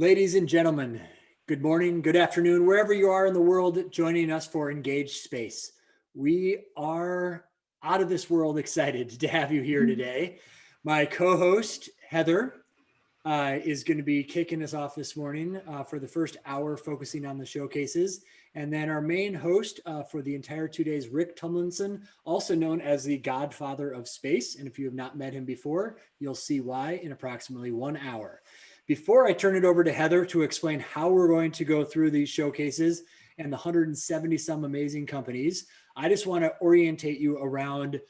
Ladies and gentlemen, good morning, good afternoon, wherever you are in the world joining us for EngageSpace. We are out of this world excited to have you here today. My co-host, Heather, is going to be kicking us off this morning for the first hour, focusing on the showcases. And then our main host for the entire 2 days, Rick Tumlinson, also known as the Godfather of Space. And if you have not met him before, you'll see why in approximately 1 hour. Before I turn it over to Heather to explain how we're going to go through these showcases and the 170 some amazing companies, I just want to orientate you around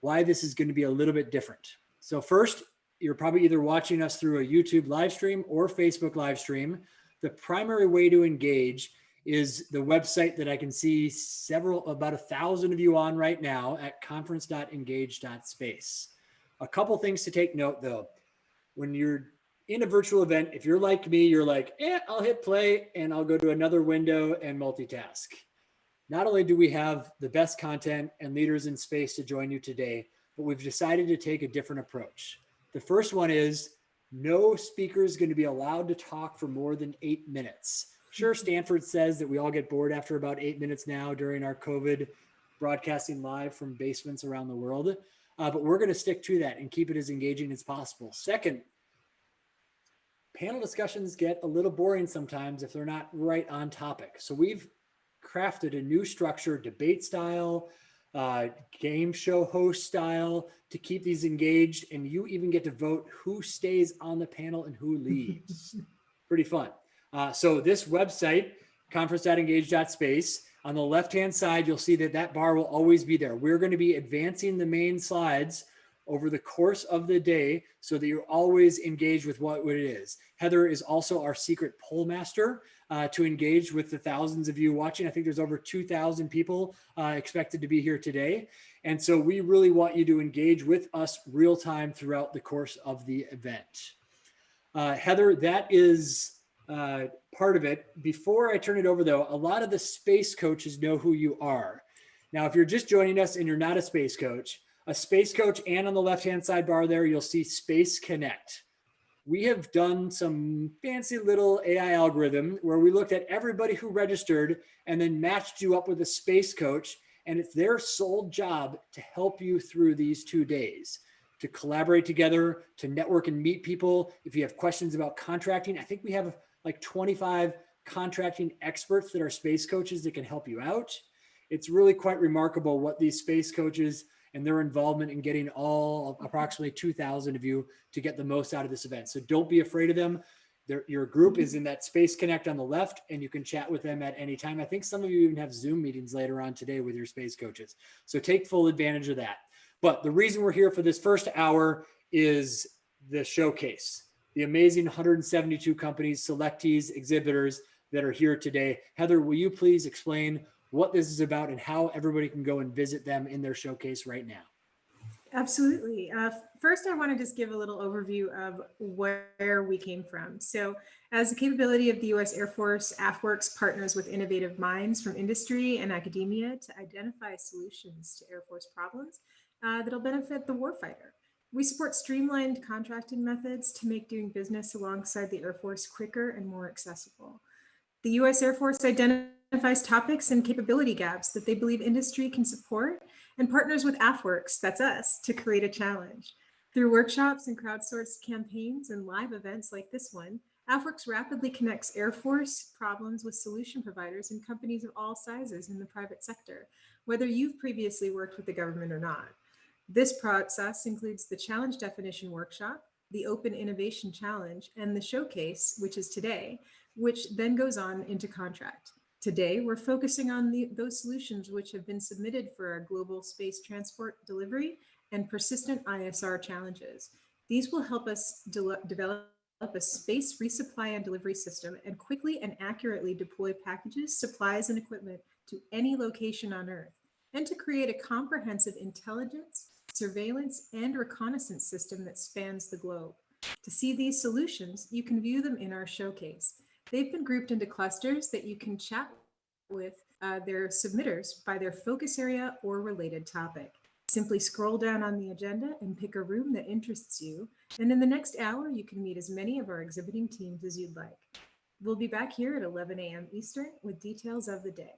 why this is going to be a little bit different. So first, you're probably either watching us through a YouTube live stream or Facebook live stream. The primary way to engage is the website that I can see about 1,000 of you on right now at conference.engage.space. A couple things to take note though. When you're in a virtual event, if you're like me, you're like, I'll hit play and I'll go to another window and multitask. Not only do we have the best content and leaders in space to join you today, but we've decided to take a different approach. The first one is no speaker is going to be allowed to talk for more than 8 minutes. Sure, Stanford says that we all get bored after about 8 minutes now during our COVID broadcasting live from basements around the world, but we're going to stick to that and keep it as engaging as possible. Second, panel discussions get a little boring sometimes if they're not right on topic. So we've crafted a new structure, debate style, game show host style, to keep these engaged, and you even get to vote who stays on the panel and who leaves. Pretty fun. So this website, conference.engage.space, on the left-hand side, you'll see that bar will always be there. We're going to be advancing the main slides over the course of the day so that you're always engaged with what it is. Heather is also our secret poll master to engage with the thousands of you watching. I think there's over 2,000 people expected to be here today. And so we really want you to engage with us real time throughout the course of the event. Heather, that is part of it. Before I turn it over though, a lot of the space coaches know who you are. Now, if you're just joining us and you're not a space coach, and on the left-hand sidebar there, you'll see Space Connect. We have done some fancy little AI algorithm where we looked at everybody who registered and then matched you up with a space coach. And it's their sole job to help you through these 2 days, to collaborate together, to network and meet people. If you have questions about contracting, I think we have like 25 contracting experts that are space coaches that can help you out. It's really quite remarkable what these space coaches and their involvement in getting all approximately 2,000 of you to get the most out of this event. So don't be afraid of them. Your group is in that Space Connect on the left, and you can chat with them at any time. I think some of you even have Zoom meetings later on today with your space coaches. So take full advantage of that. But the reason we're here for this first hour is the showcase, the amazing 172 companies, selectees, exhibitors that are here today. Heather, will you please explain what this is about and how everybody can go and visit them in their showcase right now? Absolutely. First, I want to just give a little overview of where we came from. So as a capability of the U.S. Air Force, AFWERX partners with innovative minds from industry and academia to identify solutions to Air Force problems that'll benefit the warfighter. We support streamlined contracting methods to make doing business alongside the Air Force quicker and more accessible. The U.S. Air Force identifies topics and capability gaps that they believe industry can support and partners with AFWERX, that's us, to create a challenge. Through workshops and crowdsourced campaigns and live events like this one, AFWERX rapidly connects Air Force problems with solution providers and companies of all sizes in the private sector, whether you've previously worked with the government or not. This process includes the challenge definition workshop, the Open Innovation Challenge, and the showcase, which is today, which then goes on into contract. Today, we're focusing on those solutions which have been submitted for our global space transport delivery and persistent ISR challenges. These will help us develop a space resupply and delivery system and quickly and accurately deploy packages, supplies, and equipment to any location on Earth, and to create a comprehensive intelligence, surveillance, and reconnaissance system that spans the globe. To see these solutions, you can view them in our showcase. They've been grouped into clusters that you can chat with their submitters by their focus area or related topic. Simply scroll down on the agenda and pick a room that interests you. And in the next hour, you can meet as many of our exhibiting teams as you'd like. We'll be back here at 11 a.m. Eastern with details of the day.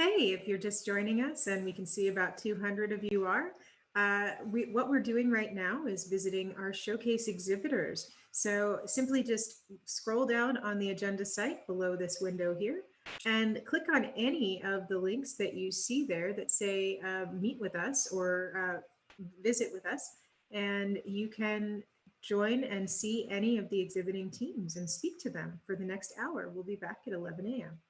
Hey, if you're just joining us, and we can see about 200 of you are, what we're doing right now is visiting our showcase exhibitors. So simply just scroll down on the agenda site below this window here and click on any of the links that you see there that say meet with us or visit with us. And you can join and see any of the exhibiting teams and speak to them for the next hour. We'll be back at 11 a.m.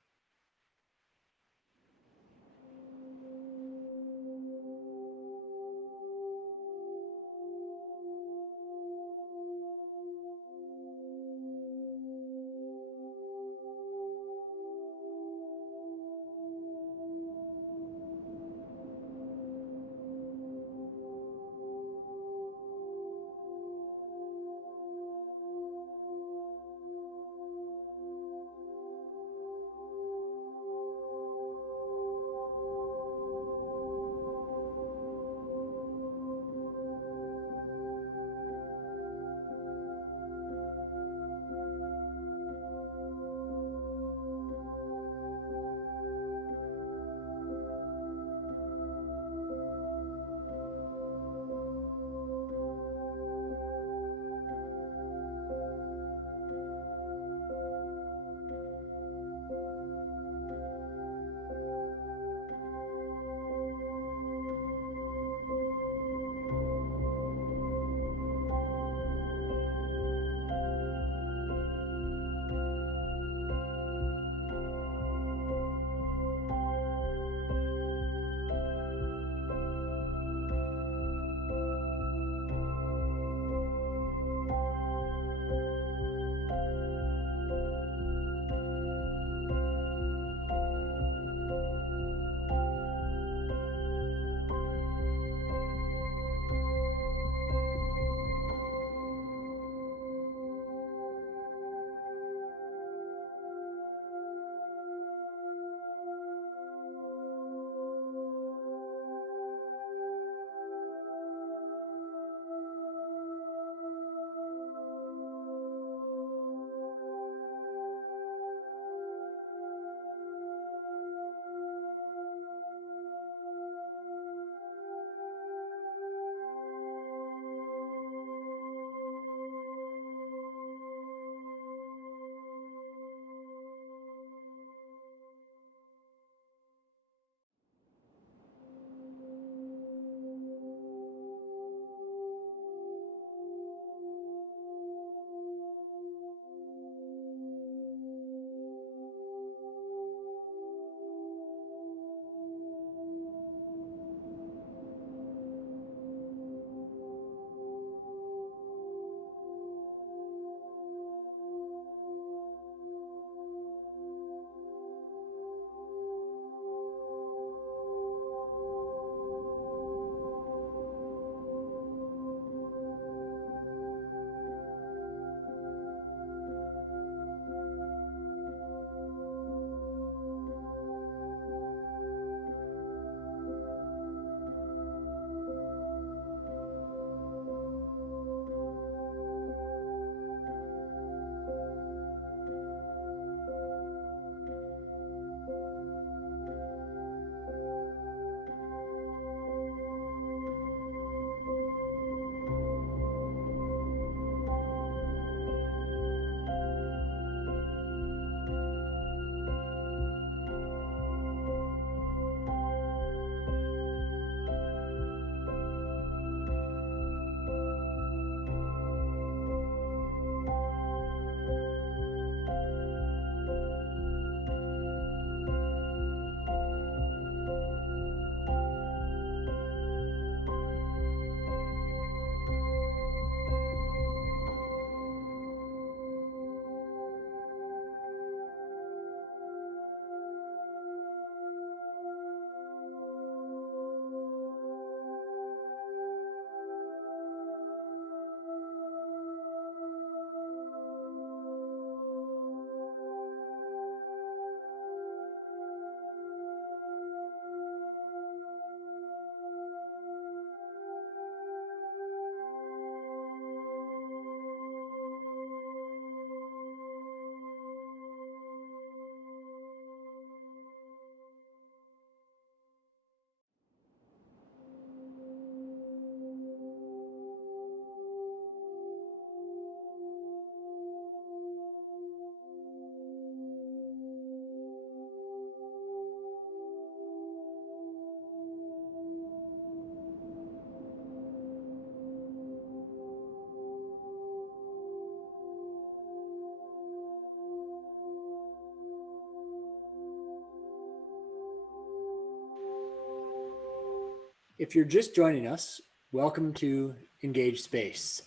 If you're just joining us, welcome to EngageSpace.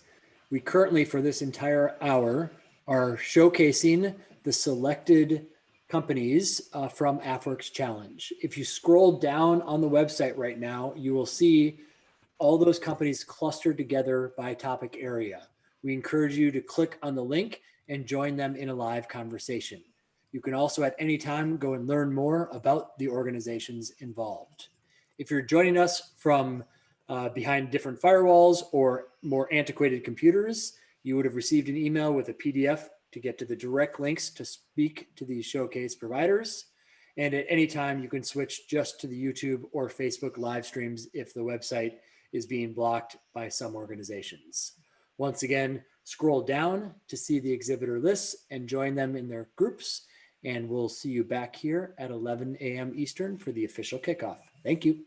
We currently, for this entire hour, are showcasing the selected companies from AFWERX Challenge. If you scroll down on the website right now, you will see all those companies clustered together by topic area. We encourage you to click on the link and join them in a live conversation. You can also at any time go and learn more about the organizations involved. If you're joining us from behind different firewalls or more antiquated computers, you would have received an email with a PDF to get to the direct links to speak to these showcase providers. And at any time, you can switch just to the YouTube or Facebook live streams if the website is being blocked by some organizations. Once again, scroll down to see the exhibitor lists and join them in their groups. And we'll see you back here at 11 a.m. Eastern for the official kickoff. Thank you.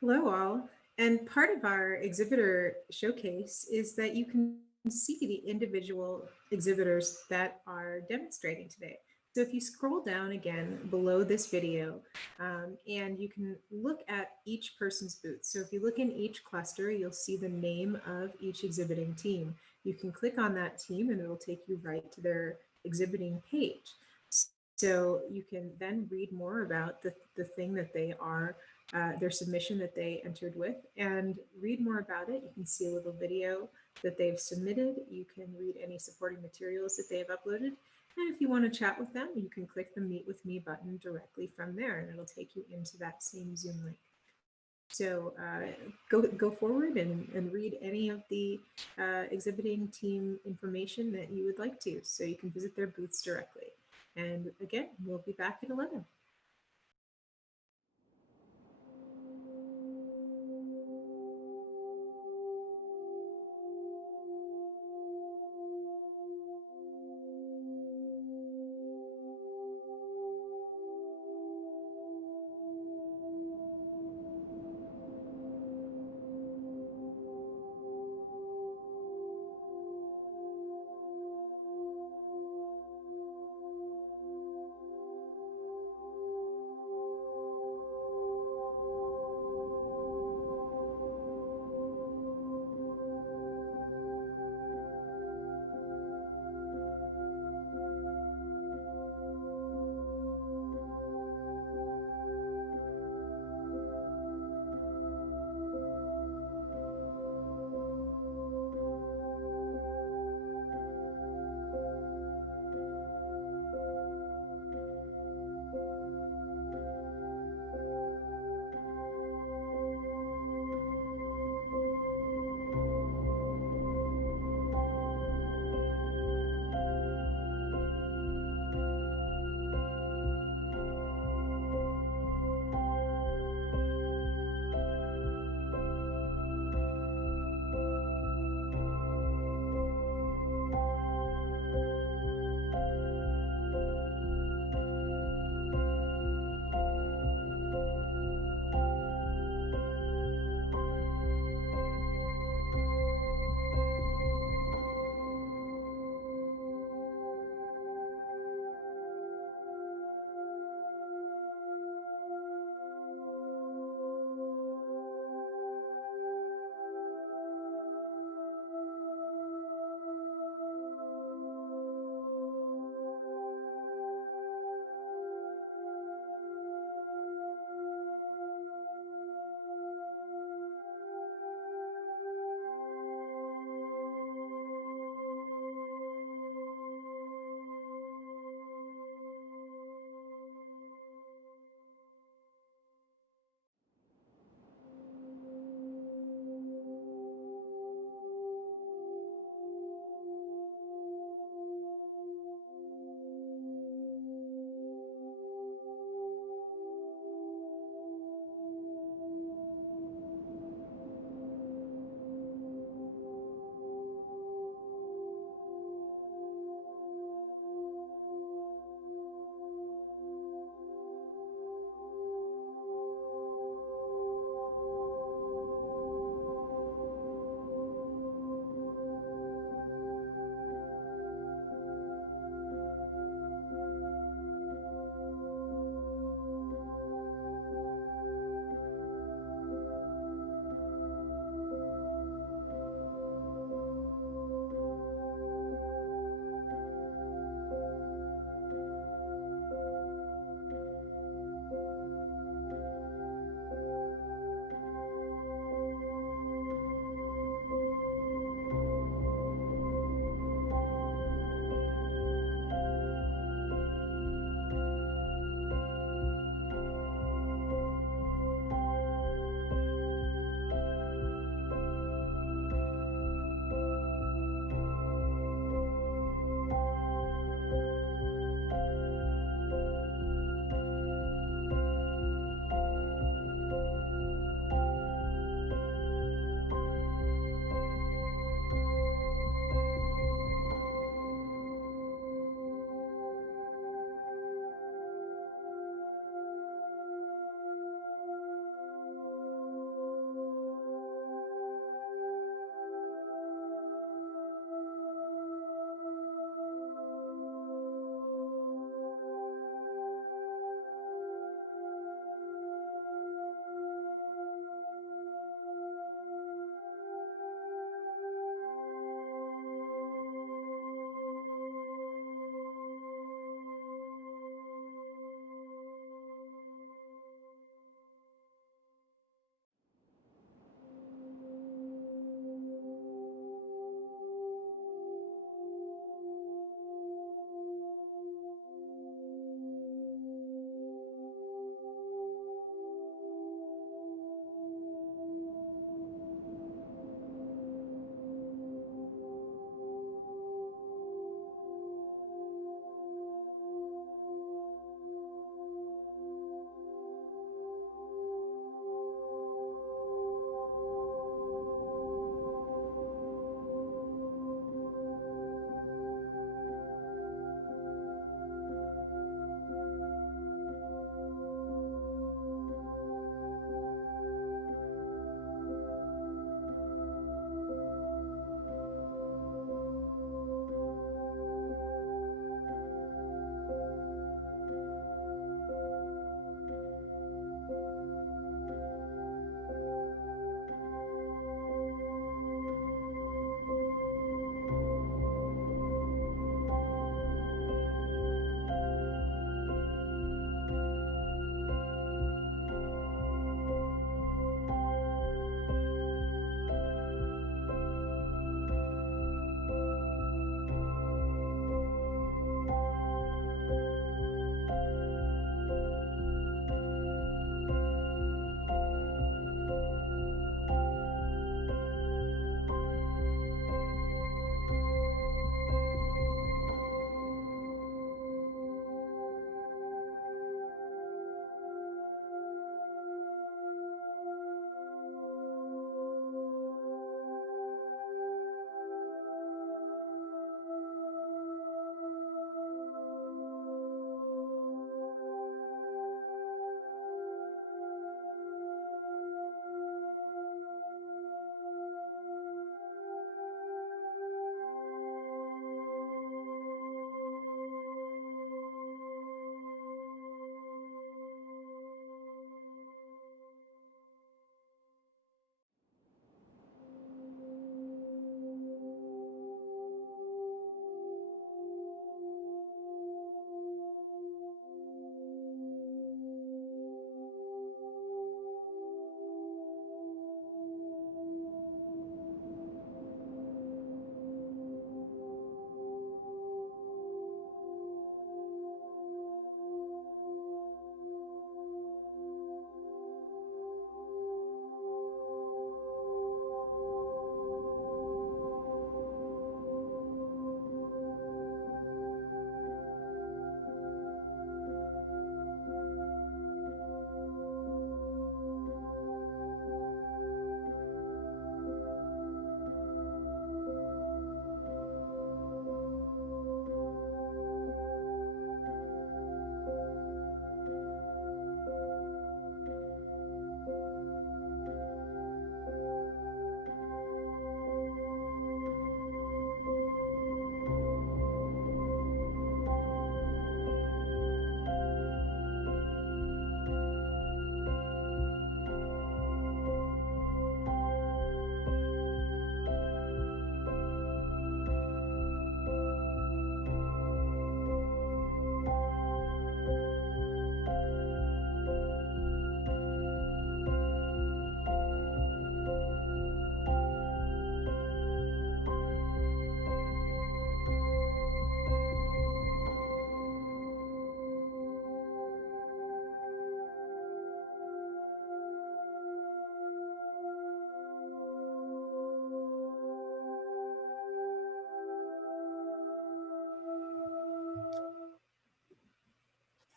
Hello, all. And part of our exhibitor showcase is that you can see the individual exhibitors that are demonstrating today. So if you scroll down again below this video, and you can look at each person's booth. So if you look in each cluster, you'll see the name of each exhibiting team. You can click on that team and it'll take you right to their exhibiting page. So you can then read more about the thing that they are, their submission that they entered with, and read more about it. You can see a little video that they've submitted. You can read any supporting materials that they have uploaded. And if you want to chat with them, you can click the Meet with Me button directly from there, and it'll take you into that same Zoom link. So go forward and read any of the exhibiting team information that you would like to, so you can visit their booths directly. And again, we'll be back at 11.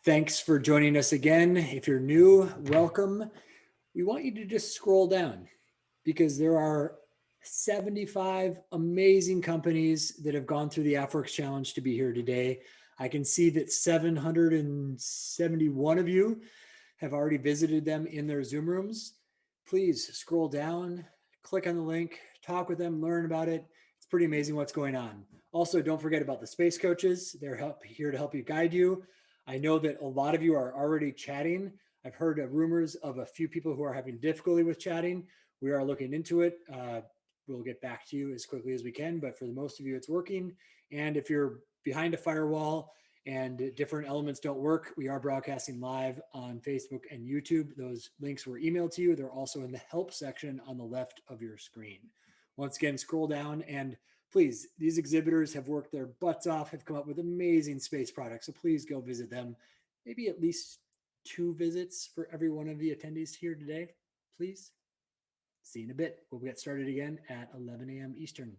Thanks for joining us again. If you're new, welcome. We want you to just scroll down because there are 75 amazing companies that have gone through the AFWERX Challenge to be here today. I can see that 771 of you have already visited them in their Zoom rooms. Please scroll down, click on the link, talk with them, learn about it. It's pretty amazing what's going on. Also, don't forget about the space coaches. They're here to help you guide you. I know that a lot of you are already chatting. I've heard rumors of a few people who are having difficulty with chatting. We are looking into it. We'll get back to you as quickly as we can, but for the most of you, it's working. And if you're behind a firewall and different elements don't work, we are broadcasting live on Facebook and YouTube. Those links were emailed to you. They're also in the help section on the left of your screen. Once again, scroll down and please, these exhibitors have worked their butts off, have come up with amazing space products. So please go visit them. Maybe at least 2 visits for every one of the attendees here today, please. See you in a bit. We'll get started again at 11 a.m. Eastern.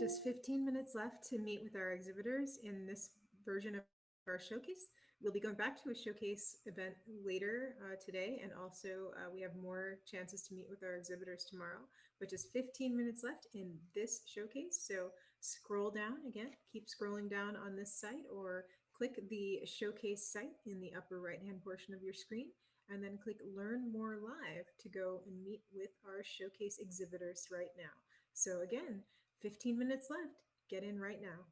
Just 15 minutes left to meet with our exhibitors in this version of our showcase. We'll be going back to a showcase event later today, and also we have more chances to meet with our exhibitors tomorrow, but just 15 minutes left in this showcase. So scroll down again, keep scrolling down on this site, or click the showcase site in the upper right-hand portion of your screen, and then click Learn More Live to go and meet with our showcase exhibitors right now. So again, 15 minutes left. Get in right now.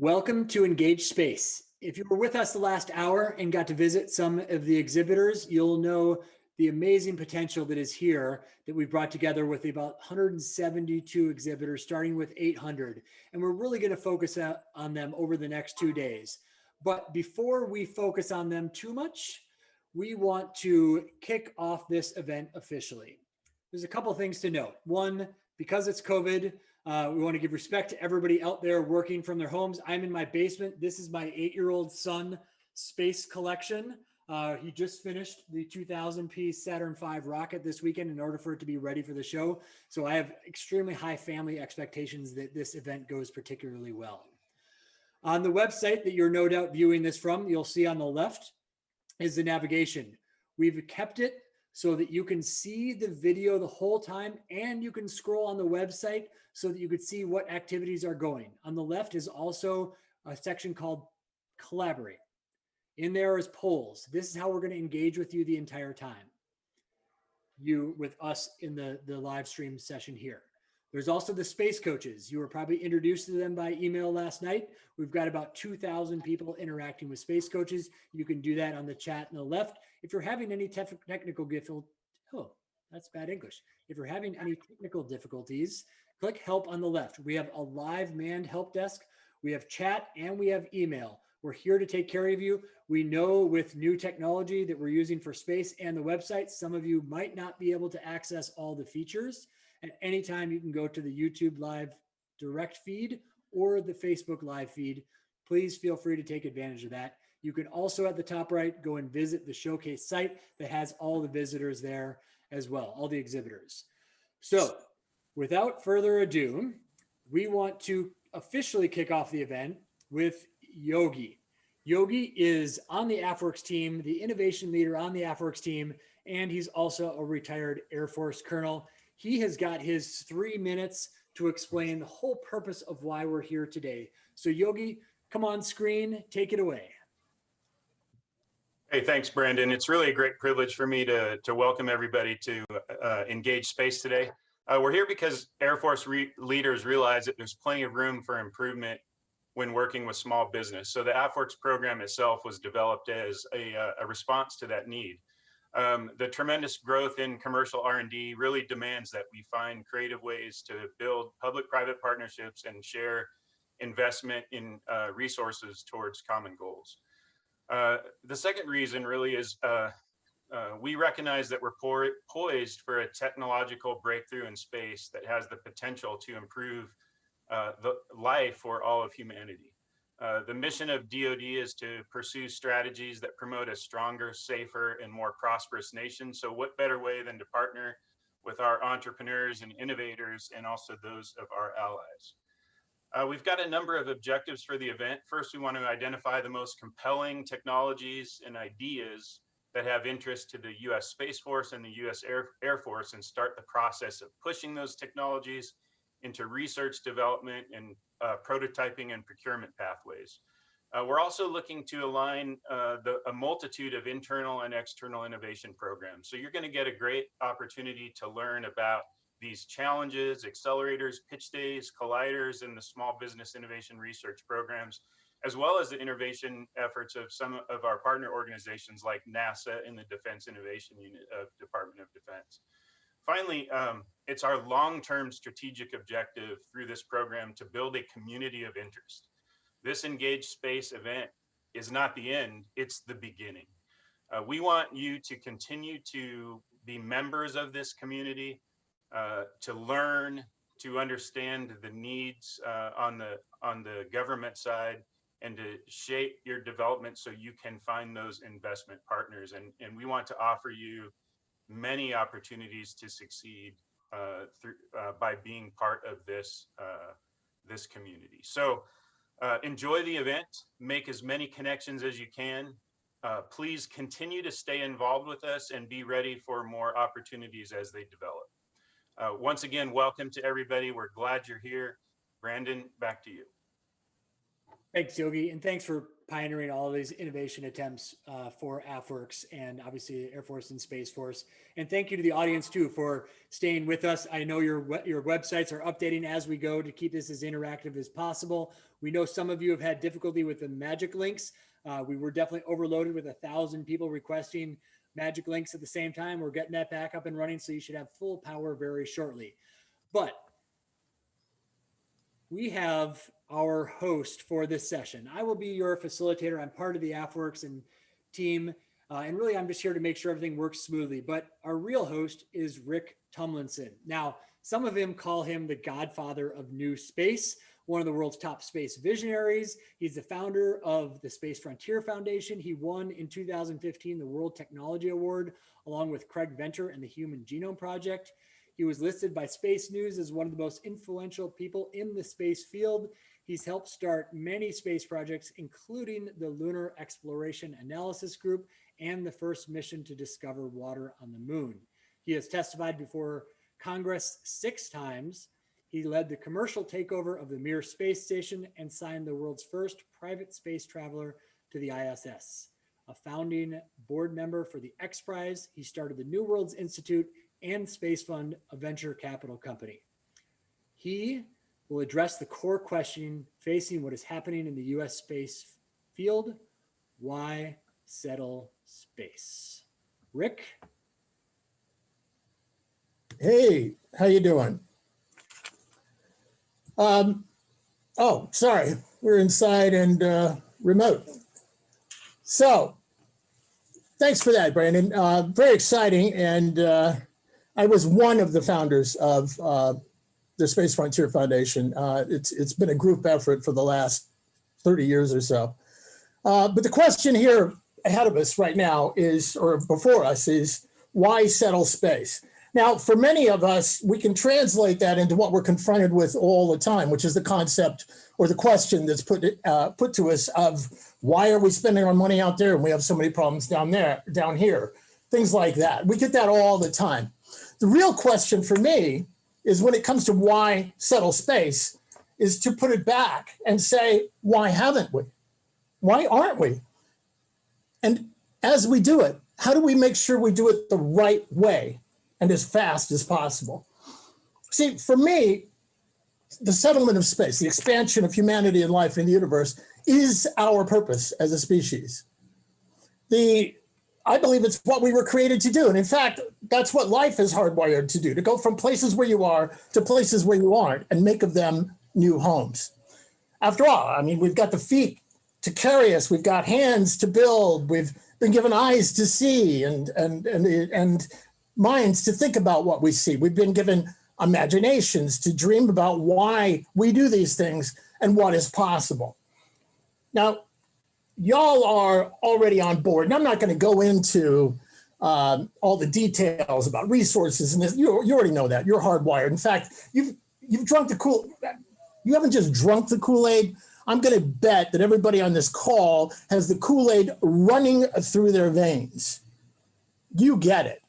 Welcome to EngageSpace. If you were with us the last hour and got to visit some of the exhibitors, you'll know the amazing potential that is here that we've brought together with about 172 exhibitors, starting with 800. And we're really going to focus on them over the next 2 days. But before we focus on them too much, we want to kick off this event officially. There's a couple things to note. One, because it's COVID, we want to give respect to everybody out there working from their homes. I'm in my basement. This is my 8-year-old son space collection. He just finished the 2000-piece Saturn V rocket this weekend in order for it to be ready for the show. So I have extremely high family expectations that this event goes particularly well. On the website that you're no doubt viewing this from, you'll see on the left is the navigation. We've kept it so that you can see the video the whole time, and you can scroll on the website so that you could see what activities are going. On the left is also a section called Collaborate. In there is polls. This is how we're going to engage with you the entire time. You with us in the live stream session here. There's also the space coaches. You were probably introduced to them by email last night. We've got about 2,000 people interacting with space coaches. You can do that on the chat on the left. If you're having any technical difficulties, oh, that's bad English. If you're having any technical difficulties, click help on the left. We have a live manned help desk. We have chat and we have email. We're here to take care of you. We know with new technology that we're using for space and the website, some of you might not be able to access all the features. At any time, you can go to the YouTube live direct feed or the Facebook live feed. Please feel free to take advantage of that. You can also at the top right, go and visit the showcase site that has all the visitors there as well, all the exhibitors. So without further ado, we want to officially kick off the event with Yogi. Yogi is on the AFWERX team, the innovation leader on the AFWERX team, and he's also a retired Air Force colonel. He has got his 3 minutes to explain the whole purpose of why we're here today. So Yogi, come on screen, take it away. Hey, thanks, Brandon. It's really a great privilege for me to welcome everybody to EngageSpace today. We're here because Air Force leaders realize that there's plenty of room for improvement when working with small business. So the AFWERX program itself was developed as a response to that need. The tremendous growth in commercial R&D really demands that we find creative ways to build public-private partnerships and share investment in resources towards common goals. The second reason really is we recognize that we're poised for a technological breakthrough in space that has the potential to improve the life for all of humanity. The mission of DoD is to pursue strategies that promote a stronger, safer, and more prosperous nation. So what better way than to partner with our entrepreneurs and innovators and also those of our allies. We've got a number of objectives for the event. First, we want to identify the most compelling technologies and ideas that have interest to the U.S. Space Force and the U.S. Air Force and start the process of pushing those technologies into research development and prototyping and procurement pathways. We're also looking to align a multitude of internal and external innovation programs. So you're going to get a great opportunity to learn about these challenges, accelerators, pitch days, colliders, and the small business innovation research programs, as well as the innovation efforts of some of our partner organizations like NASA and the Defense Innovation Unit of Department of Defense. Finally, it's our long-term strategic objective through this program to build a community of interest. This EngageSpace event is not the end, it's the beginning. We want you to continue to be members of this community, to learn, to understand the needs on the government side, and to shape your development so you can find those investment partners. And we want to offer you many opportunities to succeed by being part of this community. So enjoy the event, make as many connections as you can. Please continue to stay involved with us and be ready for more opportunities as they develop. Once again, welcome to everybody. We're glad you're here. Brandon, back to you. Thanks, Yogi, and thanks for pioneering all of these innovation attempts for AFWERX and obviously Air Force and Space Force. And thank you to the audience too for staying with us. I know your websites are updating as we go to keep this as interactive as possible. We know some of you have had difficulty with the magic links. We were definitely overloaded with 1,000 people requesting magic links at the same time. We're getting that back up and running, so you should have full power very shortly. But we have our host for this session. I will be your facilitator. I'm part of the AFWERX and team. And really, I'm just here to make sure everything works smoothly. But our real host is Rick Tumlinson. Now, some of them call him the godfather of new space, one of the world's top space visionaries. He's the founder of the Space Frontier Foundation. He won in 2015 the World Technology Award, along with Craig Venter and the Human Genome Project. He was listed by Space News as one of the most influential people in the space field. He's helped start many space projects, including the Lunar Exploration Analysis Group and the first mission to discover water on the moon. He has testified before Congress 6 times. He led the commercial takeover of the Mir space station and signed the world's first private space traveler to the ISS. A founding board member for the X Prize, he started the New Worlds Institute and Space Fund, a venture capital company. He will address the core question facing what is happening in the US space field: why settle space? Rick? Hey, how you doing? Oh, sorry, we're inside and remote. So, thanks for that, Brandon. Very exciting, and I was one of the founders of the Space Frontier Foundation. It's been a group effort for the last 30 years or so. But the question here ahead of us right now is, or before us, is why settle space? Now, for many of us, we can translate that into what we're confronted with all the time, which is the concept or the question that's put to us of why are we spending our money out there and we have so many problems down here, things like that. We get that all the time. The real question for me is when it comes to why settle space is to put it back and say, why haven't we? Why aren't we? And as we do it, how do we make sure we do it the right way and as fast as possible? See, for me, the settlement of space, the expansion of humanity and life in the universe is our purpose as a species. I believe it's what we were created to do. And in fact, that's what life is hardwired to do, to go from places where you are to places where you aren't and make of them new homes. After all, I mean, we've got the feet to carry us. We've got hands to build. We've been given eyes to see and minds to think about what we see. We've been given imaginations to dream about why we do these things and what is possible. Now, y'all are already on board, and I'm not going to go into all the details about resources and this. You already know that. You're hardwired. In fact, you've drunk the you haven't just drunk the Kool-Aid. I'm going to bet that everybody on this call has the Kool-Aid running through their veins. You get it.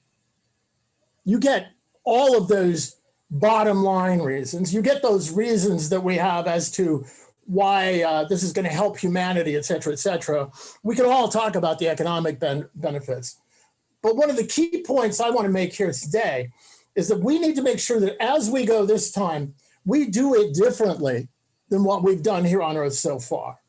You get all of those bottom line reasons. You get those reasons that we have as to why this is going to help humanity, et cetera, et cetera. We can all talk about the economic benefits. But one of the key points I want to make here today is that we need to make sure that as we go this time, we do it differently than what we've done here on Earth so far.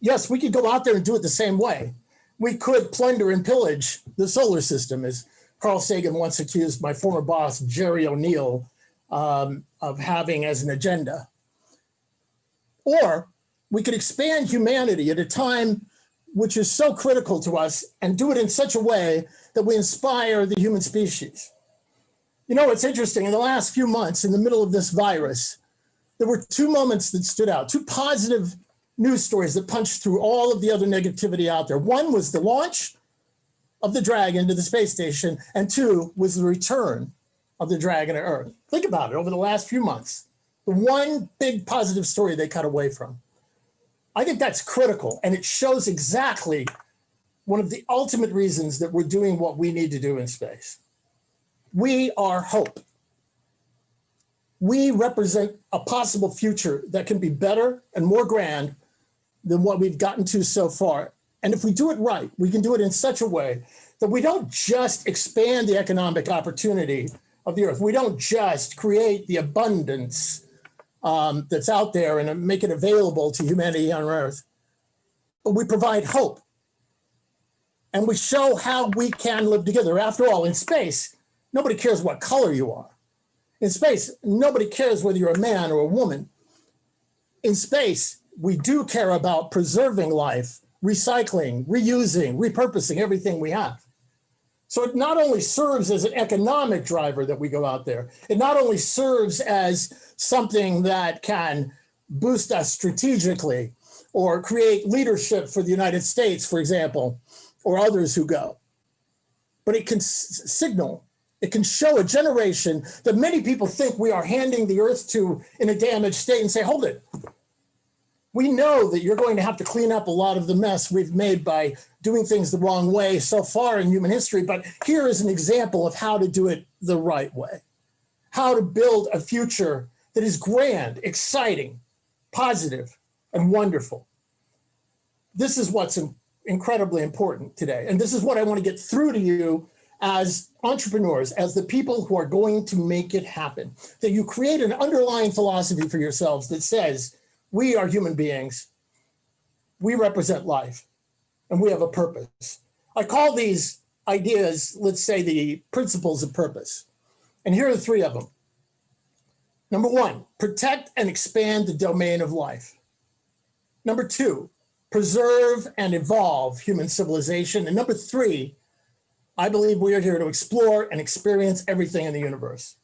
Yes, we could go out there and do it the same way. We could plunder and pillage the solar system, as Carl Sagan once accused my former boss, Jerry O'Neill, of having as an agenda. Or we could expand humanity at a time which is so critical to us and do it in such a way that we inspire the human species. You know, it's interesting, in the last few months, in the middle of this virus, there were 2 moments that stood out, 2 positive news stories that punched through all of the other negativity out there. One was the launch of the Dragon to the space station, and 2 was the return of the Dragon to Earth. Think about it, over the last few months, the one big positive story they cut away from. I think that's critical, and it shows exactly one of the ultimate reasons that we're doing what we need to do in space. We are hope. We represent a possible future that can be better and more grand than what we've gotten to so far. And if we do it right, we can do it in such a way that we don't just expand the economic opportunity of the Earth. We don't just create the abundance that's out there and make it available to humanity on Earth. But we provide hope. And we show how we can live together. After all, in space, nobody cares what color you are. In space, nobody cares whether you're a man or a woman. In space, we do care about preserving life, recycling, reusing, repurposing everything we have. So it not only serves as an economic driver that we go out there, it not only serves as something that can boost us strategically or create leadership for the United States, for example, or others who go, but it can signal, it can show a generation that many people think we are handing the Earth to in a damaged state and say, hold it. We know that you're going to have to clean up a lot of the mess we've made by doing things the wrong way so far in human history, but here is an example of how to do it the right way, how to build a future that is grand, exciting, positive, and wonderful. This is what's incredibly important today. And this is what I want to get through to you as entrepreneurs, as the people who are going to make it happen, that you create an underlying philosophy for yourselves that says, we are human beings, we represent life, and we have a purpose. I call these ideas, let's say, the principles of purpose. And here are the three of them. Number one, protect and expand the domain of life. Number two, preserve and evolve human civilization. And number three, I believe we are here to explore and experience everything in the universe.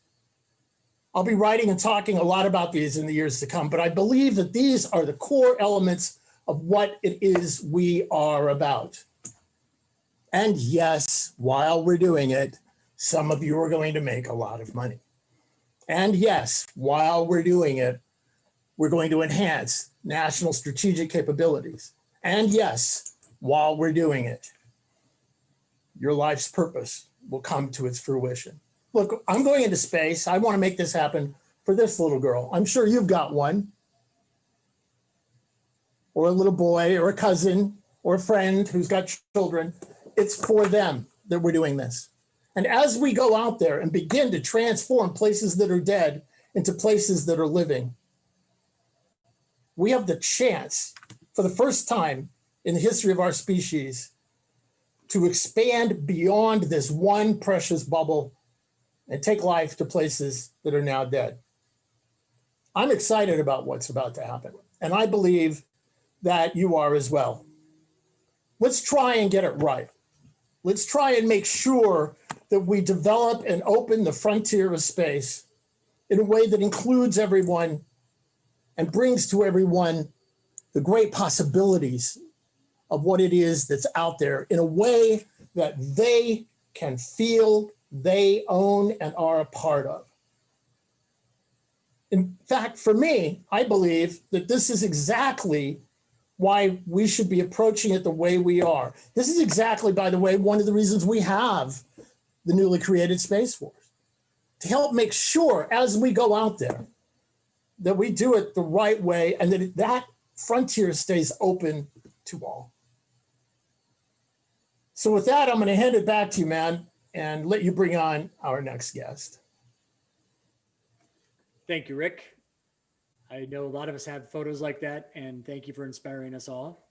I'll be writing and talking a lot about these in the years to come, but I believe that these are the core elements of what it is we are about. And yes, while we're doing it, some of you are going to make a lot of money. And yes, while we're doing it, we're going to enhance national strategic capabilities. And yes, while we're doing it, your life's purpose will come to its fruition. Look, I'm going into space. I want to make this happen for this little girl. I'm sure you've got one, or a little boy, or a cousin, or a friend who's got children. It's for them that we're doing this. And as we go out there and begin to transform places that are dead into places that are living, we have the chance, for the first time in the history of our species, to expand beyond this one precious bubble and take life to places that are now dead. I'm excited about what's about to happen, and I believe that you are as well. Let's try and get it right. Let's try and make sure that we develop and open the frontier of space in a way that includes everyone and brings to everyone the great possibilities of what it is that's out there in a way that they can feel they own and are a part of. In fact, for me, I believe that this is exactly why we should be approaching it the way we are. This is exactly, by the way, one of the reasons we have the newly created Space Force, to help make sure as we go out there that we do it the right way and that that frontier stays open to all. So with that, I'm going to hand it back to you, man, and let you bring on our next guest. Thank you, Rick. I know a lot of us have photos like that, and thank you for inspiring us all.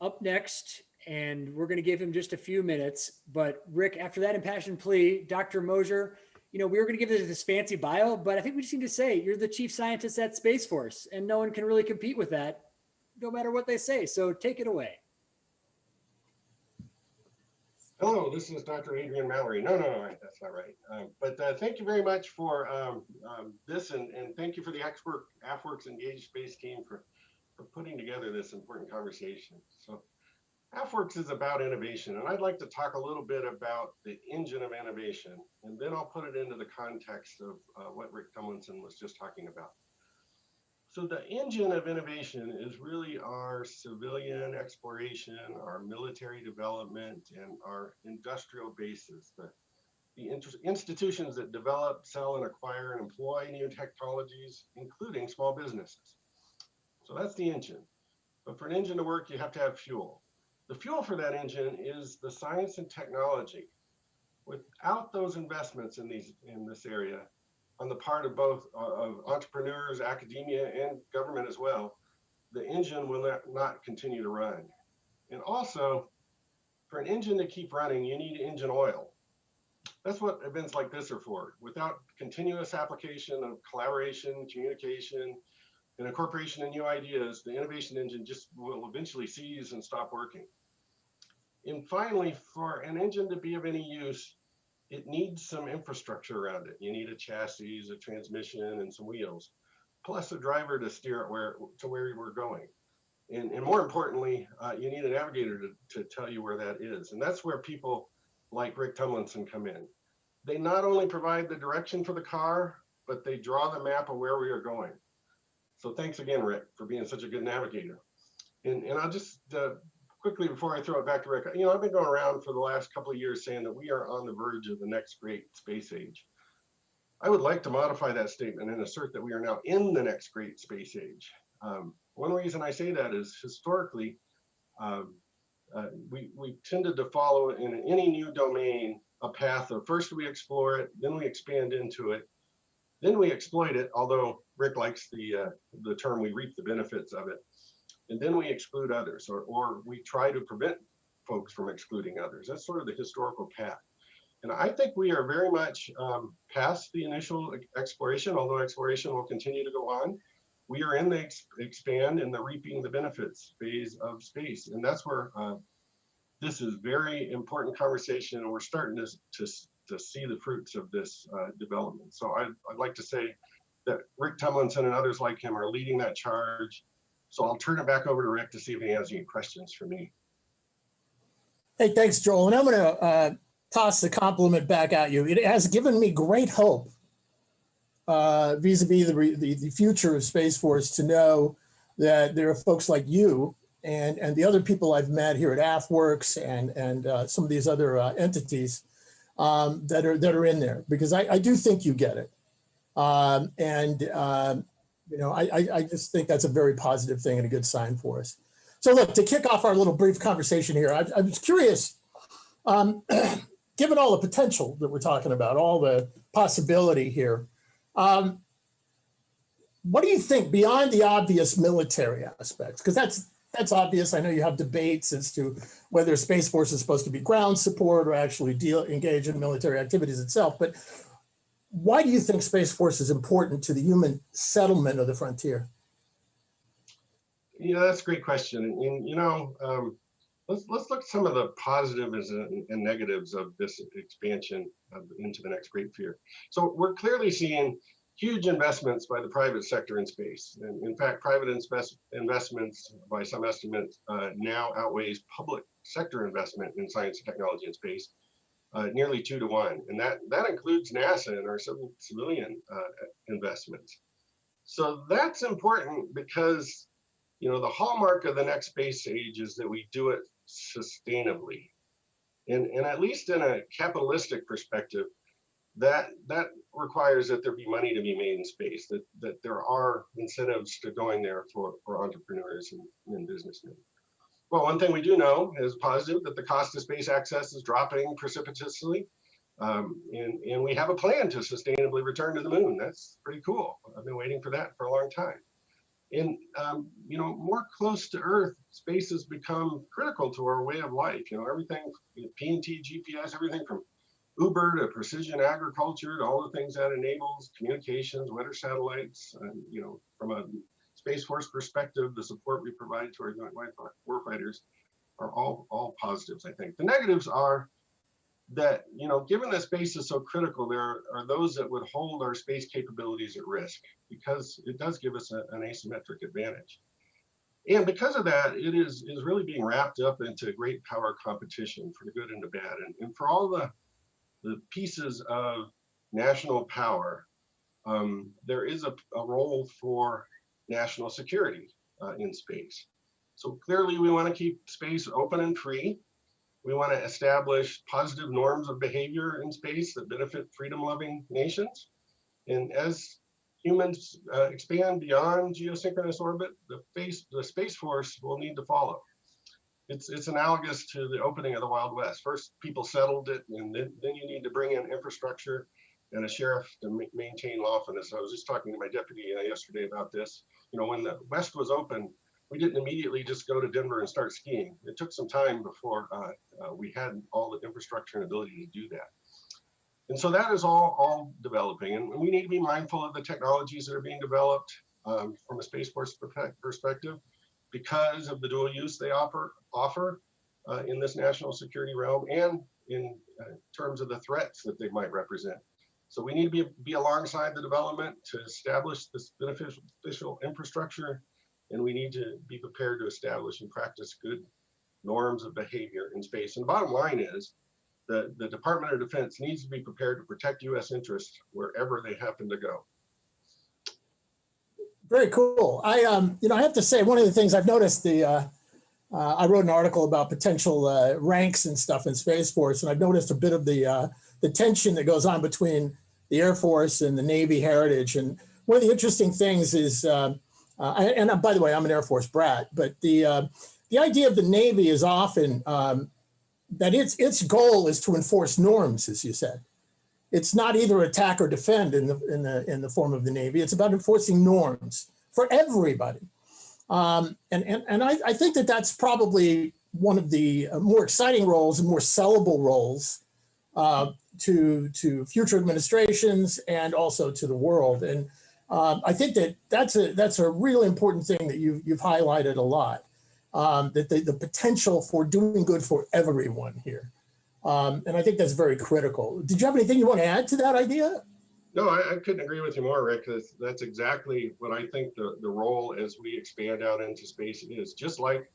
Up next, and we're going to give him just a few minutes, but Rick, after that impassioned plea, Dr. Mosher, you know, we were going to give this fancy bio, but I think we just need to say you're the chief scientist at Space Force, and no one can really compete with that, no matter what they say. So take it away. Hello, this is Dr. Adrian Mallory. No, that's not right. But thank you very much for this, and thank you for the AFWERX EngageSpace team for putting together this important conversation. So AFWERX is about innovation, and I'd like to talk a little bit about the engine of innovation, and then I'll put it into the context of what Rick Tumlinson was just talking about. So the engine of innovation is really our civilian exploration, our military development, and our industrial bases, the institutions that develop, sell, and acquire and employ new technologies, including small businesses. So that's the engine. But for an engine to work, you have to have fuel. The fuel for that engine is the science and technology. Without those investments in this area, on the part of both of entrepreneurs, academia, and government as well, the engine will not continue to run. And also, for an engine to keep running, you need engine oil. That's what events like this are for. Without continuous application of collaboration, communication, and incorporation of new ideas, the innovation engine just will eventually seize and stop working. And finally, for an engine to be of any use, it needs some infrastructure around it. You need a chassis, a transmission, and some wheels, plus a driver to steer it where we're going. And more importantly, you need a navigator to tell you where that is. And that's where people like Rick Tumlinson come in. They not only provide the direction for the car, but they draw the map of where we are going. So thanks again, Rick, for being such a good navigator. And I'll just quickly, before I throw it back to Rick, I've been going around for the last couple of years saying that we are on the verge of the next great space age. I would like to modify that statement and assert that we are now in the next great space age. One reason I say that is historically, we tended to follow in any new domain a path of first we explore it, then we expand into it, then we exploit it, although Rick likes the term we reap the benefits of it, and then we exclude others, or we try to prevent folks from excluding others. That's sort of the historical path. And I think we are very much past the initial exploration, although exploration will continue to go on. We are in the expand and the reaping the benefits phase of space. And that's where this is very important conversation, and we're starting to see the fruits of this development. So I'd like to say that Rick Tumlinson and others like him are leading that charge. So I'll turn it back over to Rick to see if he has any questions for me. Hey, thanks, Joel. And I'm going to toss the compliment back at you. It has given me great hope vis-a-vis the future of Space Force to know that there are folks like you and the other people I've met here at AFWERX and some of these other entities that are in there, because I do think you get it. I just think that's a very positive thing and a good sign for us. So look, to kick off our little brief conversation here, I was curious, given all the potential that we're talking about, all the possibility here, what do you think beyond the obvious military aspects? Because that's obvious. I know you have debates as to whether Space Force is supposed to be ground support or actually engage in military activities itself. But why do you think Space Force is important to the human settlement of the frontier? That's a great question. And let's look at some of the positives and negatives of this expansion into the next great fear. So we're clearly seeing huge investments by the private sector in space. And in fact, private investments, by some estimates, now outweighs public sector investment in science and technology in space, nearly 2 to 1. And that includes NASA and our civilian investments. So that's important because, the hallmark of the next space age is that we do it sustainably. And at least in a capitalistic perspective, that requires that there be money to be made in space, that there are incentives to going there for entrepreneurs and businessmen. Well, one thing we do know is positive, that the cost of space access is dropping precipitously. And we have a plan to sustainably return to the moon. That's pretty cool. I've been waiting for that for a long time. And, more close to Earth, space has become critical to our way of life. Everything, PNT, GPS, everything from Uber to precision agriculture to all the things that enables communications, weather satellites, from a Space Force perspective, the support we provide to our joint warfighters are all positives, I think. The negatives are that, given that space is so critical, there are those that would hold our space capabilities at risk because it does give us an asymmetric advantage. And because of that, it is really being wrapped up into great power competition for the good and the bad. And for all the pieces of national power, there is a role for national security in space. So clearly we want to keep space open and free. We want to establish positive norms of behavior in space that benefit freedom-loving nations. And as humans expand beyond geosynchronous orbit, the Space Force will need to follow. It's analogous to the opening of the Wild West. First, people settled it, and then you need to bring in infrastructure and a sheriff to maintain lawfulness. I was just talking to my deputy yesterday about this. You know, when the West was open, we didn't immediately just go to Denver and start skiing. It took some time before we had all the infrastructure and ability to do that. And so that is all developing, and we need to be mindful of the technologies that are being developed from a Space Force perspective, because of the dual use they offer in this national security realm, and in terms of the threats that they might represent. So we need to be alongside the development to establish this beneficial infrastructure, and we need to be prepared to establish and practice good norms of behavior in space. And the bottom line is, the Department of Defense needs to be prepared to protect U.S. interests wherever they happen to go. Very cool. I have to say, one of the things I've noticed, I wrote an article about potential ranks and stuff in Space Force, and I've noticed a bit of the tension that goes on between the Air Force and the Navy heritage. And one of the interesting things is, and by the way, I'm an Air Force brat, but the idea of the Navy is often that its goal is to enforce norms, as you said. It's not either attack or defend in the form of the Navy. It's about enforcing norms for everybody. And I think that that's probably one of the more exciting roles and more sellable roles to future administrations and also to the world. And I think that that's a really important thing that you've highlighted a lot. That the potential for doing good for everyone here. And I think that's very critical. Did you have anything you want to add to that idea? No, I couldn't agree with you more, Rick. That's exactly what I think the role as we expand out into space is. Just like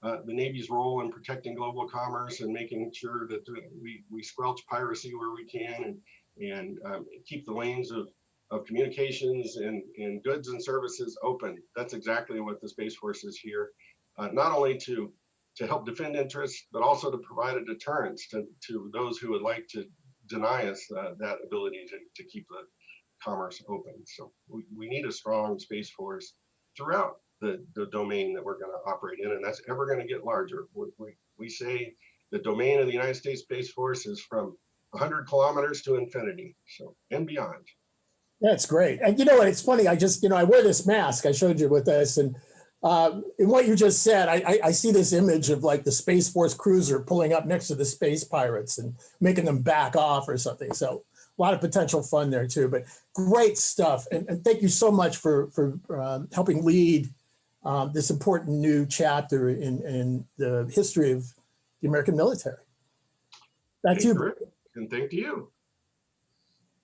the Navy's role in protecting global commerce and making sure that we squelch piracy where we can, and keep the lanes of communications and goods and services open. That's exactly what the Space Force is here. Not only to help defend interests, but also to provide a deterrence to those who would like to deny us that ability to keep the commerce open. So we need a strong Space Force throughout the domain that we're going to operate in, and that's ever going to get larger. We say the domain of the United States Space Force is from 100 kilometers to infinity, so and beyond. That's great. And you know what, it's funny, I wear this mask, I showed you with this, and in what you just said, I see this image of like the Space Force cruiser pulling up next to the space pirates and making them back off or something. So a lot of potential fun there too, but great stuff. And thank you so much for helping lead this important new chapter in the history of the American military. Back to you, Rick. And thank you.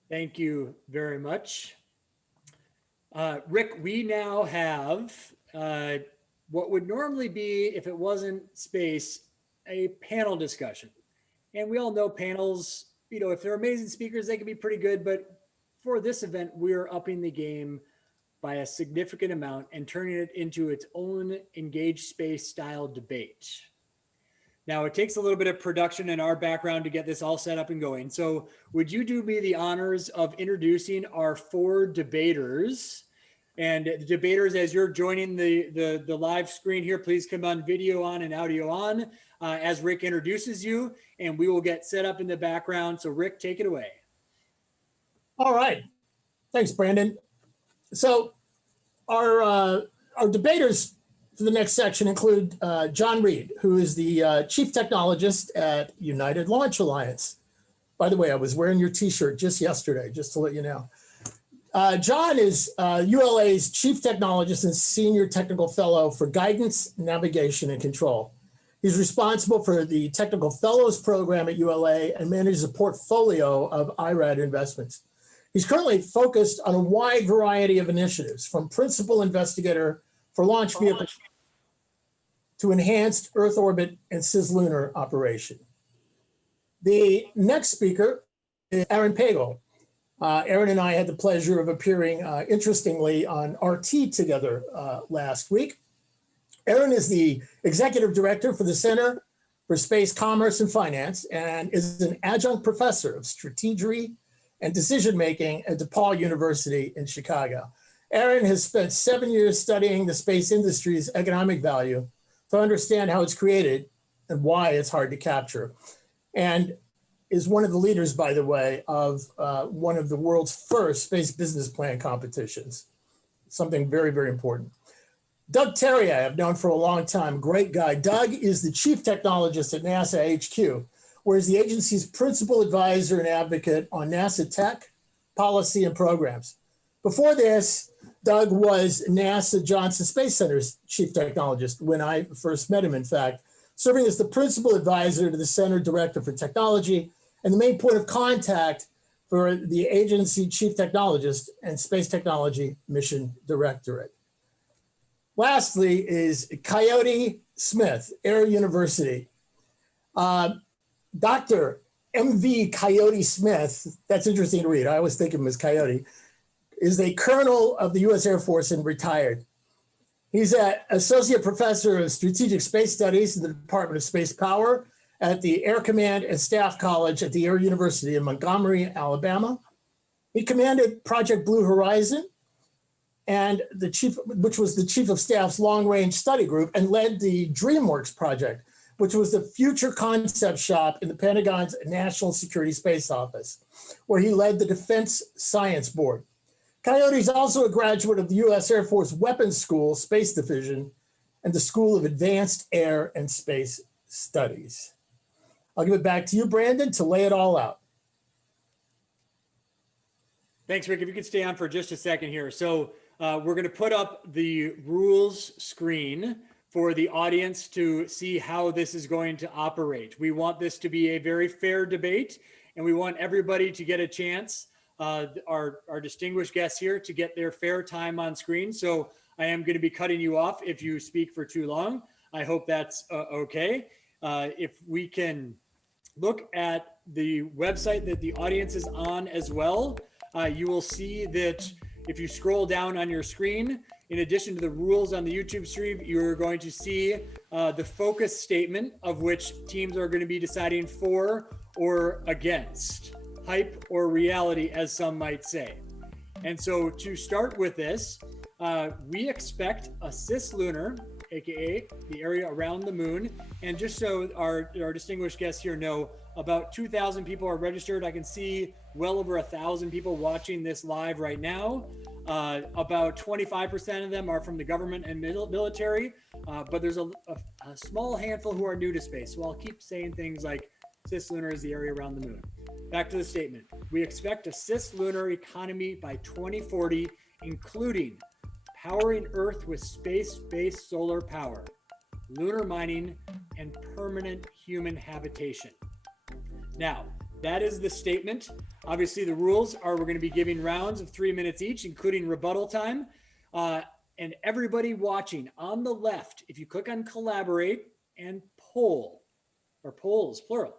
Thank you very much. Rick, we now have what would normally be, if it wasn't space, a panel discussion. And we all know panels, if they're amazing speakers, they can be pretty good. But for this event, we're upping the game by a significant amount and turning it into its own EngageSpace style debate. Now, it takes a little bit of production in our background to get this all set up and going. So would you do me the honors of introducing our 4 debaters? And the debaters, as you're joining the live screen here, please come on video on and audio on as Rick introduces you, and we will get set up in the background. So Rick, take it away. All right. Thanks, Brandon. So our debaters for the next section include John Reed, who is the Chief Technologist at United Launch Alliance. By the way, I was wearing your t-shirt just yesterday, just to let you know. John is ULA's Chief Technologist and Senior Technical Fellow for Guidance, Navigation, and Control. He's responsible for the Technical Fellows Program at ULA and manages a portfolio of IRAD investments. He's currently focused on a wide variety of initiatives, from Principal Investigator for Launch Vehicles to Enhanced Earth Orbit and Cislunar Operation. The next speaker is Aaron Pagel. Aaron and I had the pleasure of appearing, interestingly, on RT together last week. Aaron is the Executive Director for the Center for Space Commerce and Finance and is an adjunct professor of strategy and decision-making at DePaul University in Chicago. Aaron has spent 7 years studying the space industry's economic value to understand how it's created and why it's hard to capture. And is one of the leaders, by the way, of one of the world's first space business plan competitions. Something very, very important. Doug Terry, I have known for a long time, great guy. Doug is the chief technologist at NASA HQ, where he's the agency's principal advisor and advocate on NASA tech, policy, and programs. Before this, Doug was NASA Johnson Space Center's chief technologist when I first met him, in fact, serving as the principal advisor to the Center Director for Technology and the main point of contact for the agency chief technologist and Space Technology Mission Directorate. Lastly is Coyote Smith, Air University. Dr. M.V. Coyote Smith, that's interesting to read. I always think of him as Coyote, is a colonel of the U.S. Air Force and retired. He's an associate professor of strategic space studies in the Department of Space Power at the Air Command and Staff College at the Air University in Montgomery, Alabama. He commanded Project Blue Horizon, and which was the chief of staff's long-range study group, and led the DreamWorks project, which was the future concept shop in the Pentagon's National Security Space Office, where he led the Defense Science Board. Coyote is also a graduate of the U.S. Air Force Weapons School Space Division and the School of Advanced Air and Space Studies. I'll give it back to you, Brandon, to lay it all out. Thanks, Rick. If you could stay on for just a second here. So we're going to put up the rules screen for the audience to see how this is going to operate. We want this to be a very fair debate, and we want everybody to get a chance, our distinguished guests here, to get their fair time on screen. So I am going to be cutting you off if you speak for too long. I hope that's okay. If we can look at the website that the audience is on as well, you will see that if you scroll down on your screen, in addition to the rules on the YouTube stream, you're going to see the focus statement, of which teams are going to be deciding for or against, hype or reality, as some might say. And so to start with this, we expect a cislunar, aka the area around the moon. And just so our distinguished guests here know, about 2,000 people are registered. I can see well over 1,000 people watching this live right now. About 25% of them are from the government and military, but there's a small handful who are new to space. So I'll keep saying things like cislunar is the area around the moon. Back to the statement. We expect a cislunar economy by 2040, including powering Earth with space-based solar power, lunar mining, and permanent human habitation. Now, that is the statement. Obviously, the rules are we're going to be giving rounds of 3 minutes each, including rebuttal time. And everybody watching on the left, if you click on collaborate and poll, or polls, plural,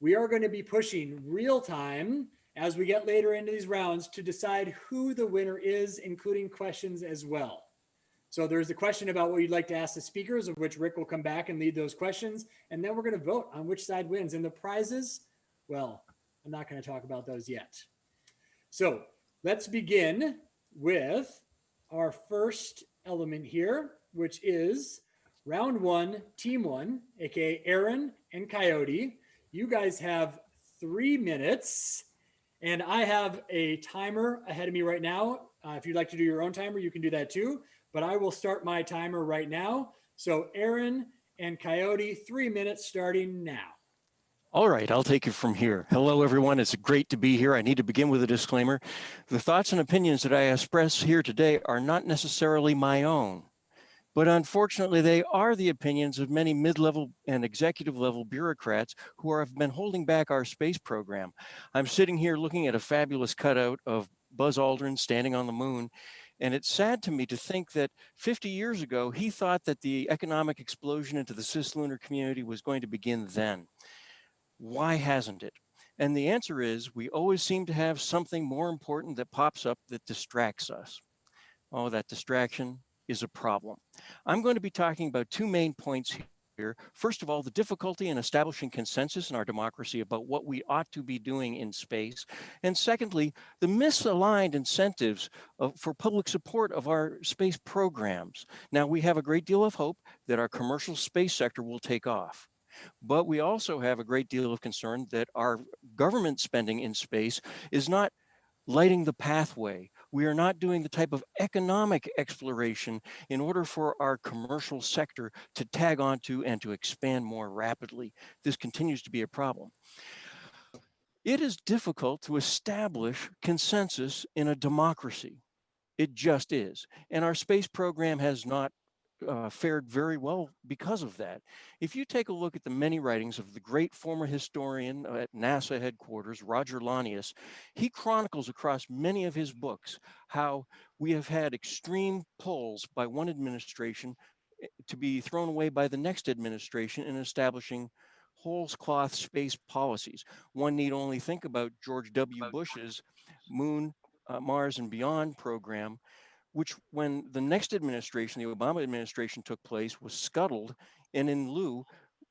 we are going to be pushing real time as we get later into these rounds to decide who the winner is, including questions as well. So there's a question about what you'd like to ask the speakers, of which Rick will come back and lead those questions. And then we're going to vote on which side wins. And the prizes, well, I'm not going to talk about those yet. So let's begin with our first element here, which is round one, team one, aka Aaron and Coyote. You guys have 3 minutes, and I have a timer ahead of me right now. If you'd like to do your own timer, you can do that too, but I will start my timer right now. So Aaron and Coyote, 3 minutes starting now. All right, I'll take it from here. Hello, everyone. It's great to be here. I need to begin with a disclaimer. The thoughts and opinions that I express here today are not necessarily my own, but unfortunately, they are the opinions of many mid-level and executive-level bureaucrats who have been holding back our space program. I'm sitting here looking at a fabulous cutout of Buzz Aldrin standing on the moon, and it's sad to me to think that 50 years ago, he thought that the economic explosion into the cislunar community was going to begin then. Why hasn't it? And the answer is we always seem to have something more important that pops up that distracts us. Oh, that distraction is a problem. I'm going to be talking about 2 main points here. First of all, the difficulty in establishing consensus in our democracy about what we ought to be doing in space. And secondly, the misaligned incentives for public support of our space programs. Now, we have a great deal of hope that our commercial space sector will take off. But we also have a great deal of concern that our government spending in space is not lighting the pathway. We are not doing the type of economic exploration in order for our commercial sector to tag onto and to expand more rapidly. This continues to be a problem. It is difficult to establish consensus in a democracy. It just is. And our space program has not fared very well because of that. If you take a look at the many writings of the great former historian at NASA headquarters, Roger Lanius, he chronicles across many of his books how we have had extreme pulls by one administration to be thrown away by the next administration in establishing whole cloth space policies. One need only think about George W. Bush's Moon, Mars, and Beyond program, which when the next administration, the Obama administration took place, was scuttled. And in lieu,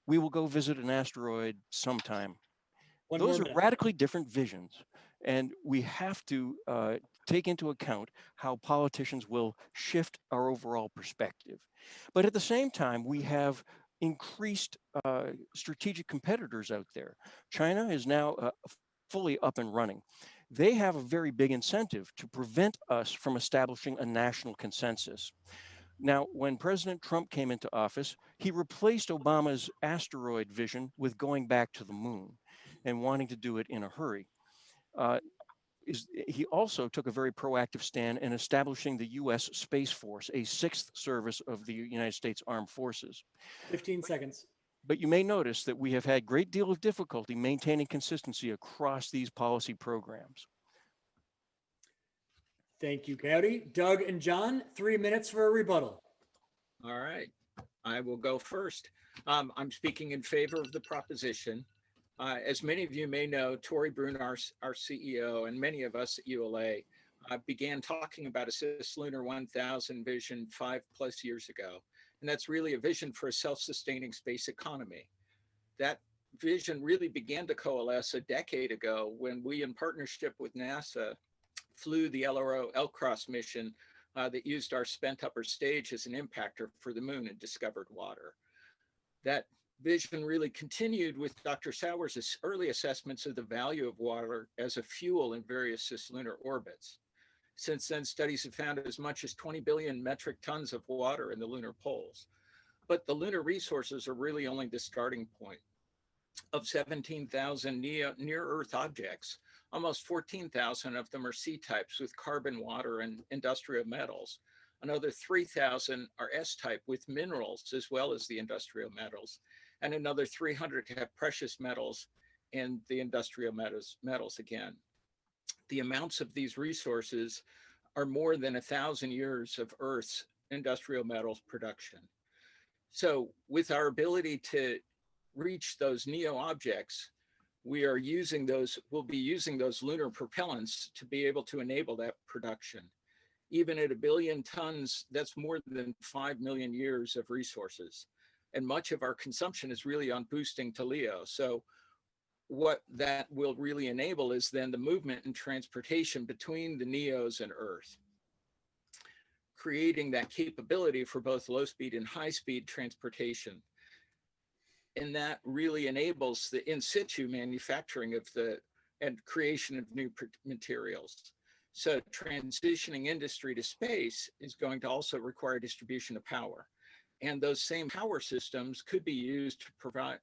we will go visit an asteroid sometime. Those are radically different visions. And we have to take into account how politicians will shift our overall perspective. But at the same time, we have increased strategic competitors out there. China is now fully up and running. They have a very big incentive to prevent us from establishing a national consensus. Now, when President Trump came into office, he replaced Obama's asteroid vision with going back to the moon and wanting to do it in a hurry. He also took a very proactive stand in establishing the U.S. Space Force, a sixth service of the United States Armed Forces. 15 seconds. But you may notice that we have had a great deal of difficulty maintaining consistency across these policy programs. Thank you, Coyote. Doug and John, 3 minutes for a rebuttal. All right, I will go first. I'm speaking in favor of the proposition. As many of you may know, Tori Brun, our CEO, and many of us at ULA began talking about a Cislunar 1000 vision 5+ years ago. And that's really a vision for a self-sustaining space economy. That vision really began to coalesce a decade ago when we, in partnership with NASA, flew the LRO-LCROSS mission that used our spent upper stage as an impactor for the moon and discovered water. That vision really continued with Dr. Sauer's early assessments of the value of water as a fuel in various cislunar orbits. Since then, studies have found as much as 20 billion metric tons of water in the lunar poles. But the lunar resources are really only the starting point. Of 17,000 near-Earth objects, almost 14,000 of them are C-types with carbon, water, and industrial metals. Another 3,000 are S-type with minerals as well as the industrial metals. And another 300 have precious metals and the industrial metals again. The amounts of these resources are more than 1,000 years of Earth's industrial metals production. So with our ability to reach those NEO objects, we'll be using those lunar propellants to be able to enable that production. Even at 1 billion tons, that's more than 5 million years of resources. And much of our consumption is really on boosting to LEO. So what that will really enable is then the movement and transportation between the NEOs and Earth, creating that capability for both low speed and high speed transportation. And that really enables the in situ manufacturing of and creation of new materials. So transitioning industry to space is going to also require distribution of power. And those same power systems could be used to provide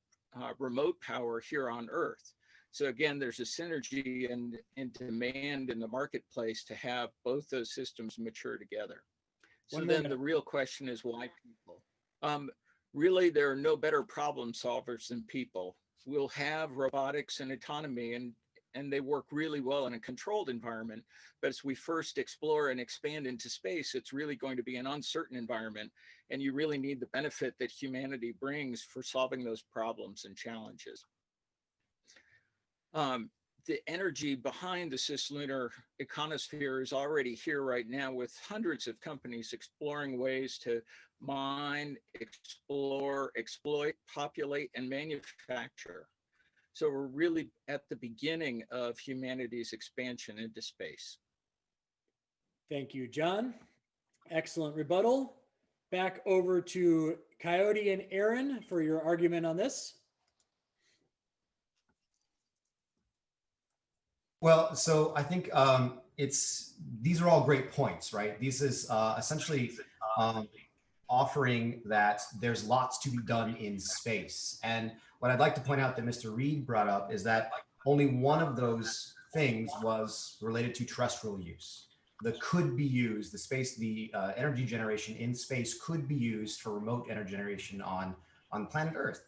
remote power here on Earth. So again, there's a synergy and demand in the marketplace to have both those systems mature together. So then the real question is why people? Really, there are no better problem solvers than people. We'll have robotics and autonomy and they work really well in a controlled environment. But as we first explore and expand into space, it's really going to be an uncertain environment. And you really need the benefit that humanity brings for solving those problems and challenges. The energy behind the cislunar econosphere is already here right now with hundreds of companies exploring ways to mine, explore, exploit, populate, and manufacture. So we're really at the beginning of humanity's expansion into space. Thank you, John. Excellent rebuttal. Back over to Coyote and Aaron for your argument on this. Well, so I think these are all great points, right? These is essentially um, offering that there's lots to be done in space. And what I'd like to point out that Mr. Reed brought up is that only one of those things was related to terrestrial use. The could be used, the energy generation in space could be used for remote energy generation on planet Earth.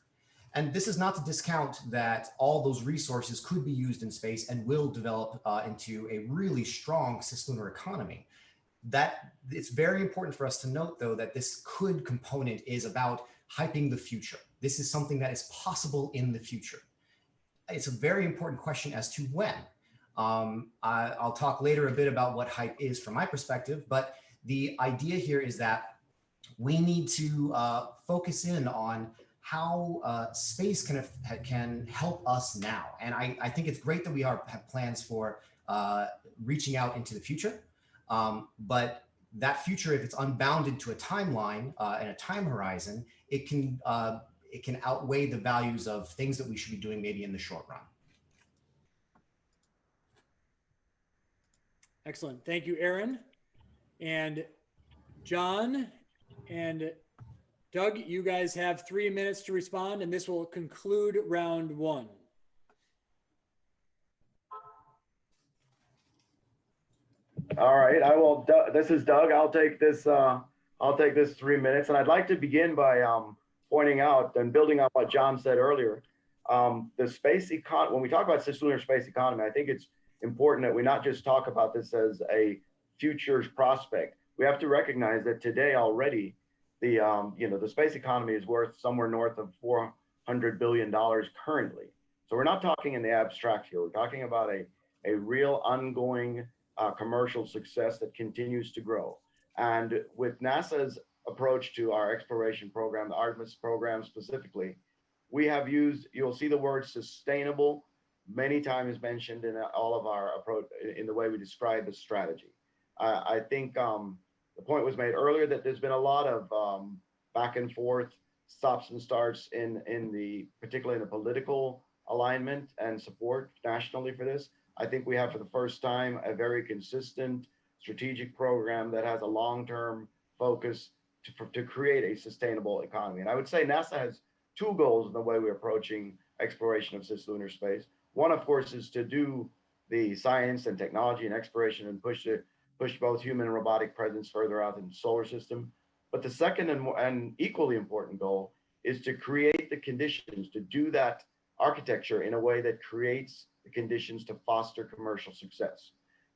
And this is not to discount that all those resources could be used in space and will develop into a really strong cislunar economy. That it's very important for us to note, though, that this could component is about hyping the future. This is something that is possible in the future. It's a very important question as to when. I'll talk later a bit about what hype is from my perspective, but the idea here is that we need to focus in on how space can help us now. And I think it's great that we have plans for reaching out into the future. But that future, if it's unbounded to a timeline and a time horizon, it can outweigh the values of things that we should be doing maybe in the short run. Excellent. Thank you, Aaron. And John and Doug, you guys have 3 minutes to respond, and this will conclude round one. All right, I will. This is Doug. I'll take this 3 minutes, and I'd like to begin by pointing out and building on what John said earlier. The space econ. When we talk about cislunar space economy, I think it's important that we not just talk about this as a future prospect. We have to recognize that today already, the space economy is worth somewhere north of $400 billion currently. So we're not talking in the abstract here. We're talking about a real ongoing commercial success that continues to grow. And with NASA's approach to our exploration program, the Artemis program specifically, we have used, you'll see the word sustainable many times mentioned in all of our approach, in the way we describe the strategy. I think the point was made earlier that there's been a lot of back and forth, stops and starts particularly in the political alignment and support nationally for this. I think we have for the first time a very consistent strategic program that has a long-term focus to create a sustainable economy. And I would say NASA has two goals in the way we're approaching exploration of cislunar space. One, of course, is to do the science and technology and exploration and push both human and robotic presence further out in the solar system. But the second and equally important goal is to create the conditions to do that architecture in a way that creates the conditions to foster commercial success.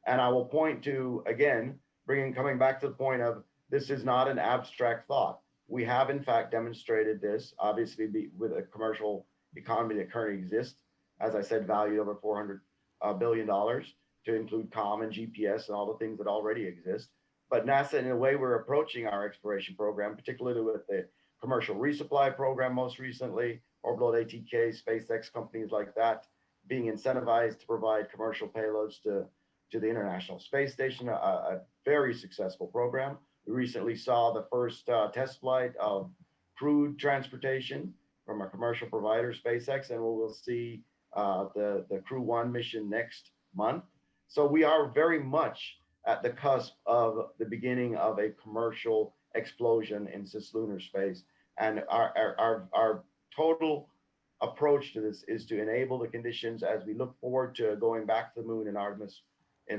And I will point to, again, coming back to the point of this is not an abstract thought. We have in fact demonstrated this, obviously with a commercial economy that currently exists, as I said, valued over $400 billion to include comm and GPS and all the things that already exist. But NASA, in the way we're approaching our exploration program, particularly with the commercial resupply program most recently, orbital ATK, SpaceX, companies like that, being incentivized to provide commercial payloads to the International Space Station, a very successful program. We recently saw the first test flight of crewed transportation from a commercial provider, SpaceX, and we will see the Crew 1 mission next month. So we are very much at the cusp of the beginning of a commercial explosion in cislunar space. And our total approach to this is to enable the conditions as we look forward to going back to the moon in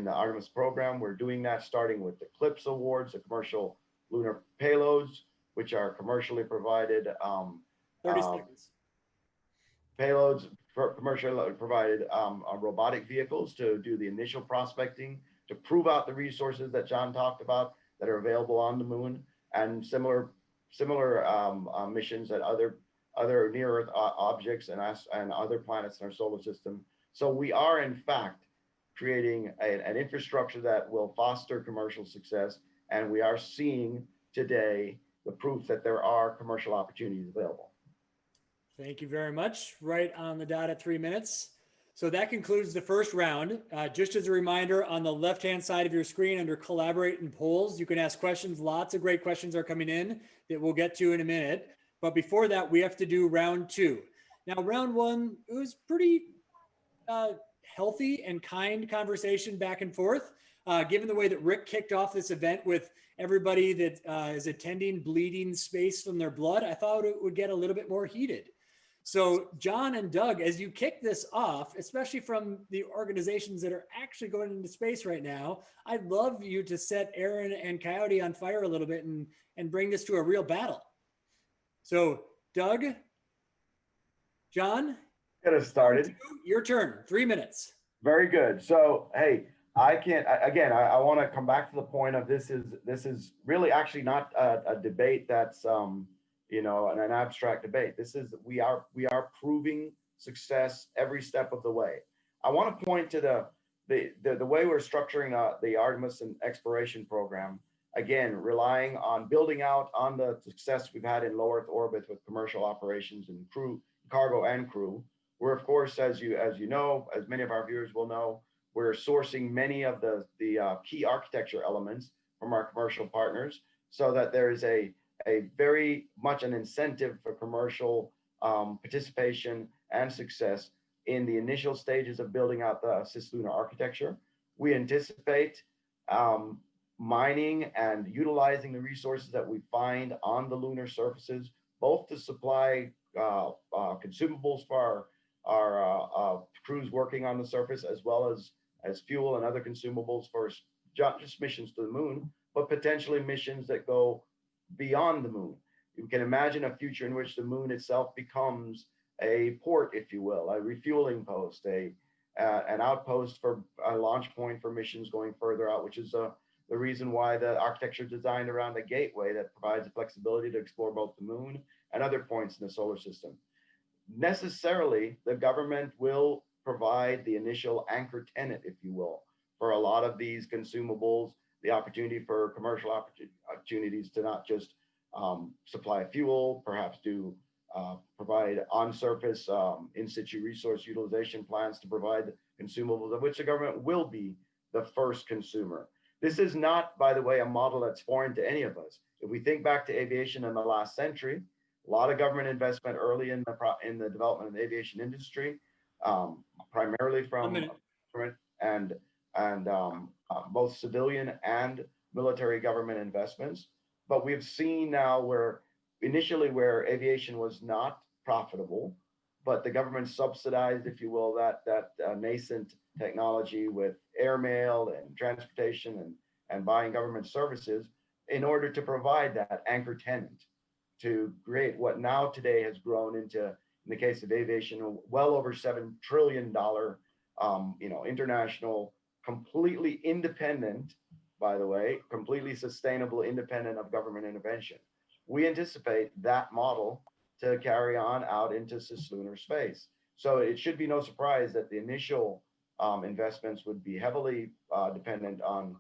the Artemis program. We're doing that starting with the CLIPS awards, the commercial lunar payloads, which are commercially provided 30 seconds. Payloads for commercially provided robotic vehicles to do the initial prospecting, to prove out the resources that John talked about that are available on the moon, and similar missions at other near Earth objects and other planets in our solar system. So we are in fact creating an infrastructure that will foster commercial success, and we are seeing today the proof that there are commercial opportunities available. Thank you very much. Right on the dot at 3 minutes. So that concludes the first round. Just as a reminder, on the left-hand side of your screen under Collaborate and Polls, you can ask questions. Lots of great questions are coming in that we'll get to in a minute. But before that, we have to do round two. Now, round one, it was pretty healthy and kind conversation back and forth. Given the way that Rick kicked off this event with everybody that is attending bleeding space from their blood, I thought it would get a little bit more heated. So John and Doug, as you kick this off, especially from the organizations that are actually going into space right now, I'd love you to set Aaron and Coyote on fire a little bit and bring this to a real battle. So Doug, John, Get us started. your turn, 3 minutes. Very good. So, hey, I want to come back to the point of this is really actually not a debate that's an abstract debate. We are proving success every step of the way. I want to point to the way we're structuring the Artemis and exploration program. Again, relying on building out on the success we've had in low Earth orbit with commercial operations and crew, cargo and crew. We're, of course, as you know, as many of our viewers will know, we're sourcing many of the key architecture elements from our commercial partners, so that there is a very much an incentive for commercial participation and success in the initial stages of building out the cislunar architecture. We anticipate mining and utilizing the resources that we find on the lunar surfaces, both to supply consumables for our crews working on the surface, as well as fuel and other consumables for not just missions to the moon, but potentially missions that go beyond the moon. You can imagine a future in which the moon itself becomes a port, if you will, a refueling post, an outpost for a launch point for missions going further out, which is the reason why the architecture is designed around a gateway that provides the flexibility to explore both the moon and other points in the solar system. Necessarily, the government will provide the initial anchor tenant, if you will, for a lot of these consumables, the opportunity for commercial opportunities to not just supply fuel, perhaps provide on-surface in situ resource utilization plans to provide consumables, of which the government will be the first consumer. This is not, by the way, a model that's foreign to any of us. If we think back to aviation in the last century, a lot of government investment early in the development of the aviation industry, primarily from government and both civilian and military government investments. But we've seen now where aviation was not profitable, but the government subsidized, if you will, that nascent technology with airmail and transportation and buying government services in order to provide that anchor tenant to create what now today has grown into, in the case of aviation, well over $7 trillion, international, completely independent, by the way, completely sustainable, independent of government intervention. We anticipate that model to carry on out into cislunar space. So it should be no surprise that the initial investments would be heavily dependent on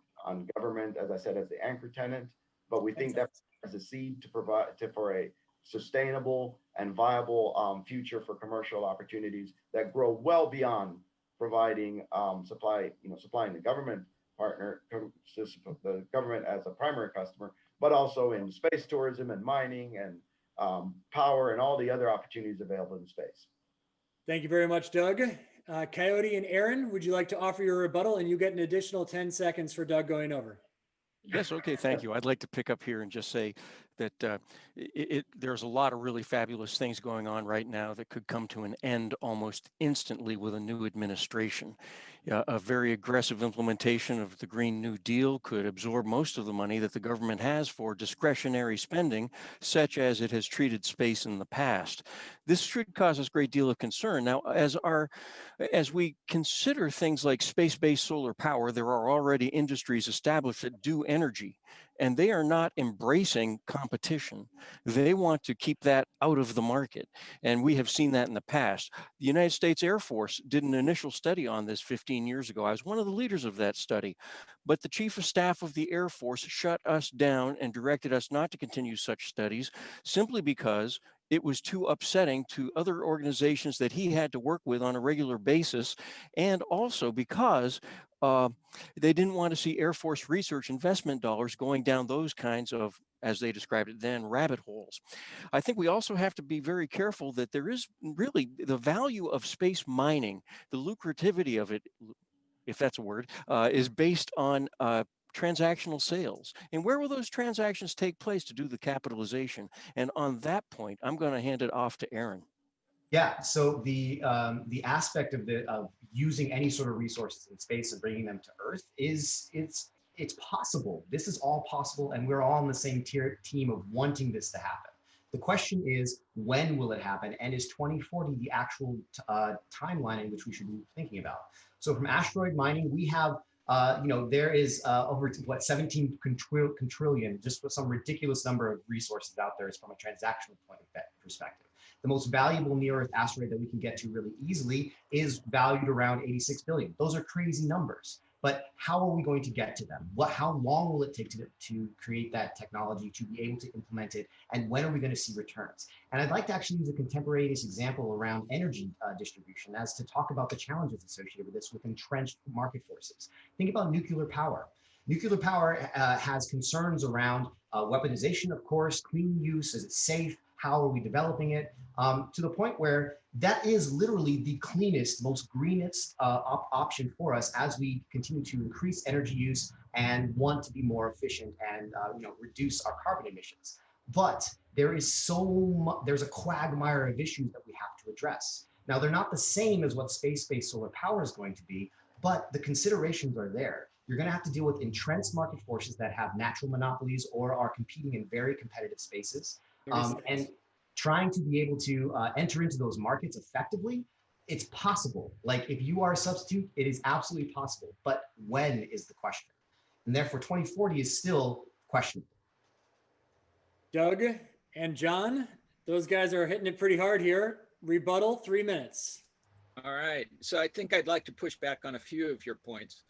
government, as I said, as the anchor tenant. But we think that as a seed to provide for a sustainable and viable future for commercial opportunities that grow well beyond providing supplying the government partner, the government as a primary customer, but also in space tourism and mining and power and all the other opportunities available in space. Thank you very much, Doug. Coyote and Aaron, would you like to offer your rebuttal? And you get an additional 10 seconds for Doug going over. Yes, okay, thank you. I'd like to pick up here and just say that there's a lot of really fabulous things going on right now that could come to an end almost instantly with a new administration. A very aggressive implementation of the Green New Deal could absorb most of the money that the government has for discretionary spending, such as it has treated space in the past. This should cause us a great deal of concern. Now, as we consider things like space-based solar power, there are already industries established that do energy, and they are not embracing competition. They want to keep that out of the market, and we have seen that in the past. The United States Air Force did an initial study on this 15 years ago. I was one of the leaders of that study, but the Chief of Staff of the Air Force shut us down and directed us not to continue such studies simply because it was too upsetting to other organizations that he had to work with on a regular basis, and also because they didn't want to see Air Force research investment dollars going down those kinds of, as they described it then, rabbit holes. I think we also have to be very careful that there is really the value of space mining, the lucrativity of it, if that's a word, is based on transactional sales. And where will those transactions take place to do the capitalization? And on that point, I'm going to hand it off to Aaron. Yeah, so the aspect of using any sort of resources in space and bringing them to Earth it's possible. This is all possible, and we're all on the same team of wanting this to happen. The question is, when will it happen? And is 2040 the actual timeline in which we should be thinking about? So from asteroid mining, we have, there is over 17 quadrillion, just with some ridiculous number of resources out there from a transactional point of perspective. The most valuable near-Earth asteroid that we can get to really easily is valued around 86 billion. Those are crazy numbers. But how are we going to get to them? How long will it take to create that technology, to be able to implement it? And when are we going to see returns? And I'd like to actually use a contemporaneous example around energy distribution as to talk about the challenges associated with this with entrenched market forces. Think about nuclear power. Nuclear power has concerns around weaponization, of course, clean use, is it safe? How are we developing it? To the point where that is literally the cleanest, most greenest option for us as we continue to increase energy use and want to be more efficient and reduce our carbon emissions. But there's a quagmire of issues that we have to address. Now, they're not the same as what space-based solar power is going to be, but the considerations are there. You're going to have to deal with entrenched market forces that have natural monopolies or are competing in very competitive spaces. And trying to be able to enter into those markets effectively, it's possible. Like if you are a substitute, it is absolutely possible. But when is the question? And therefore 2040 is still questionable. Doug and John, those guys are hitting it pretty hard here. Rebuttal, 3 minutes. All right. So I think I'd like to push back on a few of your points.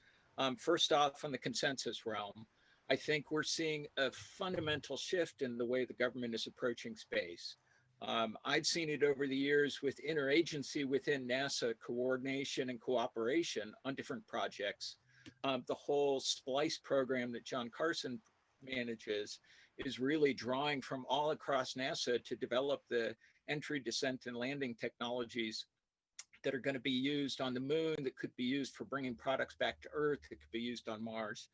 First off, on the consensus realm, I think we're seeing a fundamental shift in the way the government is approaching space. I've seen it over the years with interagency within NASA coordination and cooperation on different projects. The whole SPLICE program that John Carson manages is really drawing from all across NASA to develop the entry, descent, and landing technologies that are going to be used on the moon, that could be used for bringing products back to Earth, that could be used on Mars.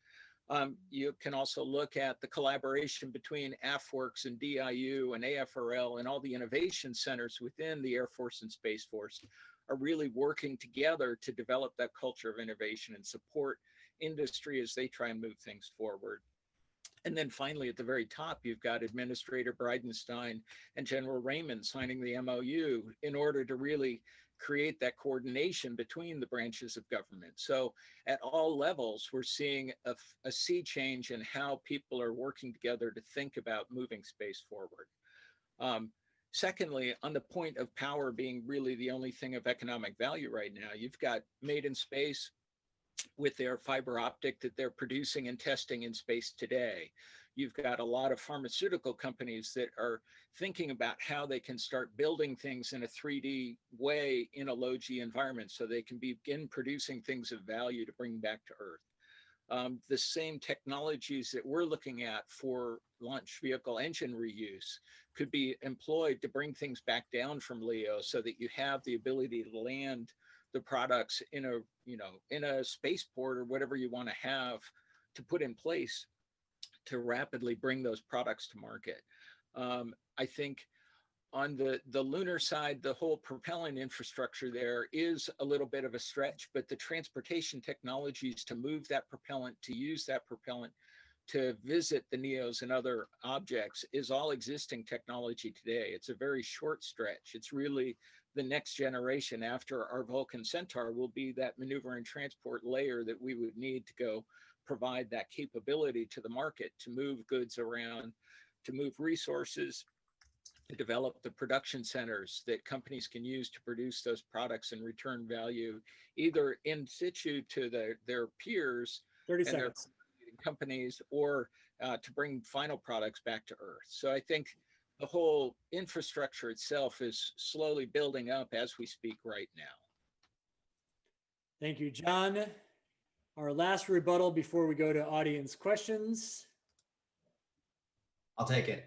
You can also look at the collaboration between AFWERX and DIU and AFRL and all the innovation centers within the Air Force and Space Force are really working together to develop that culture of innovation and support industry as they try and move things forward. And then finally, at the very top, you've got Administrator Bridenstine and General Raymond signing the MOU in order to really create that coordination between the branches of government. So at all levels, we're seeing a sea change in how people are working together to think about moving space forward. Secondly, on the point of power being really the only thing of economic value right now, you've got Made in Space with their fiber optic that they're producing and testing in space today. You've got a lot of pharmaceutical companies that are thinking about how they can start building things in a 3D way in a low G environment so they can begin producing things of value to bring back to Earth. The same technologies that we're looking at for launch vehicle engine reuse could be employed to bring things back down from LEO so that you have the ability to land the products in a spaceport or whatever you want to have to put in place to rapidly bring those products to market. I think on the lunar side, the whole propellant infrastructure there is a little bit of a stretch, but the transportation technologies to move that propellant, to use that propellant, to visit the NEOs and other objects is all existing technology today. It's a very short stretch. It's really the next generation after our Vulcan Centaur will be that maneuver and transport layer that we would need to go provide that capability to the market to move goods around, to move resources, to develop the production centers that companies can use to produce those products and return value either in situ to their peers 30 and seconds. their companies or to bring final products back to Earth. So I think the whole infrastructure itself is slowly building up as we speak right now. Thank you, John. Our last rebuttal before we go to audience questions. I'll take it.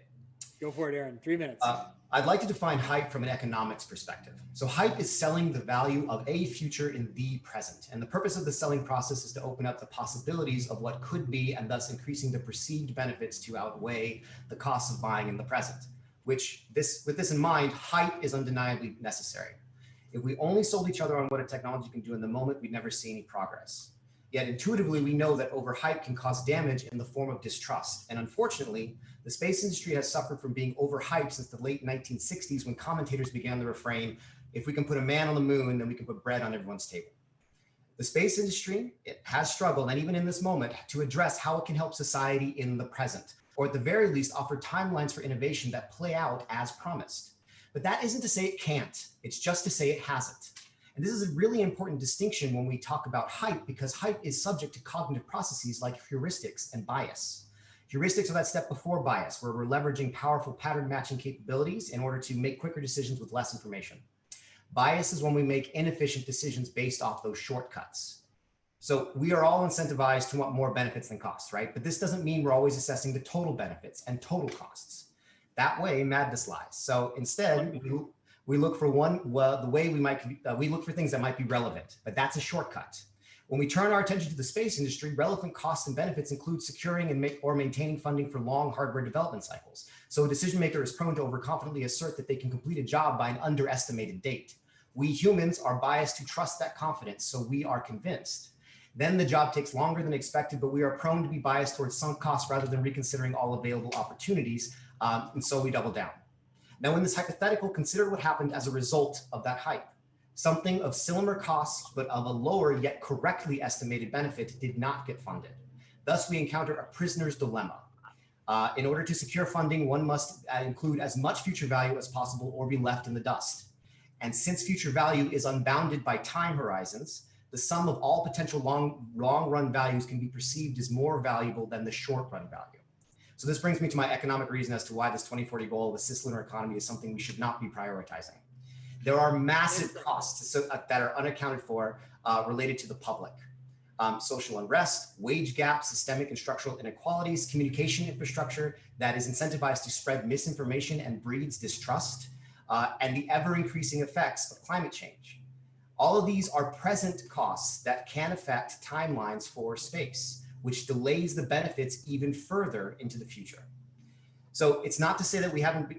Go for it, Aaron. 3 minutes. I'd like to define hype from an economics perspective. So hype is selling the value of a future in the present. And the purpose of the selling process is to open up the possibilities of what could be, and thus increasing the perceived benefits to outweigh the costs of buying in the present, with this in mind, hype is undeniably necessary. If we only sold each other on what a technology can do in the moment, we'd never see any progress. Yet intuitively, we know that overhype can cause damage in the form of distrust. And unfortunately, the space industry has suffered from being overhyped since the late 1960s, when commentators began the refrain, if we can put a man on the moon, then we can put bread on everyone's table. The space industry, it has struggled, and even in this moment, to address how it can help society in the present, or at the very least, offer timelines for innovation that play out as promised. But that isn't to say it can't, it's just to say it hasn't. And this is a really important distinction when we talk about hype, because hype is subject to cognitive processes like heuristics and bias. Heuristics are that step before bias, where we're leveraging powerful pattern matching capabilities in order to make quicker decisions with less information. Bias is when we make inefficient decisions based off those shortcuts. So we are all incentivized to want more benefits than costs, right? But this doesn't mean we're always assessing the total benefits and total costs. That way, madness lies. So instead, we look for we look for things that might be relevant, but that's a shortcut. When we turn our attention to the space industry, relevant costs and benefits include securing and maintaining funding for long hardware development cycles. So a decision maker is prone to overconfidently assert that they can complete a job by an underestimated date. We humans are biased to trust that confidence, so we are convinced. Then the job takes longer than expected, but we are prone to be biased towards sunk costs rather than reconsidering all available opportunities, and so we double down. Now, in this hypothetical, consider what happened as a result of that hype. Something of similar costs, but of a lower yet correctly estimated benefit did not get funded. Thus, we encounter a prisoner's dilemma. In order to secure funding, one must include as much future value as possible or be left in the dust. And since future value is unbounded by time horizons, the sum of all potential long-run values can be perceived as more valuable than the short-run value. So this brings me to my economic reason as to why this 2040 goal of a cislunar economy is something we should not be prioritizing. There are massive costs that are unaccounted for related to the public. Social unrest, wage gaps, systemic and structural inequalities, communication infrastructure that is incentivized to spread misinformation and breeds distrust, and the ever-increasing effects of climate change. All of these are present costs that can affect timelines for space, which delays the benefits even further into the future. So it's not to say that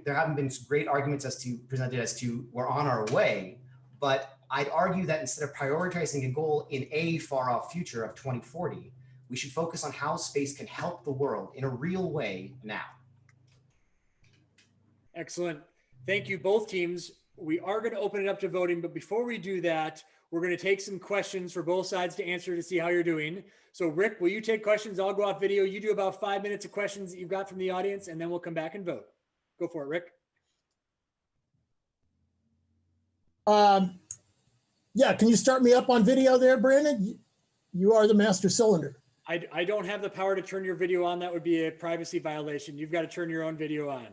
there haven't been great arguments presented as to we're on our way, but I'd argue that instead of prioritizing a goal in a far off future of 2040, we should focus on how space can help the world in a real way now. Excellent. Thank you, both teams. We are going to open it up to voting, but before we do that, we're going to take some questions for both sides to answer to see how you're doing. So Rick, will you take questions? I'll go off video. You do about 5 minutes of questions that you've got from the audience, and then we'll come back and vote. Go for it, Rick. Yeah, can you start me up on video there, Brandon? You are the master cylinder. I don't have the power to turn your video on. That would be a privacy violation. You've got to turn your own video on.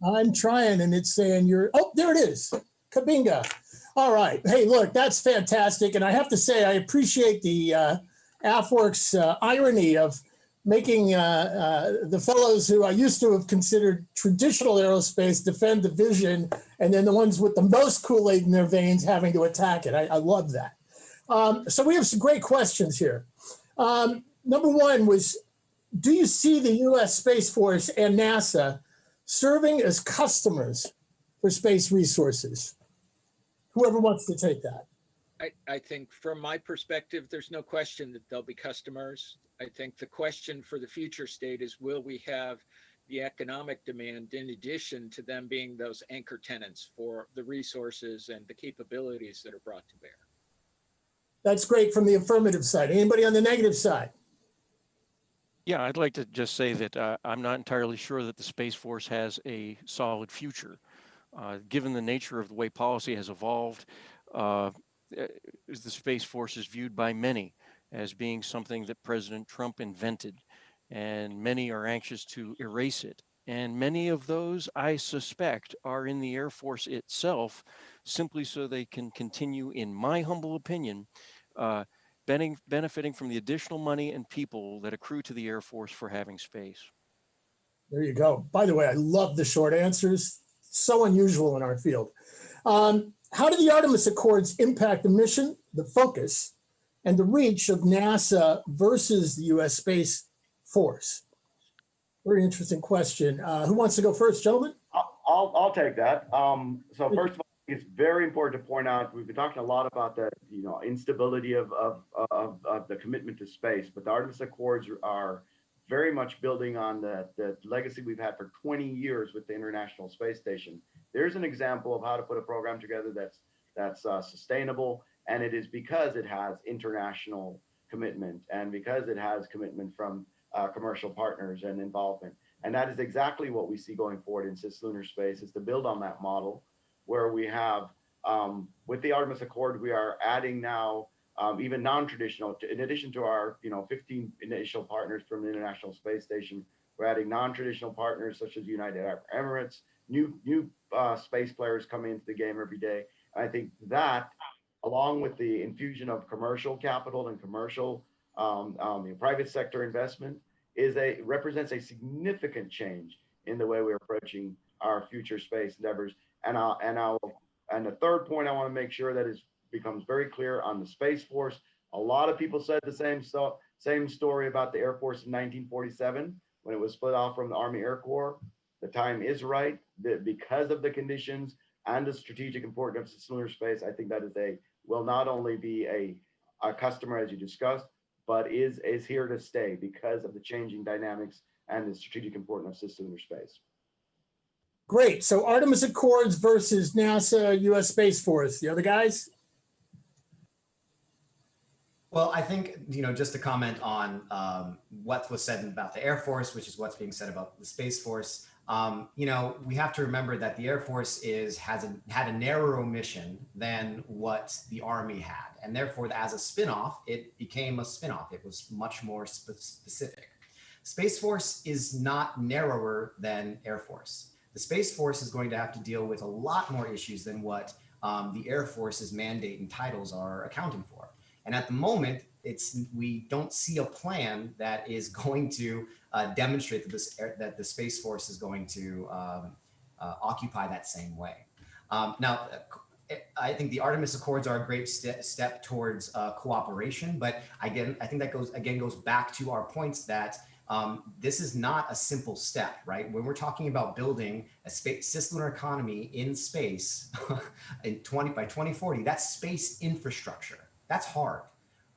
I'm trying, and it's saying oh, there it is. Kabinga. All right. Hey, look, that's fantastic. And I have to say, I appreciate the AFWERX irony of making the fellows who I used to have considered traditional aerospace defend the vision, and then the ones with the most Kool-Aid in their veins having to attack it. I love that. So we have some great questions here. Number one was, do you see the U.S. Space Force and NASA serving as customers for space resources? Whoever wants to take that. I think from my perspective, there's no question that they'll be customers. I think the question for the future state is, will we have the economic demand in addition to them being those anchor tenants for the resources and the capabilities that are brought to bear? That's great from the affirmative side. Anybody on the negative side? Yeah, I'd like to just say that I'm not entirely sure that the Space Force has a solid future. Given the nature of the way policy has evolved, the Space Force is viewed by many as being something that President Trump invented, and many are anxious to erase it. And many of those, I suspect, are in the Air Force itself, simply so they can continue, in my humble opinion, benefiting from the additional money and people that accrue to the Air Force for having space. There you go. By the way, I love the short answers. So unusual in our field. How do the Artemis Accords impact the mission, the focus, and the reach of NASA versus the U.S. Space Force? Very interesting question. Who wants to go first, gentlemen? I'll take that. So first of all, it's very important to point out, we've been talking a lot about the instability of the commitment to space, but the Artemis Accords are very much building on the legacy we've had for 20 years with the International Space Station. There's an example of how to put a program together that's sustainable, and it is because it has international commitment and because it has commitment from commercial partners and involvement. And that is exactly what we see going forward in cislunar space, is to build on that model where we have, with the Artemis Accord, we are adding now even non-traditional, in addition to our 15 initial partners from the International Space Station, we're adding non-traditional partners such as United Arab Emirates, new space players coming into the game every day. And I think that, along with the infusion of commercial capital and commercial private sector investment, represents a significant change in the way we're approaching our future space endeavors. And the third point I want to make sure that becomes very clear on the Space Force. A lot of people said the same story about the Air Force in 1947 when it was split off from the Army Air Corps. The time is right, because of the conditions and the strategic importance of cislunar space. I think that will not only be a customer, as you discussed, but is here to stay because of the changing dynamics and the strategic importance of cislunar space. Great. So Artemis Accords versus NASA, U.S. Space Force. The other guys? Well, I think, just to comment on what was said about the Air Force, which is what's being said about the Space Force. We have to remember that the Air Force had a narrower mission than what the Army had. And therefore, as a spinoff, it became a spinoff. It was much more specific. Space Force is not narrower than Air Force. The Space Force is going to have to deal with a lot more issues than what the Air Force's mandate and titles are accounting for. And at the moment, we don't see a plan that is going to demonstrate that the Space Force is going to occupy that same way. Now, I think the Artemis Accords are a great step towards cooperation, but again, I think that goes back to our points that this is not a simple step, right? When we're talking about building a cislunar economy in space by 2040, that's space infrastructure. That's hard.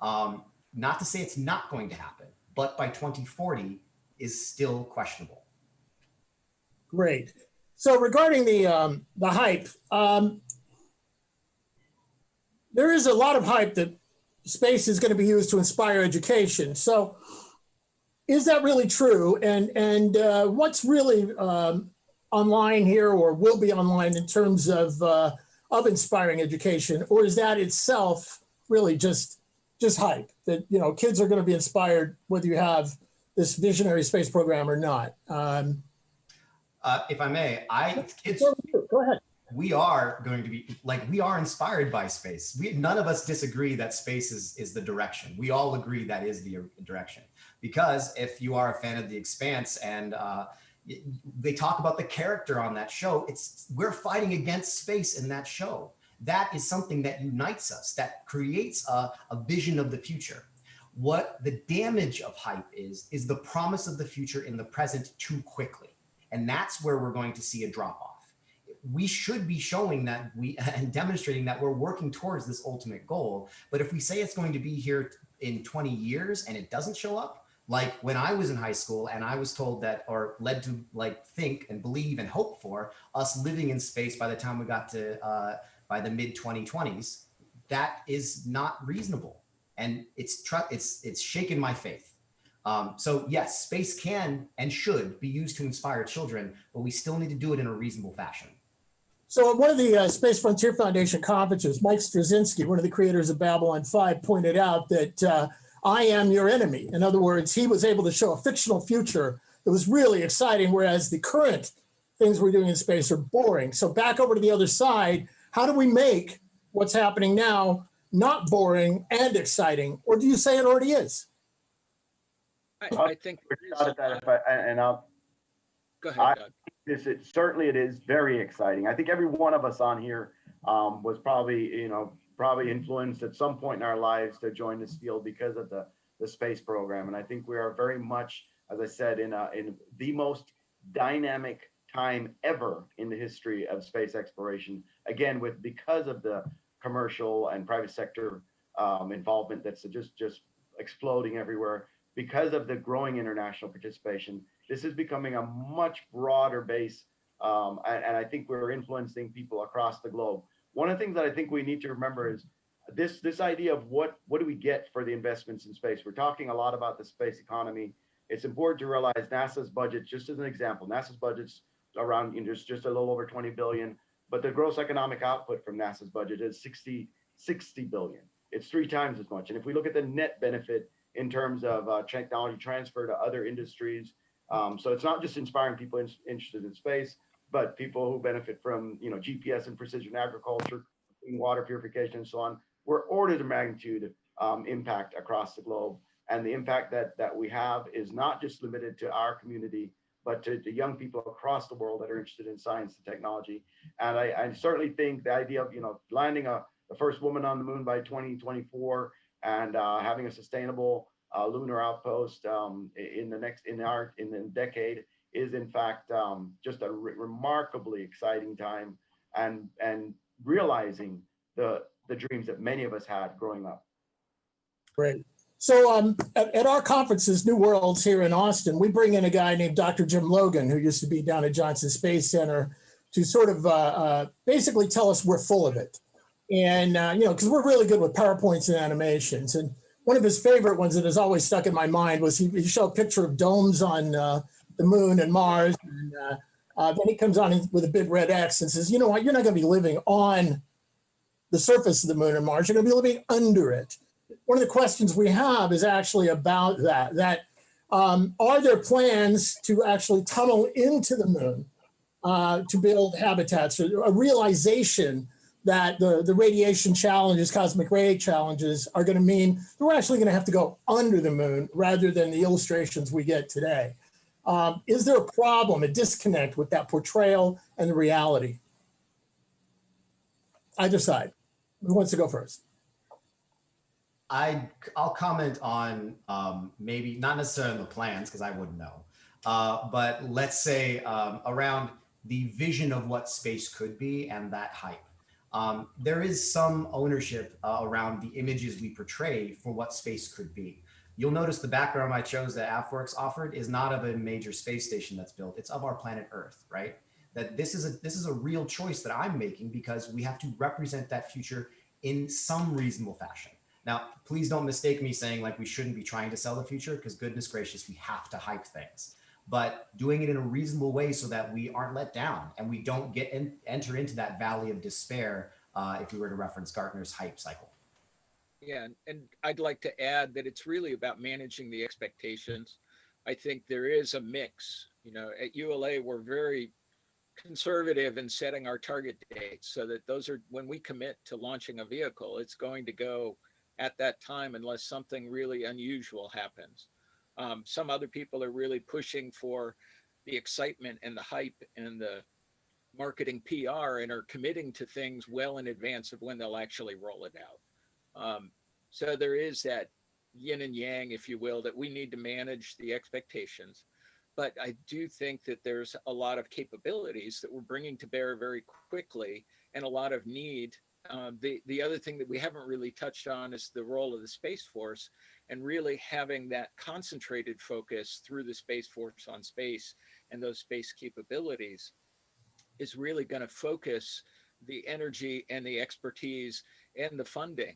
Not to say it's not going to happen, but by 2040 is still questionable. Great. So regarding the hype, there is a lot of hype that space is going to be used to inspire education. So is that really true? And what's really online here or will be online in terms of inspiring education? Or is that itself really just hype that, kids are going to be inspired whether you have this visionary space program or not? If I may, go ahead. We are going to be we are inspired by space. None of us disagree that space is the direction. We all agree that is the direction, because if you are a fan of The Expanse and they talk about the character on that show, we're fighting against space in that show. That is something that unites us, that creates a vision of the future. What the damage of hype is the promise of the future in the present too quickly. And that's where we're going to see a drop off. We should be showing that and demonstrating that we're working towards this ultimate goal. But if we say it's going to be here in 20 years and it doesn't show up, like when I was in high school and I was told that, or led to think and believe and hope for us living in space by the time we got to by the mid 2020s, that is not reasonable. And it's shaken my faith. So yes, space can and should be used to inspire children, but we still need to do it in a reasonable fashion. So at one of the Space Frontier Foundation conferences, Mike Straczynski, one of the creators of Babylon 5, pointed out that I am your enemy. In other words, he was able to show a fictional future that was really exciting, whereas the current things we're doing in space are boring. So back over to the other side, how do we make what's happening now not boring and exciting? Or do you say it already is? I think there is a lot. Go ahead, Doug. Certainly it is very exciting. I think every one of us on here was probably, probably influenced at some point in our lives to join this field because of the space program. And I think we are very much, as I said, in the most dynamic time ever in the history of space exploration. Again, because of the commercial and private sector involvement that's just exploding everywhere, because of the growing international participation. This is becoming a much broader base, and I think we're influencing people across the globe. One of the things that I think we need to remember is this idea of what do we get for the investments in space. We're talking a lot about the space economy. It's important to realize NASA's budget, just as an example, NASA's budget's around just a little over 20 billion, but the gross economic output from NASA's budget is 60 billion. It's 3 times as much. And if we look at the net benefit in terms of technology transfer to other industries, so it's not just inspiring people interested in space, but people who benefit from GPS and precision agriculture, clean water purification, and so on. We're orders of magnitude impact across the globe, and the impact that we have is not just limited to our community, but to young people across the world that are interested in science and technology. And I certainly think the idea of landing the first woman on the moon by 2024 and having a sustainable lunar outpost in the decade is in fact just a remarkably exciting time, and realizing the dreams that many of us had growing up. Great. So at our conferences, New Worlds here in Austin, we bring in a guy named Dr. Jim Logan, who used to be down at Johnson Space Center, to sort of basically tell us we're full of it. And, because we're really good with PowerPoints and animations. And one of his favorite ones that has always stuck in my mind was he showed a picture of domes on the moon and Mars. And then he comes on with a big red X and says, you know what, you're not going to be living on the surface of the moon and Mars. You're going to be living under it. One of the questions we have is actually about that are there plans to actually tunnel into the moon to build habitats, or a realization that the radiation challenges, cosmic ray challenges, are going to mean that we're actually going to have to go under the moon rather than the illustrations we get today? Is there a problem, a disconnect with that portrayal and the reality? Either side. Who wants to go first? I'll comment on maybe not necessarily on the plans, because I wouldn't know, but let's say around the vision of what space could be and that hype. There is some ownership around the images we portray for what space could be. You'll notice the background I chose that AFWERX offered is not of a major space station that's built. It's of our planet Earth, right? That this is a real choice that I'm making because we have to represent that future in some reasonable fashion. Now, please don't mistake me saying like we shouldn't be trying to sell the future, because goodness gracious, we have to hype things, but doing it in a reasonable way so that we aren't let down and we don't enter into that valley of despair if we were to reference Gartner's hype cycle. Yeah, and I'd like to add that it's really about managing the expectations. I think there is a mix. At ULA, we're very conservative in setting our target dates so that those are, when we commit to launching a vehicle, it's going to go at that time unless something really unusual happens. Some other people are really pushing for the excitement and the hype and the marketing PR and are committing to things well in advance of when they'll actually roll it out. So there is that yin and yang, if you will, that we need to manage the expectations. But I do think that there's a lot of capabilities that we're bringing to bear very quickly and a lot of need. The other thing that we haven't really touched on is the role of the Space Force, and really having that concentrated focus through the Space Force on space and those space capabilities is really going to focus the energy and the expertise and the funding.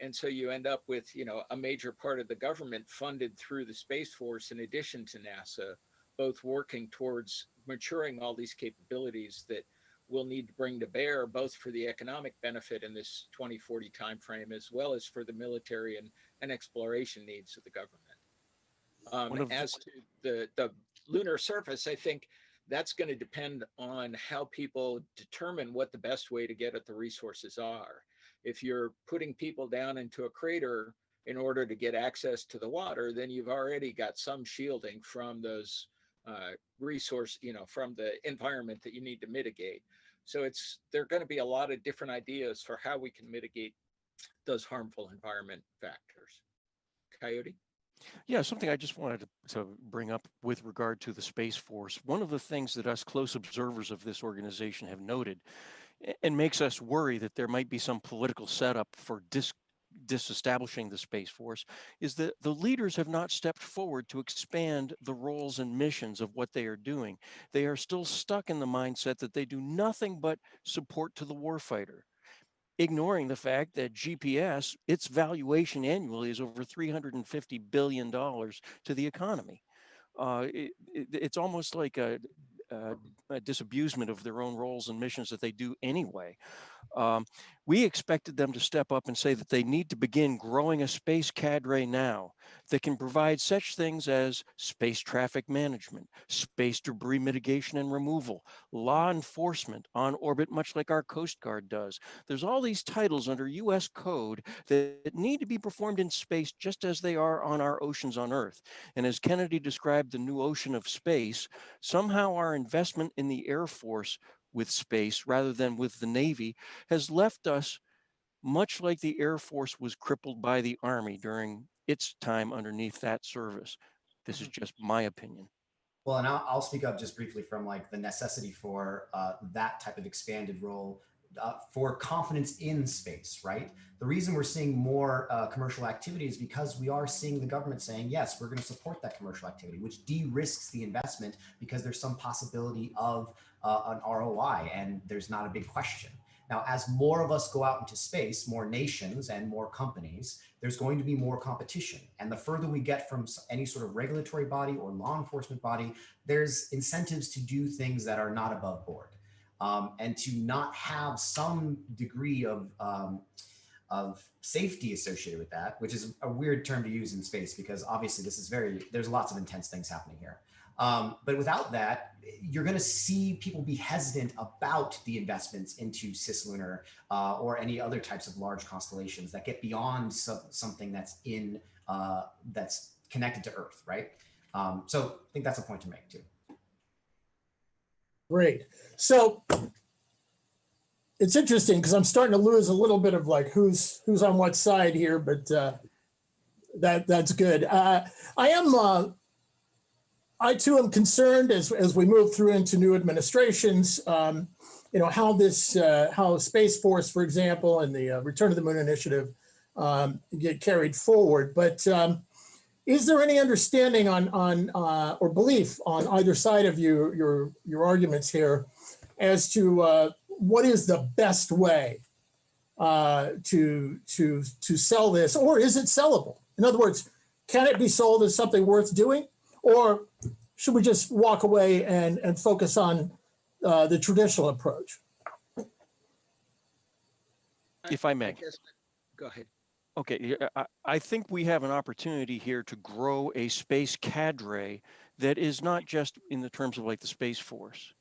And so you end up with, a major part of the government funded through the Space Force in addition to NASA, both working towards maturing all these capabilities that we'll need to bring to bear, both for the economic benefit in this 2040 timeframe, as well as for the military and exploration needs of the government. As to the lunar surface, I think that's going to depend on how people determine what the best way to get at the resources are. If you're putting people down into a crater in order to get access to the water, then you've already got some shielding from those resource, from the environment that you need to mitigate. So there are going to be a lot of different ideas for how we can mitigate those harmful environment factors. Coyote? Yeah, something I just wanted to bring up with regard to the Space Force. One of the things that us close observers of this organization have noted and makes us worry that there might be some political setup for disestablishing the Space Force is that the leaders have not stepped forward to expand the roles and missions of what they are doing. They are still stuck in the mindset that they do nothing but support to the warfighter, ignoring the fact that GPS, its valuation annually is over $350 billion to the economy. It's almost like a disabusement of their own roles and missions that they do anyway. We expected them to step up and say that they need to begin growing a space cadre now that can provide such things as space traffic management, space debris mitigation and removal, law enforcement on orbit, much like our Coast Guard does. There's all these titles under US code that need to be performed in space just as they are on our oceans on Earth. And as Kennedy described the new ocean of space, somehow our investment in the Air Force with space rather than with the Navy has left us much like the Air Force was crippled by the Army during its time underneath that service. This is just my opinion. Well, and I'll speak up just briefly from like the necessity for that type of expanded role for confidence in space, right? The reason we're seeing more commercial activity is because we are seeing the government saying, yes, we're going to support that commercial activity, which de-risks the investment because there's some possibility of an ROI and there's not a big question. Now, as more of us go out into space, more nations and more companies, there's going to be more competition. And the further we get from any sort of regulatory body or law enforcement body, there's incentives to do things that are not above board. And to not have some degree of safety associated with that, which is a weird term to use in space because obviously this is there's lots of intense things happening here. But without that, you're going to see people be hesitant about the investments into cislunar or any other types of large constellations that get beyond something that's that's connected to Earth, right? So I think that's a point to make too. Great. So it's interesting because I'm starting to lose a little bit of like who's on what side here, but that's good. I too am concerned as we move through into new administrations, how Space Force, for example, and the Return to the Moon initiative get carried forward. But is there any understanding on or belief on either side of your arguments here as to what is the best way to sell this, or is it sellable? In other words, can it be sold as something worth doing? Or should we just walk away and focus on the traditional approach? If I may. Go ahead. Okay, I think we have an opportunity here to grow a space cadre that is not just in the terms of like the Space Force.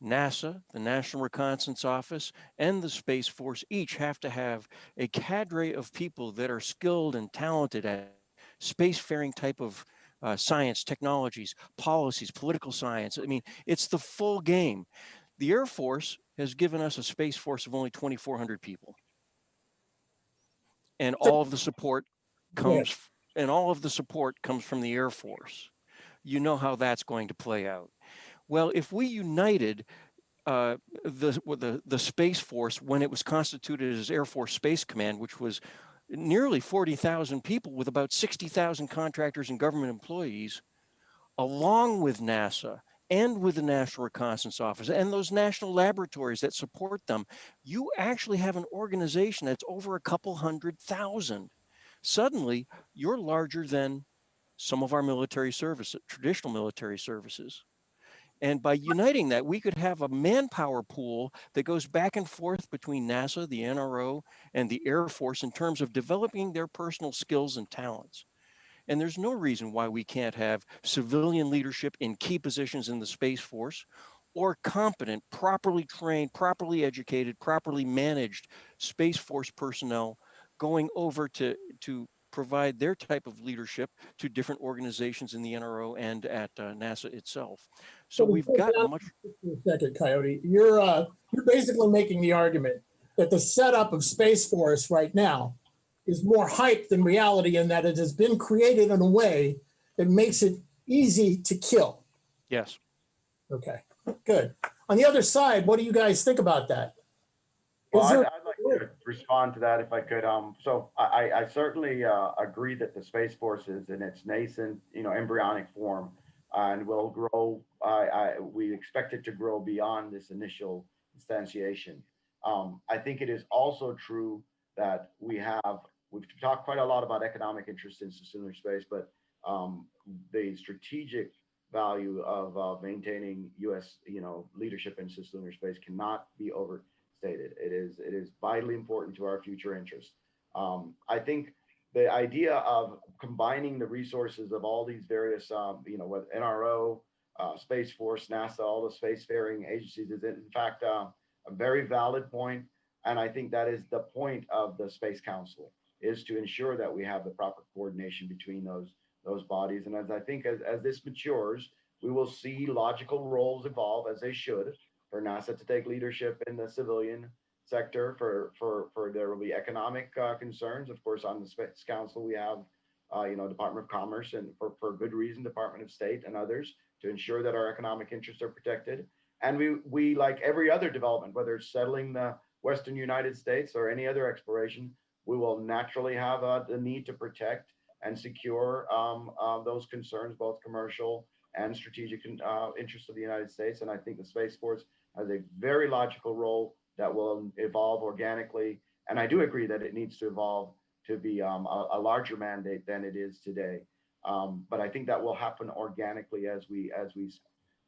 NASA, the National Reconnaissance Office, and the Space Force each have to have a cadre of people that are skilled and talented at spacefaring type of science, technologies, policies, political science. I mean, it's the full game. The Air Force has given us a Space Force of only 2,400 people. And all of the support comes, from the Air Force. You know how that's going to play out. Well, if we united the Space Force when it was constituted as Air Force Space Command, which was nearly 40,000 people with about 60,000 contractors and government employees, along with NASA and with the National Reconnaissance Office and those national laboratories that support them, you actually have an organization that's over a couple 100,000. Suddenly, you're larger than some of our military services, traditional military services. And by uniting that, we could have a manpower pool that goes back and forth between NASA, the NRO, and the Air Force in terms of developing their personal skills and talents. And there's no reason why we can't have civilian leadership in key positions in the Space Force, or competent, properly trained, properly educated, properly managed Space Force personnel going over to provide their type of leadership to different organizations in the NRO and at NASA itself. So we've got much. A second, Coyote, you're basically making the argument that the setup of Space Force right now is more hype than reality, in that it has been created in a way that makes it easy to kill. Yes. Okay, good. On the other side, what do you guys think about that? Well, I'd like to respond to that if I could. So I certainly agree that the Space Force is in its nascent, embryonic form, and will grow. We expect it to grow beyond this initial instantiation. I think it is also true that we've talked quite a lot about economic interest in stellar space, but the strategic value of maintaining U.S. leadership in stellar space cannot be overstated. It is vitally important to our future interest. I think the idea of combining the resources of all these various, with NRO, Space Force, NASA, all the spacefaring agencies is in fact a very valid point. And I think that is the point of the Space Council, is to ensure that we have the proper coordination between those bodies. And as I think as this matures, we will see logical roles evolve, as they should, for NASA to take leadership in the civilian sector, for there will be economic concerns. Of course, on the Space Council, we have, Department of Commerce, and for good reason, Department of State and others, to ensure that our economic interests are protected. And we like every other development, whether it's settling the Western United States or any other exploration, we will naturally have the need to protect and secure those concerns, both commercial and strategic interests of the United States. And I think the Space Force has a very logical role that will evolve organically. And I do agree that it needs to evolve to be a larger mandate than it is today. But I think that will happen organically as we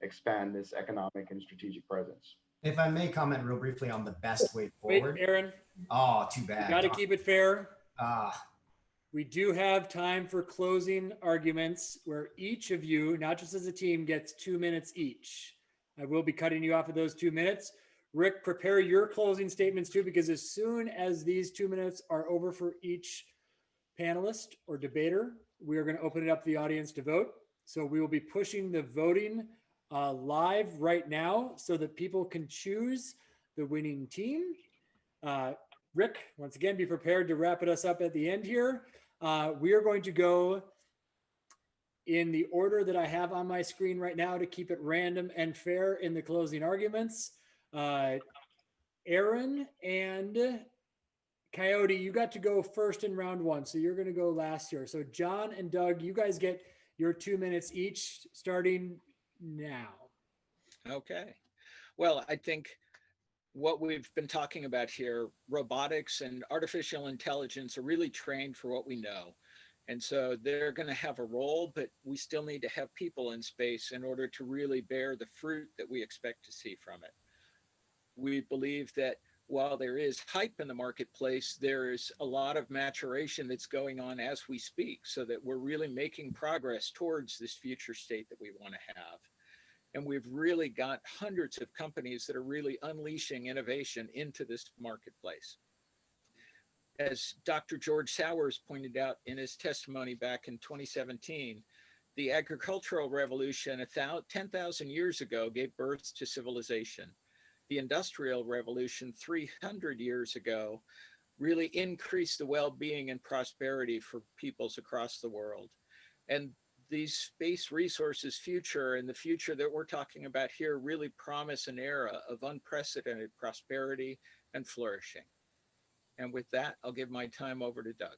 expand this economic and strategic presence. If I may comment real briefly on the best way forward. Wait, Aaron. Oh, too bad. Got to keep it fair. Ah. We do have time for closing arguments where each of you, not just as a team, gets 2 minutes each. I will be cutting you off of those 2 minutes. Rick, prepare your closing statements too, because as soon as these 2 minutes are over for each panelist or debater, we are going to open it up to the audience to vote. So we will be pushing the voting live right now so that people can choose the winning team. Rick, once again, be prepared to wrap us up at the end here. We are going to go in the order that I have on my screen right now to keep it random and fair in the closing arguments. Aaron and Coyote, you got to go first in round one, so you're going to go last here. So John and Doug, you guys get your 2 minutes each starting now. Okay. Well, I think what we've been talking about here, robotics and artificial intelligence are really trained for what we know. And so they're going to have a role, but we still need to have people in space in order to really bear the fruit that we expect to see from it. We believe that while there is hype in the marketplace, there is a lot of maturation that's going on as we speak, so that we're really making progress towards this future state that we want to have. And we've really got hundreds of companies that are really unleashing innovation into this marketplace. As Dr. George Sowers pointed out in his testimony back in 2017, the agricultural revolution 10,000 years ago gave birth to civilization. The Industrial Revolution 300 years ago really increased the well-being and prosperity for peoples across the world. And these space resources future and the future that we're talking about here really promise an era of unprecedented prosperity and flourishing. And with that, I'll give my time over to Doug.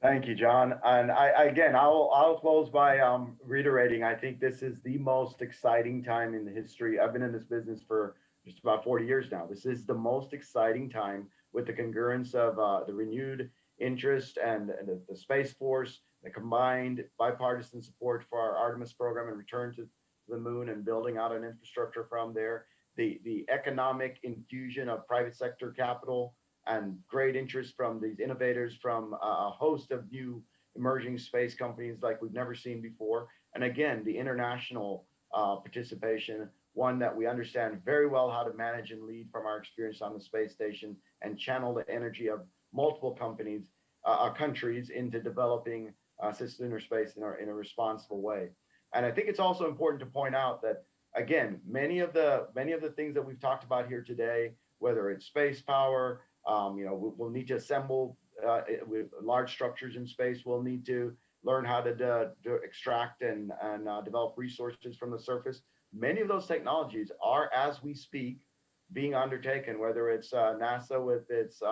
Thank you, John. And I'll close by reiterating, I think this is the most exciting time in the history. I've been in this business for just about 40 years now. This is the most exciting time, with the congruence of the renewed interest and the Space Force, the combined bipartisan support for our Artemis program and return to the moon and building out an infrastructure from there, the economic infusion of private sector capital and great interest from these innovators from a host of new emerging space companies like we've never seen before. And again, the international participation, one that we understand very well how to manage and lead from our experience on the space station and channel the energy of multiple countries into developing cislunar space in a responsible way. And I think it's also important to point out that, again, many of the things that we've talked about here today, whether it's space power, we'll need to assemble with large structures in space. We'll need to learn how to extract and develop resources from the surface. Many of those technologies are, as we speak, being undertaken, whether it's NASA with its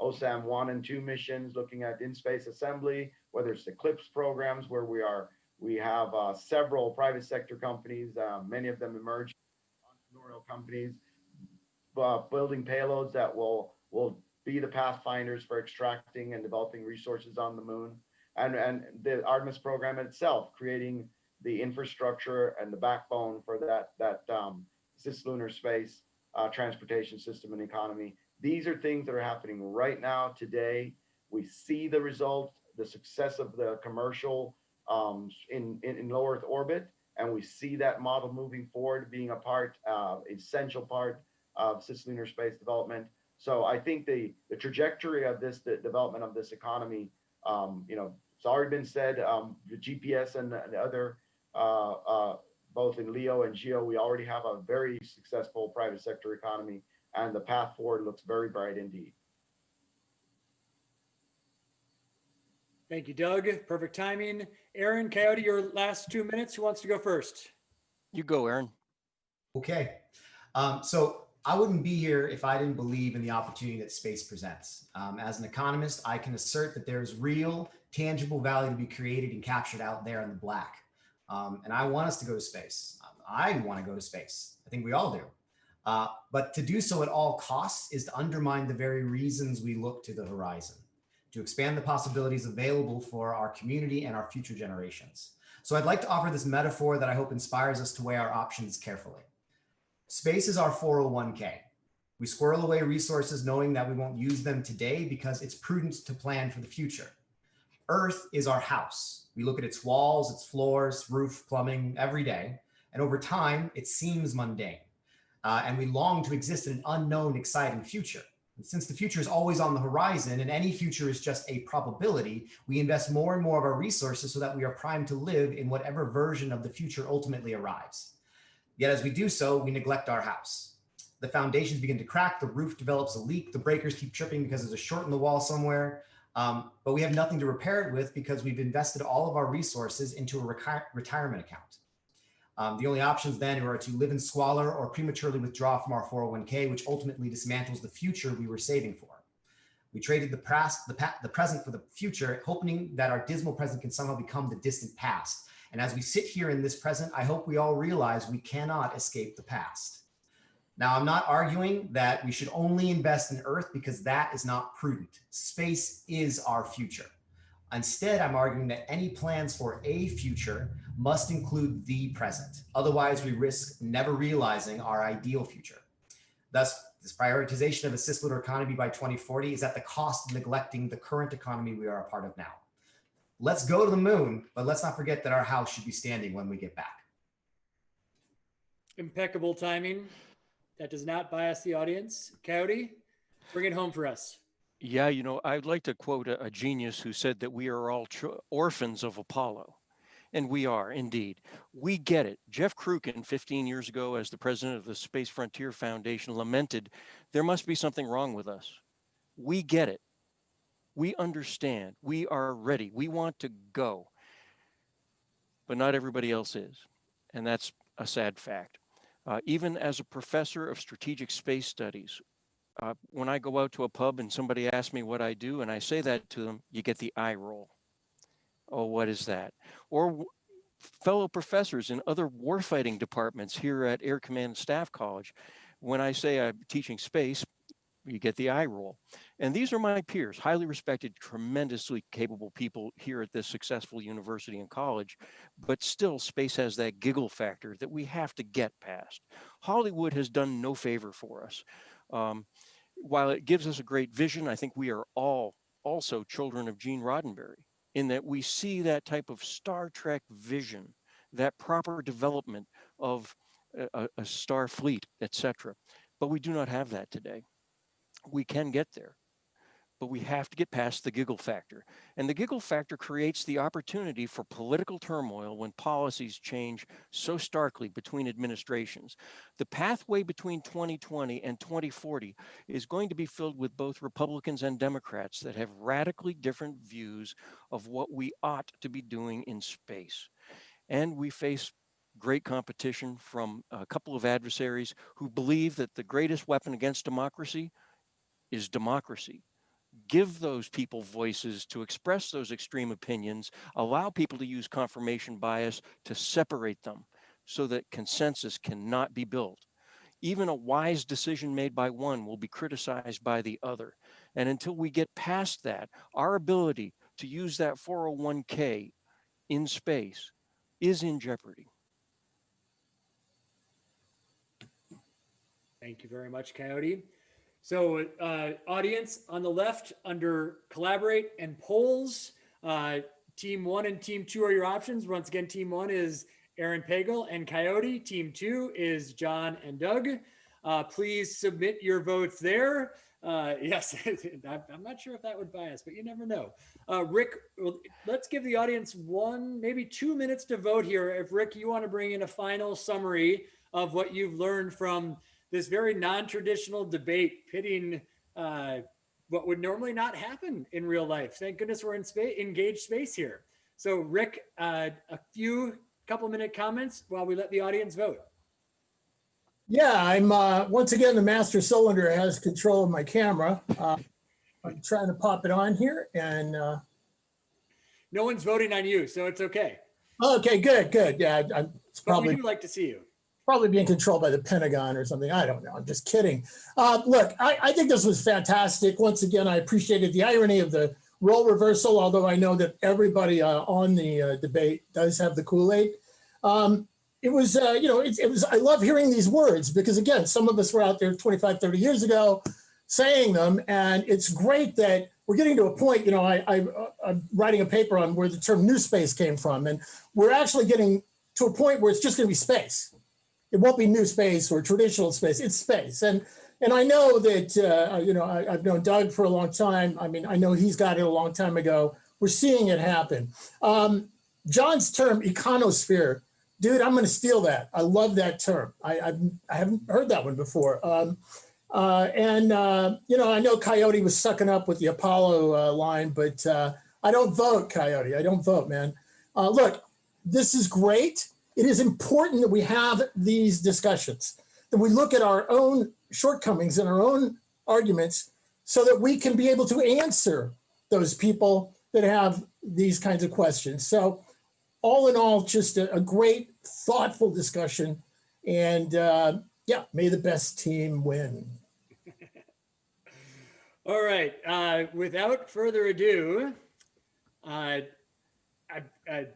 OSAM 1 and 2 missions looking at in-space assembly, whether it's the CLIPS programs where we have several private sector companies, many of them emerging entrepreneurial companies, building payloads that will be the pathfinders for extracting and developing resources on the moon, and the Artemis program itself, creating the infrastructure and the backbone for that cislunar space transportation system and economy. These are things that are happening right now today. We see the results, the success of the commercial in low Earth orbit, and we see that model moving forward, being essential part of cislunar space development. So I think the trajectory of the development of this economy, it's already been said, the GPS and the other, both in LEO and GEO, we already have a very successful private sector economy, and the path forward looks very bright indeed. Thank you, Doug. Perfect timing. Aaron, Coyote, your last 2 minutes. Who wants to go first? You go, Aaron. Okay. So I wouldn't be here if I didn't believe in the opportunity that space presents. As an economist, I can assert that there's real, tangible value to be created and captured out there in the black. And I want us to go to space. I want to go to space. I think we all do. But to do so at all costs is to undermine the very reasons we look to the horizon, to expand the possibilities available for our community and our future generations. So I'd like to offer this metaphor that I hope inspires us to weigh our options carefully. Space is our 401k. We squirrel away resources knowing that we won't use them today because it's prudent to plan for the future. Earth is our house. We look at its walls, its floors, roof, plumbing every day. And over time, it seems mundane. And we long to exist in an unknown, exciting future. And since the future is always on the horizon and any future is just a probability, we invest more and more of our resources so that we are primed to live in whatever version of the future ultimately arrives. Yet as we do so, we neglect our house. The foundations begin to crack, the roof develops a leak, the breakers keep tripping because there's a short in the wall somewhere, but we have nothing to repair it with because we've invested all of our resources into a retirement account. The only options then are to live in squalor or prematurely withdraw from our 401k, which ultimately dismantles the future we were saving for. We traded the present for the future, hoping that our dismal present can somehow become the distant past. And as we sit here in this present, I hope we all realize we cannot escape the past. Now, I'm not arguing that we should only invest in Earth because that is not prudent. Space is our future. Instead, I'm arguing that any plans for a future must include the present. Otherwise, we risk never realizing our ideal future. Thus, this prioritization of a cislunar economy by 2040 is at the cost of neglecting the current economy we are a part of now. Let's go to the moon, but let's not forget that our house should be standing when we get back. Impeccable timing. That does not bias the audience. Coyote, bring it home for us. Yeah, I'd like to quote a genius who said that we are all orphans of Apollo. And we are indeed. We get it. Jeff Krukin, 15 years ago, as the president of the Space Frontier Foundation, lamented, there must be something wrong with us. We get it. We understand. We are ready. We want to go. But not everybody else is. And that's a sad fact. Even as a professor of strategic space studies, when I go out to a pub and somebody asks me what I do and I say that to them, you get the eye roll. Oh, what is that? Or fellow professors in other warfighting departments here at Air Command and Staff College, when I say I'm teaching space, you get the eye roll. And these are my peers, highly respected, tremendously capable people here at this successful university and college, but still space has that giggle factor that we have to get past. Hollywood has done no favor for us. While it gives us a great vision, I think we are all also children of Gene Roddenberry, in that we see that type of Star Trek vision, that proper development of a star fleet, etc. But we do not have that today. We can get there, but we have to get past the giggle factor. And the giggle factor creates the opportunity for political turmoil when policies change so starkly between administrations. The pathway between 2020 and 2040 is going to be filled with both Republicans and Democrats that have radically different views of what we ought to be doing in space. And we face great competition from a couple of adversaries who believe that the greatest weapon against democracy is democracy. Give those people voices to express those extreme opinions, allow people to use confirmation bias to separate them so that consensus cannot be built. Even a wise decision made by one will be criticized by the other. And until we get past that, our ability to use that 401k in space is in jeopardy. Thank you very much, Coyote. So audience on the left under collaborate and polls, team 1 and team 2 are your options. Once again, team 1 is Aaron Pagel and Coyote. Team 2 is John and Doug. Please submit your votes there. Yes, I'm not sure if that would bias, but you never know. Rick, let's give the audience 1, maybe 2 minutes to vote here. If Rick, you want to bring in a final summary of what you've learned from this very non-traditional debate pitting what would normally not happen in real life. Thank goodness we're in engaged space here. So Rick, a few couple-minute comments while we let the audience vote. Yeah, I'm once again, the master cylinder has control of my camera. I'm trying to pop it on here and. No one's voting on you, so it's okay. Okay, good. Yeah, it's probably. But we do like to see you. Probably being controlled by the Pentagon or something. I don't know. I'm just kidding. Look, I think this was fantastic. Once again, I appreciated the irony of the role reversal, although I know that everybody on the debate does have the Kool-Aid. It was, it was, I love hearing these words because again, some of us were out there 25, 30 years ago saying them. And it's great that we're getting to a point, I'm writing a paper on where the term new space came from. And we're actually getting to a point where it's just going to be space. It won't be new space or traditional space. It's space. And I know that, I've known Doug for a long time. I mean, I know he's got it a long time ago. We're seeing it happen. John's term, econosphere, dude, I'm going to steal that. I love that term. I haven't heard that one before. I know Coyote was sucking up with the Apollo line, but I don't vote, Coyote. I don't vote, man. Look, this is great. It is important that we have these discussions, that we look at our own shortcomings and our own arguments so that we can be able to answer those people that have these kinds of questions. So all in all, just a great, thoughtful discussion. And may the best team win. All right, without further ado,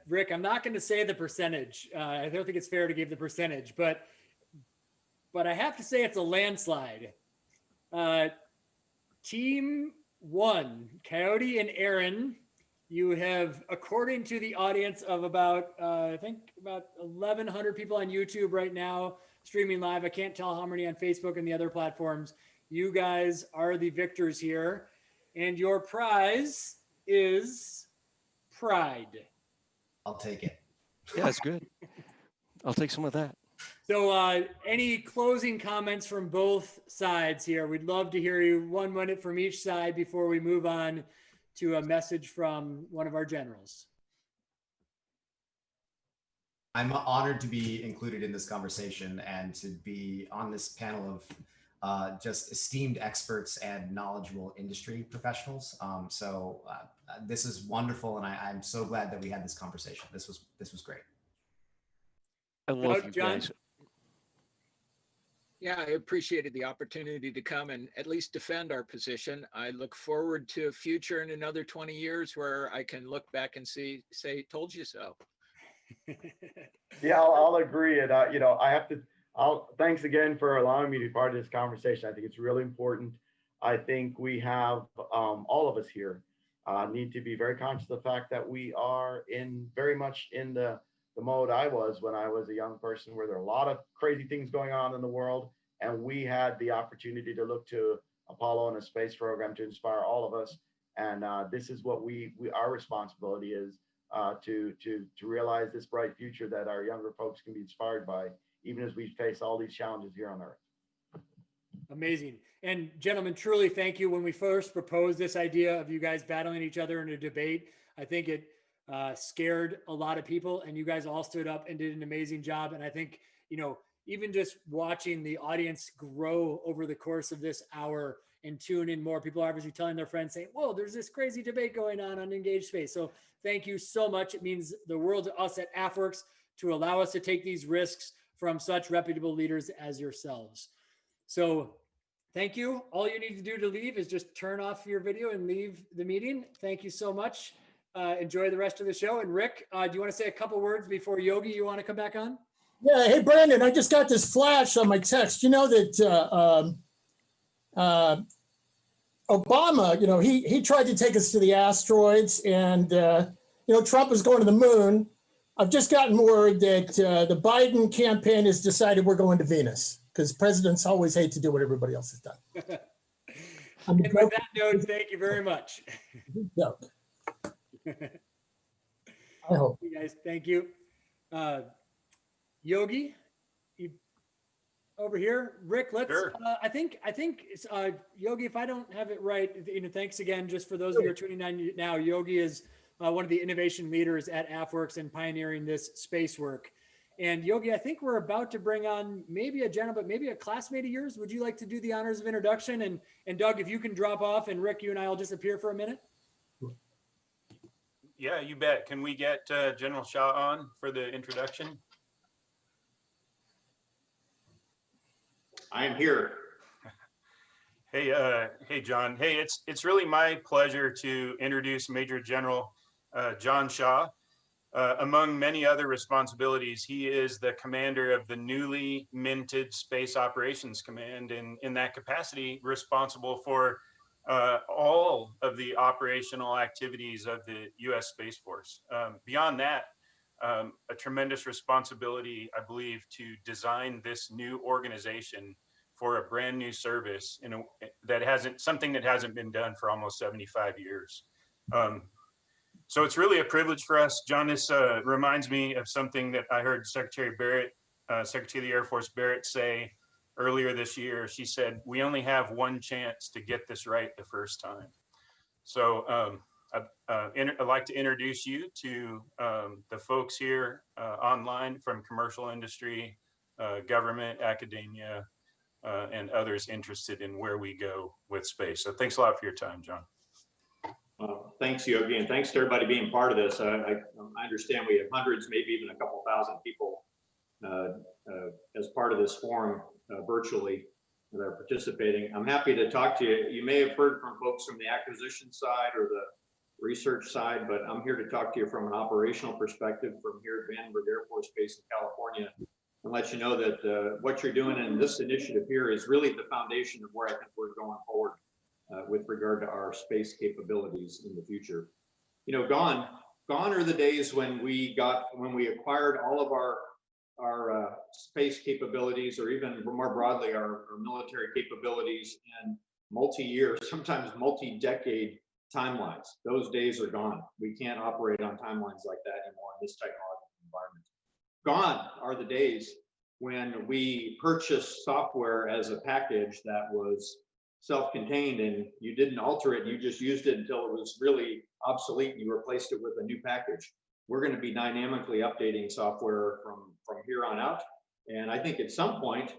Rick, I'm not going to say the percentage. I don't think it's fair to give the percentage, but I have to say it's a landslide. Team 1, Coyote and Aaron, you have, according to the audience of about 1,100 people on YouTube right now, streaming live. I can't tell how many on Facebook and the other platforms. You guys are the victors here. And your prize is pride. I'll take it. Yeah, that's good. I'll take some of that. So any closing comments from both sides here? We'd love to hear you 1 minute from each side before we move on to a message from one of our generals. I'm honored to be included in this conversation and to be on this panel of just esteemed experts and knowledgeable industry professionals. This is wonderful, and I'm so glad that we had this conversation. This was great. I love you John? guys. Yeah, I appreciated the opportunity to come and at least defend our position. I look forward to a future in another 20 years where I can look back and say, told you so. Yeah, I'll agree. And, thanks again for allowing me to be part of this conversation. I think it's really important. I think we have, all of us here need to be very conscious of the fact that we are very much in the the mode I was when I was a young person, where there are a lot of crazy things going on in the world. And we had the opportunity to look to Apollo and a space program to inspire all of us. And this is what our responsibility is, to realize this bright future that our younger folks can be inspired by, even as we face all these challenges here on Earth. Amazing. And gentlemen, truly thank you. When we first proposed this idea of you guys battling each other in a debate, I think it scared a lot of people, and you guys all stood up and did an amazing job. And I think, even just watching the audience grow over the course of this hour and tune in more, people are obviously telling their friends, saying, whoa, there's this crazy debate going on EngageSpace. So thank you so much. It means the world to us at AFWERX to allow us to take these risks from such reputable leaders as yourselves. So thank you. All you need to do to leave is just turn off your video and leave the meeting. Thank you so much. Enjoy the rest of the show. And Rick, do you want to say a couple words before Yogi, you want to come back on? Yeah. Hey, Brandon, I just got this flash on my text. You know that Obama, he tried to take us to the asteroids, and, Trump is going to the moon. I've just gotten word that the Biden campaign has decided we're going to Venus, because presidents always hate to do what everybody else has done. And with that note, thank you very much. I hope. You guys, thank you. Yogi, over here. Rick, let's, Sure. I think Yogi, if I don't have it right, thanks again, just for those of you who are tuning in now, Yogi is one of the innovation leaders at AFWERX and pioneering this space work. And Yogi, I think we're about to bring on maybe a gentleman, maybe a classmate of yours. Would you like to do the honors of introduction? And Doug, if you can drop off, and Rick, you and I will disappear for a minute. Yeah, you bet. Can we get General Shah on for the introduction? I am here. Hey, John. Hey, it's really my pleasure to introduce Major General John Shah. Among many other responsibilities, he is the commander of the newly minted Space Operations Command, and in that capacity, responsible for all of the operational activities of the U.S. Space Force. Beyond that, a tremendous responsibility, I believe, to design this new organization for a brand new service that hasn't been done for almost 75 years. So it's really a privilege for us. John, this reminds me of something that I heard Secretary Barrett, Secretary of the Air Force Barrett say earlier this year. She said, we only have one chance to get this right the first time. So I'd like to introduce you to the folks here online from commercial industry, government, academia, and others interested in where we go with space. So thanks a lot for your time, John. Thanks, Yogi, and thanks to everybody being part of this. I understand we have hundreds, maybe even a couple thousand people as part of this forum virtually that are participating. I'm happy to talk to you. You may have heard from folks from the acquisition side or the research side, but I'm here to talk to you from an operational perspective from here at Vandenberg Air Force Base in California, and let you know that what you're doing in this initiative here is really the foundation of where I think we're going forward with regard to our space capabilities in the future. Gone are the days when we acquired all of our space capabilities, or even more broadly, our military capabilities in multi-year, sometimes multi-decade timelines. Those days are gone. We can't operate on timelines like that anymore in this technological environment. Gone are the days when we purchased software as a package that was self-contained and you didn't alter it, you just used it until it was really obsolete and you replaced it with a new package. We're going to be dynamically updating software from here on out, and I think at some point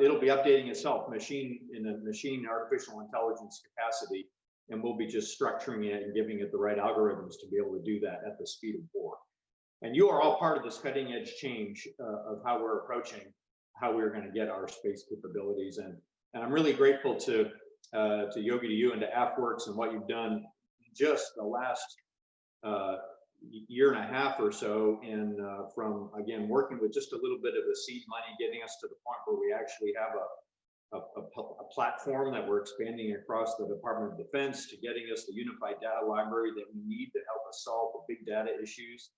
it'll be updating itself in a machine artificial intelligence capacity, and we'll be just structuring it and giving it the right algorithms to be able to do that at the speed of 4. And you are all part of this cutting edge change of how we're approaching how we're going to get our space capabilities. And I'm really grateful to Yogi, to you, and to AFWERX and what you've done just the last year and a half or so, and from, again, working with just a little bit of the seed money, getting us to the point where we actually have a platform that we're expanding across the Department of Defense, to getting us the unified data library that we need to help us solve the big data issues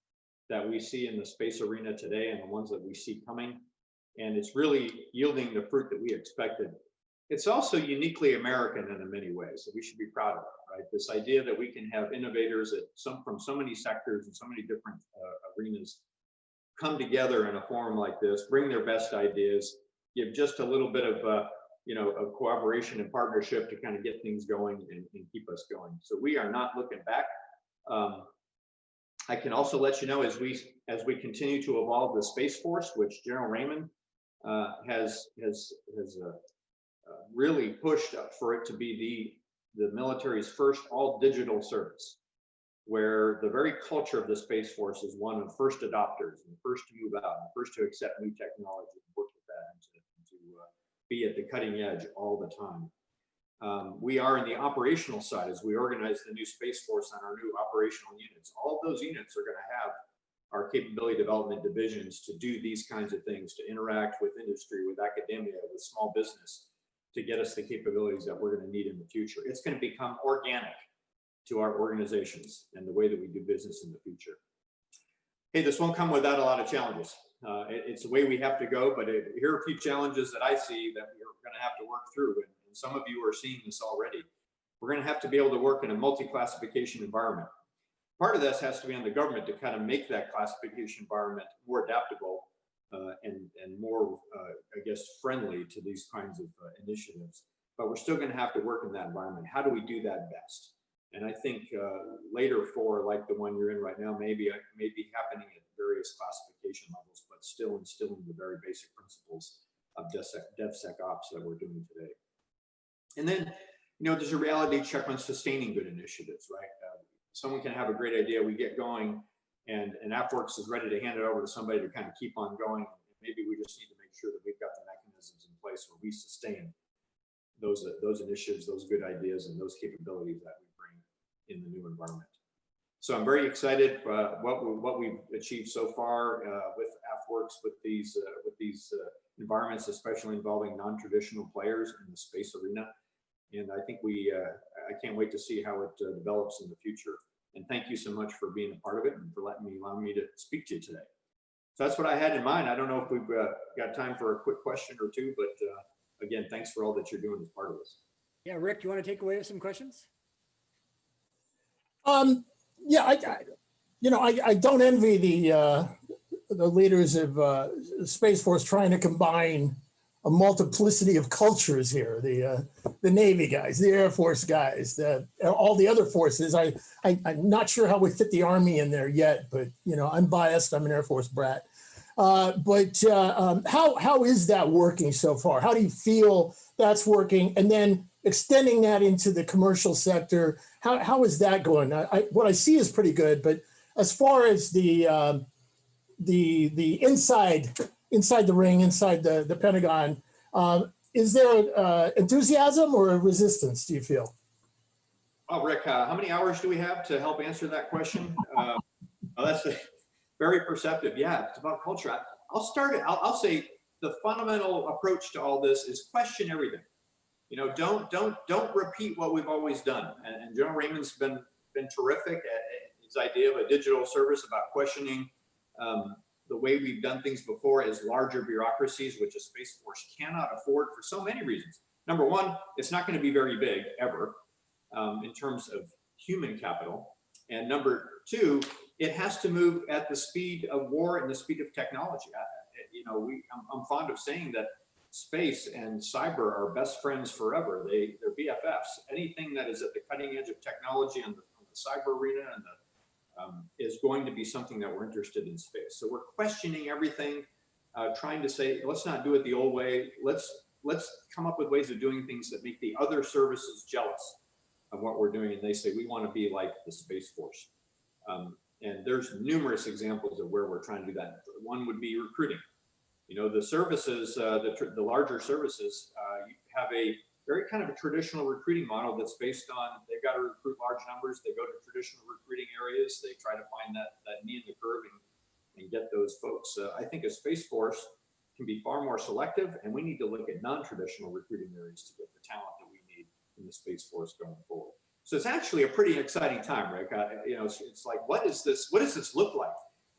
that we see in the space arena today and the ones that we see coming. And it's really yielding the fruit that we expected. It's also uniquely American in many ways that we should be proud of, right? This idea that we can have innovators from so many sectors and so many different arenas come together in a forum like this, bring their best ideas, give just a little bit of of cooperation and partnership to kind of get things going and keep us going. So we are not looking back. I can also let you know as we continue to evolve the Space Force, which General Raymond has really pushed for it to be the military's first all digital service, where the very culture of the Space Force is one of first adopters and first to move out and first to accept new technology and work with that and to be at the cutting edge all the time. We are in the operational side as we organize the new Space Force on our new operational units. All of those units are going to have our capability development divisions to do these kinds of things, to interact with industry, with academia, with small business, to get us the capabilities that we're going to need in the future. It's going to become organic to our organizations and the way that we do business in the future. Hey, this won't come without a lot of challenges. It's the way we have to go, but here are a few challenges that I see that we're going to have to work through. And some of you are seeing this already. We're going to have to be able to work in a multi-classification environment. Part of this has to be on the government to kind of make that classification environment more adaptable and more, I guess, friendly to these kinds of initiatives. But we're still going to have to work in that environment. How do we do that best? And I think later for like the one you're in right now, maybe happening at various classification levels, but still instilling the very basic principles of DevSecOps that we're doing today. And then, there's a reality check on sustaining good initiatives, right? Someone can have a great idea, we get going, and AFWERX is ready to hand it over to somebody to kind of keep on going. Maybe we just need to make sure that we've got the mechanisms in place where we sustain those initiatives, those good ideas, and those capabilities that we bring in the new environment. So I'm very excited what we've achieved so far with AFWERX, with these environments, especially involving non-traditional players in the space arena. And I think I can't wait to see how it develops in the future. And thank you so much for being a part of it and for allowing me to speak to you today. So that's what I had in mind. I don't know if we've got time for a quick question or two, but again, thanks for all that you're doing as part of this. Yeah, Rick, you want to take away some questions? Yeah, I don't envy the leaders of Space Force trying to combine a multiplicity of cultures here. The Navy guys, the Air Force guys, all the other forces. I'm not sure how we fit the Army in there yet, but I'm biased. I'm an Air Force brat. But how is that working so far? How do you feel that's working? And then extending that into the commercial sector, how is that going? What I see is pretty good, but as far as the inside the ring, inside the Pentagon, is there enthusiasm or resistance, do you feel? Oh, Rick, how many hours do we have to help answer that question? That's very perceptive. Yeah, it's about culture. I'll start it. I'll say the fundamental approach to all this is question everything. Don't repeat what we've always done. And General Raymond's been terrific at his idea of a digital service about questioning the way we've done things before as larger bureaucracies, which a Space Force cannot afford for so many reasons. Number one, it's not going to be very big ever in terms of human capital. And number two, it has to move at the speed of war and the speed of technology. I'm fond of saying that space and cyber are best friends forever. They're BFFs. Anything that is at the cutting edge of technology on the cyber arena and is going to be something that we're interested in space. So we're questioning everything, trying to say, let's not do it the old way. Let's come up with ways of doing things that make the other services jealous of what we're doing. And they say, we want to be like the Space Force. And there's numerous examples of where we're trying to do that. One would be recruiting. The services, the larger services, you have a very kind of a traditional recruiting model that's based on, they've got to recruit large numbers. They go to traditional recruiting areas. They try to find that knee in the curve and get those folks. I think a Space Force can be far more selective, and we need to look at non-traditional recruiting areas to get the talent that we need in the Space Force going forward. So it's actually a pretty exciting time, Rick. It's like, what does this look like?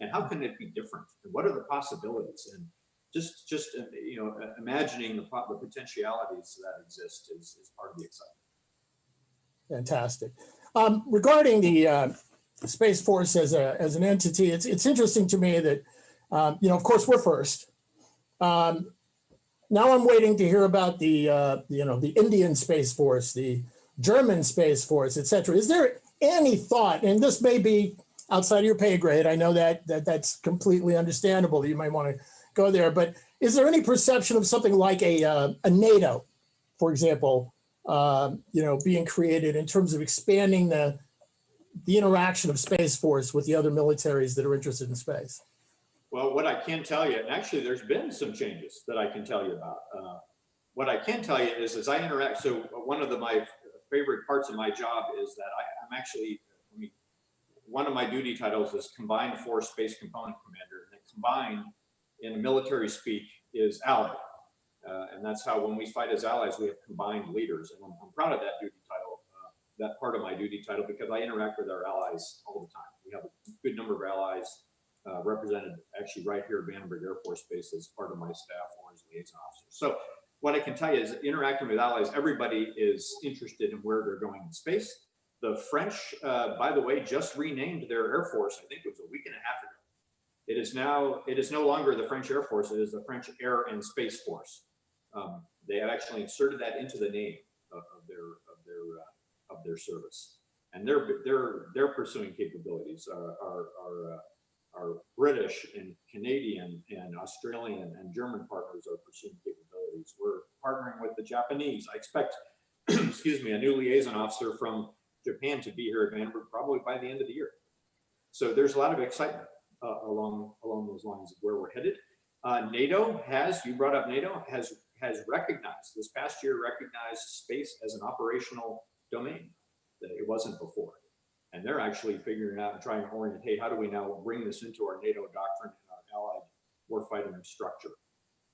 and how can it be different? And what are the possibilities? And just you know, imagining the potentialities that exist is part of the excitement. Fantastic. Regarding the Space Force as an entity, it's interesting to me that, you know, of course, we're first. Now I'm waiting to hear about the, you know, the Indian Space Force, the German Space Force, et cetera. Is there any thought, and this may be outside of your pay grade, I know that's completely understandable that you might want to go there, but is there any perception of something like a NATO, for example, you know, being created in terms of expanding the interaction of Space Force with the other militaries that are interested in space? Well, what I can tell you, and actually there's been some changes that I can tell you about. What I can tell you is as I interact, so one of my favorite parts of my job is that I'm actually, one of my duty titles is Combined Force Space Component Commander, and combined in military speak is ally. And that's how when we fight as allies, we have combined leaders. And I'm proud of that duty title, that part of my duty title, because I interact with our allies all the time. We have a good number of allies represented actually right here at Vandenberg Air Force Base as part of my staff or as liaison officer. So what I can tell you is interacting with allies, everybody is interested in where they're going in space. The French, by the way, just renamed their Air Force, I think it was a week and a half ago. It is no longer the French Air Force, it is the French Air and Space Force. They have actually inserted that into the name of their service. And they're pursuing capabilities our British and Canadian and Australian and German partners are pursuing capabilities. We're partnering with the Japanese. I expect, excuse me, a new liaison officer from Japan to be here at Vandenberg probably by the end of the year. So there's a lot of excitement along those lines of where we're headed. NATO has, you brought up NATO, has recognized, this past year recognized space as an operational domain that it wasn't before. And they're actually figuring out and trying to orient, hey, how do we now bring this into our NATO doctrine and our allied warfighting structure?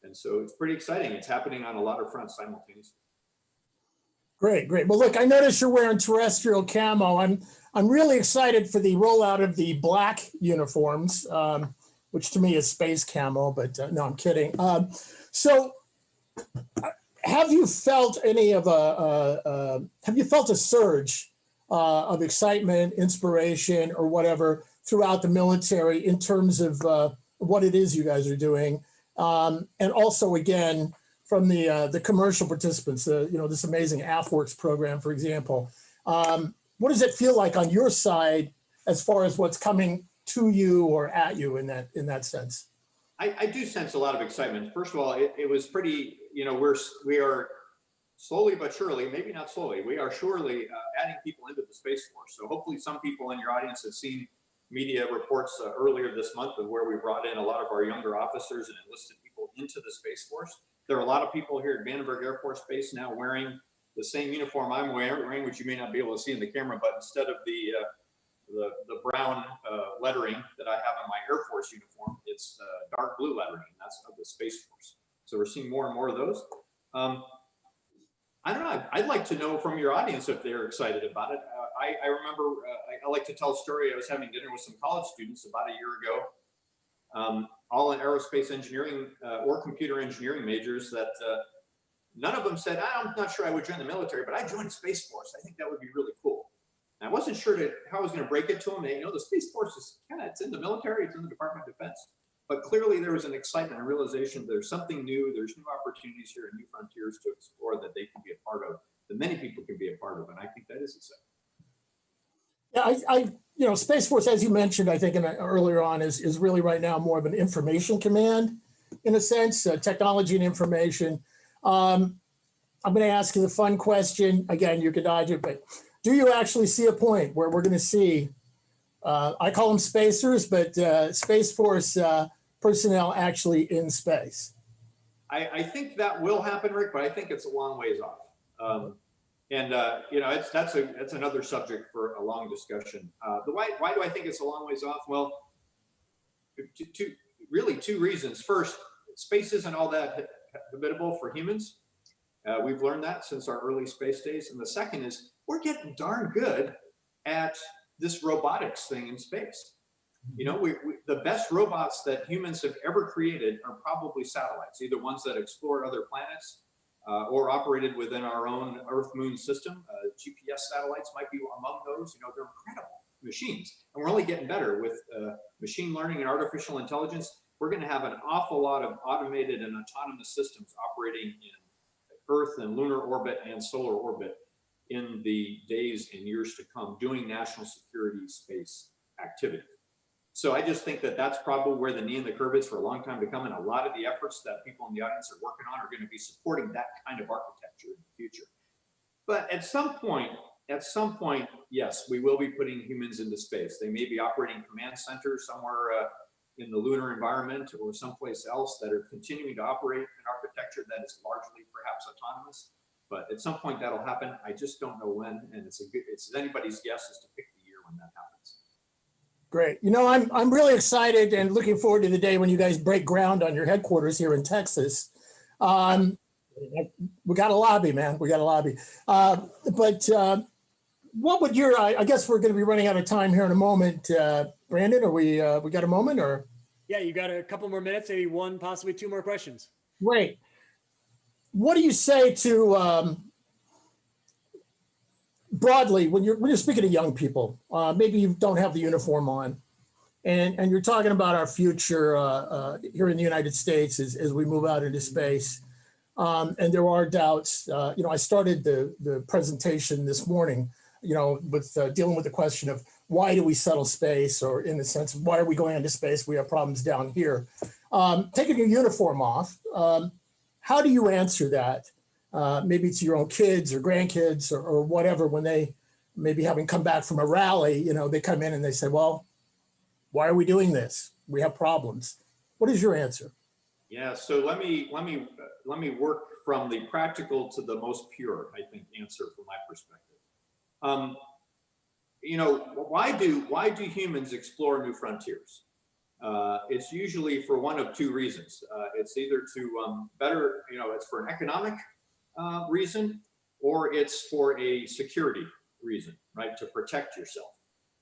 And so it's pretty exciting. It's happening on a lot of fronts simultaneously. Great, great. Well, look, I noticed you're wearing terrestrial camo. I'm really excited for the rollout of the black uniforms, which to me is space camo, but no, I'm kidding. So have you felt have you felt a surge of excitement, inspiration, or whatever throughout the military in terms of what it is you guys are doing? And also, again, from the commercial participants, you know, this amazing AFWERX program, for example. What does it feel like on your side as far as what's coming to you or at you in that sense? I do sense a lot of excitement. First of all, it was pretty, you know, we are slowly but surely, maybe not slowly, we are surely adding people into the Space Force. So hopefully some people in your audience have seen media reports earlier this month of where we brought in a lot of our younger officers and enlisted people into the Space Force. There are a lot of people here at Vandenberg Air Force Base now wearing the same uniform I'm wearing, which you may not be able to see in the camera, but instead of the brown lettering that I have on my Air Force uniform, it's dark blue lettering, and that's of the Space Force. So we're seeing more and more of those. I don't know, I'd like to know from your audience if they're excited about it. I remember, I like to tell a story. I was having dinner with some college students about a year ago, all in aerospace engineering or computer engineering majors that none of them said, I'm not sure I would join the military, but I'd join Space Force. I think that would be really cool. And I wasn't sure how I was going to break it to them. You know, the Space Force is it's in the military, it's in the Department of Defense. But clearly there was an excitement and realization there's something new, there's new opportunities here and new frontiers to explore that they can be a part of, that many people can be a part of. And I think that is exciting. Yeah, you know, Space Force, as you mentioned, I think earlier on, is really right now more of an information command, in a sense, technology and information. I'm going to ask you the fun question. Again, you could dodge it, but do you actually see a point where we're going to see, I call them spacers, but Space Force personnel actually in space? I think that will happen, Rick, but I think it's a long ways off. You know, that's another subject for a long discussion. Why do I think it's a long ways off? Well, really two reasons. First, space isn't all that habitable for humans. We've learned that since our early space days. And the second is we're getting darn good at this robotics thing in space. You know, the best robots that humans have ever created are probably satellites, either ones that explore other planets or operated within our own Earth-Moon system. GPS satellites might be among those. You know, they're incredible machines, and we're only getting better with machine learning and artificial intelligence. We're going to have an awful lot of automated and autonomous systems operating in Earth and lunar orbit and solar orbit in the days and years to come, doing national security space activity. So I just think that that's probably where the knee in the curve is for a long time to come. And a lot of the efforts that people in the audience are working on are going to be supporting that kind of architecture in the future. But at some point, yes, we will be putting humans into space. They may be operating command centers somewhere in the lunar environment or someplace else that are continuing to operate an architecture that is largely perhaps autonomous. But at some point that'll happen. I just don't know when, and it's anybody's guess as to pick the year when that happens. Great. You know, I'm really excited and looking forward to the day when you guys break ground on your headquarters here in Texas. We got a lobby, man. We got a lobby. What would your? I guess we're going to be running out of time here in a moment. Brandon, are we got a moment or? Yeah, you got a couple more minutes, maybe one, possibly two more questions. Great. What do you say to broadly when you're speaking to young people? Maybe you don't have the uniform on, and you're talking about our future here in the United States as we move out into space. And there are doubts. You know, I started the presentation this morning, you know, with dealing with the question of why do we settle space, or in the sense of why are we going into space? We have problems down here. Taking your uniform off, how do you answer that? Maybe to your own kids or grandkids or whatever, when they maybe having come back from a rally, you know, they come in and they say, well, why are we doing this? We have problems. What is your answer? Yeah, so let me work from the practical to the most pure, I think, answer from my perspective. You know, why do humans explore new frontiers? It's usually for one of two reasons. It's either to better, you know, it's for an economic reason, or it's for a security reason, right? To protect yourself.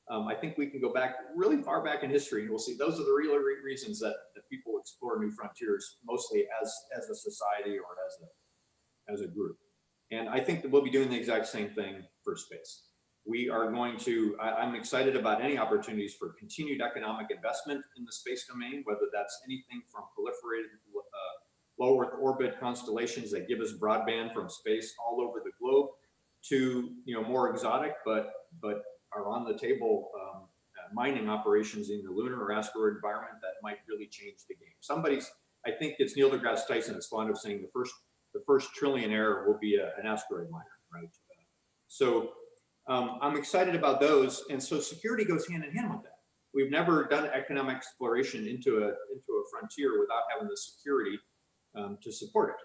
I think we can go back really far back in history, and we'll see those are the real reasons that people explore new frontiers, mostly as a society or as a group. And I think that we'll be doing the exact same thing for space. We are going to, I'm excited about any opportunities for continued economic investment in the space domain, whether that's anything from proliferated low Earth orbit constellations that give us broadband from space all over the globe, to, you know, more exotic but are on the table mining operations in the lunar or asteroid environment that might really change the game. I think it's Neil deGrasse Tyson is fond of saying the first trillionaire will be an asteroid miner, right? So I'm excited about those, and so security goes hand in hand with that. We've never done economic exploration into a frontier without having the security to support it.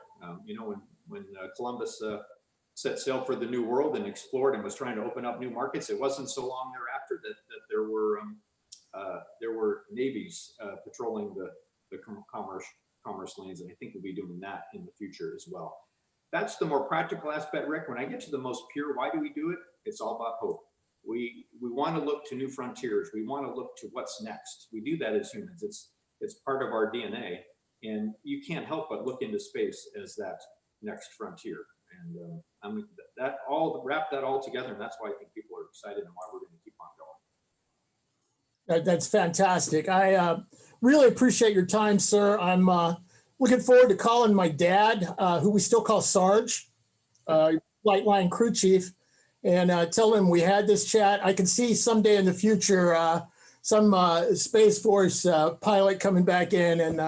You know, when Columbus set sail for the New World and explored and was trying to open up new markets, it wasn't so long thereafter that there were navies patrolling the commerce lanes, and I think we'll be doing that in the future as well. That's the more practical aspect, Rick. When I get to the most pure, why do we do it? It's all about hope. We want to look to new frontiers. We want to look to what's next. We do that as humans. It's part of our DNA, and you can't help but look into space as that next frontier. And wrap that all together, and that's why I think people are excited and why we're going to keep on going. That's fantastic. I really appreciate your time, sir. I'm looking forward to calling my dad, who we still call Sarge, flight line crew chief, and tell him we had this chat. I can see someday in the future some Space Force pilot coming back in and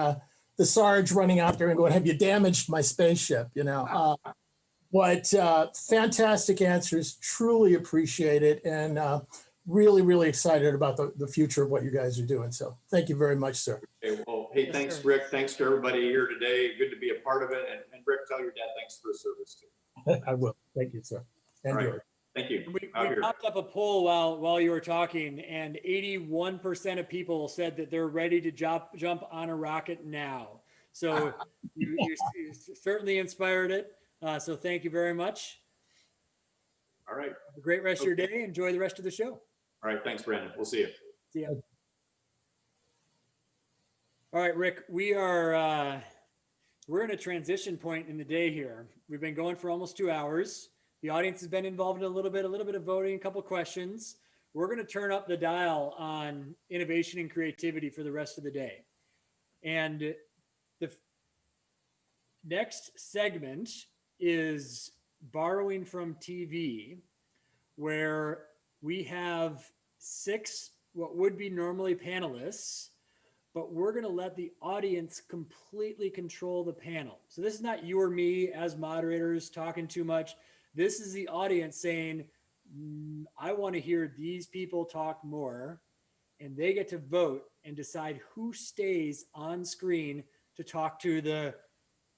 the Sarge running out there and going, have you damaged my spaceship? You know, but fantastic answers, truly appreciate it. And really, really excited about the future of what you guys are doing. So thank you very much, sir. Okay, well, hey, thanks, Rick. Thanks to everybody here today. Good to be a part of it. And Rick, tell your dad thanks for his service too. I will. Thank you, sir. All right. Thank you. We popped up a poll while you were talking, and 81% of people said that they're ready to jump on a rocket now. So you certainly inspired it. So thank you very much. All right. Have a great rest of your day. Enjoy the rest of the show. All right. Thanks, Brandon. We'll see you. See ya. All right, Rick, we're in a transition point in the day here. We've been going for almost 2 hours. The audience has been involved in a little bit of voting, a couple of questions. We're going to turn up the dial on innovation and creativity for the rest of the day. And the next segment is borrowing from TV, where we have 6 what would be normally panelists, but we're going to let the audience completely control the panel. So this is not you or me as moderators talking too much. This is the audience saying, I want to hear these people talk more, and they get to vote and decide who stays on screen to talk to the,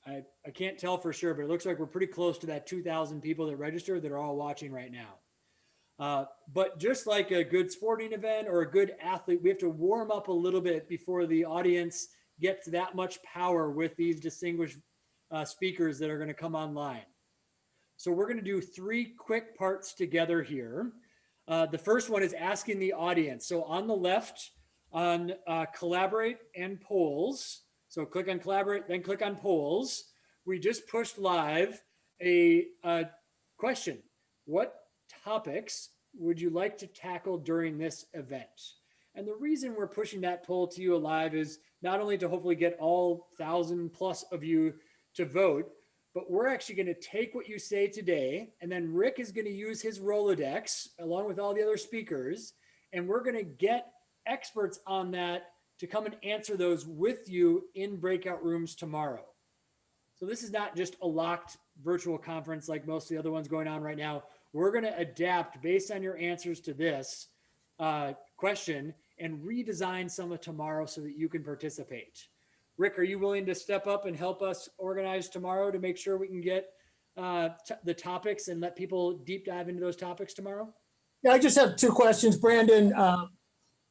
I can't tell for sure, but it looks like we're pretty close to that 2,000 people that registered that are all watching right now. But just like a good sporting event or a good athlete, we have to warm up a little bit before the audience gets that much power with these distinguished speakers that are going to come online. So we're going to do 3 quick parts together here. The first one is asking the audience. So on the left on collaborate and polls. So click on collaborate, then click on polls. We just pushed live a question. What topics would you like to tackle during this event? And the reason we're pushing that poll to you live is not only to hopefully get all 1,000+ of you to vote, but we're actually going to take what you say today, and then Rick is going to use his Rolodex along with all the other speakers, and we're going to get experts on that to come and answer those with you in breakout rooms tomorrow. So this is not just a locked virtual conference like most of the other ones going on right now. We're going to adapt based on your answers to this question and redesign some of tomorrow so that you can participate. Rick, are you willing to step up and help us organize tomorrow to make sure we can get the topics and let people deep dive into those topics tomorrow? Yeah, I just have 2 questions, Brandon.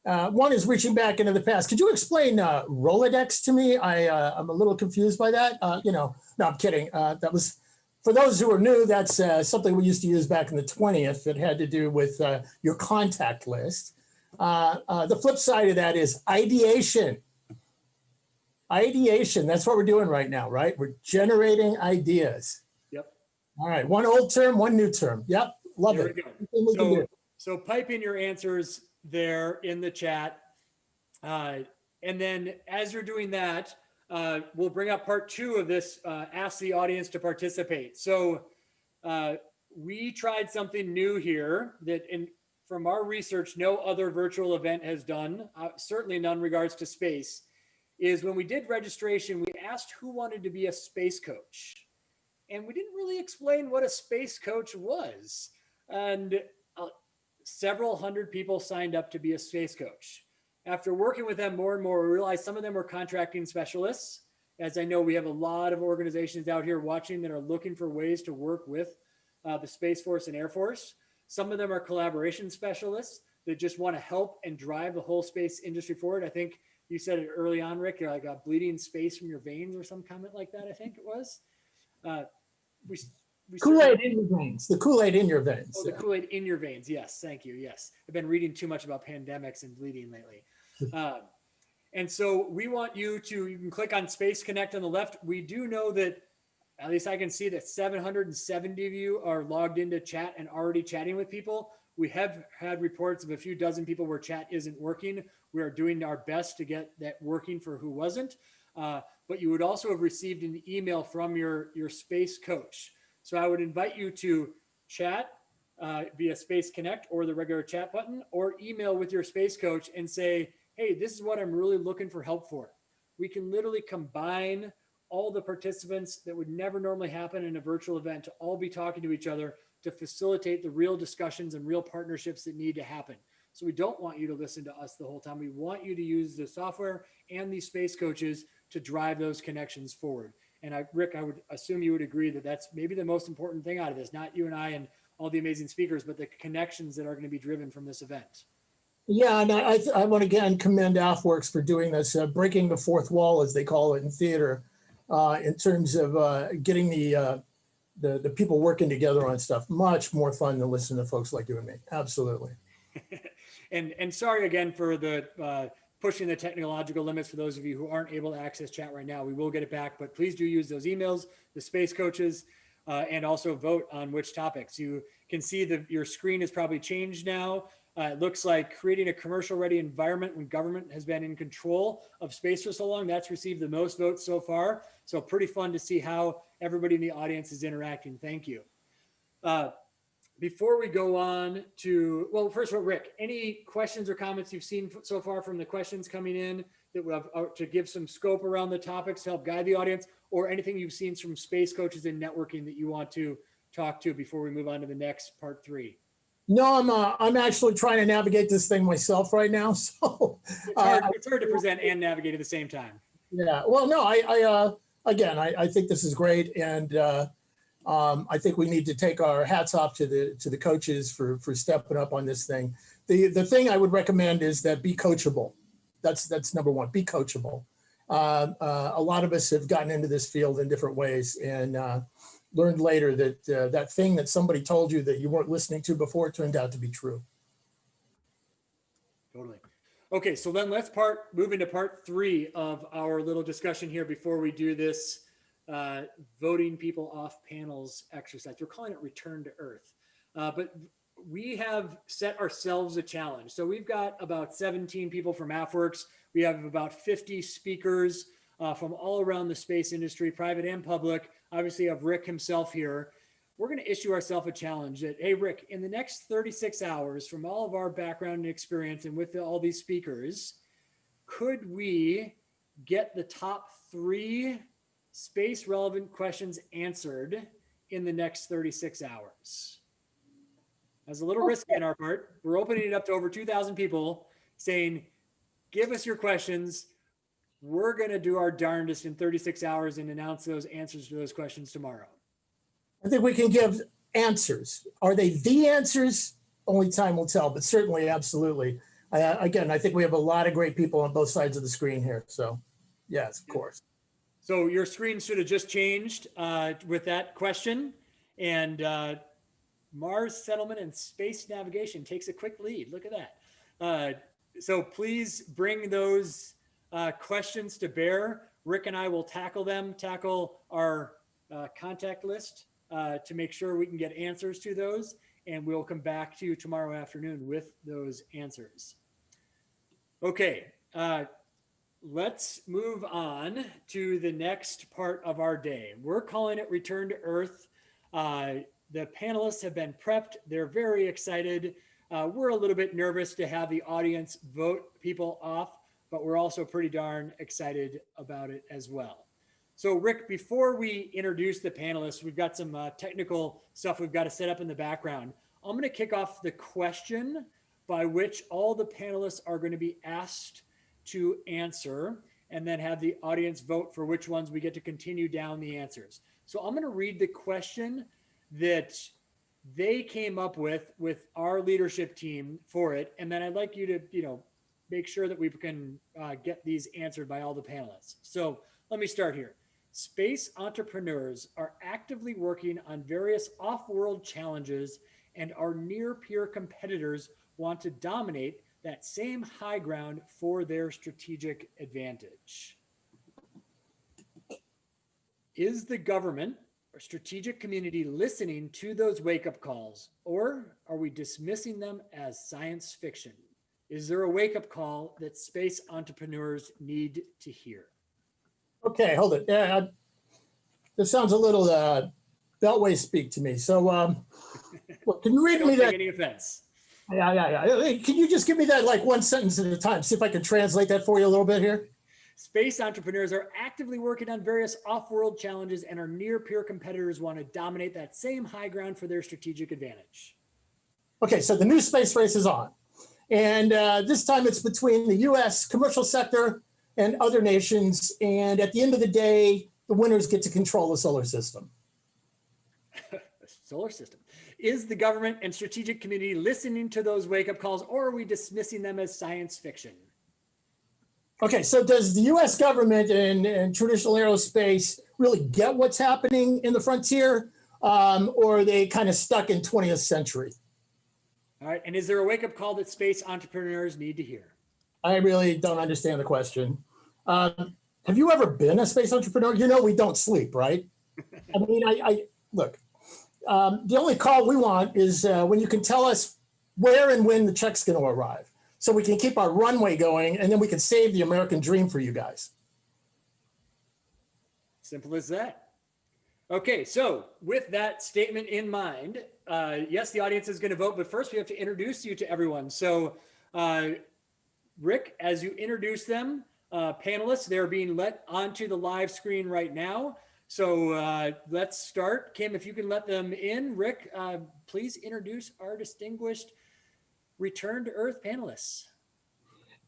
One is reaching back into the past. Could you explain Rolodex to me? I'm a little confused by that. No, I'm kidding. That was, for those who are new, that's something we used to use back in the 20th. It had to do with your contact list. The flip side of that is ideation. Ideation, that's what we're doing right now, right? We're generating ideas. Yep. All right, one old term, one new term. Yep, love There it. So pipe in your answers there in the chat. And then as you're doing that, we'll bring up part 2 of this, ask the audience to participate. So we tried something new here that from our research, no other virtual event has done, certainly none in regards to space, is when we did registration, we asked who wanted to be a space coach. And we didn't really explain what a space coach was. And several hundred people signed up to be a space coach. After working with them more and more, we realized some of them were contracting specialists. As I know, we have a lot of organizations out here watching that are looking for ways to work with the Space Force and Air Force. Some of them are collaboration specialists that just want to help and drive the whole space industry forward. I think you said it early on, Rick, you're like a bleeding space from your veins or some comment like that, I think it was. Kool-Aid in your veins, the Kool-Aid in your veins. Oh, the Kool-Aid in your veins, yes, thank you, yes. I've been reading too much about pandemics and bleeding lately. And so we want you can click on Space Connect on the left. We do know that, at least I can see that 770 of you are logged into chat and already chatting with people. We have had reports of a few dozen people where chat isn't working. We are doing our best to get that working for who wasn't. But you would also have received an email from your space coach. So I would invite you to chat via Space Connect or the regular chat button, or email with your space coach and say, hey, this is what I'm really looking for help for. We can literally combine all the participants that would never normally happen in a virtual event to all be talking to each other to facilitate the real discussions and real partnerships that need to happen. So we don't want you to listen to us the whole time. We want you to use the software and these space coaches to drive those connections forward. And Rick, I would assume you would agree that that's maybe the most important thing out of this, not you and I and all the amazing speakers, but the connections that are going to be driven from this event. Yeah, and I want to again commend AFWERX for doing this, breaking the fourth wall, as they call it in theater, in terms of getting the people working together on stuff. Much more fun to listen to folks like you and me. Absolutely. And sorry again for the pushing the technological limits for those of you who aren't able to access chat right now. We will get it back, but please do use those emails, the space coaches, and also vote on which topics. You can see that your screen has probably changed now. It looks like creating a commercial ready environment when government has been in control of space for so long. That's received the most votes so far. So pretty fun to see how everybody in the audience is interacting. Thank you. Before we go on to, well, first of all, Rick, any questions or comments you've seen so far from the questions coming in that would have to give some scope around the topics to help guide the audience, or anything you've seen from space coaches in networking that you want to talk to before we move on to the next part 3? No, I'm actually trying to navigate this thing myself right now. So it's hard to present and navigate at the same time. Yeah, well, no, I think this is great, and I think we need to take our hats off to the coaches for stepping up on this thing. The thing I would recommend is that be coachable. That's number one. Be coachable. A lot of us have gotten into this field in different ways and learned later that that thing that somebody told you that you weren't listening to before turned out to be true. Totally. Okay, so then let's move into part 3 of our little discussion here before we do this voting people off panels exercise. We're calling it Return to Earth. But we have set ourselves a challenge. So we've got about 17 people from AFWERX. We have about 50 speakers from all around the space industry, private and public. Obviously, you have Rick himself here. We're going to issue ourselves a challenge that, hey, Rick, in the next 36 hours, from all of our background and experience and with all these speakers, could we get the top 3 space relevant questions answered in the next 36 hours? That's a little risky on our part. We're opening it up to over 2,000 people saying, give us your questions. We're going to do our darndest in 36 hours and announce those answers to those questions tomorrow. I think we can give answers. Are they the answers? Only time will tell, but certainly, absolutely. Again, I think we have a lot of great people on both sides of the screen here. So yes, of course. So your screen should have just changed with that question. And Mars settlement and space navigation takes a quick lead. Look at that. So please bring those questions to bear. Rick and I will tackle our contact list to make sure we can get answers to those. And we'll come back to you tomorrow afternoon with those answers. Okay, let's move on to the next part of our day. We're calling it Return to Earth. The panelists have been prepped. They're very excited. We're a little bit nervous to have the audience vote people off, but we're also pretty darn excited about it as well. So Rick, before we introduce the panelists, we've got some technical stuff we've got to set up in the background. I'm going to kick off the question by which all the panelists are going to be asked to answer, and then have the audience vote for which ones we get to continue down the answers. So I'm going to read the question that they came up with our leadership team for it. And then I'd like you to, make sure that we can get these answered by all the panelists. So let me start here. Space entrepreneurs are actively working on various off-world challenges, and our near-peer competitors want to dominate that same high ground for their strategic advantage. Is the government or strategic community listening to those wake-up calls, or are we dismissing them as science fiction? Is there a wake-up call that space entrepreneurs need to hear? Okay, hold it. Yeah, this sounds a little Beltway speak to me. So, well, can you read me that? Don't take any offense. Yeah. Hey, can you just give me that like one sentence at a time? See if I can translate that for you a little bit here. Space entrepreneurs are actively working on various off-world challenges, and our near-peer competitors want to dominate that same high ground for their strategic advantage. Okay, so the new space race is on. And this time it's between the US commercial sector and other nations. And at the end of the day, the winners get to control the solar system. Solar system. Is the government and strategic community listening to those wake-up calls, or are we dismissing them as science fiction? Okay, so does the US government and traditional aerospace really get what's happening in the frontier, or are they kind of stuck in 20th century? All right, and is there a wake-up call that space entrepreneurs need to hear? I really don't understand the question. Have you ever been a space entrepreneur? You know we don't sleep, right? I mean, I look, the only call we want is when you can tell us where and when the check's going to arrive so we can keep our runway going and then we can save the American dream for you guys. Simple as that. Okay, so with that statement in mind, yes, the audience is going to vote, but first we have to introduce you to everyone. So Rick, as you introduce them, panelists, they're being let onto the live screen right now. So let's start. Kim, if you can let them in. Rick, please introduce our distinguished Return to Earth panelists.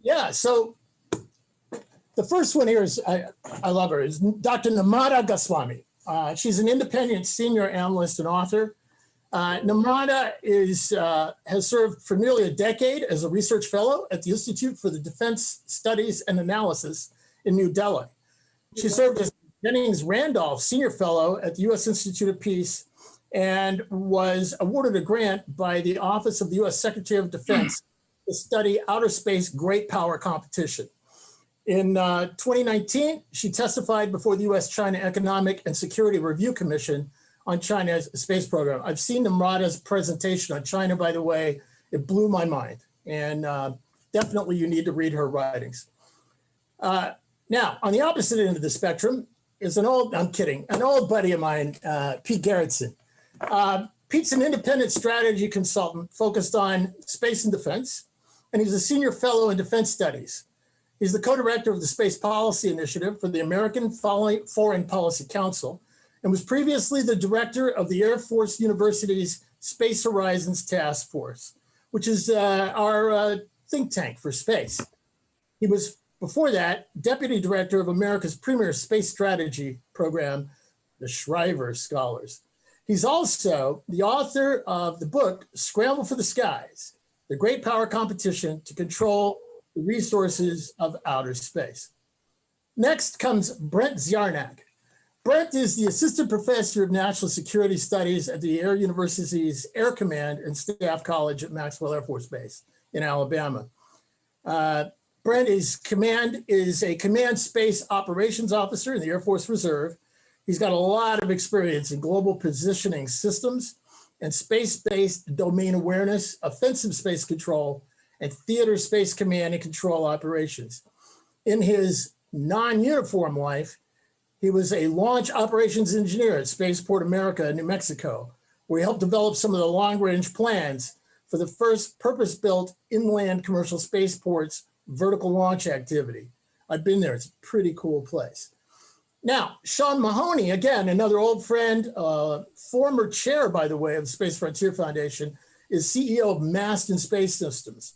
Yeah, so the first one here is, I love her, is Dr. Namrata Goswami. She's an independent senior analyst and author. Namrata has served for nearly a decade as a research fellow at the Institute for the Defense Studies and Analysis in New Delhi. She served as Jennings Randolph Senior Fellow at the U.S. Institute of Peace and was awarded a grant by the Office of the U.S. Secretary of Defense to study outer space great power competition. In 2019, she testified before the U.S.-China Economic and Security Review Commission on China's space program. I've seen Namrata's presentation on China, by the way. It blew my mind. And definitely you need to read her writings. Now, on the opposite end of the spectrum is an old buddy of mine, Pete Gerritsen. Pete's an independent strategy consultant focused on space and defense, and he's a senior fellow in defense studies. He's the co-director of the Space Policy Initiative for the American Foreign Policy Council and was previously the director of the Air Force University's Space Horizons Task Force, which is our think tank for space. He was, before that, deputy director of America's premier space strategy program, the Shriver Scholars. He's also the author of the book, Scramble for the Skies, the Great Power Competition to Control the Resources of Outer Space. Next comes Brent Ziarnak. Brent is the assistant professor of national security studies at the Air University's Air Command and Staff College at Maxwell Air Force Base in Alabama. Brent is a command space operations officer in the Air Force Reserve. He's got a lot of experience in global positioning systems and space-based domain awareness, offensive space control, and theater space command and control operations. In his non-uniform life, he was a launch operations engineer at Spaceport America in New Mexico, where he helped develop some of the long-range plans for the first purpose-built inland commercial spaceport's vertical launch activity. I've been there, it's a pretty cool place. Now, Sean Mahoney, again, another old friend, former chair, by the way, of the Space Frontier Foundation, is CEO of Masten Space Systems.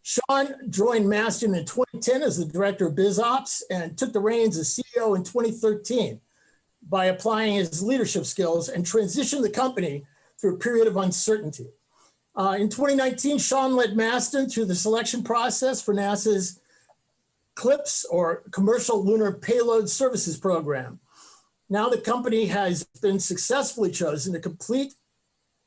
Sean joined Masten in 2010 as the director of BizOps and took the reins as CEO in 2013 by applying his leadership skills and transitioned the company through a period of uncertainty. In 2019, Sean led Masten through the selection process for NASA's CLPS, or Commercial Lunar Payload Services Program. Now the company has been successfully chosen to compete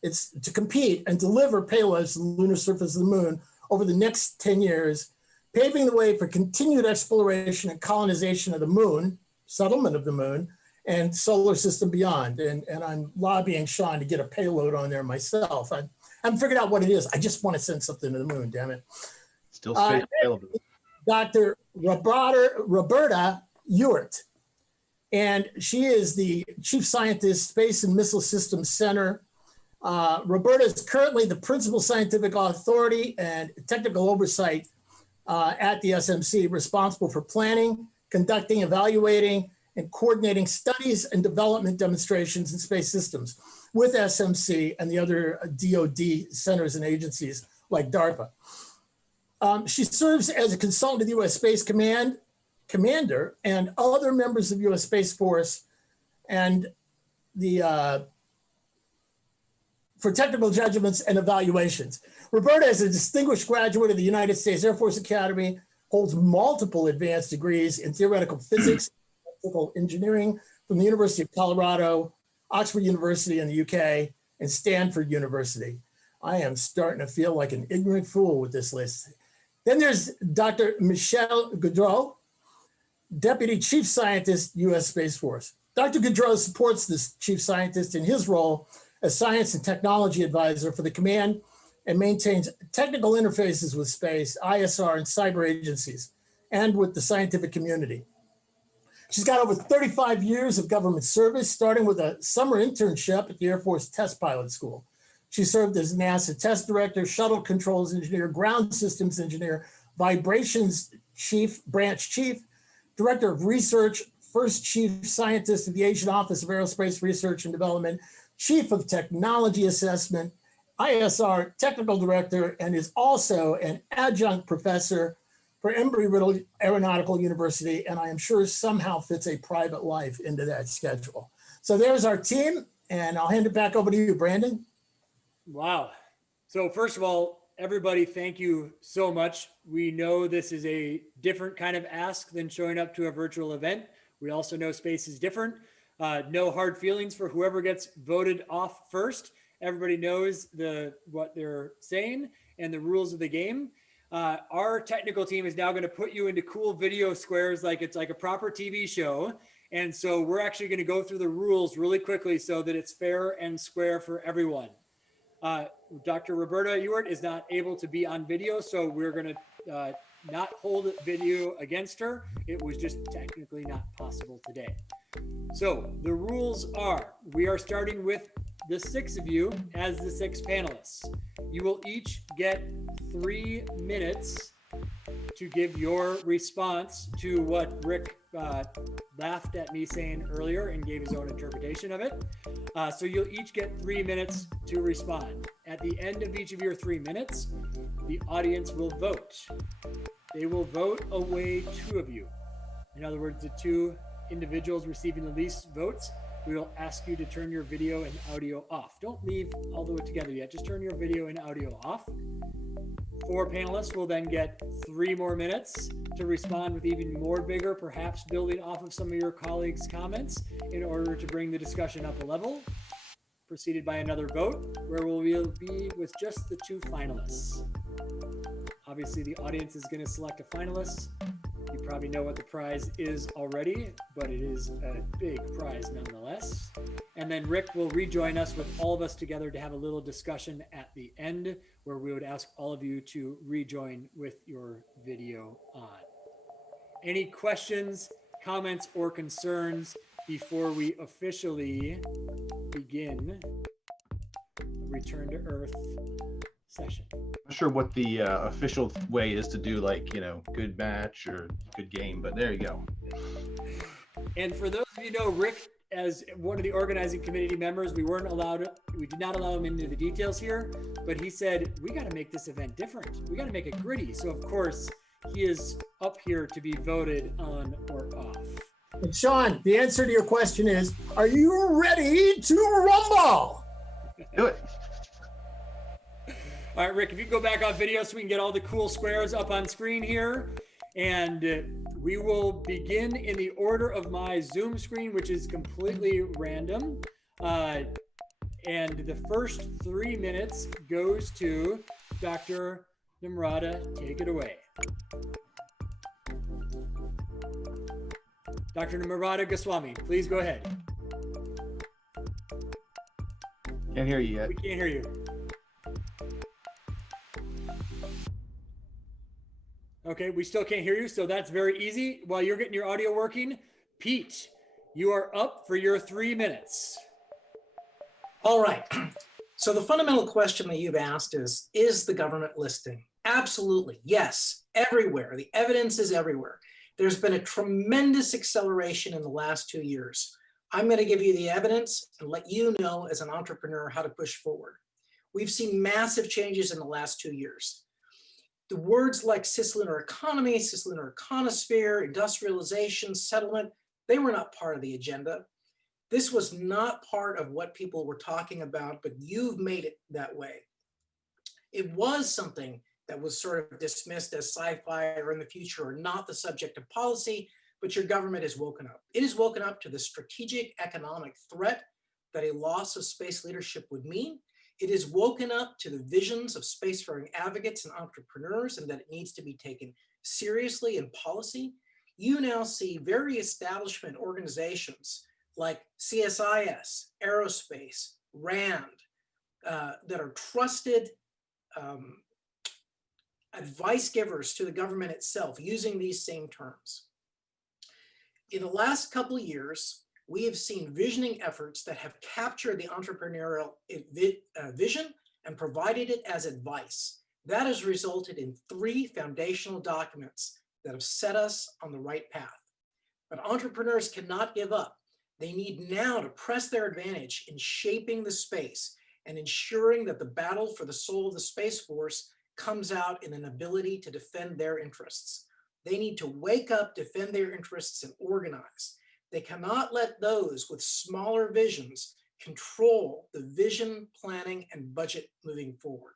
and deliver payloads to the lunar surface of the moon over the next 10 years, paving the way for continued exploration and colonization of the moon, settlement of the moon, and solar system beyond. And I'm lobbying Sean to get a payload on there myself. I haven't figured out what it is. I just want to send something to the moon, damn it. Still space available. Dr. Roberta Ewart, and she is the Chief Scientist, Space and Missile Systems Center. Roberta is currently the Principal Scientific Authority and Technical Oversight at the SMC, responsible for planning, conducting, evaluating, and coordinating studies and development demonstrations in space systems with SMC and the other DoD centers and agencies like DARPA. She serves as a consultant to the U.S. Space Commander and other members of U.S. Space Force and for technical judgments and evaluations. Roberta is a distinguished graduate of the United States Air Force Academy, holds multiple advanced degrees in theoretical physics, electrical engineering from the University of Colorado, Oxford University in the UK, and Stanford University. I am starting to feel like an ignorant fool with this list. Then there's Dr. Michel Gaudreau, Deputy Chief Scientist, U.S. Space Force. Dr. Gaudreau supports this chief scientist in his role as Science and Technology Advisor for the command and maintains technical interfaces with space, ISR, and cyber agencies, and with the scientific community. She's got over 35 years of government service, starting with a summer internship at the Air Force Test Pilot School. She served as NASA Test Director, Shuttle Controls Engineer, Ground Systems Engineer, Vibrations Chief, Branch Chief, Director of Research, First Chief Scientist at the Asian Office of Aerospace Research and Development, Chief of Technology Assessment, ISR Technical Director, and is also an adjunct professor for Embry-Riddle Aeronautical University, and I am sure somehow fits a private life into that schedule. So there's our team, and I'll hand it back over to you, Brandon. Wow. So first of all, everybody, thank you so much. We know this is a different kind of ask than showing up to a virtual event. We also know space is different. No hard feelings for whoever gets voted off first. Everybody knows what they're saying and the rules of the game. Our technical team is now going to put you into cool video squares like it's like a proper TV show. And so we're actually going to go through the rules really quickly so that it's fair and square for everyone. Dr. Roberta Ewart is not able to be on video, so we're going to not hold video against her. It was just technically not possible today. So the rules are, we are starting with the 6 of you as the 6 panelists. You will each get 3 minutes to give your response to what Rick laughed at me saying earlier and gave his own interpretation of it. So you'll each get 3 minutes to respond. At the end of each of your 3 minutes, the audience will vote. They will vote away 2 of you. In other words, the 2 individuals receiving the least votes, we will ask you to turn your video and audio off. Don't leave all the way together yet. Just turn your video and audio off. 4 panelists will then get 3 more minutes to respond with even more vigor, perhaps building off of some of your colleagues' comments in order to bring the discussion up a level. Preceded by another vote, where we will be with just the 2 finalists. Obviously, the audience is going to select a finalist. You probably know what the prize is already, but it is a big prize nonetheless. And then Rick will rejoin us with all of us together to have a little discussion at the end, where we would ask all of you to rejoin with your video on. Any questions, comments, or concerns before we officially begin the Return to Earth session? Not sure what the official way is to do, like, good match or good game, but there you go. And for those of you who know Rick as one of the organizing committee members, we did not allow him into the details here, but he said, we got to make this event different. We got to make it gritty. So of course he is up here to be voted on or off. And Sean, the answer to your question is, are you ready to rumble? Do it. All right, Rick, if you go back on video so we can get all the cool squares up on screen here. And we will begin in the order of my Zoom screen, which is completely random. And the first 3 minutes goes to Dr. Nimrata. Take it away. Dr. Nimrata Goswami, please go ahead. Can't hear you yet. We can't hear you. Okay, we still can't hear you, so that's very easy. While you're getting your audio working, Pete, you are up for your 3 minutes. All right. So the fundamental question that you've asked is the government listening? Absolutely, yes, everywhere. The evidence is everywhere. There's been a tremendous acceleration in the last 2 years. I'm going to give you the evidence and let you know as an entrepreneur how to push forward. We've seen massive changes in the last 2 years. The words like cislunar economy, cislunar econosphere, industrialization, settlement, they were not part of the agenda. This was not part of what people were talking about, but you've made it that way. It was something that was sort of dismissed as sci-fi or in the future or not the subject of policy, but your government has woken up. It has woken up to the strategic economic threat that a loss of space leadership would mean. It is woken up to the visions of spacefaring advocates and entrepreneurs and that it needs to be taken seriously in policy. You now see very establishment organizations like CSIS, Aerospace, RAND, that are trusted advice givers to the government itself using these same terms. In the last couple of years, we have seen visioning efforts that have captured the entrepreneurial vision and provided it as advice. That has resulted in 3 foundational documents that have set us on the right path. But entrepreneurs cannot give up. They need now to press their advantage in shaping the space and ensuring that the battle for the soul of the Space Force comes out in an ability to defend their interests. They need to wake up, defend their interests, and organize. They cannot let those with smaller visions control the vision, planning, and budget moving forward.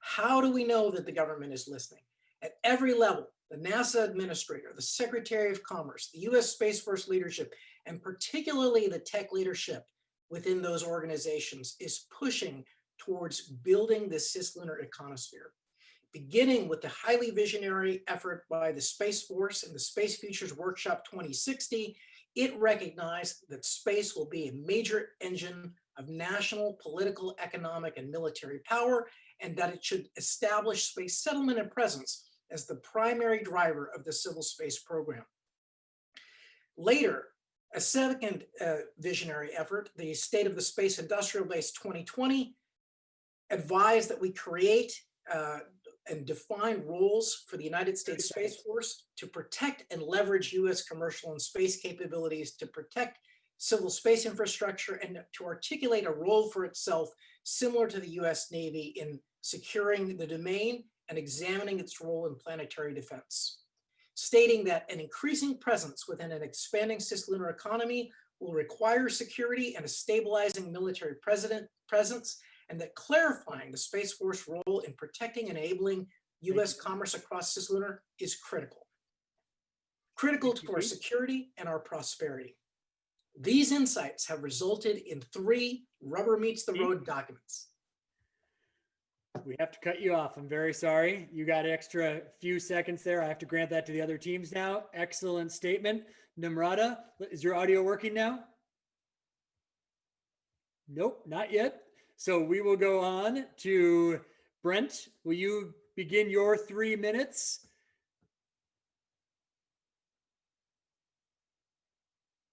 How do we know that the government is listening? At every level, the NASA administrator, the Secretary of Commerce, the US Space Force leadership, and particularly the tech leadership within those organizations is pushing towards building the cislunar econosphere. Beginning with the highly visionary effort by the Space Force and the Space Futures Workshop 2060, it recognized that space will be a major engine of national, political, economic, and military power, and that it should establish space settlement and presence as the primary driver of the civil space program. Later, a second visionary effort, the State of the Space Industrial Base 2020, advised that we create and define roles for the United States Space Force to protect and leverage US commercial and space capabilities, to protect civil space infrastructure, and to articulate a role for itself similar to the US Navy in securing the domain and examining its role in planetary defense, stating that an increasing presence within an expanding cislunar economy will require security and a stabilizing military presence, and that clarifying the Space Force role in protecting and enabling US commerce across cislunar is critical. Critical to our security and our prosperity. These insights have resulted in 3 rubber meets the road documents. We have to cut you off. I'm very sorry. You got extra few seconds there. I have to grant that to the other teams now. Excellent statement. Namrata, is your audio working now? Nope, not yet. So we will go on to Brent. Will you begin your 3 minutes?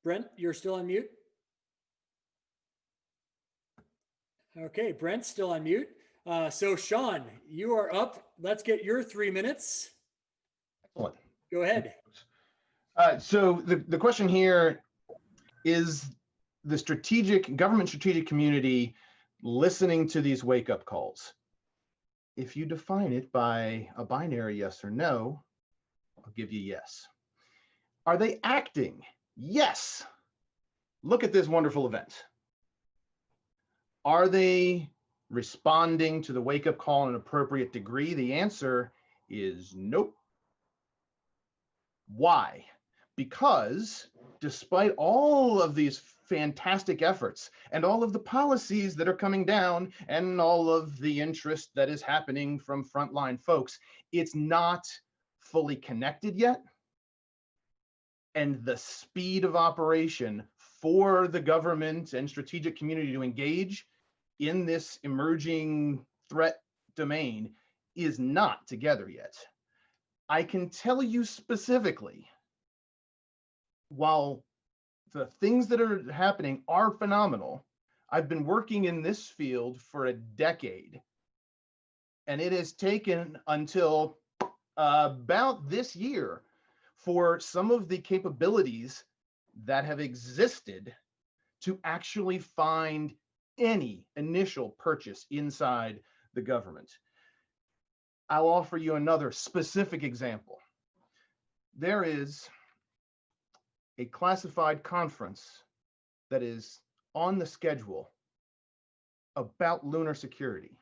Brent, you're still on mute. Okay, Brent's still on mute. So Sean, you are up. Let's get your 3 minutes. Excellent. Go ahead. So the question here is the government strategic community listening to these wake-up calls. If you define it by a binary yes or no, I'll give you yes. Are they acting? Yes. Look at this wonderful event. Are they responding to the wake-up call in an appropriate degree? The answer is nope. Why? Because despite all of these fantastic efforts and all of the policies that are coming down and all of the interest that is happening from frontline folks, it's not fully connected yet. And the speed of operation for the government and strategic community to engage in this emerging threat domain is not together yet. I can tell you specifically, while the things that are happening are phenomenal, I've been working in this field for a decade, and it has taken until about this year for some of the capabilities that have existed to actually find any initial purchase inside the government. I'll offer you another specific example. There is a classified conference that is on the schedule about lunar security.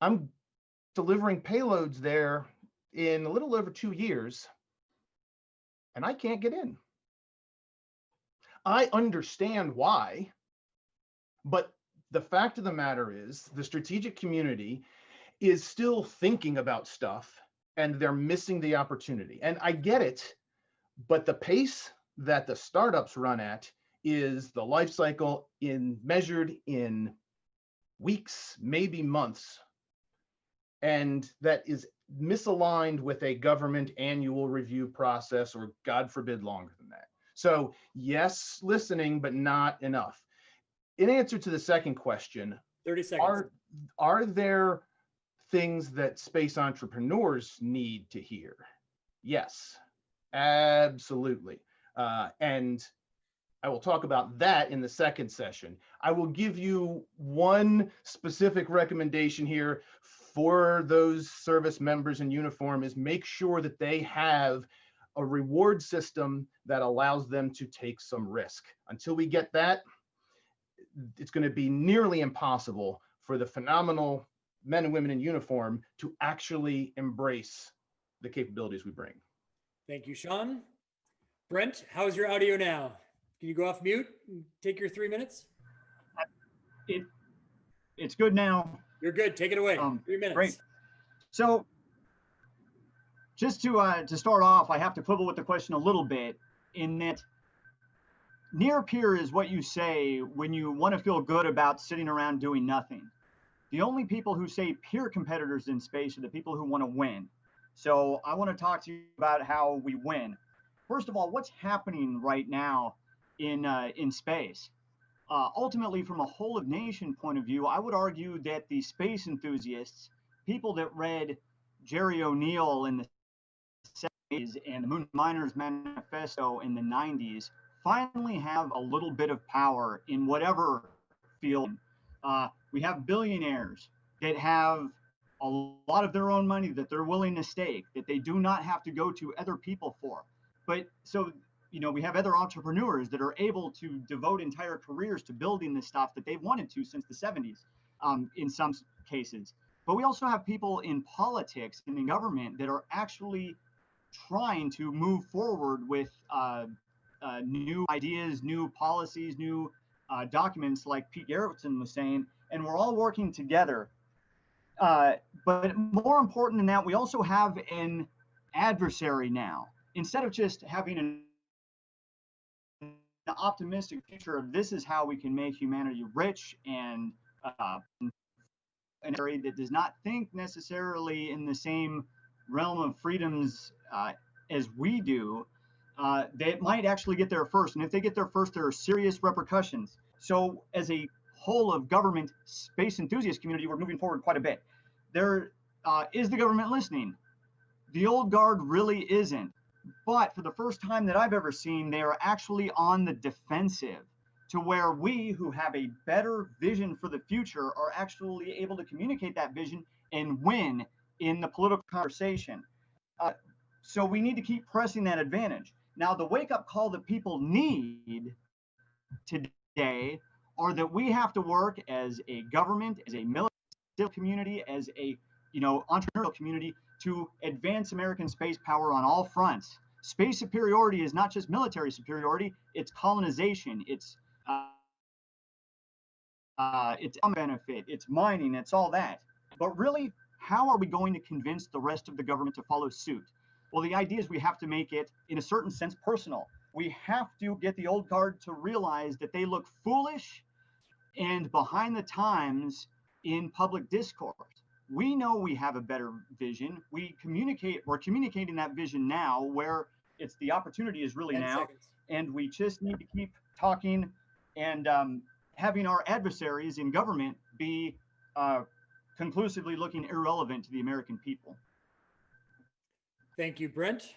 I'm delivering payloads there in a little over 2 years, and I can't get in. I understand why. But the fact of the matter is the strategic community is still thinking about stuff and they're missing the opportunity. And I get it, but the pace that the startups run at is the life cycle measured in weeks, maybe months. And that is misaligned with a government annual review process, or God forbid, longer than that. So yes, listening, but not enough. In answer to the second question, 30 seconds. Are there things that space entrepreneurs need to hear? Yes, absolutely. And I will talk about that in the second session. I will give you one specific recommendation here for those service members in uniform is make sure that they have a reward system that allows them to take some risk. Until we get that, it's going to be nearly impossible for the phenomenal men and women in uniform to actually embrace the capabilities we bring. Thank you, Sean. Brent, how's your audio now? Can you go off mute and take your 3 minutes? It's good now. You're good. Take it away. 3 minutes. Great. So just to start off, I have to quibble with the question a little bit in that near peer is what you say when you want to feel good about sitting around doing nothing. The only people who say peer competitors in space are the people who want to win. So I want to talk to you about how we win. First of all, what's happening right now in space? Ultimately, from a whole of nation point of view, I would argue that the space enthusiasts, people that read Jerry O'Neill in the 70s and the Moon Miners Manifesto in the 90s, finally have a little bit of power in whatever field. We have billionaires that have a lot of their own money that they're willing to stake, that they do not have to go to other people for. But so, you know, we have other entrepreneurs that are able to devote entire careers to building this stuff that they've wanted to since the 70s in some cases. But we also have people in politics and in government that are actually trying to move forward with new ideas, new policies, new documents, like Pete Garrettson was saying, and we're all working together. But more important than that, we also have an adversary now. Instead of just having an optimistic future of this is how we can make humanity rich and an area that does not think necessarily in the same realm of freedoms as we do, they might actually get there first. And if they get there first, there are serious repercussions. So as a whole of government space enthusiast community, we're moving forward quite a bit. There is the government listening? The old guard really isn't. But for the first time that I've ever seen, they are actually on the defensive, to where we who have a better vision for the future are actually able to communicate that vision and win in the political conversation. So we need to keep pressing that advantage. Now, the wake-up call that people need today are that we have to work as a government, as a military community, as a entrepreneurial community to advance American space power on all fronts. Space superiority is not just military superiority, it's colonization, it's benefit, it's mining, it's all that. But really, how are we going to convince the rest of the government to follow suit? Well, the idea is we have to make it, in a certain sense, personal. We have to get the old guard to realize that they look foolish and behind the times in public discourse. We know we have a better vision. We're communicating that vision now, where it's the opportunity is really now. And we just need to keep talking and having our adversaries in government be conclusively looking irrelevant to the American people. Thank you, Brent.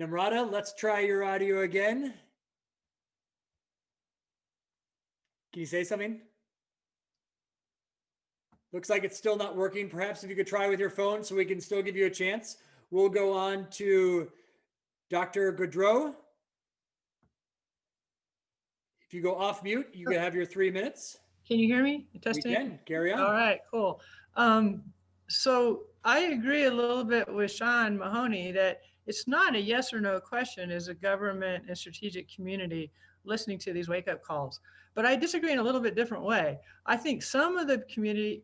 Namrata, let's try your audio again. Can you say something? Looks like it's still not working. Perhaps if you could try with your phone so we can still give you a chance. We'll go on to Dr. Goudreau. If you go off mute, you can have your 3 minutes. Can you hear me? Testing? We can. Carry on. All right, cool. So I agree a little bit with Sean Mahoney that it's not a yes or no question as a government and strategic community. listening to these wake up calls. But I disagree in a little bit different way. I think some of the community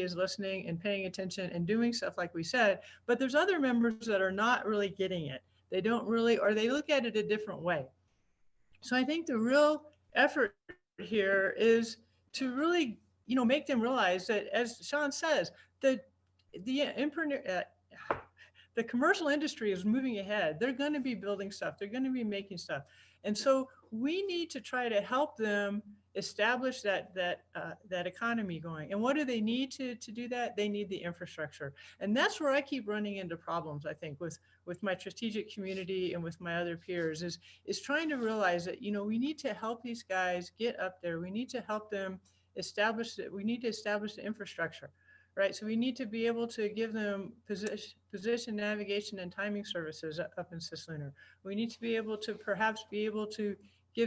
is listening and paying attention and doing stuff like we said, but there's other members that are not really getting it. They don't really, or they look at it a different way. So I think the real effort here is to really, make them realize that, as Sean says, the the commercial industry is moving ahead. They're going to be building stuff. They're going to be making stuff. And so we need to try to help them establish that economy going. And what do they need to do that? They need the infrastructure. And that's where I keep running into problems, I think, with my strategic community and with my other peers, is trying to realize that, we need to help these guys get up there. We need to help them establish it. We need to establish the infrastructure. Right, so we need to be able to give them position, navigation, and timing services up in Cislunar. We need to be able to perhaps give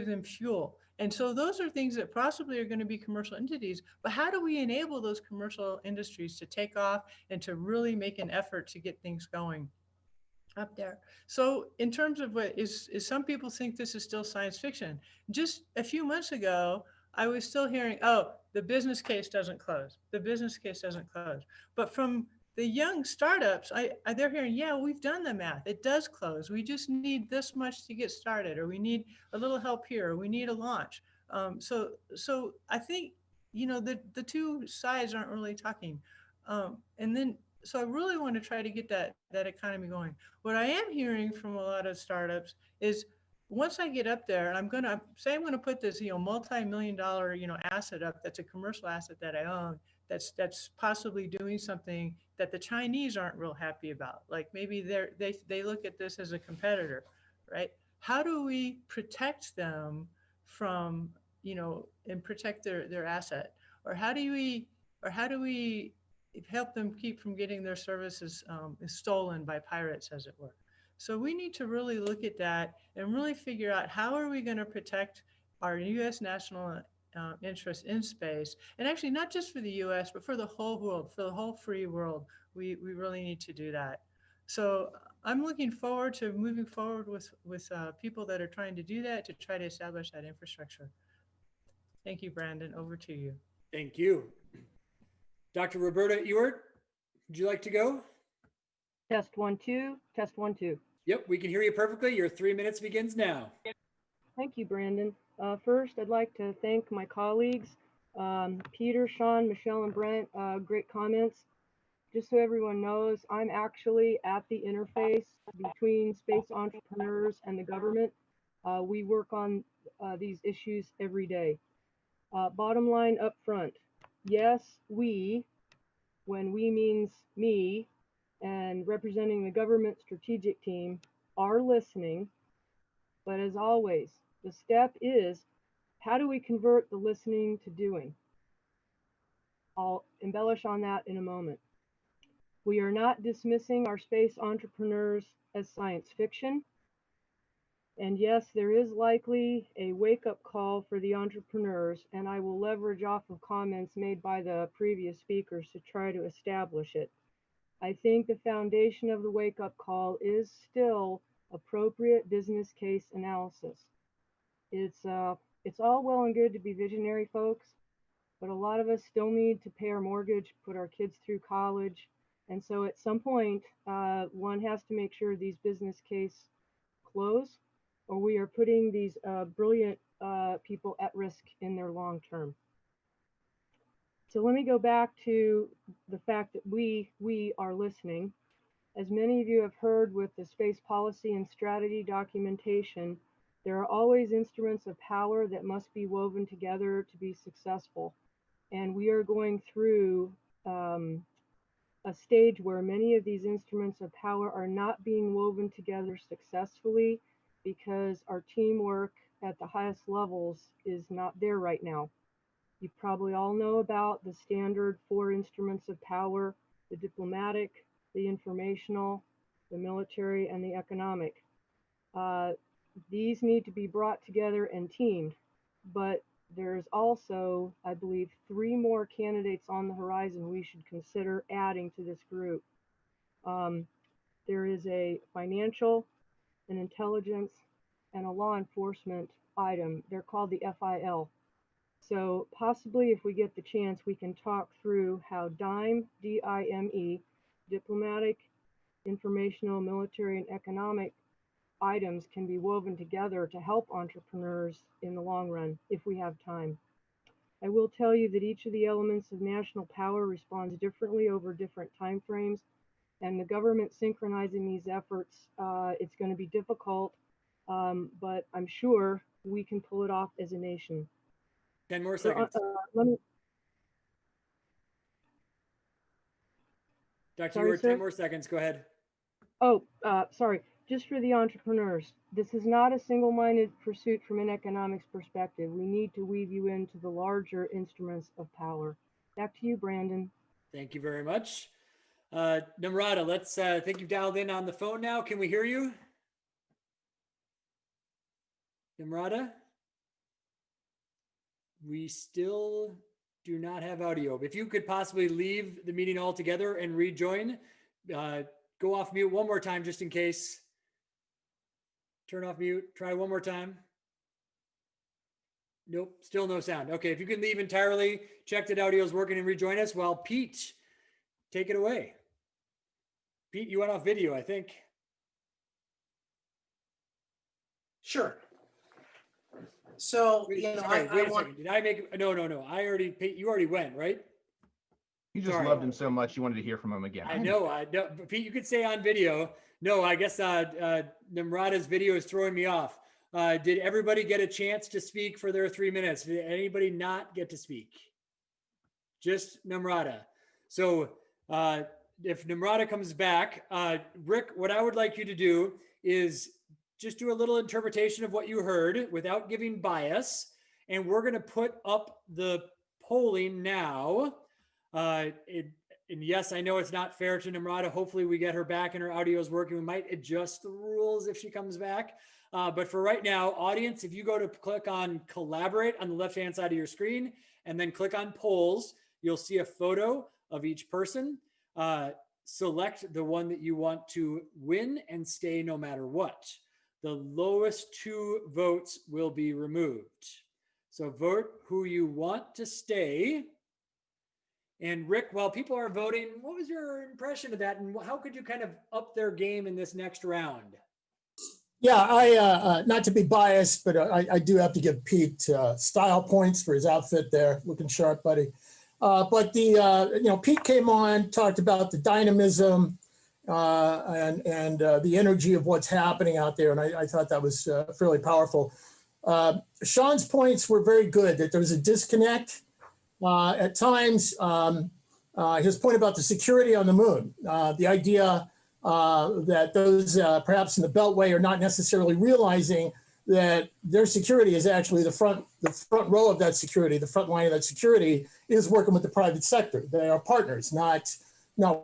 them fuel. And so those are things that possibly are going to be commercial entities. But how do we enable those commercial industries to take off and to really make an effort to get things going up there? So in terms of what is some people think this is still science fiction. Just a few months ago, I was still hearing, oh, the business case doesn't close. The business case doesn't close. But from the young startups, they're hearing, yeah, we've done the math. It does close. We just need this much to get started, or we need a little help here, or we need a launch. So I think, the two sides aren't really talking. So I really want to try to get that economy going. What I am hearing from a lot of startups is, once I get up there, and I'm going to put this, multi-million-dollar, asset up, that's a commercial asset that I own, that's possibly doing something that the Chinese aren't real happy about. Like maybe they look at this as a competitor, right? How do we protect them from, and protect their asset? Or how do we help them keep from getting their services stolen by pirates, as it were? So we need to really look at that and really figure out, how are we going to protect our U.S. national interest in space? And actually, not just for the U.S., but for the whole world, for the whole free world. We really need to do that. So I'm looking forward to moving forward with people that are trying to do that, to try to establish that infrastructure. Thank you, Brandon. Over to you. Thank you. Dr. Roberta Ewart, would you like to go? Test 1, 2, test 1, 2. Yep, we can hear you perfectly. Your 3 minutes begins now. Thank you, Brandon. First, I'd like to thank my colleagues, Peter, Sean, Michelle, and Brent. Great comments. Just so everyone knows, I'm actually at the interface between space entrepreneurs and the government. We work on these issues every day. Bottom line up front, yes, we, when we means me, and representing the government strategic team, are listening. But as always, the step is, how do we convert the listening to doing? I'll embellish on that in a moment. We are not dismissing our space entrepreneurs as science fiction. And yes, there is likely a wake-up call for the entrepreneurs, and I will leverage off of comments made by the previous speakers to try to establish it. I think the foundation of the wake-up call is still appropriate business case analysis. It's all well and good to be visionary, folks, but a lot of us still need to pay our mortgage, put our kids through college, and so at some point, one has to make sure these business case close, or we are putting these brilliant people at risk in their long term. So let me go back to the fact that we are listening. As many of you have heard with the space policy and strategy documentation, there are always instruments of power that must be woven together to be successful. And we are going through a stage where many of these instruments of power are not being woven together successfully because our teamwork at the highest levels is not there right now. You probably all know about the standard 4 instruments of power: the diplomatic, the informational, the military, and the economic. These need to be brought together and teamed, but there's also, I believe, 3 more candidates on the horizon we should consider adding to this group. There is a financial, an intelligence, and a law enforcement item. They're called the FIL. So possibly if we get the chance, we can talk through how DIME, D-I-M-E, diplomatic, informational, military, and economic items can be woven together to help entrepreneurs in the long run if we have time. I will tell you that each of the elements of national power responds differently over different timeframes, and the government synchronizing these efforts, it's going to be difficult, but I'm sure we can pull it off as a nation. 10 more So, seconds. let me, Dr. sorry, Ewert, sir? 10 more seconds. Go ahead. Oh, sorry. Just for the entrepreneurs, this is not a single-minded pursuit from an economics perspective. We need to weave you into the larger instruments of power. Back to you, Brandon. Thank you very much. Namrata, let's I think you've dialed in on the phone now. Can we hear you? Namrata? We still do not have audio. If you could possibly leave the meeting altogether and rejoin, go off mute one more time just in case. Turn off mute. Try one more time. Nope, still no sound. Okay, if you can leave entirely, check that audio is working and rejoin us. Well, Pete, take it away. Pete, you went off video, I think. Sure. So, Wait, you know, sorry, I wait a want, second. Did I make, no. I already, Pete, you already went, right? You just Sorry. loved him so much you wanted to hear from him again. I know, Pete, you could say on video. No, I guess Namrata's video is throwing me off. Did everybody get a chance to speak for their 3 minutes? Did anybody not get to speak? Just Namrata. So if Namrata comes back, Rick, what I would like you to do is just do a little interpretation of what you heard without giving bias. And we're going to put up the polling now. And yes, I know it's not fair to Namrata. Hopefully we get her back and her audio is working. We might adjust the rules if she comes back. But for right now, audience, if you go to click on collaborate on the left-hand side of your screen and then click on polls, you'll see a photo of each person. Select the one that you want to win and stay no matter what. The lowest 2 votes will be removed. So vote who you want to stay. And Rick, while people are voting, what was your impression of that? And how could you kind of up their game in this next round? Yeah, I not to be biased, but I do have to give Pete style points for his outfit there, looking sharp, buddy. But the Pete came on, talked about the dynamism and the energy of what's happening out there, and I thought that was fairly powerful. Sean's points were very good. That there was a disconnect at times. His point about the security on the moon, the idea that those perhaps in the Beltway are not necessarily realizing that their security is actually the front row of that security, the front line of that security is working with the private sector. They are partners, not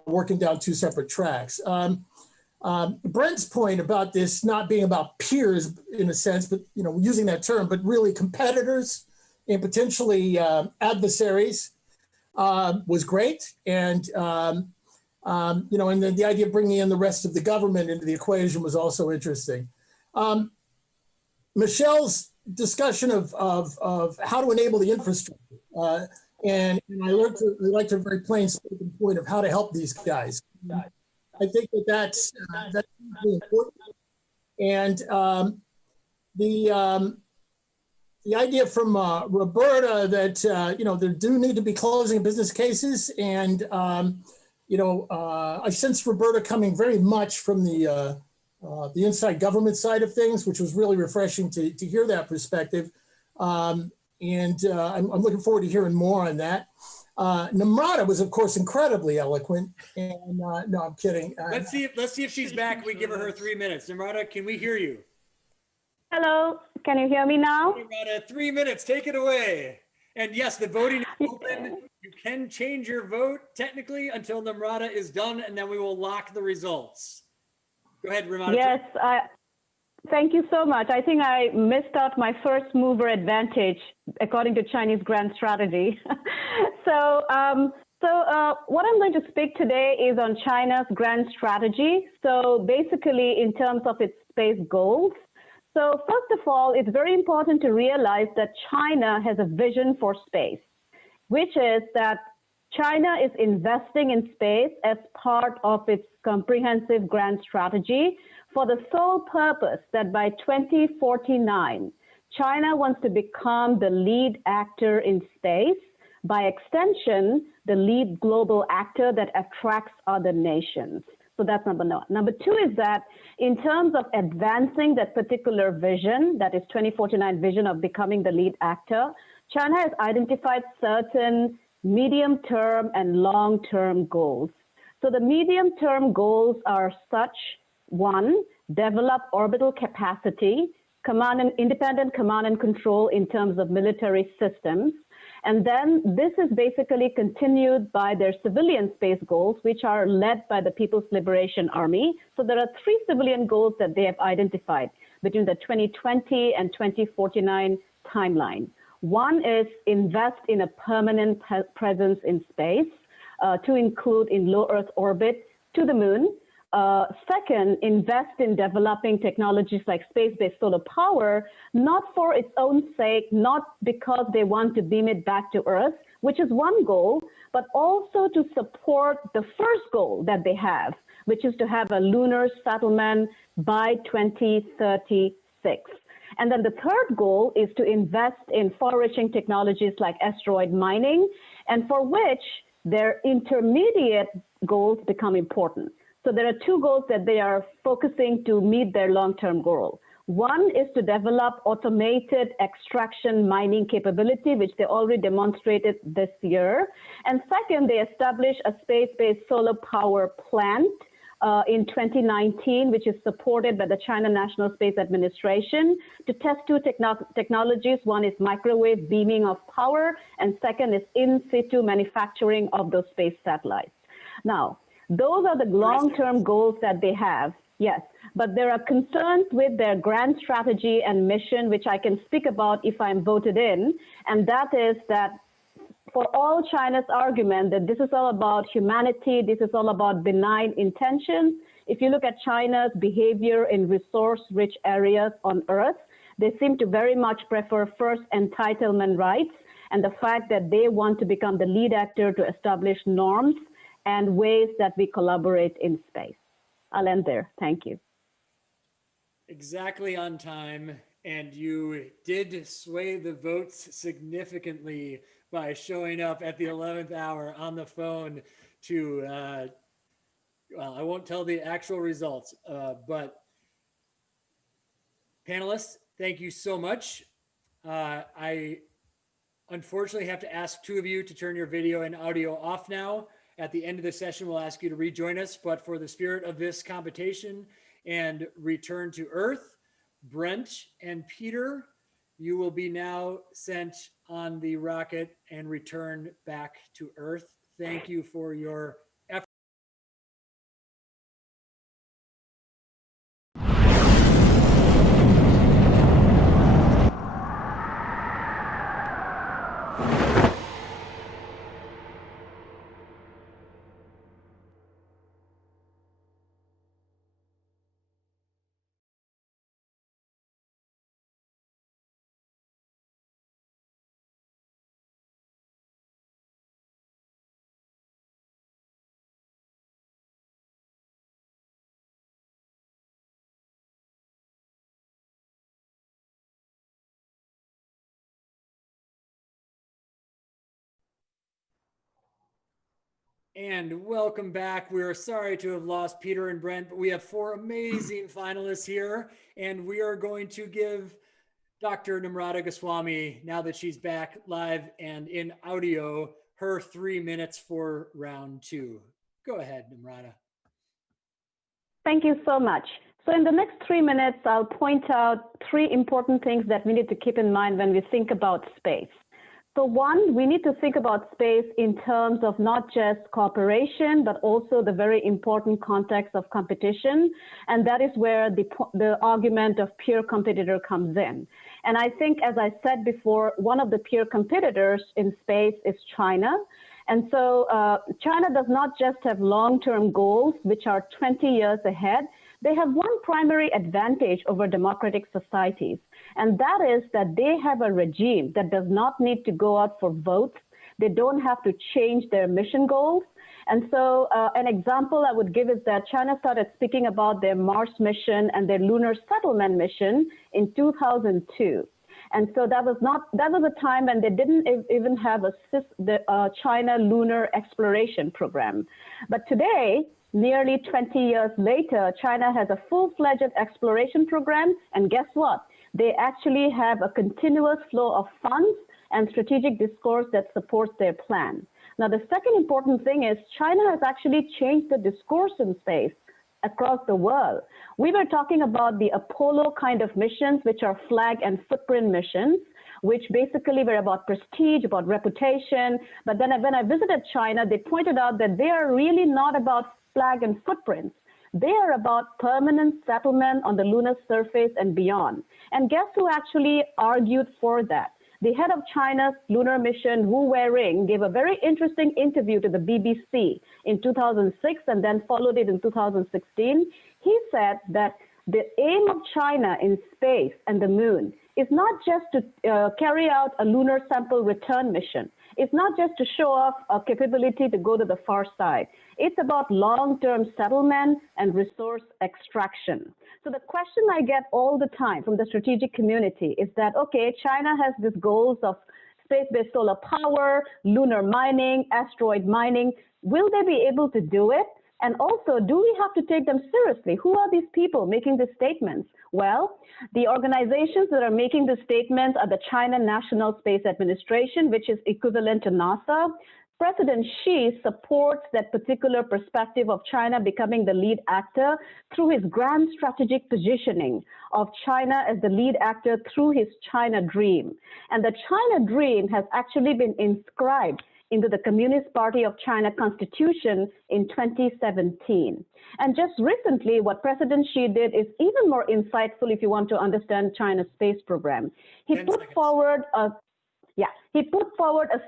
working down 2 separate tracks. Brent's point about this not being about peers in a sense, but using that term, but really competitors and potentially adversaries was great. And and then the idea of bringing in the rest of the government into the equation was also interesting. Michelle's discussion of how to enable the infrastructure, and I liked her very plain spoken point of how to help these guys. I think that's really important. And the idea from Roberta that there do need to be closing business cases, and I sensed Roberta coming very much from the inside government side of things, which was really refreshing to hear that perspective. I'm looking forward to hearing more on that. Namrata was, of course, incredibly eloquent. And no, I'm kidding. Let's see if she's back. We give her 3 minutes. Namrata, can we hear you? Hello, can you hear me now? Namrata, 3 minutes. Take it away. And yes, the voting is open. You can change your vote technically until Namrata is done, and then we will lock the results. Go ahead, Ramada. Yes, thank you so much. I think I missed out my first mover advantage according to Chinese grand strategy. So what I'm going to speak today is on China's grand strategy. So basically in terms of its space goals. So first of all, it's very important to realize that China has a vision for space, which is that China is investing in space as part of its comprehensive grand strategy for the sole purpose that by 2049, China wants to become the lead actor in space, by extension, the lead global actor that attracts other nations. So that's number one. Number two is that in terms of advancing that particular vision, that is 2049 vision of becoming the lead actor, China has identified certain medium-term and long-term goals. So the medium-term goals are such: one, develop orbital capacity, independent command and control in terms of military systems. And then this is basically continued by their civilian space goals, which are led by the People's Liberation Army. So there are 3 civilian goals that they have identified between the 2020 and 2049 timeline. One is invest in a permanent presence in space, to include in low Earth orbit to the moon. Second, invest in developing technologies like space-based solar power, not for its own sake, not because they want to beam it back to Earth, which is one goal, but also to support the first goal that they have, which is to have a lunar settlement by 2036. And then the third goal is to invest in far-reaching technologies like asteroid mining, and for which their intermediate goals become important. So there are 2 goals that they are focusing to meet their long-term goal. One is to develop automated extraction mining capability, which they already demonstrated this year. And second, they established a space-based solar power plant in 2019, which is supported by the China National Space Administration, to test 2 technologies. One is microwave beaming of power, and second is in situ manufacturing of those space satellites. Now, those are the long-term goals that they have, yes, but there are concerns with their grand strategy and mission, which I can speak about if I'm voted in, and that is that for all China's argument that this is all about humanity, this is all about benign intentions, if you look at China's behavior in resource-rich areas on Earth, they seem to very much prefer first entitlement rights and the fact that they want to become the lead actor to establish norms and ways that we collaborate in space. I'll end there. Thank you. Exactly on time. And you did sway the votes significantly by showing up at the 11th hour on the phone to, well, I won't tell the actual results, but panelists, thank you so much. I unfortunately have to ask 2 of you to turn your video and audio off now. At the end of the session, we'll ask you to rejoin us, but for the spirit of this competition and return to Earth, Brent and Peter, you will be now sent on the rocket and return back to Earth. Thank you for your effort. And welcome back. We're sorry to have lost Peter and Brent, but we have 4 amazing finalists here, and we are going to give Dr. Namrata Goswami, now that she's back live and in audio, her 3 minutes for round 2. Go ahead, Namrata. Thank you so much. So in the next 3 minutes, I'll point out 3 important things that we need to keep in mind when we think about space. So one, we need to think about space in terms of not just cooperation, but also the very important context of competition. And that is where the argument of peer competitor comes in. And I think, as I said before, one of the peer competitors in space is China. And so China does not just have long-term goals, which are 20 years ahead. they have one primary advantage over democratic societies, and that is that they have a regime that does not need to go out for votes. They don't have to change their mission goals. And so an example I would give is that China started speaking about their Mars mission and their lunar settlement mission in 2002. And so that was a time when they didn't even have the China Lunar Exploration Program. But today, nearly 20 years later, China has a full-fledged exploration program. And guess what? They actually have a continuous flow of funds and strategic discourse that supports their plan. Now, the second important thing is China has actually changed the discourse in space across the world. We were talking about the Apollo kind of missions, which are flag and footprint missions, which basically were about prestige, about reputation. But then when I visited China, they pointed out that they are really not about flag and footprints. They are about permanent settlement on the lunar surface and beyond. And guess who actually argued for that? The head of China's lunar mission, Wu Weiring, gave a very interesting interview to the BBC in 2006 and then followed it in 2016. He said that the aim of China in space and the moon is not just to carry out a lunar sample return mission. It's not just to show off a capability to go to the far side. It's about long-term settlement and resource extraction. So the question I get all the time from the strategic community is that, okay, China has these goals of space-based solar power, lunar mining, asteroid mining. Will they be able to do it? And also, do we have to take them seriously? Who are these people making these statements? Well, the organizations that are making these statements are the China National Space Administration, which is equivalent to NASA. President Xi supports that particular perspective of China becoming the lead actor through his grand strategic positioning of China as the lead actor through his China Dream. And the China Dream has actually been inscribed into the Communist Party of China Constitution in 2017. And just recently, what President Xi did is even more insightful if you want to understand China's space program. He put forward a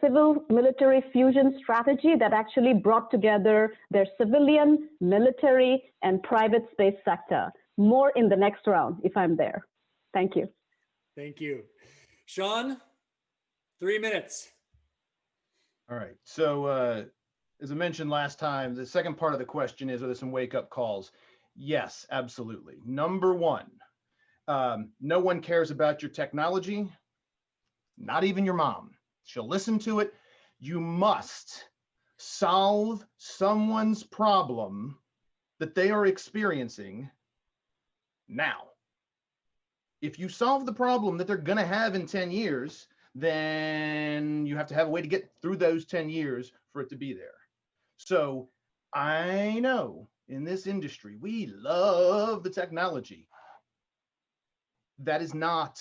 civil-military fusion strategy that actually brought together their civilian, military, and private space sector. More in the next round, if I'm there. Thank you. Thank you. Sean, 3 minutes. All right. So as I mentioned last time, the second part of the question is, are there some wake-up calls? Yes, absolutely. Number one, no one cares about your technology, not even your mom. She'll listen to it. You must solve someone's problem that they are experiencing now. If you solve the problem that they're going to have in 10 years, then you have to have a way to get through those 10 years for it to be there. So I know in this industry, we love the technology. That is not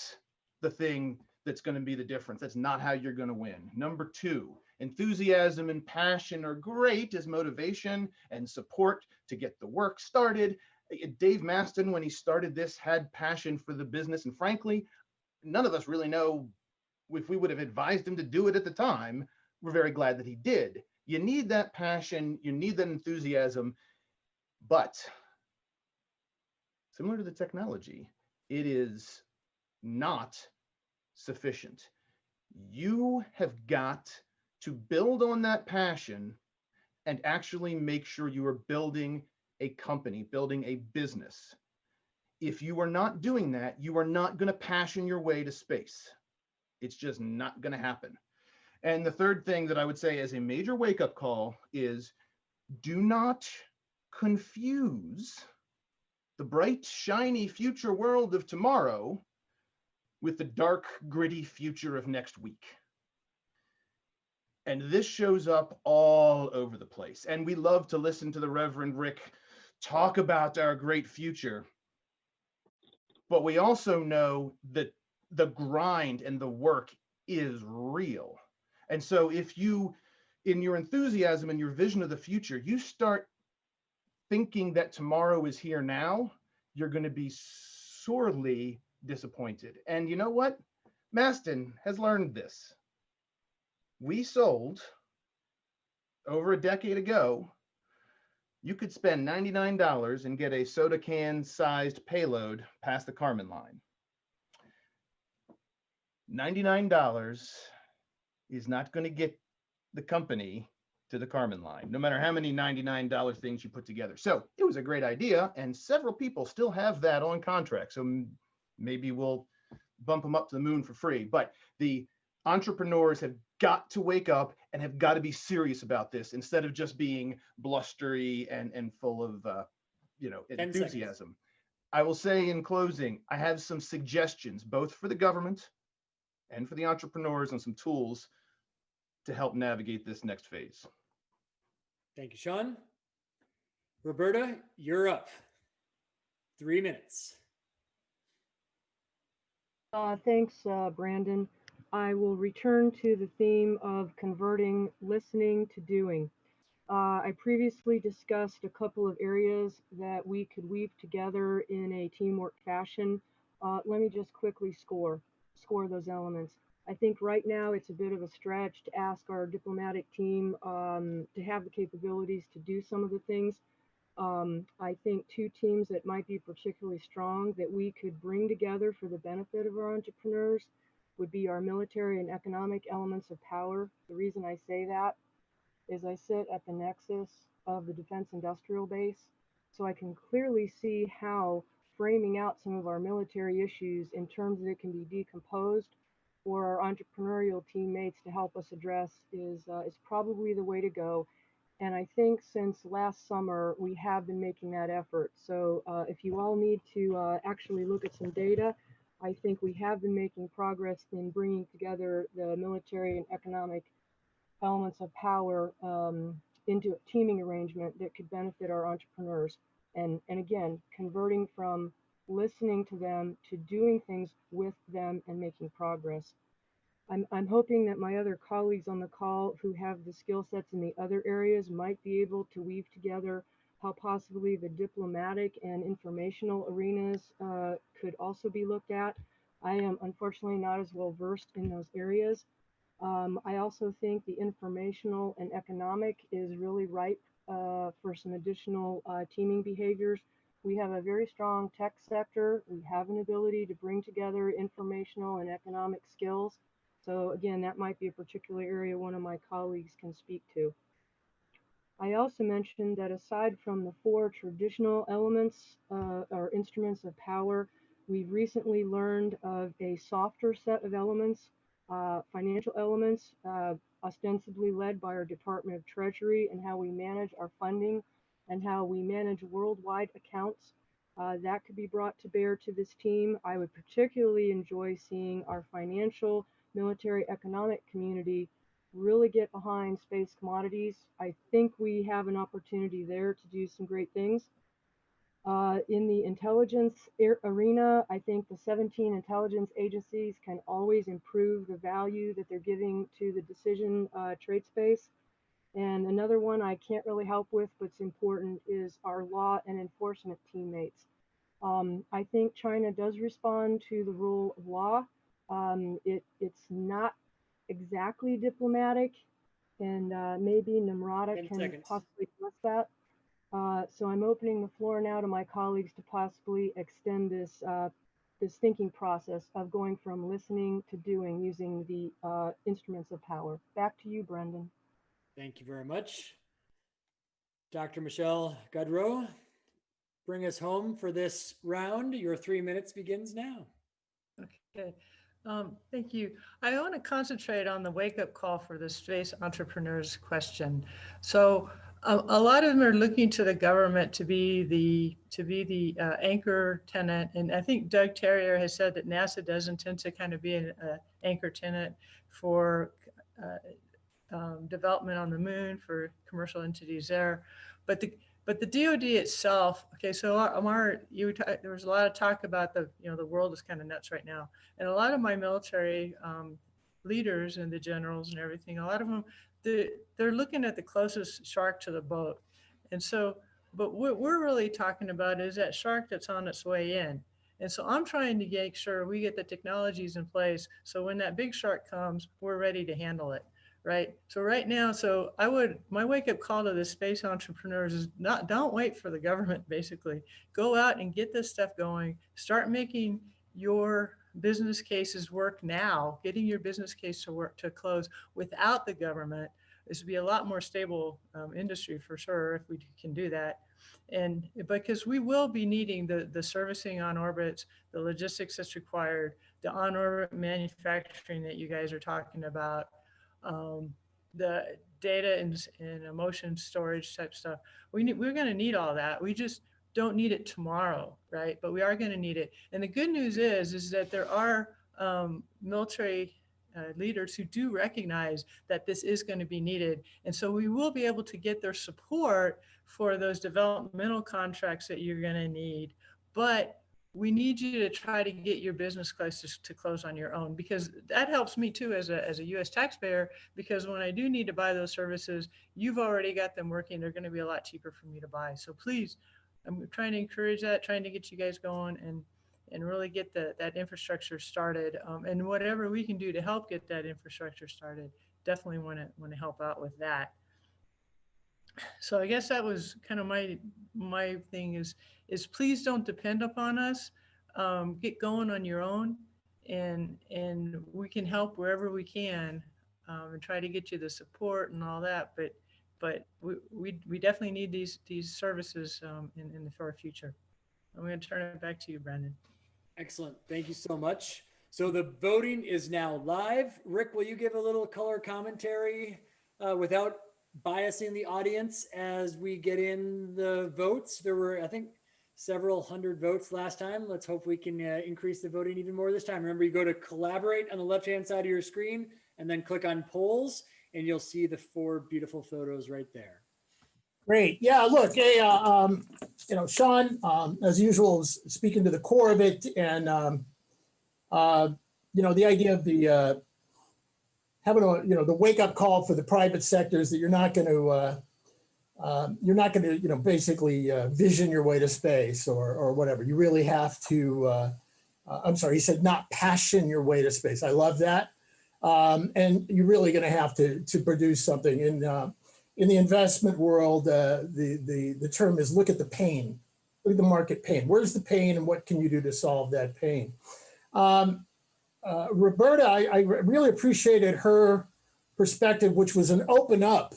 the thing that's going to be the difference. That's not how you're going to win. Number two, enthusiasm and passion are great as motivation and support to get the work started. Dave Maston, when he started this, had passion for the business. And frankly, none of us really know if we would have advised him to do it at the time. We're very glad that he did. You need that passion, you need that enthusiasm, but similar to the technology, it is not sufficient. You have got to build on that passion and actually make sure you are building a company, building a business. If you are not doing that, you are not going to passion your way to space. It's just not going to happen. And the third thing that I would say as a major wake-up call is do not confuse the bright, shiny future world of tomorrow with the dark, gritty future of next week. And this shows up all over the place. And we love to listen to the Reverend Rick talk about our great future. But we also know that the grind and the work is real. And so if you, in your enthusiasm and your vision of the future, you start thinking that tomorrow is here now, you're going to be sorely disappointed. And you know what? Maston has learned this. We sold over a decade ago You could spend $99 and get a soda can sized payload past the Kármán line. $99 is not going to get the company to the Kármán line, no matter how many $99 things you put together. So it was a great idea, and several people still have that on contract. So maybe we'll bump them up to the moon for free. But the entrepreneurs have got to wake up and have got to be serious about this instead of just being blustery and full of enthusiasm. I will say in closing, I have some suggestions, both for the government and for the entrepreneurs, and some tools to help navigate this next phase. Thank you, Sean. Roberta, you're up. 3 minutes. Thanks, Brandon. I will return to the theme of converting listening to doing. I previously discussed a couple of areas that we could weave together in a teamwork fashion. Let me just quickly score those elements. I think right now it's a bit of a stretch to ask our diplomatic team to have the capabilities to do some of the things. I think two teams that might be particularly strong that we could bring together for the benefit of our entrepreneurs would be our military and economic elements of power. The reason I say that is I sit at the nexus of the defense industrial base, so I can clearly see how framing out some of our military issues in terms that it can be decomposed for our entrepreneurial teammates to help us address is probably the way to go. And I think since last summer, we have been making that effort. So if you all need to actually look at some data, I think we have been making progress in bringing together the military and economic elements of power into a teaming arrangement that could benefit our entrepreneurs. And again, converting from listening to them to doing things with them and making progress. I'm hoping that my other colleagues on the call who have the skill sets in the other areas might be able to weave together how possibly the diplomatic and informational arenas could also be looked at. I am unfortunately not as well versed in those areas. I also think the informational and economic is really ripe for some additional teaming behaviors. We have a very strong tech sector. We have an ability to bring together informational and economic skills. So again, that might be a particular area one of my colleagues can speak to. I also mentioned that aside from the four traditional elements or instruments of power, we've recently learned of a softer set of elements, financial elements, ostensibly led by our Department of Treasury, and how we manage our funding and how we manage worldwide accounts. That could be brought to bear to this team. I would particularly enjoy seeing our financial, military, economic community really get behind space commodities. I think we have an opportunity there to do some great things. In the intelligence arena, I think the 17 intelligence agencies can always improve the value that they're giving to the decision trade space. And another one I can't really help with, but it's important, is our law and enforcement teammates. I think China does respond to the rule of law. It's not exactly diplomatic, and maybe Namrata can possibly address that. So I'm opening the floor now to my colleagues to possibly extend this this thinking process of going from listening to doing using the instruments of power. Back to you, Brendan. Thank you very much. Dr. Michelle Gaudreau, bring us home for this round. Your 3 minutes begins now. Okay. Thank you. I want to concentrate on the wake-up call for the space entrepreneurs question. So a lot of them are looking to the government to be the anchor tenant, and I think Doug Terrier has said that NASA does intend to kind of be an anchor tenant for development on the moon for commercial entities there, but the DoD itself. Okay, so Amar, there was a lot of talk about the world is kind of nuts right now, and a lot of my military leaders and the generals and everything, a lot of them, they're looking at the closest shark to the boat, and so, but what we're really talking about is that shark that's on its way in. And so I'm trying to make sure we get the technologies in place so when that big shark comes, we're ready to handle it. right? So right now, my wake up call to the space entrepreneurs is don't wait for the government, basically. Go out and get this stuff going. Start making your business cases work now. Getting your business case to close without the government. This would be a lot more stable industry for sure if we can do that. And because we will be needing the servicing on orbits, the logistics that's required, the on-orbit manufacturing that you guys are talking about, the data and emotion storage type stuff. We're going to need all that. We just don't need it tomorrow, right? But we are going to need it. And the good news is that there are military leaders who do recognize that this is going to be needed. And so we will be able to get their support for those developmental contracts that you're going to need. But we need you to try to get your business case to close on your own, because that helps me too as a US taxpayer, because when I do need to buy those services, you've already got them working. They're going to be a lot cheaper for me to buy. So please, I'm trying to encourage that, trying to get you guys going and really get that infrastructure started. And whatever we can do to help get that infrastructure started, definitely want to help out with that. So I guess that was kind of my thing is please don't depend upon us. Get going on your own, and we can help wherever we can, and try to get you the support and all that. But we definitely need these services for our future. I'm going to turn it back to you, Brandon. Excellent. Thank you so much. So the voting is now live. Rick, will you give a little color commentary without biasing the audience as we get in the votes? There were, I think, several hundred votes last time. Let's hope we can increase the voting even more this time. Remember, you go to collaborate on the left-hand side of your screen and then click on polls, and you'll see the 4 beautiful photos right there. Great. Yeah, look, hey, Sean, as usual, is speaking to the core of it. And, the idea of the having the wake up call for the private sector is that you're not going to, basically vision your way to space or whatever. You really have to, I'm sorry, he said not passion your way to space. I love that. And you're really going to have to produce something. In the investment world, the term is look at the pain, look at the market pain. Where's the pain and what can you do to solve that pain? Roberta, I really appreciated her perspective, which was an open up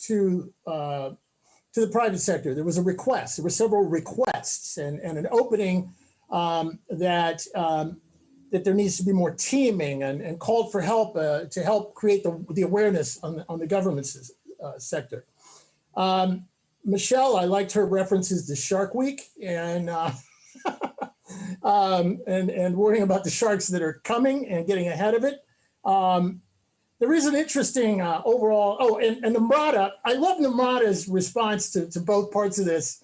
to the private sector. There was a request, there were several requests and an opening that there needs to be more teaming and called for help to help create the awareness on the government sector. Michelle, I liked her references to Shark Week and worrying about the sharks that are coming and getting ahead of it. There is an interesting overall, and Namrata, I love Namrata's response to both parts of this,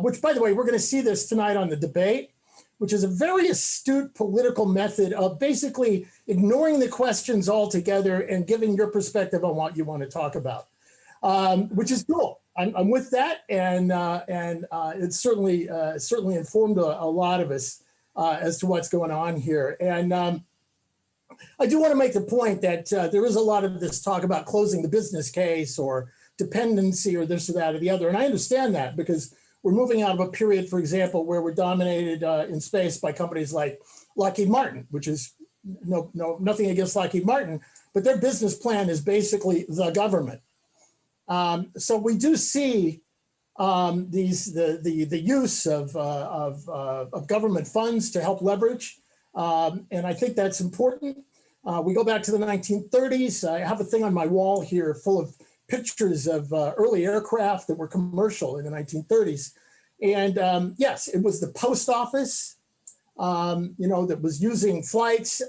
which by the way, we're gonna see this tonight on the debate, which is a very astute political method of basically ignoring the questions altogether and giving your perspective on what you want to talk about, which is cool. I'm with that, and it's certainly informed a lot of us as to what's going on here. And I do want to make the point that there is a lot of this talk about closing the business case or dependency or this or that or the other, and I understand that because we're moving out of a period, for example, where we're dominated in space by companies like Lockheed Martin, which is nothing against Lockheed Martin, but their business plan is basically the government. So we do see the use of government funds to help leverage, and I think that's important. We go back to the 1930s. I have a thing on my wall here full of pictures of early aircraft that were commercial in the 1930s. And yes, it was the post office, that was using flights.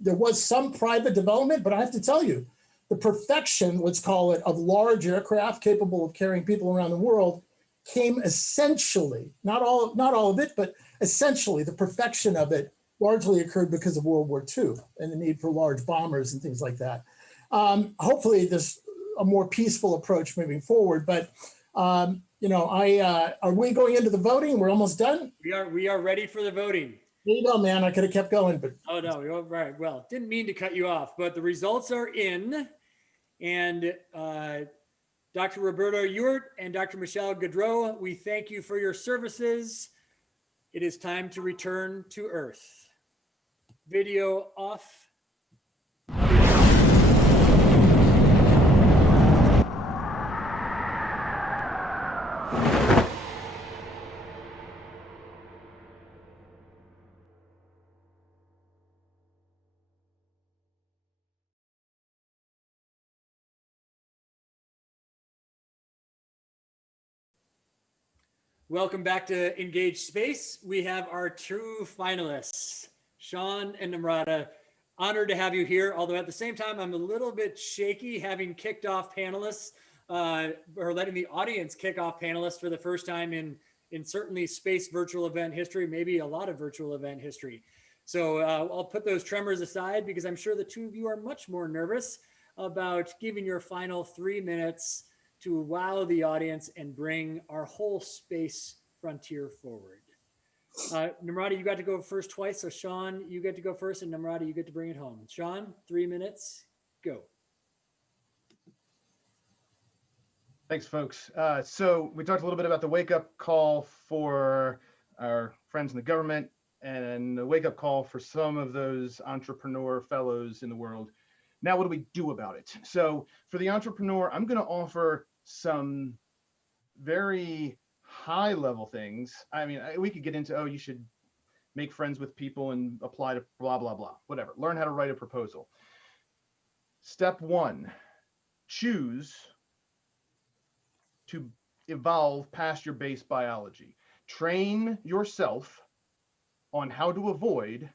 There was some private development, but I have to tell you, the perfection, let's call it, of large aircraft capable of carrying people around the world came essentially, not all of it, but essentially the perfection of it largely occurred because of World War II and the need for large bombers and things like that. Hopefully this a more peaceful approach moving forward, but are we going into the voting? We're almost done. We are ready for the voting. There you go, man. I could have kept going, but oh no, right. Well, didn't mean to cut you off, but the results are in, And Dr. Roberto Ewert and Dr. Michelle Gaudreau, we thank you for your services. It is time to return to Earth. Video off. Welcome back to EngageSpace. We have our two finalists, Sean and Namrata. Honored to have you here, although at the same time, I'm a little bit shaky having kicked off panelists or letting the audience kick off panelists for the first time in certainly space virtual event history, maybe a lot of virtual event history. So I'll put those tremors aside because I'm sure the two of you are much more nervous about giving your final 3 minutes to wow the audience and bring our whole space frontier forward. Namrata, you got to go first twice. So Sean, you get to go first, and Namrata, you get to bring it home. Sean, 3 minutes, go. Thanks, folks. So we talked a little bit about the wake-up call for our friends in the government and the wake-up call for some of those entrepreneur fellows in the world. Now, what do we do about it? So for the entrepreneur, I'm going to offer some very high-level things. I mean, we could get into, oh, you should make friends with people and apply to blah, blah, blah, whatever. Learn how to write a proposal. Step one, choose to evolve past your base biology. Train yourself on how to avoid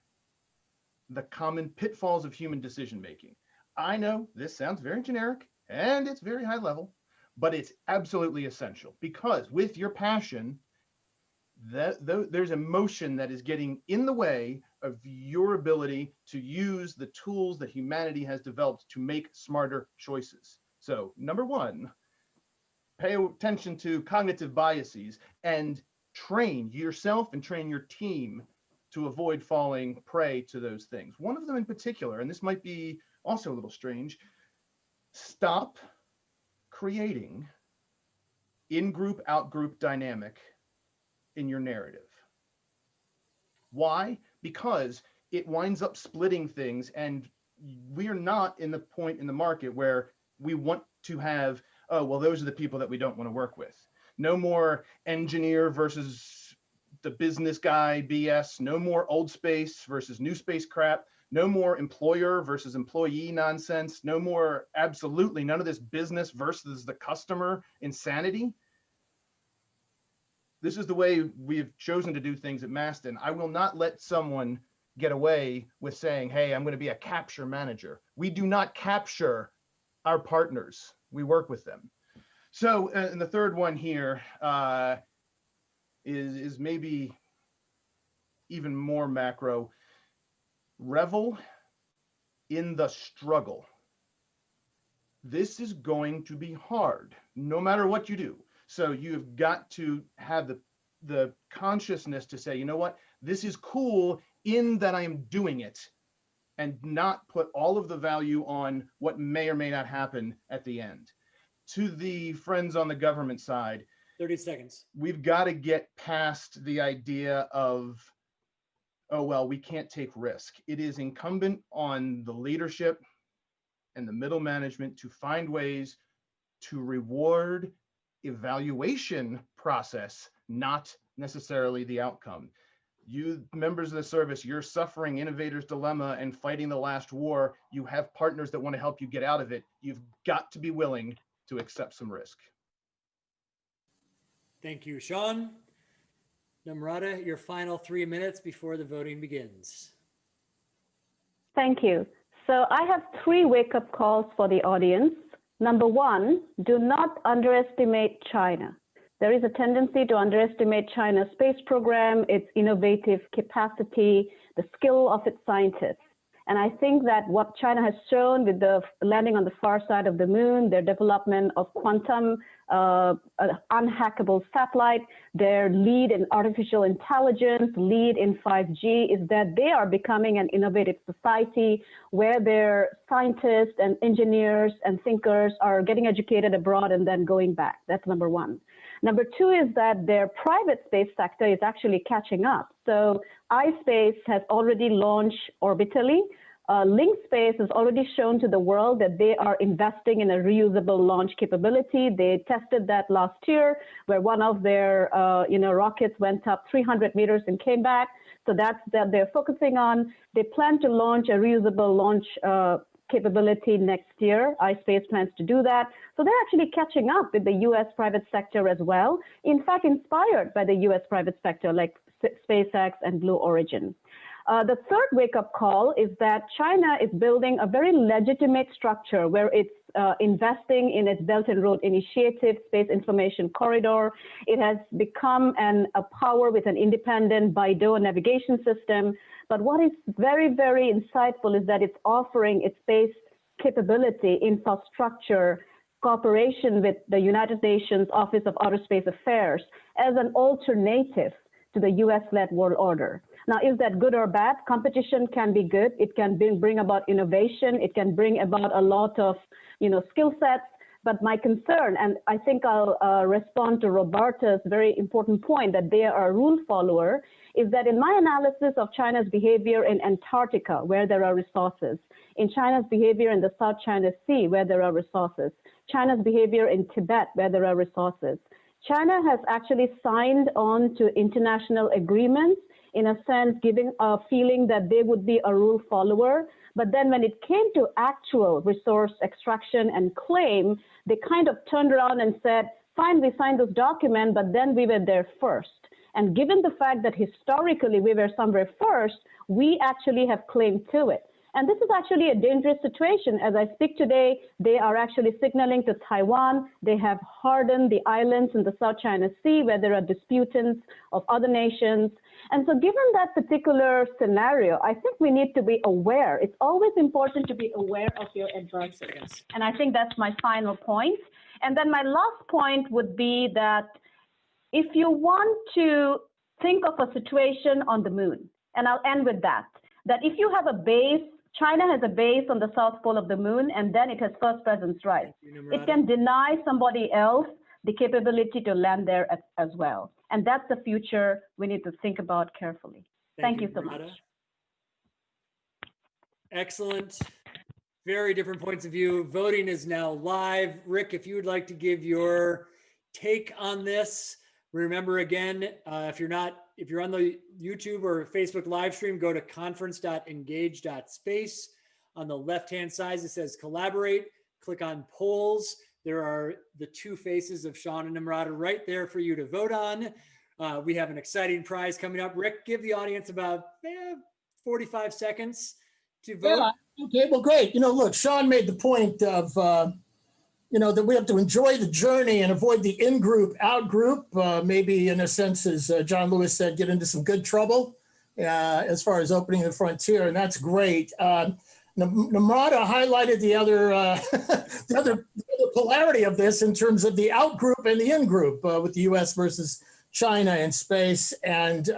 the common pitfalls of human decision-making. I know this sounds very generic and it's very high level, but it's absolutely essential because with your passion, there's emotion that is getting in the way of your ability to use the tools that humanity has developed to make smarter choices. So number one, pay attention to cognitive biases and train yourself and train your team to avoid falling prey to those things. One of them in particular, and this might be also a little strange, stop creating in-group, out-group dynamic in your narrative. Why? Because it winds up splitting things, and we are not in the point in the market where we want to have, oh, well, those are the people that we don't want to work with. No more engineer versus the business guy BS, no more old space versus new space crap, no more employer versus employee nonsense, no more absolutely none of this business versus the customer insanity. This is the way we've chosen to do things at Maston. I will not let someone get away with saying, hey, I'm going to be a capture manager. We do not capture our partners. We work with them. So, and the third one here is maybe even more macro. Revel in the struggle. This is going to be hard, no matter what you do. So you've got to have the consciousness to say, you know what, this is cool in that I am doing it, and not put all of the value on what may or may not happen at the end. To the friends on the government side, 30 seconds. We've got to get past the idea of, oh, well, we can't take risk. It is incumbent on the leadership and the middle management to find ways to reward evaluation process, not necessarily the outcome. You members of the service, you're suffering innovator's dilemma and fighting the last war. You have partners that want to help you get out of it. You've got to be willing to accept some risk. Thank you, Sean. Namrata, your final 3 minutes before the voting begins. Thank you. So I have 3 wake-up calls for the audience. Number 1, do not underestimate China. There is a tendency to underestimate China's space program, its innovative capacity, the skill of its scientists. And I think that what China has shown with the landing on the far side of the moon, their development of quantum unhackable satellite, their lead in artificial intelligence, lead in 5G, is that they are becoming an innovative society where their scientists and engineers and thinkers are getting educated abroad and then going back. That's number one. Number two is that their private space sector is actually catching up. So iSpace has already launched orbitally. LinkSpace has already shown to the world that they are investing in a reusable launch capability. They tested that last year, where one of their rockets went up 300 meters and came back. So that's that they're focusing on. They plan to launch a reusable launch capability next year. iSpace plans to do that. So they're actually catching up with the U.S. private sector as well. In fact, inspired by the U.S. private sector like SpaceX and Blue Origin. The third wake-up call is that China is building a very legitimate structure where it's investing in its Belt and Road Initiative, Space Information Corridor. It has become a power with an independent Beidou navigation system. But what is very, very insightful is that it's offering its space capability, infrastructure, cooperation with the United Nations Office of Outer Space Affairs as an alternative to the US-led world order. Now, is that good or bad? Competition can be good. It can bring about innovation. It can bring about a lot of, skill sets. But my concern, and I think I'll respond to Roberta's very important point that they are a rule follower, is that in my analysis of China's behavior in Antarctica, where there are resources, in China's behavior in the South China Sea, where there are resources, China's behavior in Tibet, where there are resources, China has actually signed on to international agreements, in a sense, giving a feeling that they would be a rule follower. But then when it came to actual resource extraction and claim, they kind of turned around and said, fine, we signed this document, but then we were there first. And given the fact that historically we were somewhere first, we actually have claim to it. And this is actually a dangerous situation. As I speak today, they are actually signaling to Taiwan. They have hardened the islands in the South China Sea where there are disputants of other nations. And so given that particular scenario, I think we need to be aware. It's always important to be aware of your adversaries. And I think that's my final point. And then my last point would be that if you want to think of a situation on the moon, and I'll end with that if you have a base, China has a base on the south pole of the moon, and then it has first presence rights. It can deny somebody else the capability to land there as well. And that's the future we need to think about carefully. Thank you so much. Excellent. Very different points of view. Voting is now live. Rick, if you would like to give your take on this, remember again, if you're on the YouTube or Facebook live stream, go to conference.engage.space. On the left-hand side, it says collaborate. Click on polls. There are the two faces of Sean and Namrata right there for you to vote on. We have an exciting prize coming up. Rick, give the audience about 45 seconds to vote. Yeah, okay, well, great. Look, Sean made the point of, that we have to enjoy the journey and avoid the in-group, out-group, maybe in a sense, as John Lewis said, get into some good trouble as far as opening the frontier, and that's great. Namrata highlighted the other, the other polarity of this in terms of the out-group and the in-group with the US versus China in space, and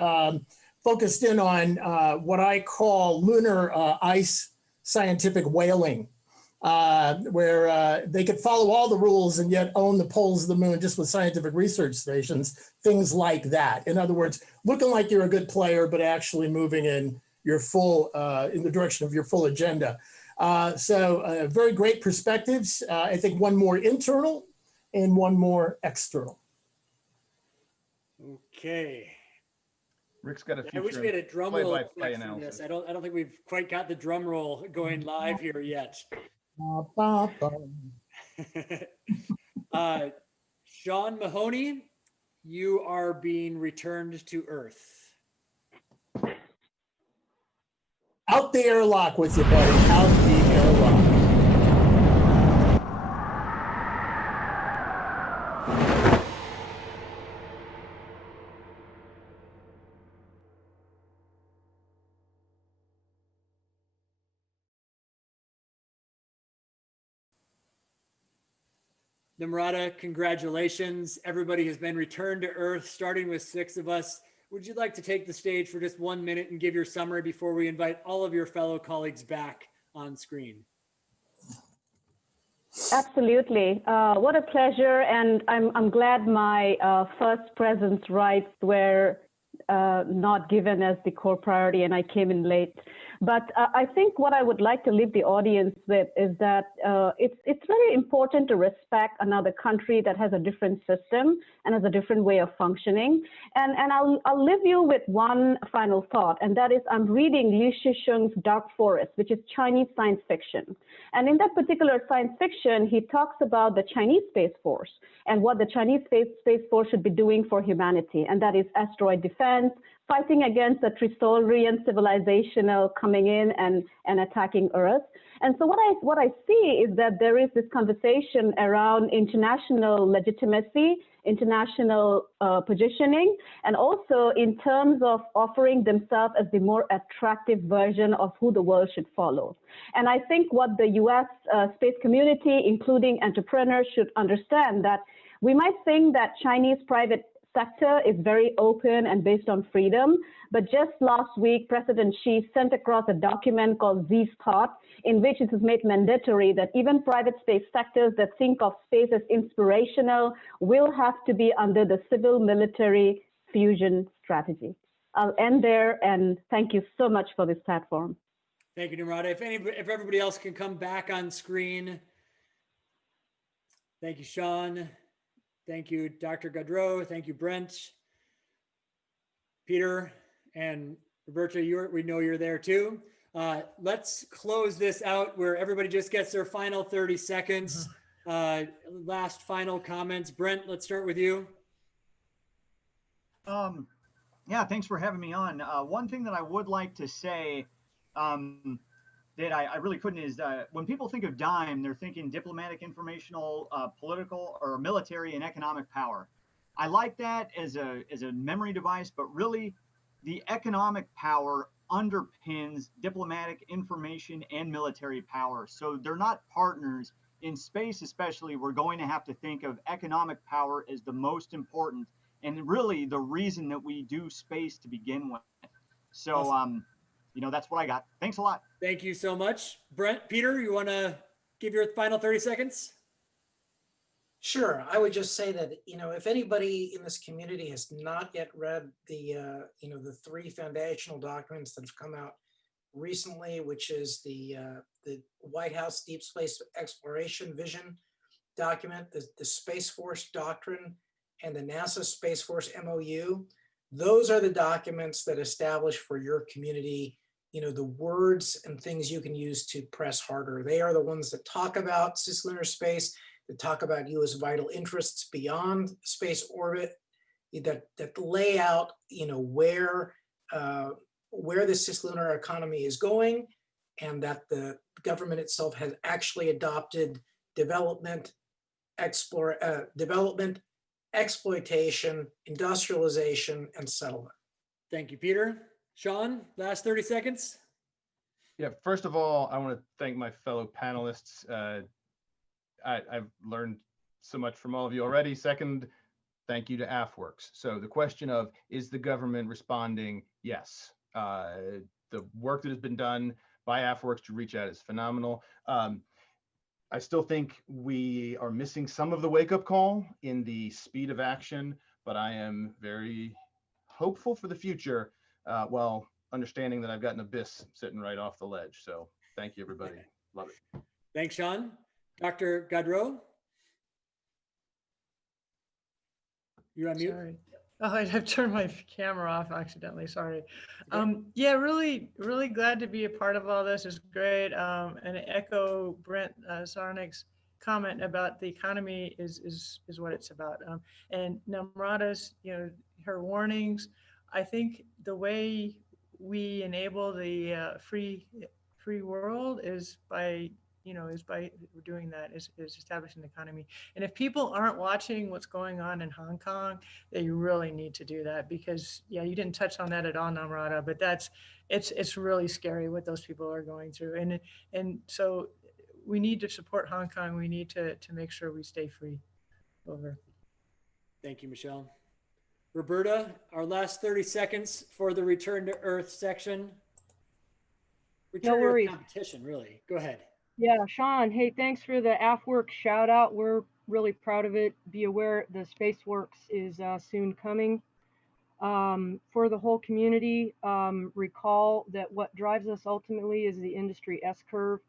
focused in on what I call lunar ice scientific whaling. Where they could follow all the rules and yet own the poles of the moon just with scientific research stations, things like that. In other words, looking like you're a good player, but actually moving in your full, in the direction of your full agenda. So very great perspectives. I think one more internal and one more external. Okay. Rick's got a future. I wish we had a drum roll play-by-play effect from analysis. this. I don't think we've quite got the drum roll going live here yet. Sean Mahoney, you are being returned to Earth. Out the airlock with you, buddy. Out the airlock. Nimrata, congratulations. Everybody has been returned to Earth, starting with 6 of us. Would you like to take the stage for just 1 minute and give your summary before we invite all of your fellow colleagues back on screen? Absolutely. What a pleasure. And I'm glad my first presence rights were not given as the core priority and I came in late. But I think what I would like to leave the audience with is that it's very important to respect another country that has a different system and has a different way of functioning. And I'll leave you with one final thought, and that is I'm reading Liu Shisheng's Dark Forest, which is Chinese science fiction. And in that particular science fiction, he talks about the Chinese Space Force and what the Chinese Space Force should be doing for humanity, and that is asteroid defense, fighting against the Trisolian civilizational coming in and attacking Earth. And so what I see is that there is this conversation around international legitimacy, international positioning, and also in terms of offering themselves as the more attractive version of who the world should follow. And I think what the US space community, including entrepreneurs, should understand that we might think that Chinese private sector is very open and based on freedom. But just last week, President Xi sent across a document called Xi's Thought, in which it is made mandatory that even private space sectors that think of space as inspirational will have to be under the civil-military fusion strategy. I'll end there, and thank you so much for this platform. Thank you, Nimrata. If everybody else can come back on screen. Thank you, Sean. Thank you, Dr. Gaudreau. Thank you, Brent. Peter and Roberta, we know you're there too. Let's close this out where everybody just gets their final 30 seconds. Last final comments. Brent, let's start with you. Yeah, thanks for having me on. One thing that I would like to say that I really couldn't is when people think of DIME, they're thinking diplomatic, informational, political, or military and economic power. I like that as a memory device, but really the economic power underpins diplomatic, information, and military power. So they're not partners. In space especially, we're going to have to think of economic power as the most important and really the reason that we do space to begin with. So, awesome. You know, that's what I got. Thanks a lot. Thank you so much. Brent, Peter, you want to give your final 30 seconds? Sure. I would just say that, you know, if anybody in this community has not yet read the, you know, the 3 foundational documents that have come out recently, which is the White House Deep Space Exploration Vision document, the Space Force Doctrine, and the NASA Space Force MOU, those are the documents that establish for your community, you know, the words and things you can use to press harder. They are the ones that talk about cislunar space, that talk about U.S. vital interests beyond space orbit, that lay out, you know, where the cislunar economy is going, and that the government itself has actually adopted development, exploitation, industrialization, and settlement. Thank you, Peter. Sean, last 30 seconds. Yeah, first of all, I want to thank my fellow panelists. I've learned so much from all of you already. Second, thank you to AFWERX. So the question of, is the government responding? Yes. The work that has been done by AFWERX to reach out is phenomenal. I still think we are missing some of the wake-up call in the speed of action, but I am very hopeful for the future while understanding that I've got an abyss sitting right off the ledge. So thank you, everybody. Love it. Thanks, Sean. Dr. Gaudreau? You're on mute. Sorry. Oh, I've turned my camera off accidentally. Sorry. Yeah, really glad to be a part of all this. It's great. And echo Brent Sarnik's comment about the economy is what it's about. And Namrata's, you know, her warnings. I think the way we enable the free world is by doing that, is establishing the economy. And if people aren't watching what's going on in Hong Kong, they really need to do that, because yeah, you didn't touch on that at all, Namrata, but it's really scary what those people are going through. And so we need to support Hong Kong. We need to make sure we stay free. Over. Thank you, Michelle. Roberta, our last 30 seconds for the Return to Earth section. Return to Earth competition, really. Go ahead. Yeah, Sean, hey, thanks for the AFWERX shout out. We're really proud of it. Be aware the SpaceWorks is soon coming. For the whole community, recall that what drives us ultimately is the industry S-curve.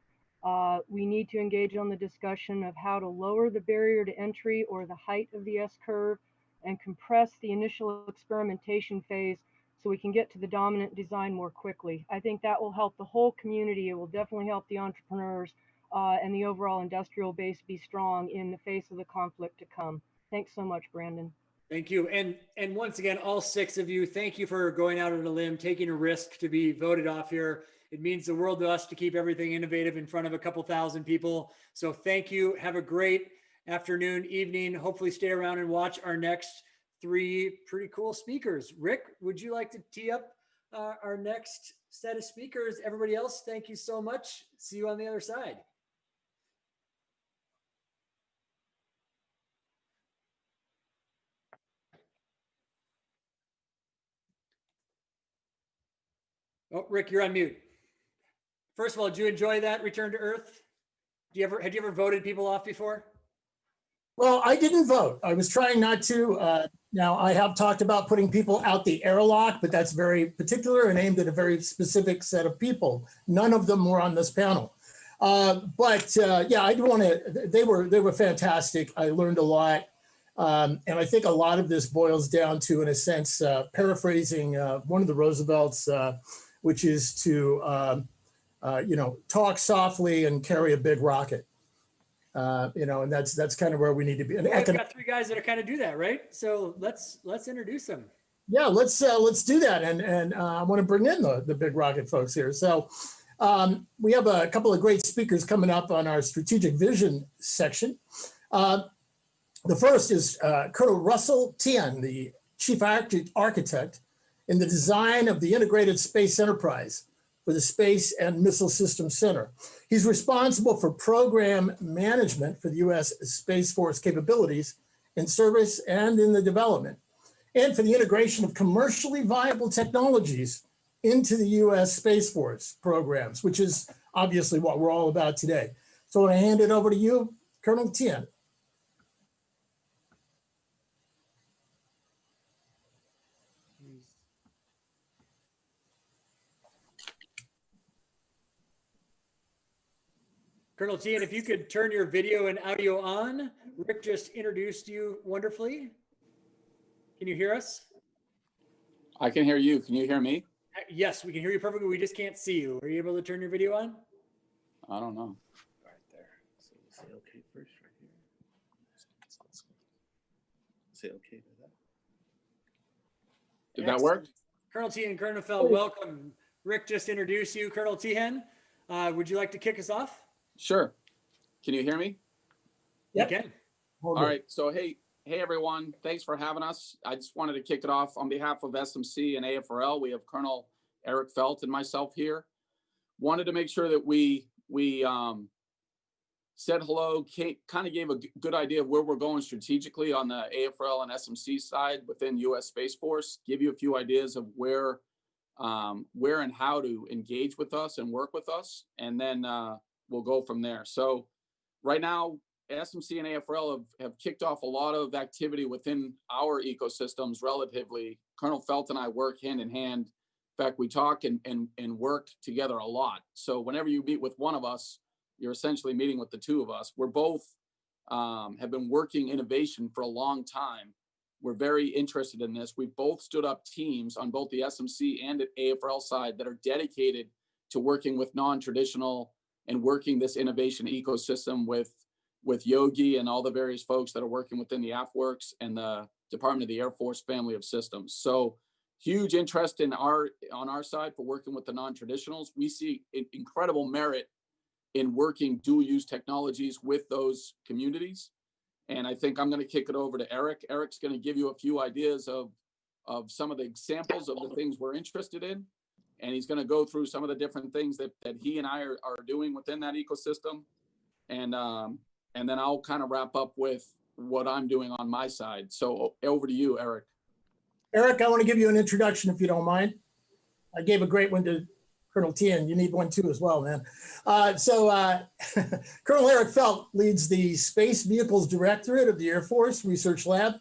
We need to engage on the discussion of how to lower the barrier to entry or the height of the S-curve and compress the initial experimentation phase so we can get to the dominant design more quickly. I think that will help the whole community. It will definitely help the entrepreneurs and the overall industrial base be strong in the face of the conflict to come. Thanks so much, Brandon. Thank you. And once again, all 6 of you, thank you for going out on a limb, taking a risk to be voted off here. It means the world to us to keep everything innovative in front of a couple thousand people. So thank you. Have a great afternoon, evening. Hopefully stay around and watch our next 3 pretty cool speakers. Rick, would you like to tee up our next set of speakers? Everybody else, thank you so much. See you on the other side. Oh, Rick, you're on mute. First of all, did you enjoy that Return to Earth? Had you ever voted people off before? Well, I didn't vote. I was trying not to. Now, I have talked about putting people out the airlock, but that's very particular and aimed at a very specific set of people. None of them were on this panel. Yeah, I do want to, they were fantastic. I learned a lot. And I think a lot of this boils down to, in a sense, paraphrasing one of the Roosevelts, which is to, talk softly and carry a big rocket. And that's kind of where we need to be. And well, we've got 3 guys that kind of do that, right? So let's introduce them. Yeah, let's do that. And I want to bring in the big rocket folks here. So we have a couple of great speakers coming up on our strategic vision section. The first is Colonel Russell Tien, the chief architect in the design of the Integrated Space Enterprise for the Space and Missile Systems Center. He's responsible for program management for the U.S. Space Force capabilities in service and in the development, and for the integration of commercially viable technologies into the U.S. Space Force programs, which is obviously what we're all about today. So I want to hand it over to you, Colonel Tien. Colonel Tien, if you could turn your video and audio on. Rick just introduced you wonderfully. Can you hear us? I can hear you. Can you hear me? Yes, we can hear you perfectly. We just can't see you. Are you able to turn your video on? I don't know. Right there. So we'll say okay first right here. Say okay to that. Did that work? Colonel Tien, Colonel Feld, welcome. Rick just introduced you. Colonel Tien, would you like to kick us off? Sure. Can you hear me? Yep. You can. All right. So, hey, everyone. Thanks for having us. I just wanted to kick it off on behalf of SMC and AFRL. We have Colonel Eric Felt and myself here. Wanted to make sure that we said hello, kind of gave a good idea of where we're going strategically on the AFRL and SMC side within U.S. Space Force, give you a few ideas of where and how to engage with us and work with us, and then we'll go from there. So right now, SMC and AFRL have kicked off a lot of activity within our ecosystems relatively. Colonel Felt and I work hand in hand. In fact, we talk and work together a lot. So whenever you meet with one of us, you're essentially meeting with the 2 of us. We're both have been working innovation for a long time. We're very interested in this. We've both stood up teams on both the SMC and AFRL side that are dedicated to working with non-traditional and working this innovation ecosystem with Yogi and all the various folks that are working within the AFWERX and the Department of the Air Force family of systems. So huge interest on our side for working with the non-traditionals. We see incredible merit in working dual use technologies with those communities. And I think I'm going to kick it over to Eric. Eric's going to give you a few ideas of some of the examples of the things we're interested in. And he's going to go through some of the different things that he and I are doing within that ecosystem. and then I'll kind of wrap up with what I'm doing on my side. So over to you, Eric. Eric, I want to give you an introduction if you don't mind. I gave a great one to Colonel Tien. You need one too as well, man. Colonel Eric Felt leads the Space Vehicles Directorate of the Air Force Research Lab,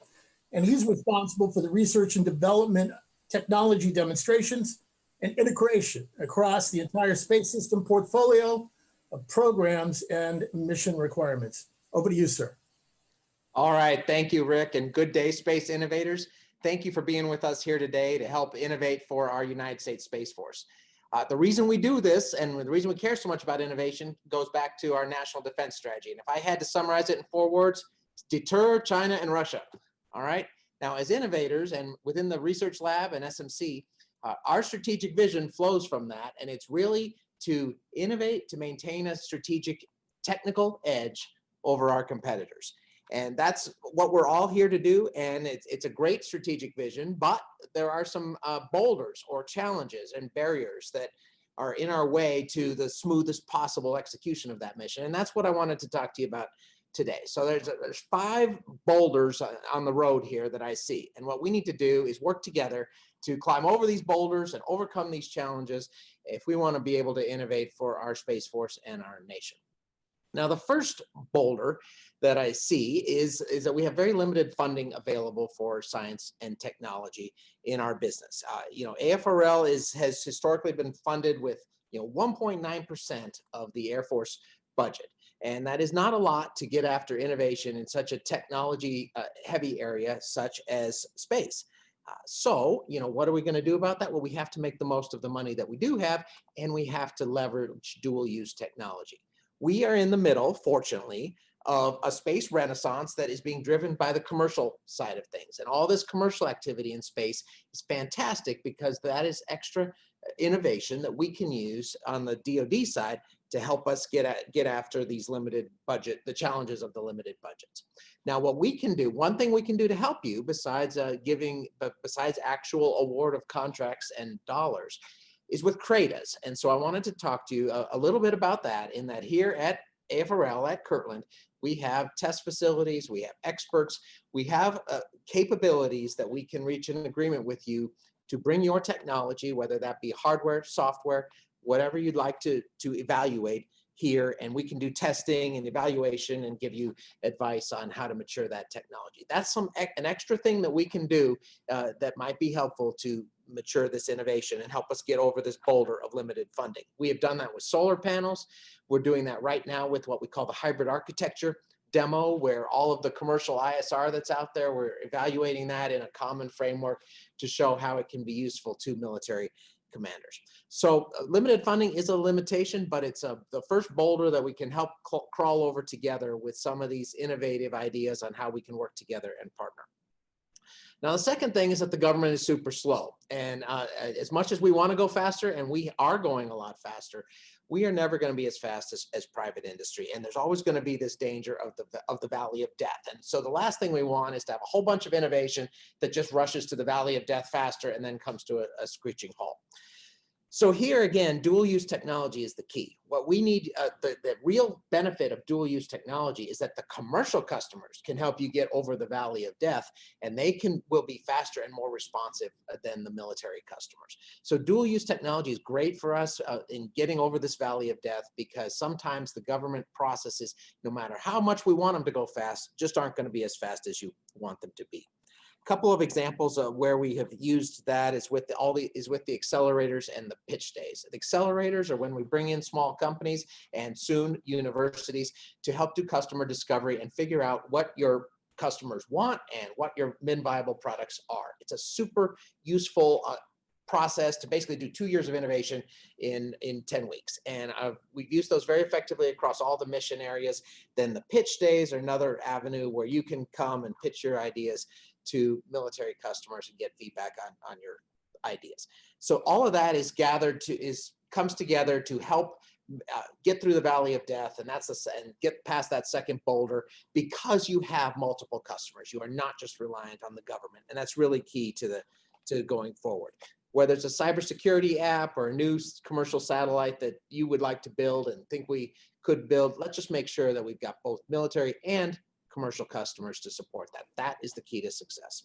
and he's responsible for the research and development, technology demonstrations, and integration across the entire space system portfolio of programs and mission requirements. Over to you, sir. All right, thank you, Rick, and good day, space innovators. Thank you for being with us here today to help innovate for our United States Space Force. The reason we do this and the reason we care so much about innovation goes back to our national defense strategy. And if I had to summarize it in 4 words, deter China and Russia. All right. Now, as innovators and within the research lab and SMC, our strategic vision flows from that. And it's really to innovate, to maintain a strategic technical edge over our competitors. And that's what we're all here to do. And it's a great strategic vision, but there are some boulders or challenges and barriers that are in our way to the smoothest possible execution of that mission. And that's what I wanted to talk to you about today. So there's 5 boulders on the road here that I see. And what we need to do is work together to climb over these boulders and overcome these challenges if we want to be able to innovate for our Space Force and our nation. Now, the first boulder that I see is that we have very limited funding available for science and technology in our business. AFRL has historically been funded with 1.9% of the Air Force budget. And that is not a lot to get after innovation in such a technology heavy area such as space. So, what are we going to do about that? Well, we have to make the most of the money that we do have, and we have to leverage dual use technology. We are in the middle, fortunately, of a space renaissance that is being driven by the commercial side of things. And all this commercial activity in space is fantastic because that is extra innovation that we can use on the DoD side to help us get after these limited budget, the challenges of the limited budgets. Now, what we can do, one thing we can do to help you besides besides actual award of contracts and dollars, is with CRADAs. And so I wanted to talk to you a little bit about that, in that here at AFRL at Kirtland, we have test facilities, we have experts, we have capabilities that we can reach an agreement with you to bring your technology, whether that be hardware, software, whatever you'd like to evaluate here, and we can do testing and evaluation and give you advice on how to mature that technology. That's an extra thing that we can do that might be helpful to mature this innovation and help us get over this boulder of limited funding. We have done that with solar panels. We're doing that right now with what we call the hybrid architecture demo, where all of the commercial ISR that's out there, we're evaluating that in a common framework to show how it can be useful to military commanders. So limited funding is a limitation, but it's the first boulder that we can help crawl over together with some of these innovative ideas on how we can work together and partner. Now, the second thing is that the government is super slow. And as much as we want to go faster, and we are going a lot faster, we are never going to be as fast as private industry. And there's always going to be this danger of the valley of death. And so the last thing we want is to have a whole bunch of innovation that just rushes to the valley of death faster and then comes to a screeching halt. So here again, dual use technology is the key. What we need, the real benefit of dual use technology is that the commercial customers can help you get over the valley of death, and they will be faster and more responsive than the military customers. So dual use technology is great for us in getting over this valley of death, because sometimes the government processes, no matter how much we want them to go fast, just aren't going to be as fast as you want them to be. Couple of examples of where we have used that is with the accelerators and the pitch days. The accelerators are when we bring in small companies and soon universities to help do customer discovery and figure out what your customers want and what your min viable products are. It's a super useful process to basically do 2 years of innovation in 10 weeks. And we've used those very effectively across all the mission areas. Then the pitch days are another avenue where you can come and pitch your ideas to military customers and get feedback on your ideas. So all of that is comes together to help get through the valley of death, and and get past that second boulder, because you have multiple customers. You are not just reliant on the government, and that's really key to going forward. whether it's a cybersecurity app or a new commercial satellite that you would like to build and think we could build, let's just make sure that we've got both military and commercial customers to support that. That is the key to success.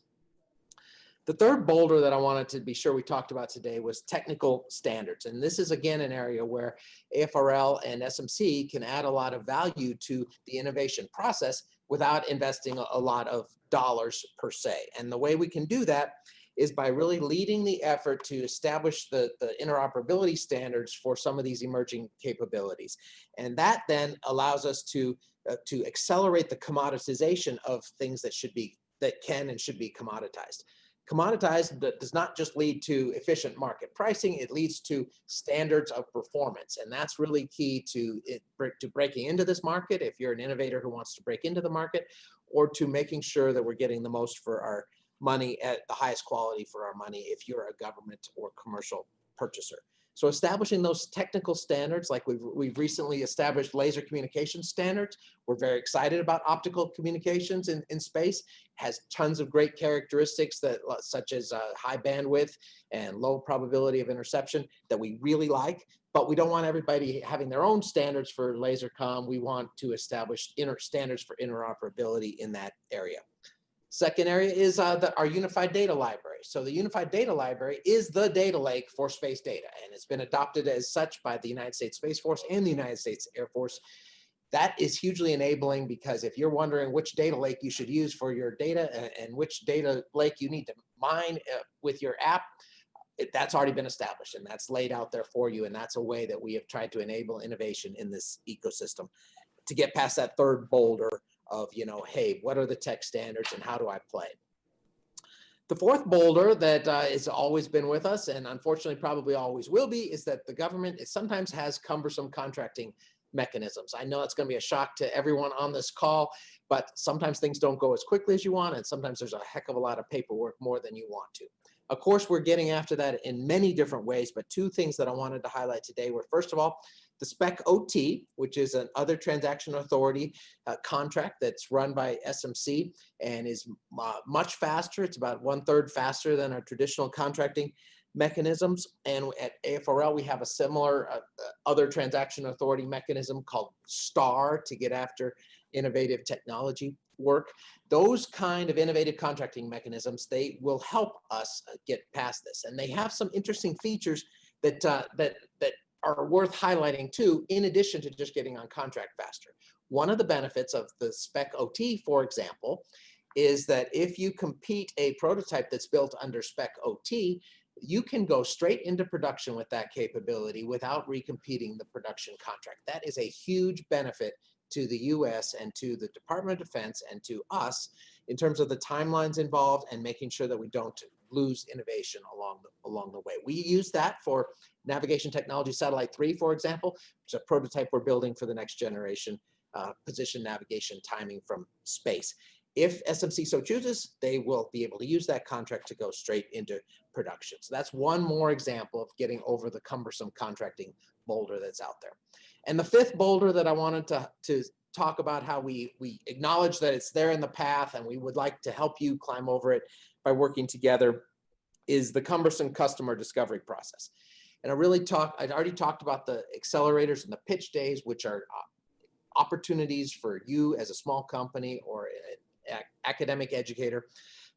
The third boulder that I wanted to be sure we talked about today was technical standards. And this is, again, an area where AFRL and SMC can add a lot of value to the innovation process without investing a lot of dollars per se. And the way we can do that is by really leading the effort to establish the interoperability standards for some of these emerging capabilities. And that then allows us to accelerate the commoditization of things that can and should be commoditized. Commoditized does not just lead to efficient market pricing, it leads to standards of performance. And that's really key to breaking into this market if you're an innovator who wants to break into the market, or to making sure that we're getting the most for our money at the highest quality for our money if you're a government or commercial purchaser. So establishing those technical standards, like we've recently established laser communication standards. We're very excited about optical communications in space. It has tons of great characteristics that, such as high bandwidth and low probability of interception, that we really like. But we don't want everybody having their own standards for laser comm. We want to establish standards for interoperability in that area. Second area is our unified data library. So the unified data library is the data lake for space data, and it's been adopted as such by the United States Space Force and the United States Air Force. That is hugely enabling, because if you're wondering which data lake you should use for your data and which data lake you need to mine with your app, that's already been established, and that's laid out there for you. And that's a way that we have tried to enable innovation in this ecosystem to get past that third boulder of, hey, what are the tech standards and how do I play? The fourth boulder that has always been with us, and unfortunately probably always will be, is that the government sometimes has cumbersome contracting mechanisms. I know it's going to be a shock to everyone on this call, but sometimes things don't go as quickly as you want, and sometimes there's a heck of a lot of paperwork more than you want to. Of course, we're getting after that in many different ways, but two things that I wanted to highlight today were, first of all, the SPEC OT, which is an other transaction authority contract that's run by SMC and is much faster. It's about 1/3 faster than our traditional contracting mechanisms. And at AFRL, we have a similar other transaction authority mechanism called STAR to get after innovative technology work. Those kind of innovative contracting mechanisms, they will help us get past this. And they have some interesting features that are worth highlighting too, in addition to just getting on contract faster. One of the benefits of the SPEC OT, for example, is that if you compete a prototype that's built under SPEC OT, you can go straight into production with that capability without recompeting the production contract. That is a huge benefit to the US and to the Department of Defense and to us in terms of the timelines involved and making sure that we don't lose innovation along the way. We use that for Navigation Technology Satellite 3, for example, which is a prototype we're building for the next generation position navigation timing from space. If SMC so chooses, they will be able to use that contract to go straight into production. So that's one more example of getting over the cumbersome contracting boulder that's out there. And the fifth boulder that I wanted to talk about, how we acknowledge that it's there in the path and we would like to help you climb over it by working together, is the cumbersome customer discovery process. And I'd already talked about the accelerators and the pitch days, which are opportunities for you as a small company or an academic educator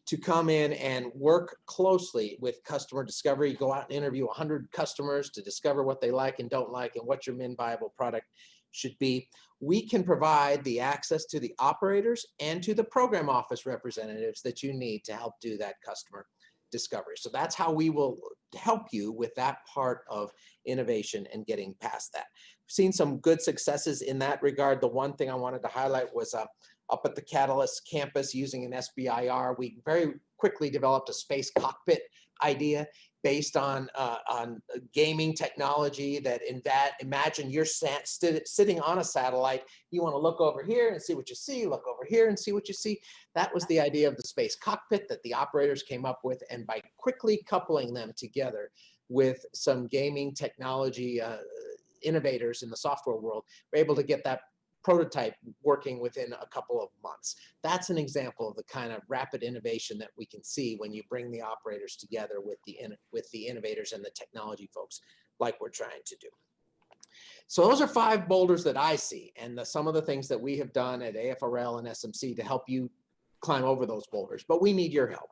to come in and work closely with customer discovery. Go out and interview 100 customers to discover what they like and don't like and what your min viable product should be. We can provide the access to the operators and to the program office representatives that you need to help do that customer discovery. So that's how we will help you with that part of innovation and getting past that. We've seen some good successes in that regard. The one thing I wanted to highlight was up at the Catalyst campus using an SBIR. We very quickly developed a space cockpit idea based on gaming technology that imagine you're sitting on a satellite. You want to look over here and see what you see, look over here and see what you see. That was the idea of the space cockpit that the operators came up with. And by quickly coupling them together with some gaming technology innovators in the software world, we're able to get that prototype working within a couple of months. That's an example of the kind of rapid innovation that we can see when you bring the operators together with the innovators and the technology folks like we're trying to do. So those are 5 boulders that I see, and some of the things that we have done at AFRL and SMC to help you climb over those boulders, but we need your help.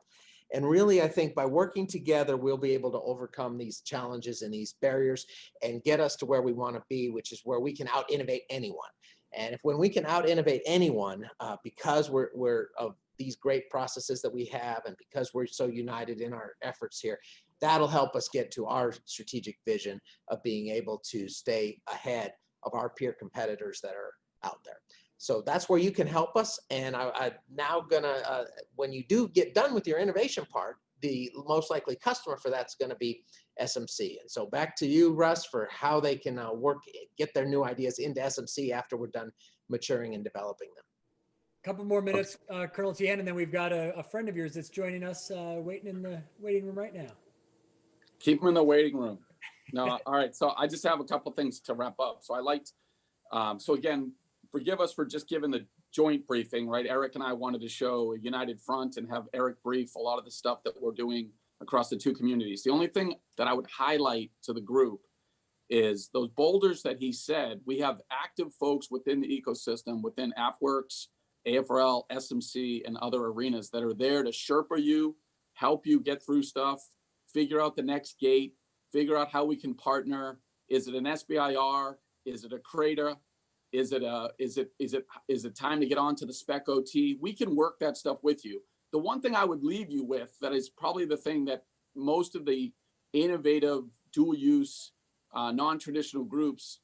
And really, I think by working together, we'll be able to overcome these challenges and these barriers and get us to where we want to be, which is where we can out-innovate anyone. And when we can out-innovate anyone, because we're of these great processes that we have, and because we're so united in our efforts here, that'll help us get to our strategic vision of being able to stay ahead of our peer competitors that are out there. So that's where you can help us. And I'm now gonna, when you do get done with your innovation part, the most likely customer for that's gonna be SMC. And so back to you, Russ, for how they can get their new ideas into SMC after we're done maturing and developing them. Couple more minutes, Colonel Tian, and then we've got a friend of yours that's joining us, waiting in the waiting room right now. Keep them in the waiting room. No, all right. So I just have a couple things to wrap up. So I liked, so again, forgive us for just giving the joint briefing, right? Eric and I wanted to show a united front and have Eric brief a lot of the stuff that we're doing across the 2 communities. The only thing that I would highlight to the group is those boulders that he said. We have active folks within the ecosystem, within AFWERX, AFRL, SMC, and other arenas that are there to Sherpa you, help you get through stuff, figure out the next gate, figure out how we can partner. Is it an SBIR? Is it a crater? Is it time to get onto the spec OT? We can work that stuff with you. The one thing I would leave you with that is probably the thing that most of the innovative dual use non-traditional groups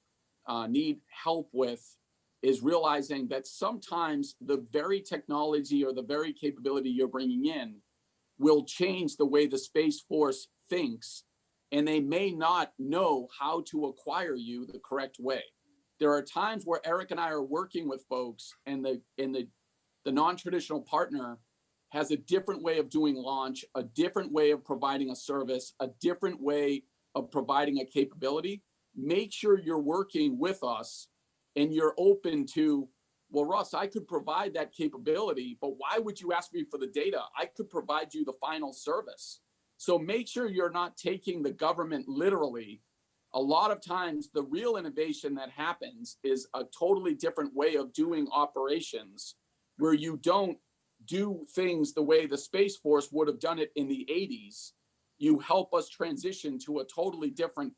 need help with is realizing that sometimes the very technology or the very capability you're bringing in will change the way the Space Force thinks, and they may not know how to acquire you the correct way. There are times where Eric and I are working with folks, and the non-traditional partner has a different way of doing launch, a different way of providing a service, a different way of providing a capability. Make sure you're working with us and you're open to, well, Russ, I could provide that capability, but why would you ask me for the data? I could provide you the final service. So make sure you're not taking the government literally. A lot of times the real innovation that happens is a totally different way of doing operations, where you don't do things the way the Space Force would have done it in the 80s. You help us transition to a totally different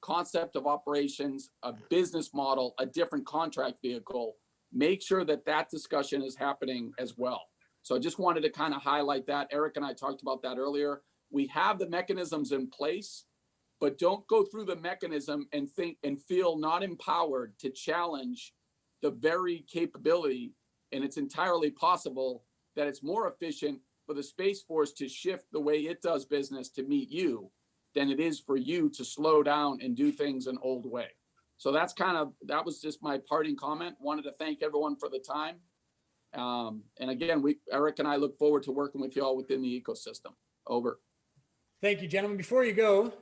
concept of operations, a business model, a different contract vehicle. Make sure that that discussion is happening as well. So I just wanted to kind of highlight that. Eric and I talked about that earlier. We have the mechanisms in place, but don't go through the mechanism and think and feel not empowered to challenge the very capability. And it's entirely possible that it's more efficient for the Space Force to shift the way it does business to meet you than it is for you to slow down and do things an old way. So that was just my parting comment. Wanted to thank everyone for the time. And again, Eric and I look forward to working with you all within the ecosystem. Over. Thank you, gentlemen. Before you go,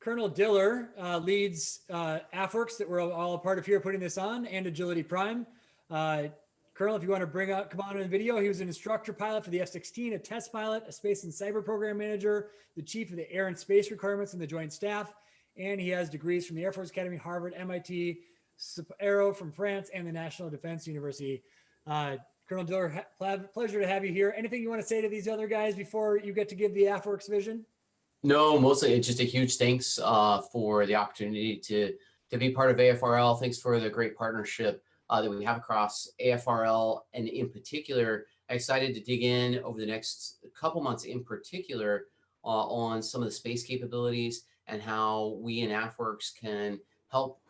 Colonel Diller leads AFWERX that we're all a part of here putting this on, and Agility Prime. Colonel, if you want to come on in the video, he was an instructor pilot for the F-16, a test pilot, a space and cyber program manager, the chief of the Air and Space Requirements and the Joint Staff, and he has degrees from the Air Force Academy, Harvard, MIT, Aero from France, and the National Defense University. Colonel Diller, pleasure to have you here. Anything you want to say to these other guys before you get to give the AFWERX vision? No, mostly it's just a huge thanks for the opportunity to be part of AFRL. Thanks for the great partnership that we have across AFRL, and in particular, excited to dig in over the next couple months in particular on some of the space capabilities and how we in AFWERX can help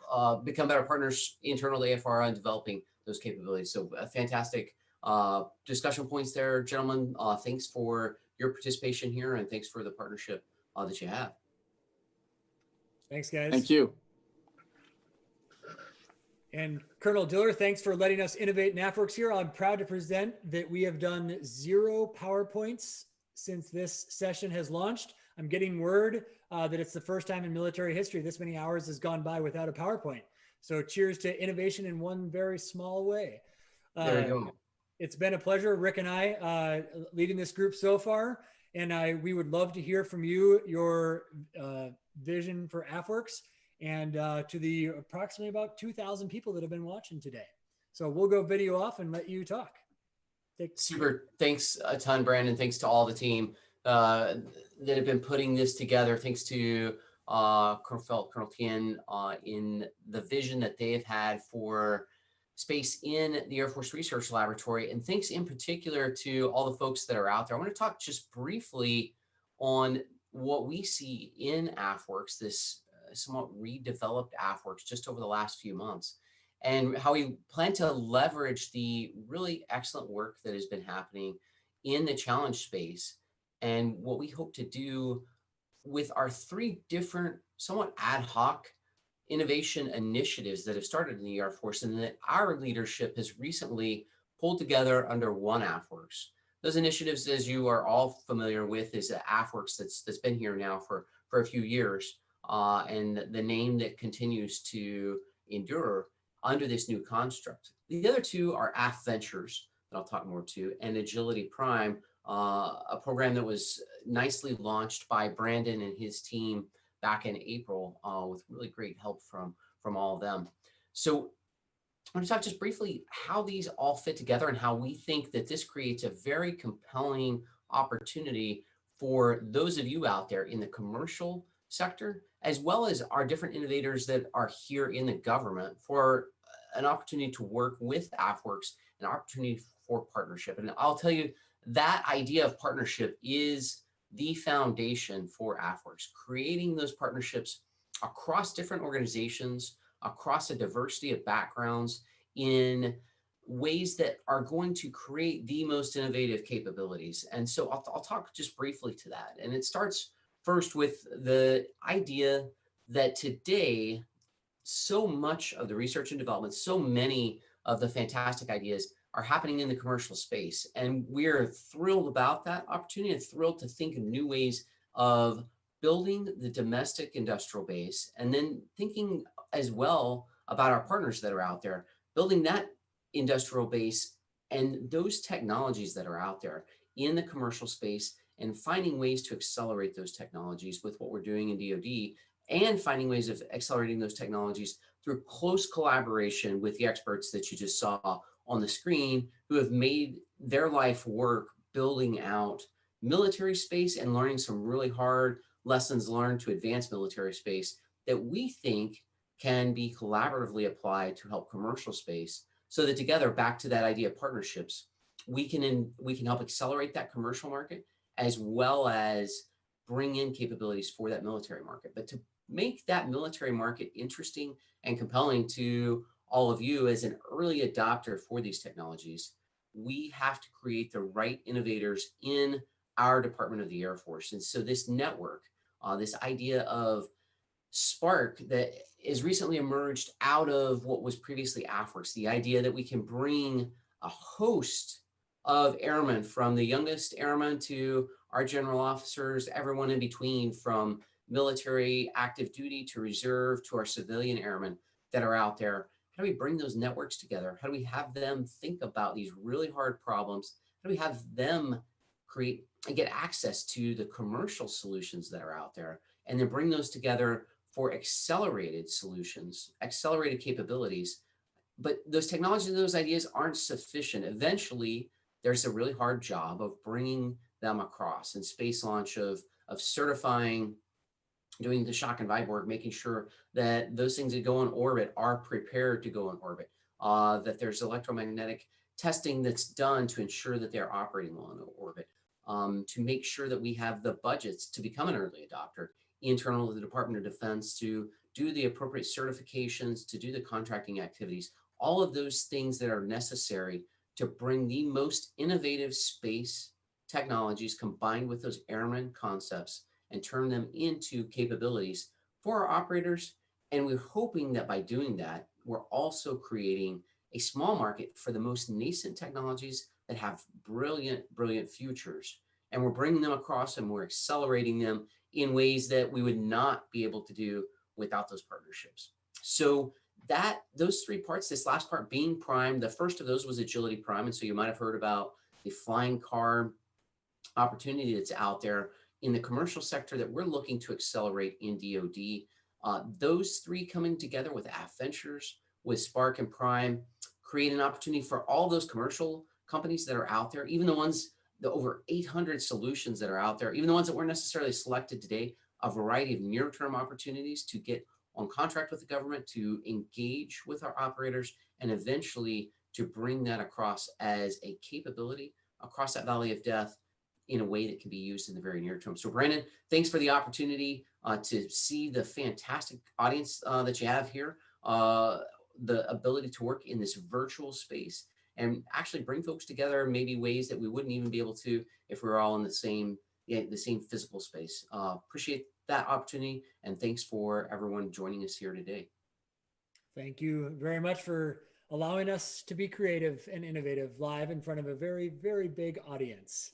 become better partners internal to AFRL in developing those capabilities. So fantastic discussion points there, gentlemen. Thanks for your participation here, and thanks for the partnership that you have. Thanks, guys. Thank you. And Colonel Diller, thanks for letting us innovate in AFWERX here. I'm proud to present that we have done 0 PowerPoints since this session has launched. I'm getting word that it's the first time in military history this many hours has gone by without a PowerPoint. So cheers to innovation in one very small way. There you go. It's been a pleasure, Rick and I, leading this group so far. And we would love to hear from you, your vision for AFWERX, and to the approximately about 2,000 people that have been watching today. So we'll go video off and let you talk. Super. Thanks a ton, Brandon. Thanks to all the team that have been putting this together. Thanks to Colonel Tien in the vision that they have had for space in the Air Force Research Laboratory. And thanks in particular to all the folks that are out there. I want to talk just briefly on what we see in AFWERX, this somewhat redeveloped AFWERX just over the last few months, and how we plan to leverage the really excellent work that has been happening in the challenge space, and what we hope to do with our 3 different somewhat ad hoc innovation initiatives that have started in the Air Force and that our leadership has recently pulled together under one AFWERX. Those initiatives, as you are all familiar with, is AFWERX that's been here now for a few years, and the name that continues to endure under this new construct. The other 2 are AFVentures, that I'll talk more to, and Agility Prime, a program that was nicely launched by Brandon and his team back in April with really great help from all of them. So I want to talk just briefly how these all fit together and how we think that this creates a very compelling opportunity for those of you out there in the commercial sector, as well as our different innovators that are here in the government, for an opportunity to work with AFWERX, an opportunity for partnership. And I'll tell you, that idea of partnership is the foundation for AFWERX, creating those partnerships across different organizations, across a diversity of backgrounds, in ways that are going to create the most innovative capabilities. And so I'll talk just briefly to that. And it starts first with the idea that today, so much of the research and development, so many of the fantastic ideas are happening in the commercial space. And we're thrilled about that opportunity and thrilled to think of new ways of building the domestic industrial base, and then thinking as well about our partners that are out there, building that industrial base and those technologies that are out there in the commercial space, and finding ways to accelerate those technologies with what we're doing in DoD, and finding ways of accelerating those technologies through close collaboration with the experts that you just saw on the screen, who have made their life work building out military space and learning some really hard lessons learned to advance military space that we think can be collaboratively applied to help commercial space, so that together, back to that idea of partnerships, we can help accelerate that commercial market as well as bring in capabilities for that military market. But to make that military market interesting and compelling to all of you as an early adopter for these technologies, we have to create the right innovators in our Department of the Air Force. And so this network, this idea of spark that is recently emerged out of what was previously AFWERX, the idea that we can bring a host of airmen, from the youngest airmen to our general officers, everyone in between, from military active duty to reserve to our civilian airmen that are out there. How do we bring those networks together? How do we have them think about these really hard problems? How do we have them create and get access to the commercial solutions that are out there, and then bring those together for accelerated solutions, accelerated capabilities? But those technologies and those ideas aren't sufficient. Eventually, there's a really hard job of bringing them across, and space launch of certifying, doing the shock and vibe work, making sure that those things that go in orbit are prepared to go in orbit, that there's electromagnetic testing that's done to ensure that they're operating well in orbit, to make sure that we have the budgets to become an early adopter, internal to the Department of Defense, to do the appropriate certifications, to do the contracting activities, all of those things that are necessary to bring the most innovative space technologies combined with those airman concepts and turn them into capabilities for our operators. And we're hoping that by doing that, we're also creating a small market for the most nascent technologies that have brilliant, brilliant futures. And we're bringing them across, and we're accelerating them in ways that we would not be able to do without those partnerships. So those three parts, this last part being Prime, the first of those was Agility Prime. And so you might have heard about the flying car opportunity that's out there in the commercial sector that we're looking to accelerate in DoD. Those three coming together with AFWERX, with Spark and Prime, create an opportunity for all those commercial companies that are out there, even the ones, the over 800 solutions that are out there, even the ones that weren't necessarily selected today, a variety of near-term opportunities to get on contract with the government, to engage with our operators, and eventually to bring that across as a capability across that valley of death in a way that can be used in the very near term. So Brandon, thanks for the opportunity to see the fantastic audience that you have here, the ability to work in this virtual space and actually bring folks together in maybe ways that we wouldn't even be able to if we were all in the same physical space. Appreciate that opportunity, and thanks for everyone joining us here today. Thank you very much for allowing us to be creative and innovative live in front of a very, very big audience.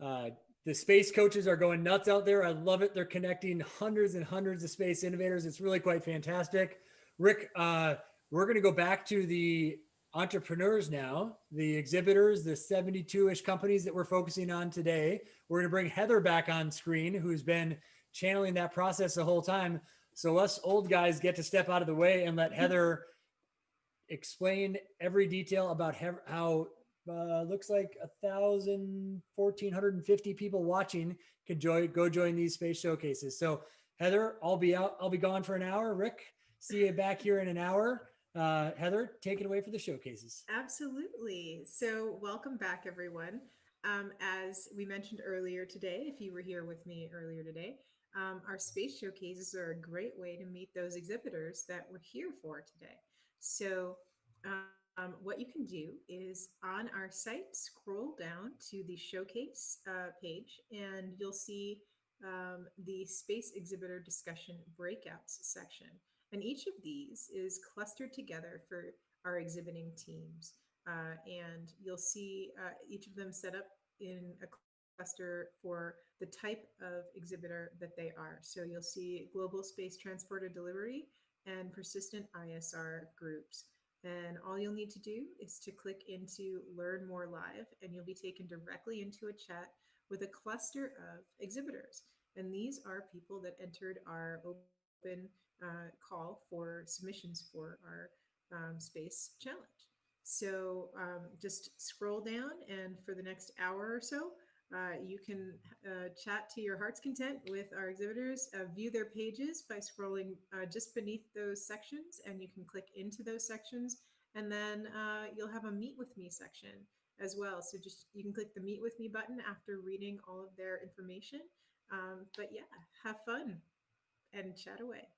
The space coaches are going nuts out there. I love it. They're connecting hundreds and hundreds of space innovators. It's really quite fantastic. Rick, we're going to go back to the entrepreneurs now, the exhibitors, the 72-ish companies that we're focusing on today. We're going to bring Heather back on screen, who's been channeling that process the whole time. So us old guys get to step out of the way and let Heather explain every detail about how looks like 1,450 people watching could go join these space showcases. So Heather, I'll be gone for an hour. Rick, see you back here in an hour. Heather, take it away for the showcases. Absolutely. So welcome back, everyone. As we mentioned earlier today, if you were here with me earlier today, our space showcases are a great way to meet those exhibitors that we're here for today. So what you can do is on our site, scroll down to the showcase page, and you'll see the space exhibitor discussion breakouts section. And each of these is clustered together for our exhibiting teams. And you'll see each of them set up in a cluster for the type of exhibitor that they are. So you'll see global space transport and delivery and persistent ISR groups. And all you'll need to do is to click into Learn More Live, and you'll be taken directly into a chat with a cluster of exhibitors. And these are people that entered our open call for submissions for our space challenge. So just scroll down, and for the next hour or so, you can chat to your heart's content with our exhibitors, view their pages by scrolling just beneath those sections, and you can click into those sections, and then you'll have a Meet With Me section as well. So just you can click the Meet With Me button after reading all of their information. But yeah, have fun and chat away.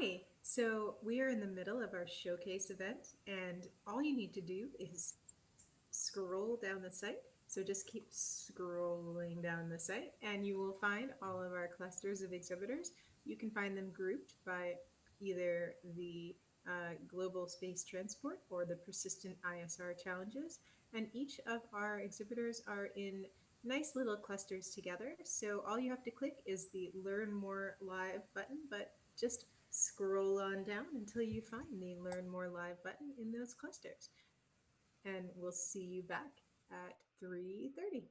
Hi, so we are in the middle of our showcase event, and all you need to do is scroll down the site. So just keep scrolling down the site and you will find all of our clusters of exhibitors. You can find them grouped by either the global space transport or the persistent ISR challenges. And each of our exhibitors are in nice little clusters together. So all you have to click is the Learn More Live button, but just scroll on down until you find the Learn More Live button in those clusters. And we'll see you back at 3:30.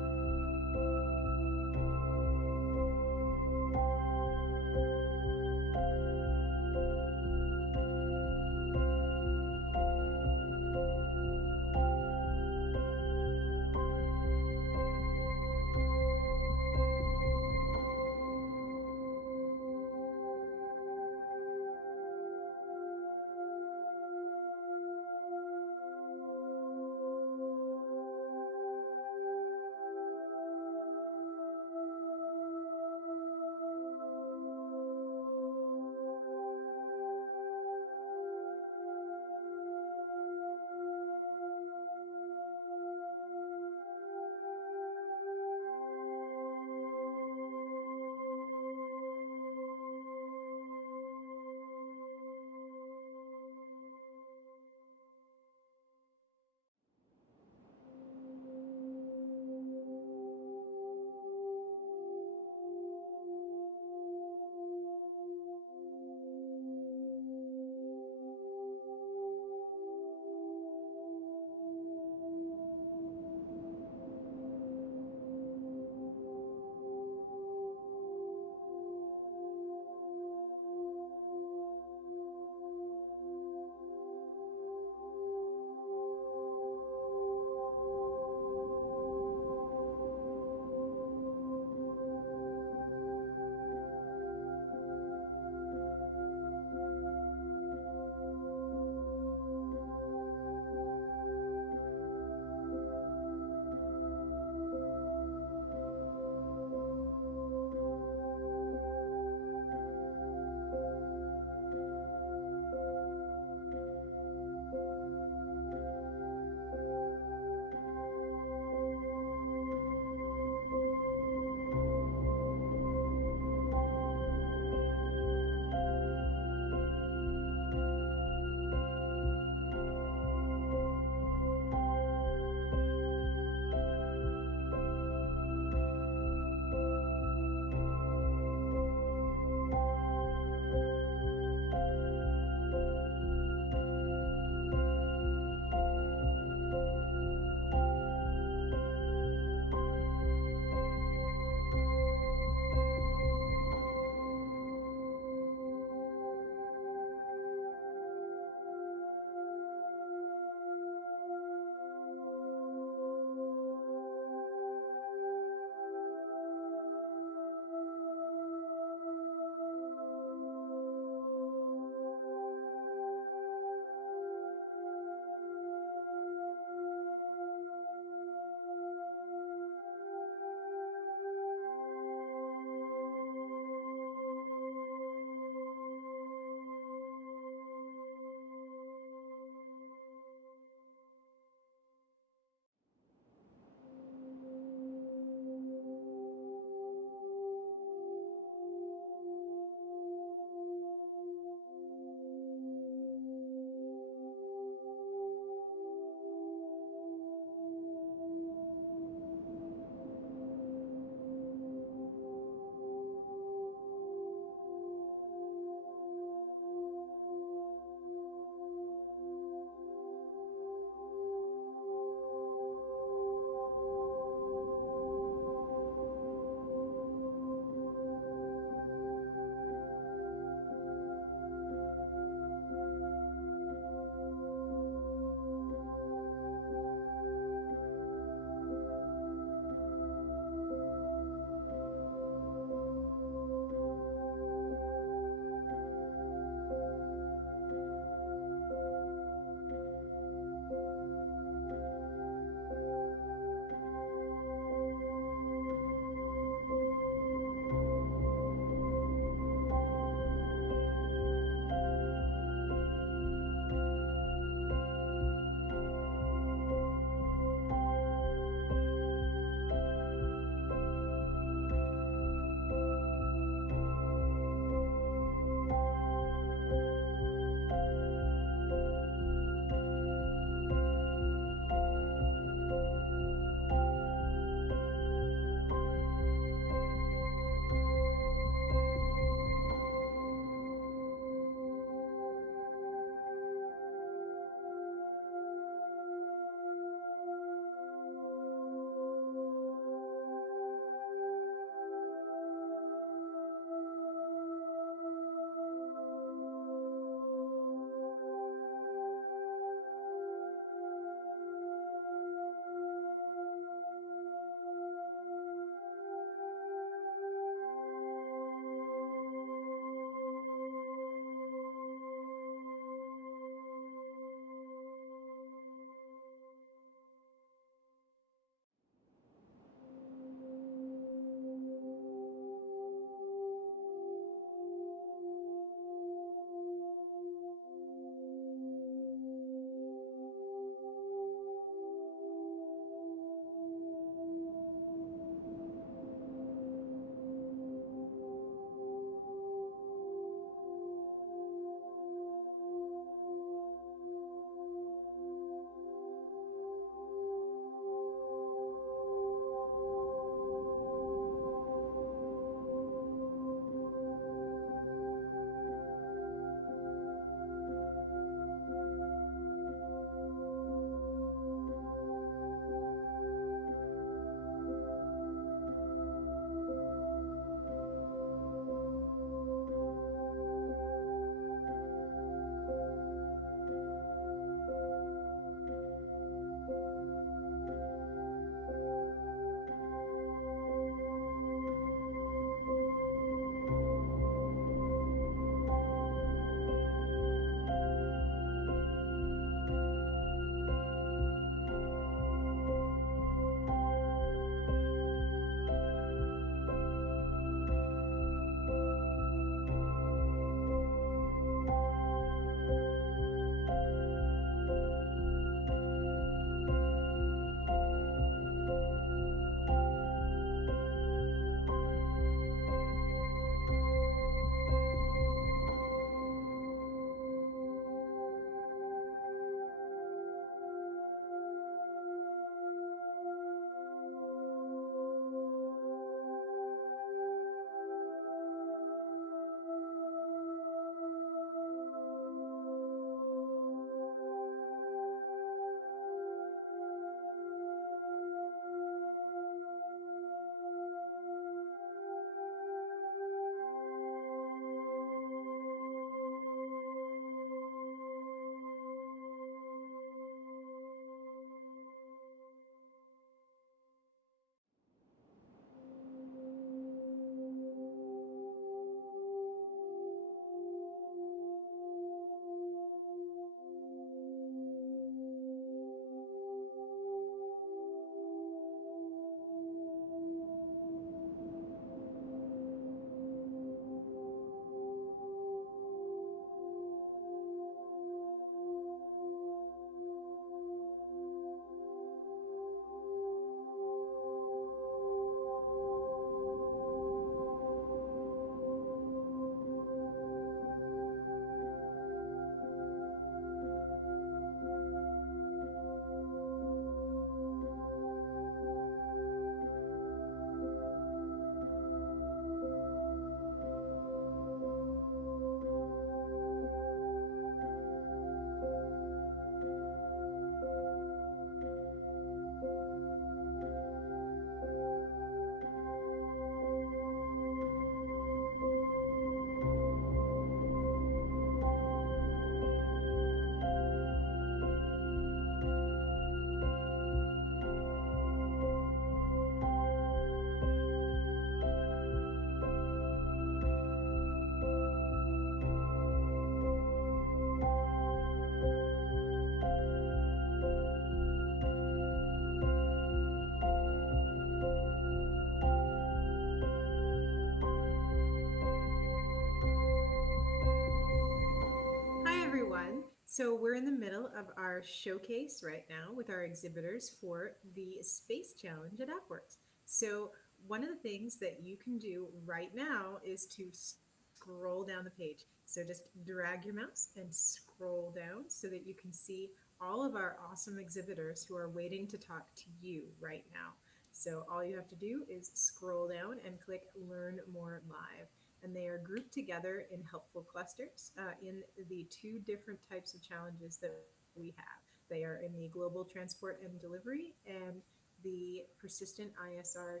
So we're in the middle of our showcase right now with our exhibitors for the Space Challenge at AFWERX. So one of the things that you can do right now is to scroll down the page. So just drag your mouse and scroll down so that you can see all of our awesome exhibitors who are waiting to talk to you right now. So all you have to do is scroll down and click Learn More Live. And they are grouped together in helpful clusters in the two different types of challenges that we have. They are in the global transport and delivery and the persistent ISR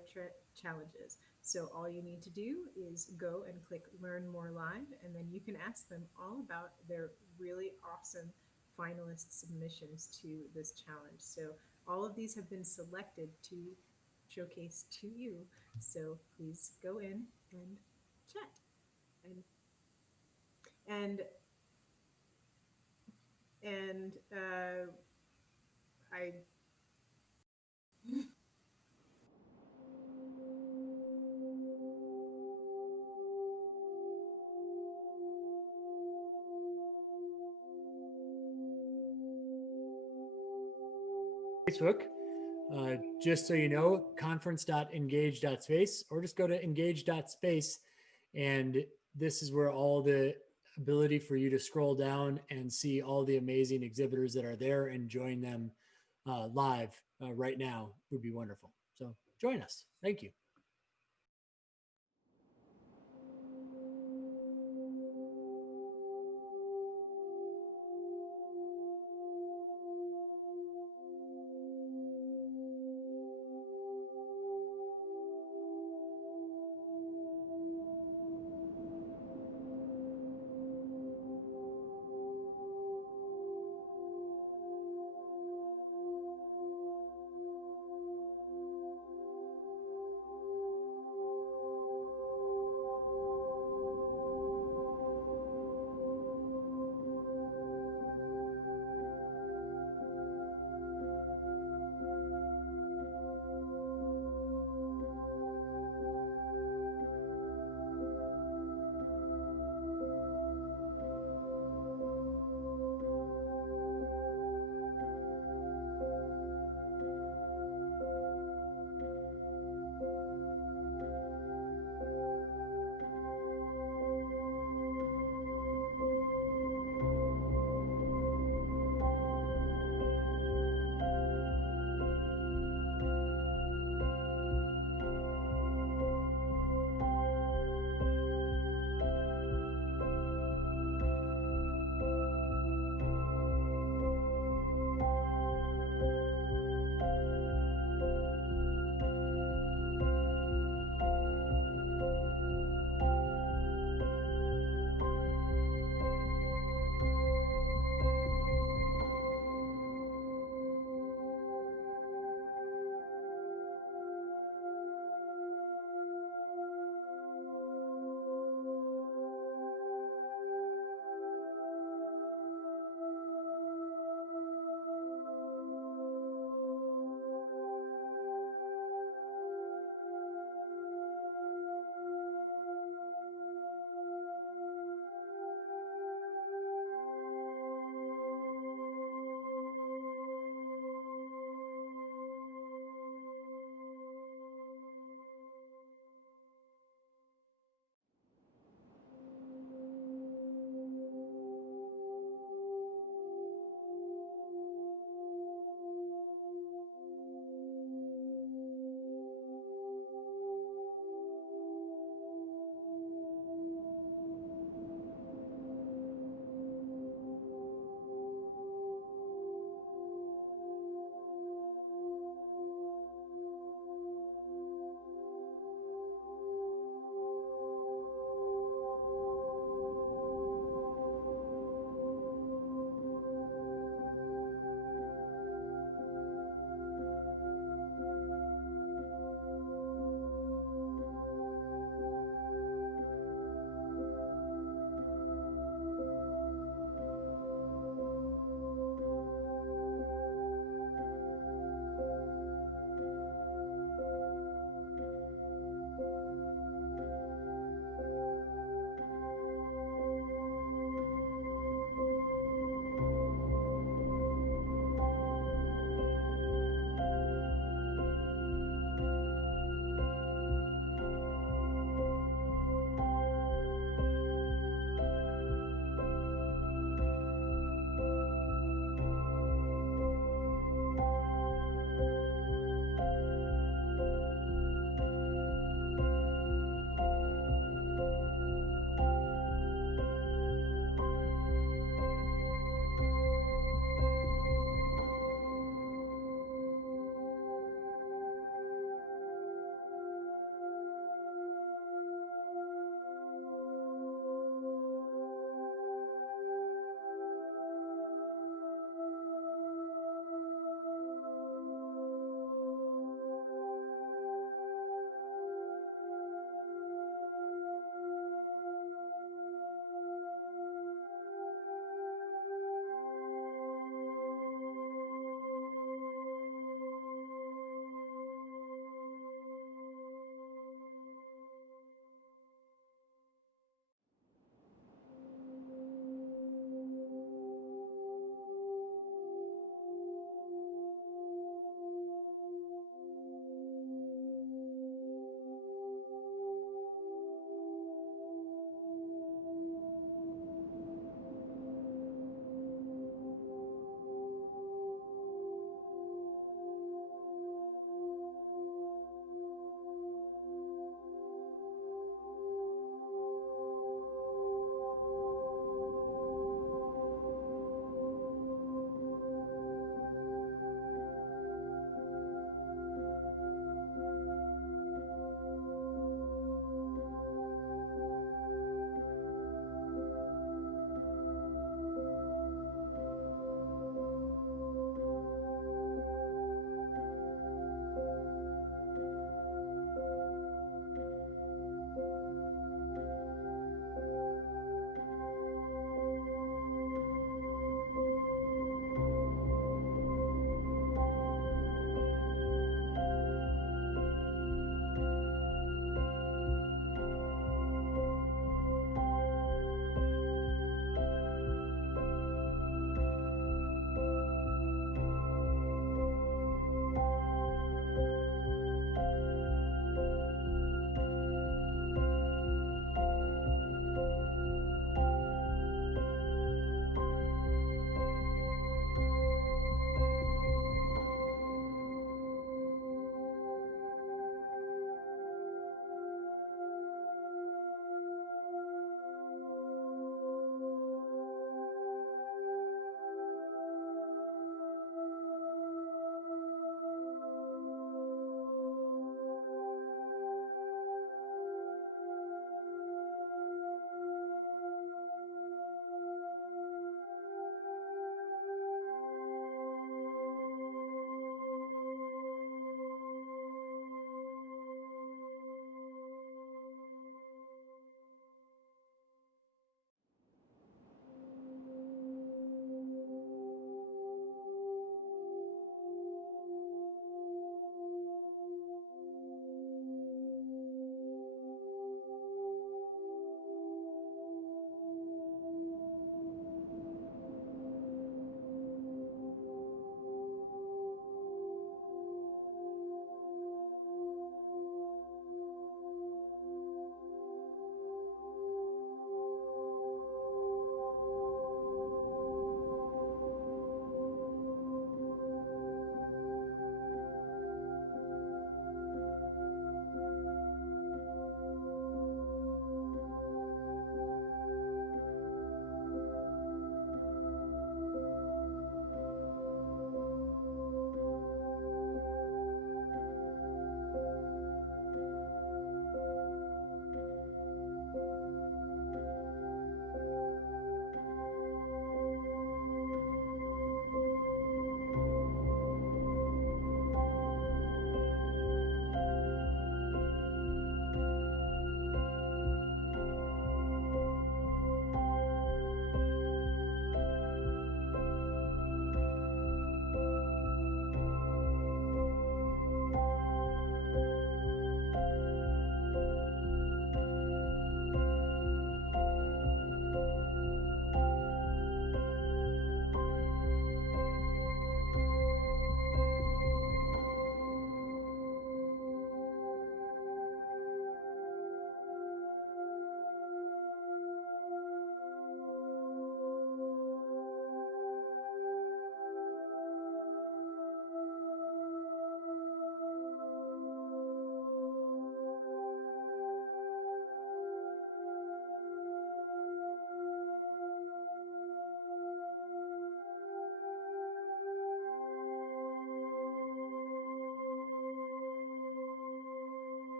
challenges. So all you need to do is go and click Learn More Live, and then you can ask them all about their really awesome finalist submissions to this challenge. So all of these have been selected to showcase to you. So please go in and chat. And I Facebook. Just so you know, conference.engage.space, or just go to engage.space. And this is where all the ability for you to scroll down and see all the amazing exhibitors that are there and join them live right now would be wonderful. So join us. Thank you.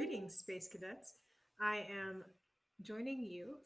Greetings, Space Cadets. I am joining you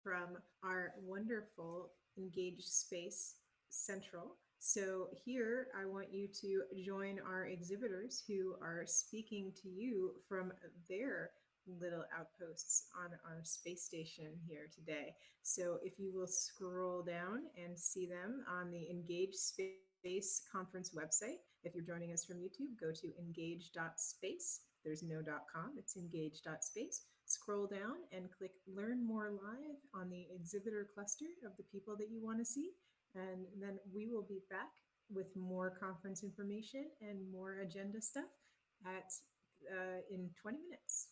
from our wonderful EngageSpace Central. So here I want you to join our exhibitors who are speaking to you from their little outposts on our space station here today. So if you will scroll down and see them on the EngageSpace conference website. If you're joining us from YouTube, go to engage.space. There's no .com, it's engage.space. Scroll down and click Learn More Live on the exhibitor cluster of the people that you want to see. And then we will be back with more conference information and more agenda stuff in 20 minutes.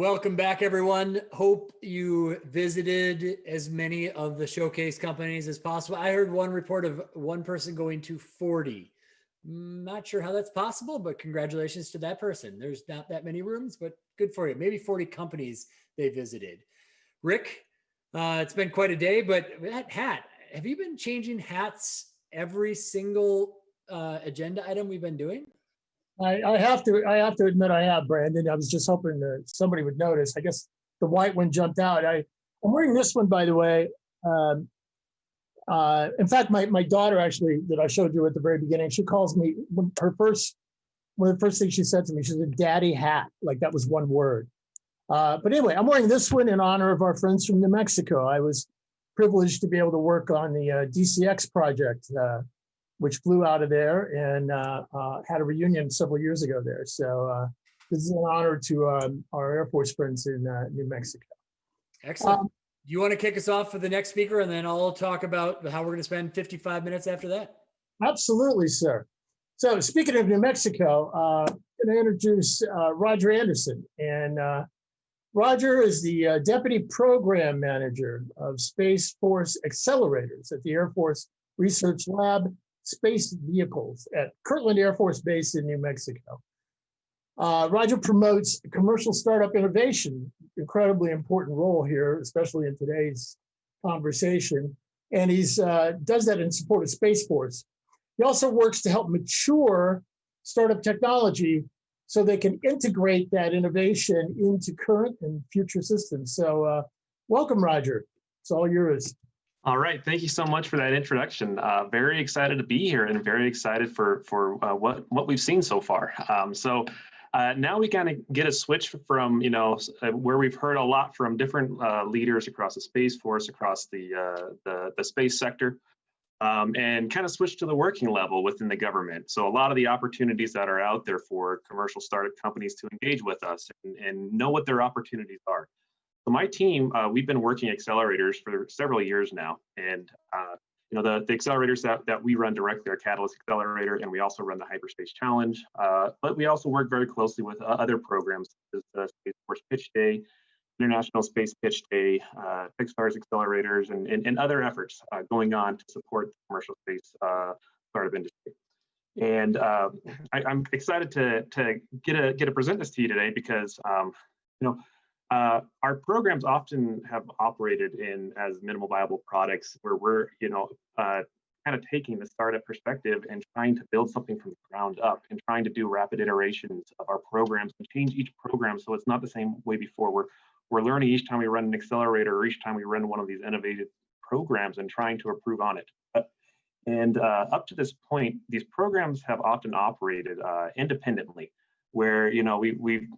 Welcome back, everyone. Hope you visited as many of the showcase companies as possible. I heard one report of one person going to 40. Not sure how that's possible, but congratulations to that person. There's not that many rooms, but good for you. Maybe 40 companies they visited. Rick, it's been quite a day, but that hat, have you been changing hats every single agenda item we've been doing? I have to admit I have, Brandon. I was just hoping that somebody would notice. I guess the white one jumped out. I'm wearing this one, by the way. In fact, my daughter, actually, that I showed you at the very beginning, she calls me, one of the first things she said to me, she said, "Daddy hat," like that was one word. But anyway, I'm wearing this one in honor of our friends from New Mexico. I was privileged to be able to work on the DCX project, which flew out of there and had a reunion several years ago there. So this is an honor to our Air Force friends in New Mexico. Excellent. Do you want to kick us off for the next speaker, and then I'll talk about how we're going to spend 55 minutes after that? Absolutely, sir. So speaking of New Mexico, I'm going to introduce Roger Anderson. And Roger is the Deputy Program Manager of Space Force Accelerators at the Air Force Research Lab Space Vehicles at Kirtland Air Force Base in New Mexico. Roger promotes commercial startup innovation, incredibly important role here, especially in today's conversation. And he's does that in support of Space Force. He also works to help mature startup technology so they can integrate that innovation into current and future systems. So welcome, Roger. It's all yours. All right, thank you so much for that introduction. Very excited to be here and very excited for what we've seen so far. Now we kind of get a switch from, where we've heard a lot from different leaders across the Space Force, across the space sector, and kind of switch to the working level within the government. So a lot of the opportunities that are out there for commercial startup companies to engage with us and know what their opportunities are. So my team, we've been working accelerators for several years now, and the accelerators that we run directly are Catalyst Accelerator, and we also run the Hyperspace Challenge. But we also work very closely with other programs, such as the Space Force Pitch Day, International Space Pitch Day, Pixar's accelerators, and other efforts going on to support the commercial space startup industry. And I'm excited to get to present this to you today because our programs often have operated as minimal viable products where we're, kind of taking the startup perspective and trying to build something from the ground up and trying to do rapid iterations of our programs and change each program so it's not the same way before. We're learning each time we run an accelerator or each time we run one of these innovative programs and trying to improve on it. And up to this point, these programs have often operated independently, where we've,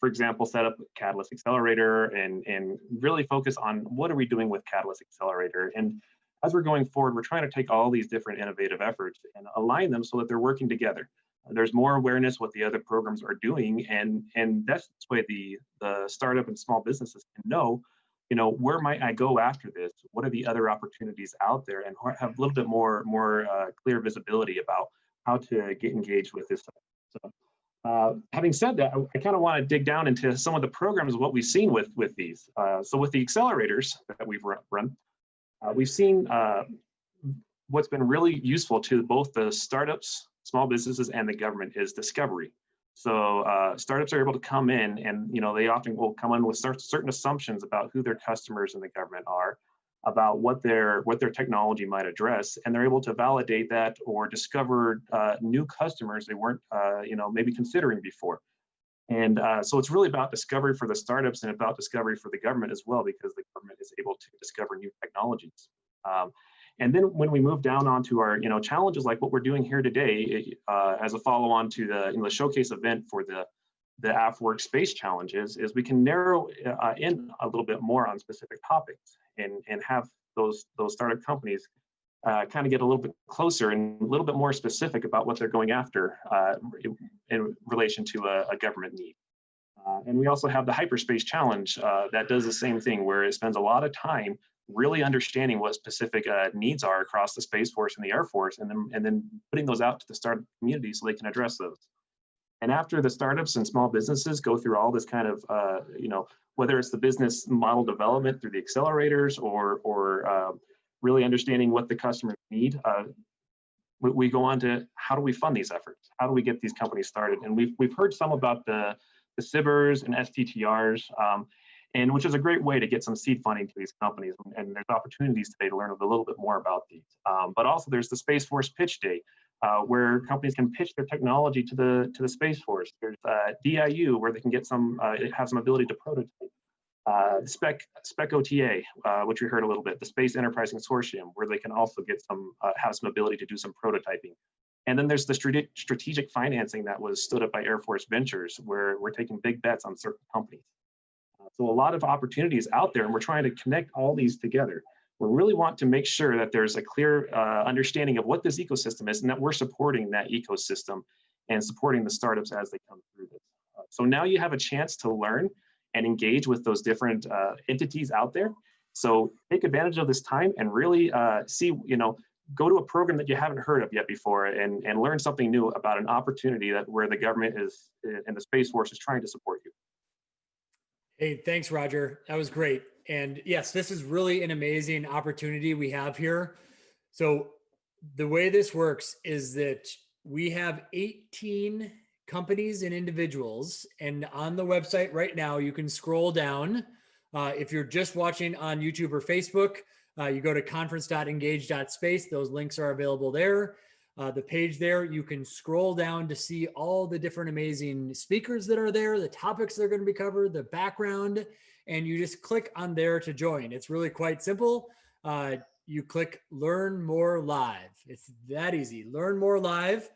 for example, set up Catalyst Accelerator and really focus on what are we doing with Catalyst Accelerator. And as we're going forward, we're trying to take all these different innovative efforts and align them so that they're working together. There's more awareness what the other programs are doing, and that's the way the startup and small businesses can know, where might I go after this? What are the other opportunities out there, and have a little bit more clear visibility about how to get engaged with this. So, having said that, I kind of want to dig down into some of the programs, what we've seen with these. So with the accelerators that we've run, we've seen what's been really useful to both the startups, small businesses, and the government is discovery. So startups are able to come in and, they often will come in with certain assumptions about who their customers in the government are, about what their technology might address, and they're able to validate that or discover new customers they weren't, maybe considering before. And so it's really about discovery for the startups and about discovery for the government as well, because the government is able to discover new technologies. And then when we move down onto our, challenges like what we're doing here today, as a follow-on to the showcase event for the AFWERX Space Challenges, is we can narrow in a little bit more on specific topics and have those startup companies kind of get a little bit closer and a little bit more specific about what they're going after in relation to a government need. And we also have the Hyperspace Challenge that does the same thing, where it spends a lot of time really understanding what specific needs are across the Space Force and the Air Force, and then putting those out to the startup community so they can address those. And after the startups and small businesses go through all this kind of, whether it's the business model development through the accelerators or really understanding what the customers need, we go on to how do we fund these efforts? How do we get these companies started? And we've heard some about the SBIRs and STTRs, and which is a great way to get some seed funding to these companies. And there's opportunities today to learn a little bit more about these. But also there's the Space Force Pitch Day, where companies can pitch their technology to the Space Force. There's DIU, where they can get have some ability to prototype. Spec OTA, which we heard a little bit, the Space Enterprise Consortium, where they can also get have some ability to do some prototyping. And then there's the strategic financing that was stood up by Air Force Ventures, where we're taking big bets on certain companies. So a lot of opportunities out there, and we're trying to connect all these together. We really want to make sure that there's a clear understanding of what this ecosystem is, and that we're supporting that ecosystem and supporting the startups as they come through this. So now you have a chance to learn and engage with those different entities out there. So take advantage of this time and really see, go to a program that you haven't heard of yet before and learn something new about an opportunity where the government is and the Space Force is trying to support you. Hey, thanks, Roger. That was great. And yes, this is really an amazing opportunity we have here. So the way this works is that we have 18 companies and individuals, and on the website right now, you can scroll down. If you're just watching on YouTube or Facebook, you go to conference.engage.space. Those links are available there. The page there, you can scroll down to see all the different amazing speakers that are there, the topics that are going to be covered, the background, and you just click on there to join. It's really quite simple. You click Learn More Live. It's that easy. Learn More Live.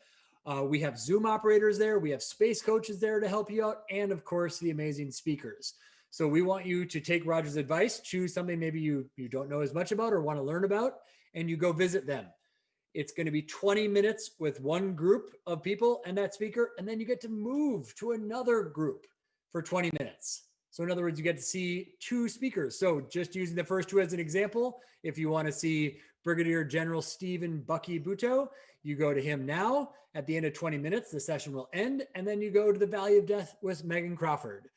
We have Zoom operators there. We have space coaches there to help you out. And of course, the amazing speakers. So we want you to take Roger's advice, choose something maybe you don't know as much about or want to learn about, and you go visit them. It's going to be 20 minutes with one group of people and that speaker, and then you get to move to another group for 20 minutes. So in other words, you get to see two speakers. So just using the first two as an example, if you want to see Brigadier General Stephen Bucky Butow, you go to him now. At the end of 20 minutes, the session will end, and then you go to the Valley of Death with Megan Crawford.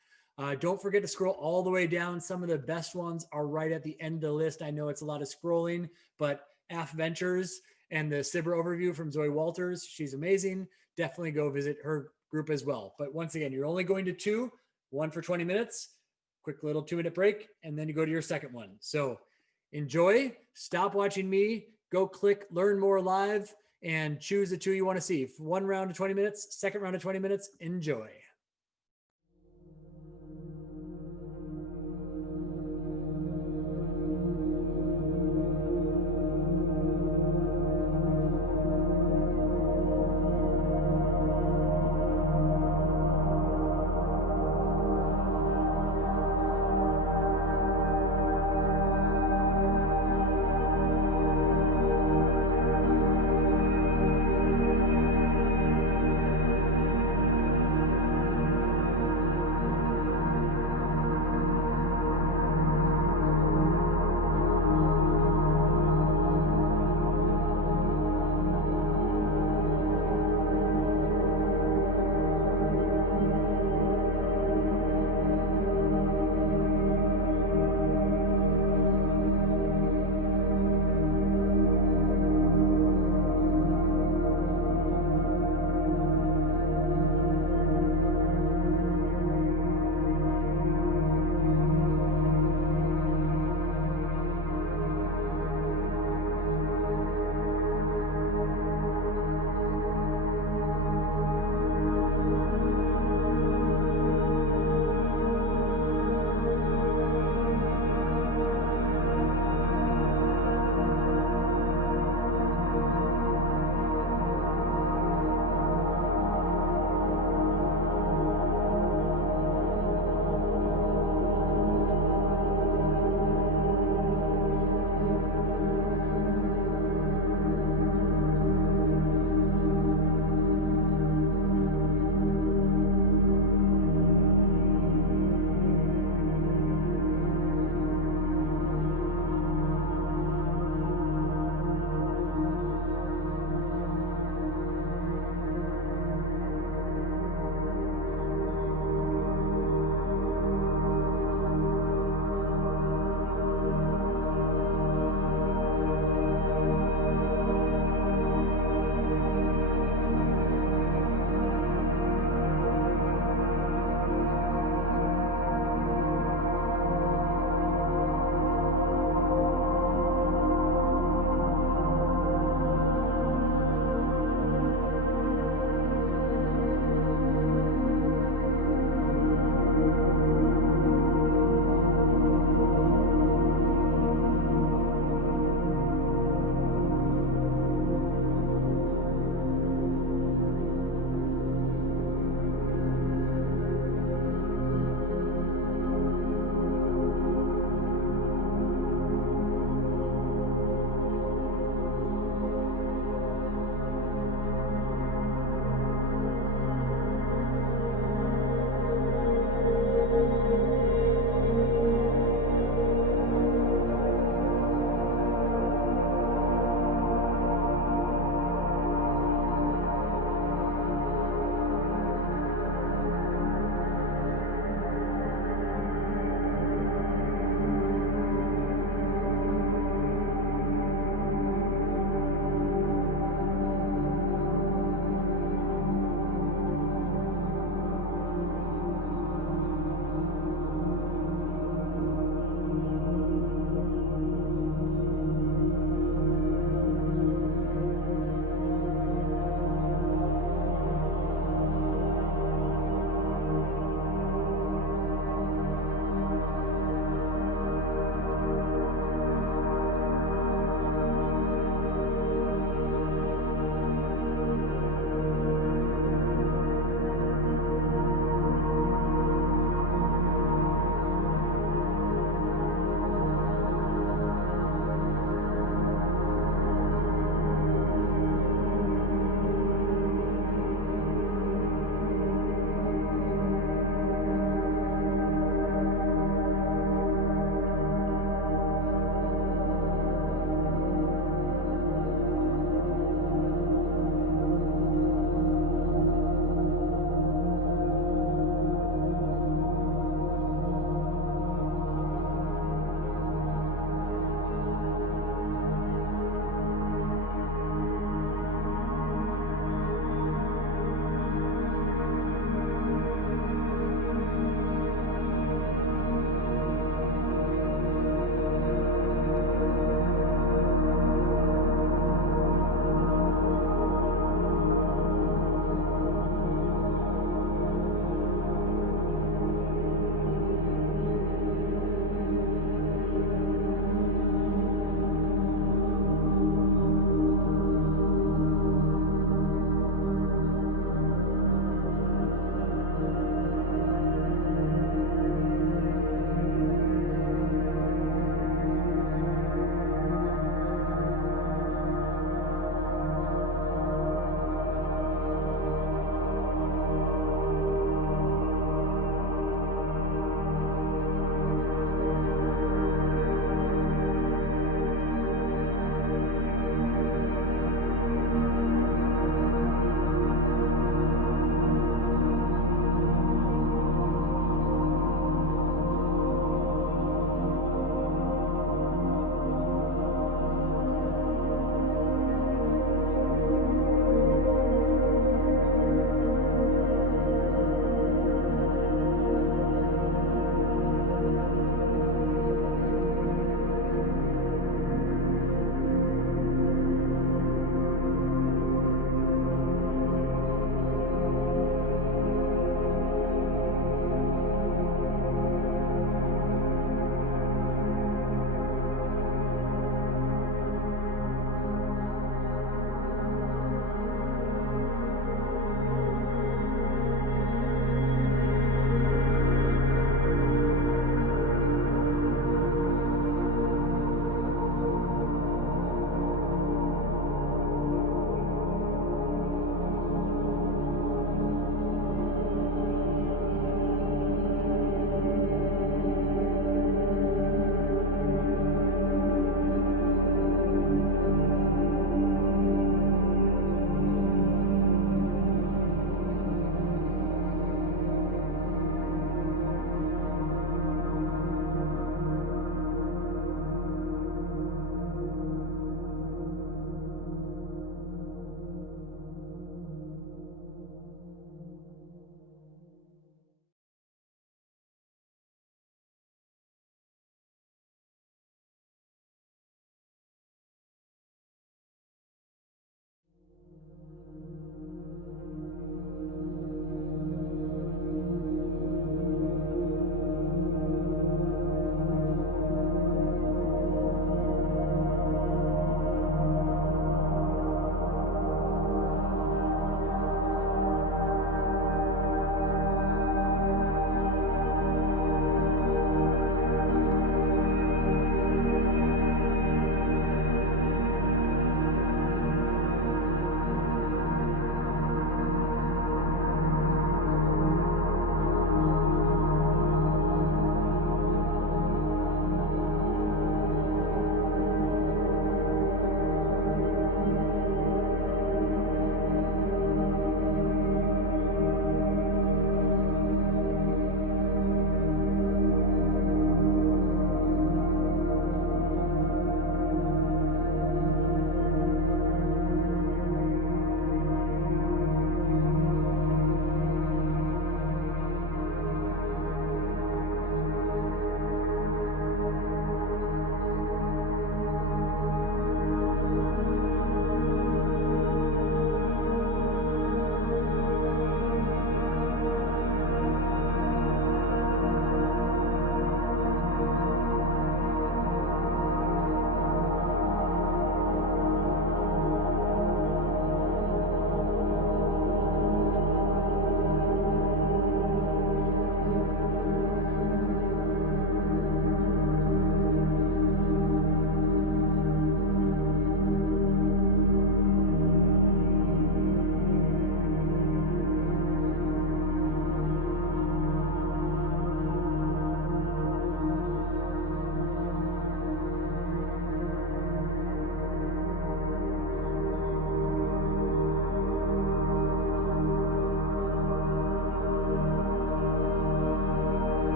Don't forget to scroll all the way down. Some of the best ones are right at the end of the list. I know it's a lot of scrolling, but AFWERX and the SBIR overview from Zoe Walters, she's amazing. Definitely go visit her group as well. But once again, you're only going to two, one for 20 minutes, quick little 2-minute break, and then you go to your second one. So enjoy, stop watching me, go click Learn More Live, and choose the two you want to see. One round of 20 minutes, second round of 20 minutes, enjoy.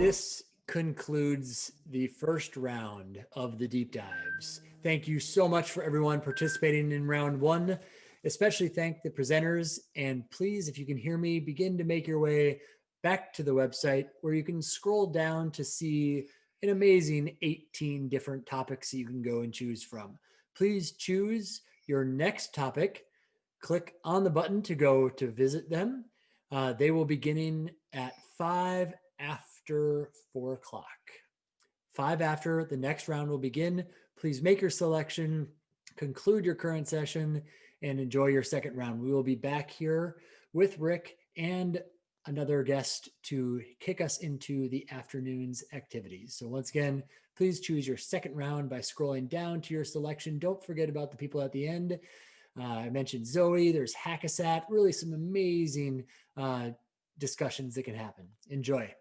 this concludes the first round of the deep dives. Thank you so much for everyone participating in round one. Especially thank the presenters, and please, if you can hear me, begin to make your way back to the website where you can scroll down to see an amazing 18 different topics that you can go and choose from. Please choose your next topic, click on the button to go to visit them. They will be beginning at 5 after 4 o'clock. 5 after the next round will begin. Please make your selection, conclude your current session, and enjoy your second round. We will be back here with Rick and another guest to kick us into the afternoon's activities. So once again, please choose your second round by scrolling down to your selection. Don't forget about the people at the end. I mentioned Zoe, there's Hackasat, really some amazing discussions that can happen. Enjoy.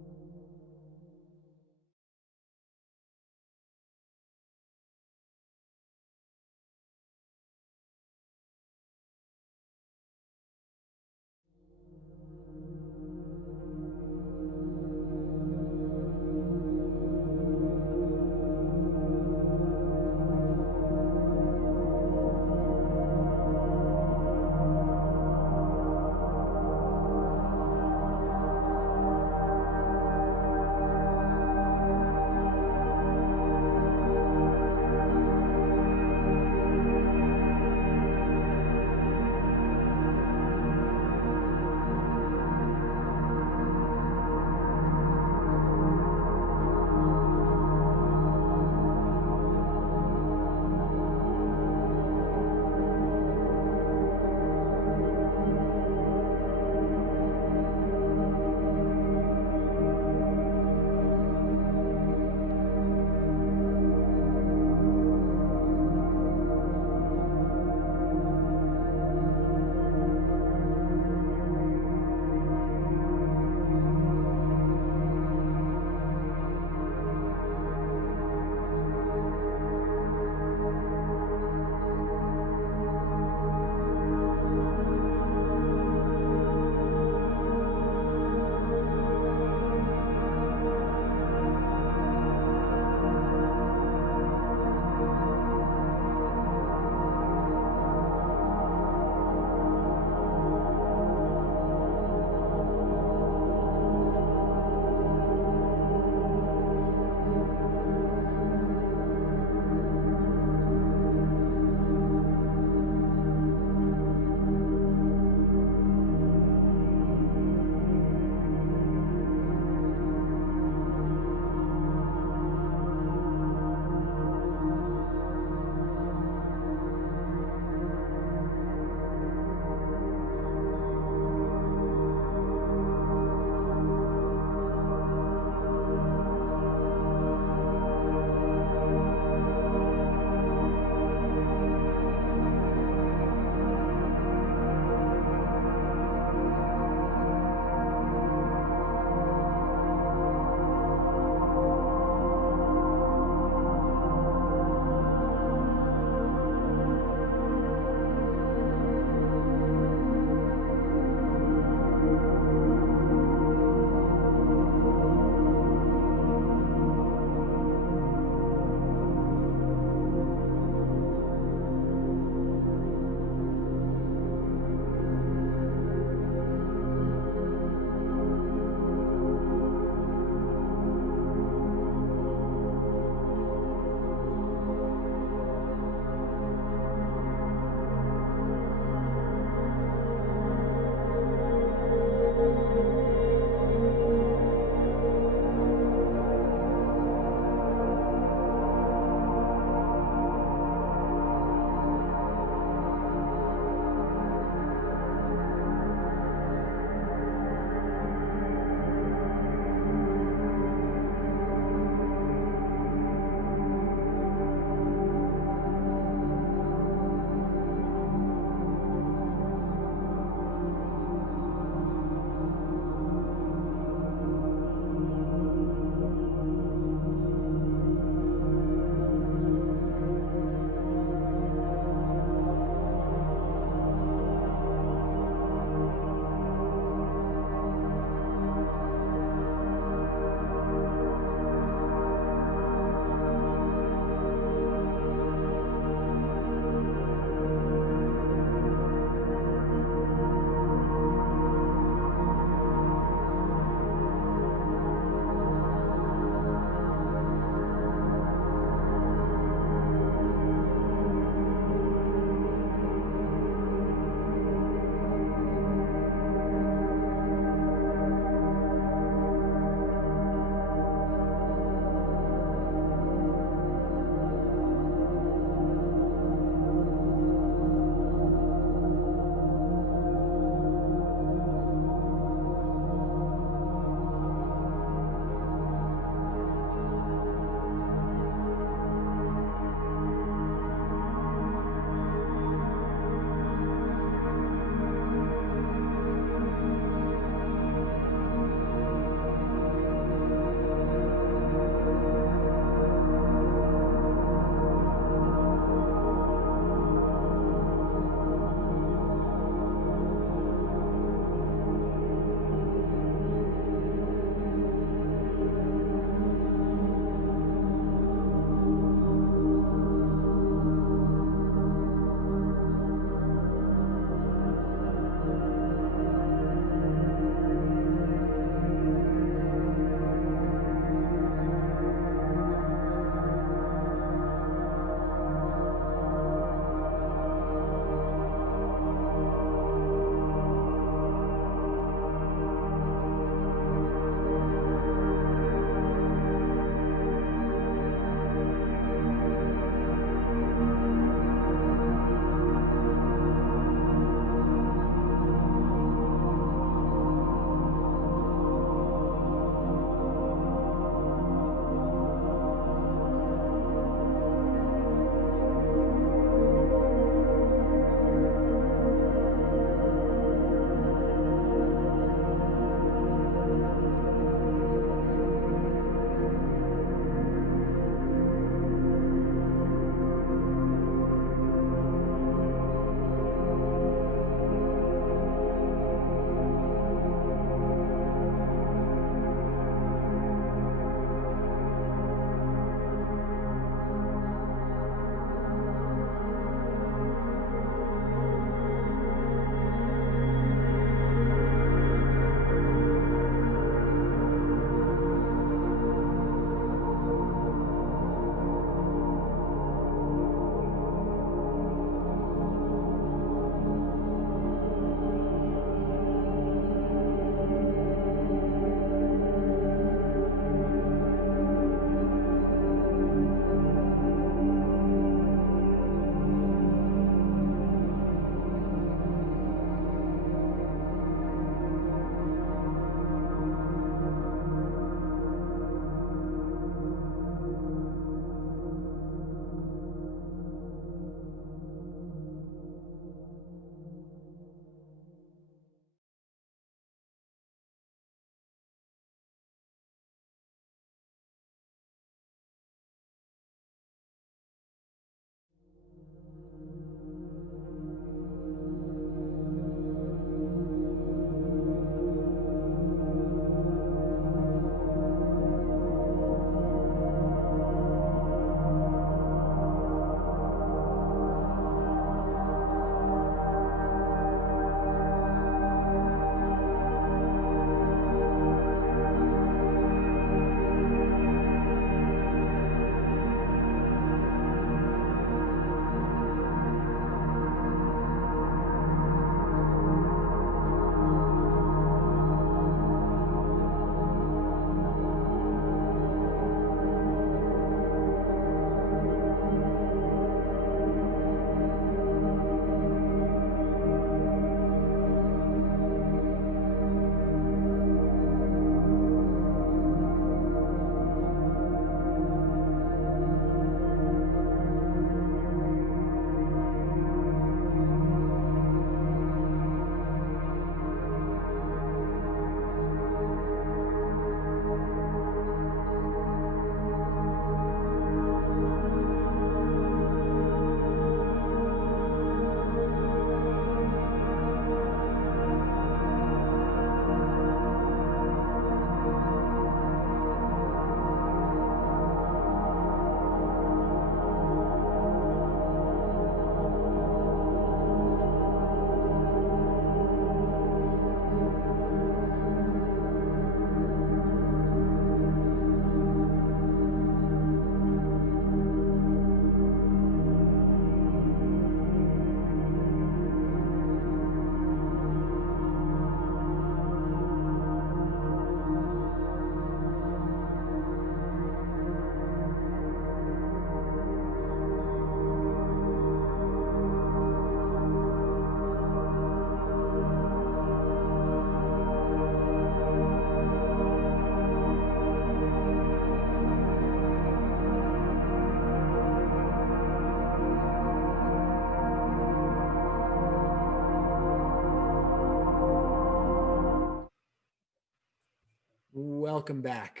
welcome back.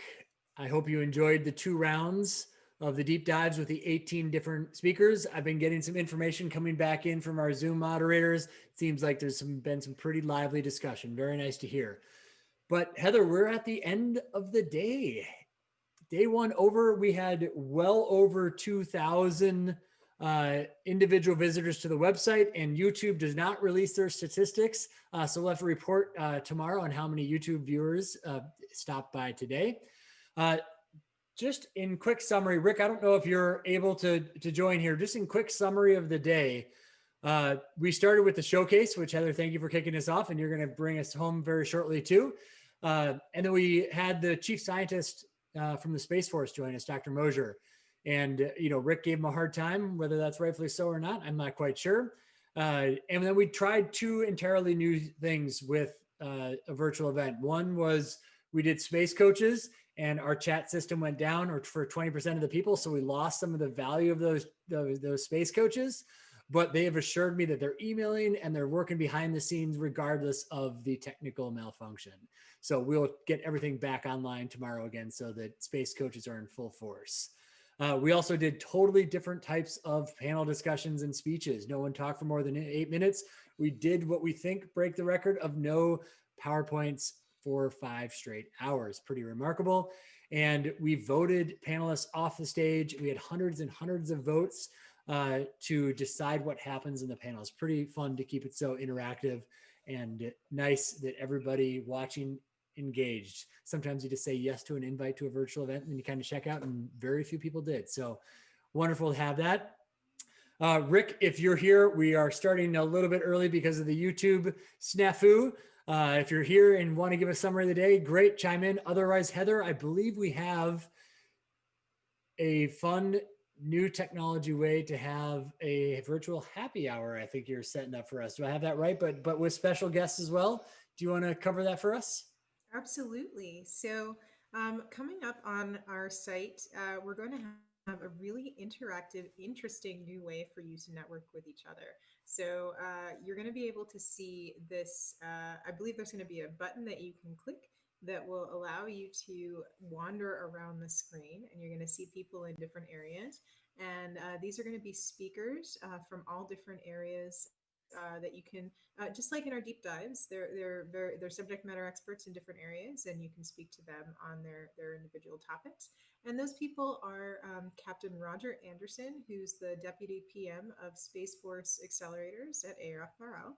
I hope you enjoyed the 2 rounds of the deep dives with the 18 different speakers. I've been getting some information coming back in from our Zoom moderators. It seems like there's been some pretty lively discussion. Very nice to hear. But Heather, we're at the end of the day. Day 1 over, we had well over 2,000 individual visitors to the website, and YouTube does not release their statistics. So we'll have to report tomorrow on how many YouTube viewers stopped by today. Just in quick summary, Rick, I don't know if you're able to join here. Just in quick summary of the day, we started with the showcase, which Heather, thank you for kicking us off, and you're going to bring us home very shortly too. And then we had the chief scientist from the Space Force join us, Dr. Mosher. And, you know, Rick gave him a hard time, whether that's rightfully so or not, I'm not quite sure. And then we tried 2 entirely new things with a virtual event. One was we did space coaches, and our chat system went down or for 20% of the people. So we lost some of the value of those space coaches, but they have assured me that they're emailing and they're working behind the scenes regardless of the technical malfunction. So we'll get everything back online tomorrow again so that space coaches are in full force. We also did totally different types of panel discussions and speeches. No one talked for more than 8 minutes. We did what we think break the record of no PowerPoints for 5 straight hours. Pretty remarkable. And we voted panelists off the stage. We had hundreds and hundreds of votes to decide what happens in the panel. It's pretty fun to keep it so interactive and nice that everybody watching engaged. Sometimes you just say yes to an invite to a virtual event and then you kind of check out, and very few people did. So wonderful to have that. Rick, if you're here, we are starting a little bit early because of the YouTube snafu. If you're here and want to give a summary of the day, great, chime in. Otherwise, Heather, I believe we have a fun new technology way to have a virtual happy hour. I think you're setting up for us. Do I have that right? But with special guests as well. Do you want to cover that for us? Absolutely. So coming up on our site, we're going to have a really interactive, interesting new way for you to network with each other. So you're going to be able to see this. I believe there's going to be a button that you can click that will allow you to wander around the screen, and you're going to see people in different areas. And these are going to be speakers from all different areas that you can, just like in our deep dives, they're subject matter experts in different areas, and you can speak to them on their individual topics. And those people are Captain Roger Anderson, who's the Deputy PM of Space Force Accelerators at AFWERX,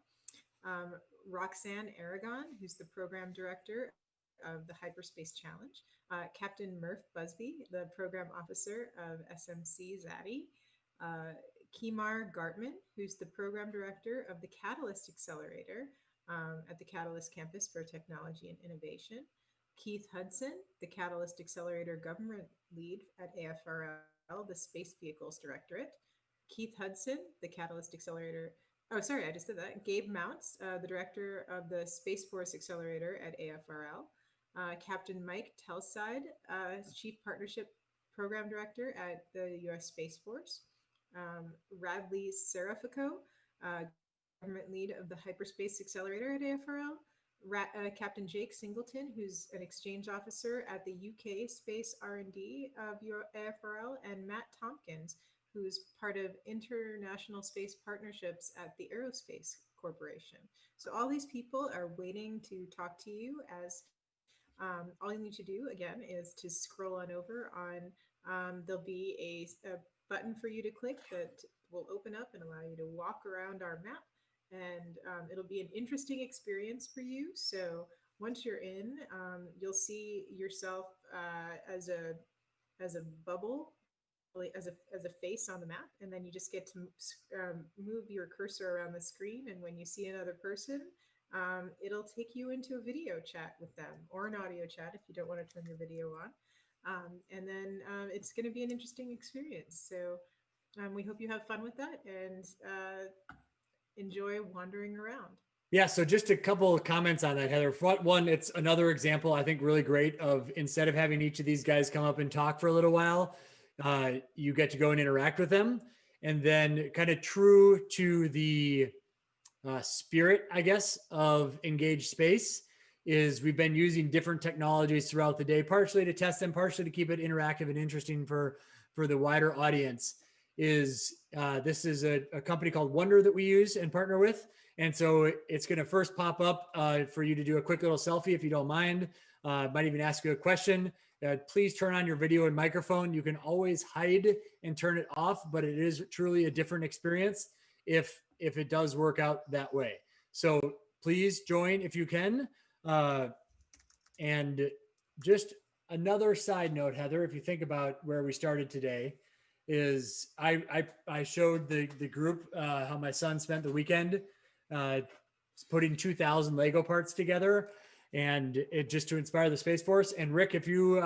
Roxanne Aragon, who's the Program Director of the Hyperspace Challenge, Captain Murph Busby, the Program Officer of SMC ZADI, Kimar Gartman, who's the Program Director of the Catalyst Accelerator at the Catalyst Campus for Technology and Innovation, Keith Hudson, the Catalyst Accelerator Government Lead at AFRL, the Space Vehicles Directorate, Keith Hudson, the Catalyst Accelerator, oh, sorry, I just did that, Gabe Mounts, the Director of the Space Force Accelerator at AFRL, Captain Mike Telside, Chief Partnership Program Director at the U.S. Space Force, Radley Serafico, Government Lead of the Hyperspace Accelerator at AFRL, Captain Jake Singleton, who's an exchange officer at the UK Space R&D of AFRL, and Matt Tompkins, who's part of International Space Partnerships at the Aerospace Corporation. So all these people are waiting to talk to you. As all you need to do, again, is to scroll on over on, there'll be a button for you to click that will open up and allow you to walk around our map. And it'll be an interesting experience for you. So once you're in, you'll see yourself as a bubble, as a face on the map, and then you just get to move your cursor around the screen. And when you see another person, it'll take you into a video chat with them, or an audio chat if you don't want to turn your video on. And then it's going to be an interesting experience. So we hope you have fun with that and enjoy wandering around. Yeah, so just a couple of comments on that, Heather. One, it's another example, I think, really great of, instead of having each of these guys come up and talk for a little while, you get to go and interact with them. And then kind of true to the spirit, I guess, of EngageSpace, is we've been using different technologies throughout the day, partially to test them, partially to keep it interactive and interesting for the wider audience. This is a company called Wonder that we use and partner with. And so it's going to first pop up for you to do a quick little selfie if you don't mind. Might even ask you a question. Please turn on your video and microphone. You can always hide and turn it off, but it is truly a different experience if it does work out that way. So please join if you can. And just another side note, Heather, if you think about where we started today, is I showed the group how my son spent the weekend putting 2,000 Lego parts together, and it just to inspire the Space Force. And Rick, if you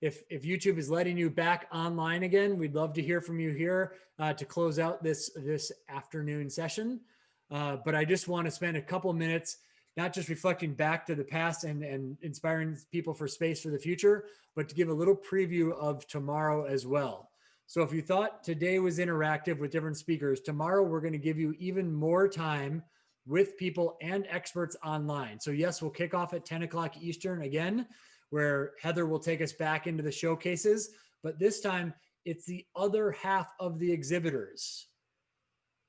if YouTube is letting you back online again, we'd love to hear from you here to close out this afternoon session. But I just want to spend a couple minutes not just reflecting back to the past and inspiring people for space for the future, but to give a little preview of tomorrow as well. So if you thought today was interactive with different speakers, tomorrow we're going to give you even more time with people and experts online. So yes, we'll kick off at 10 o'clock Eastern again, where Heather will take us back into the showcases, but this time it's the other half of the exhibitors.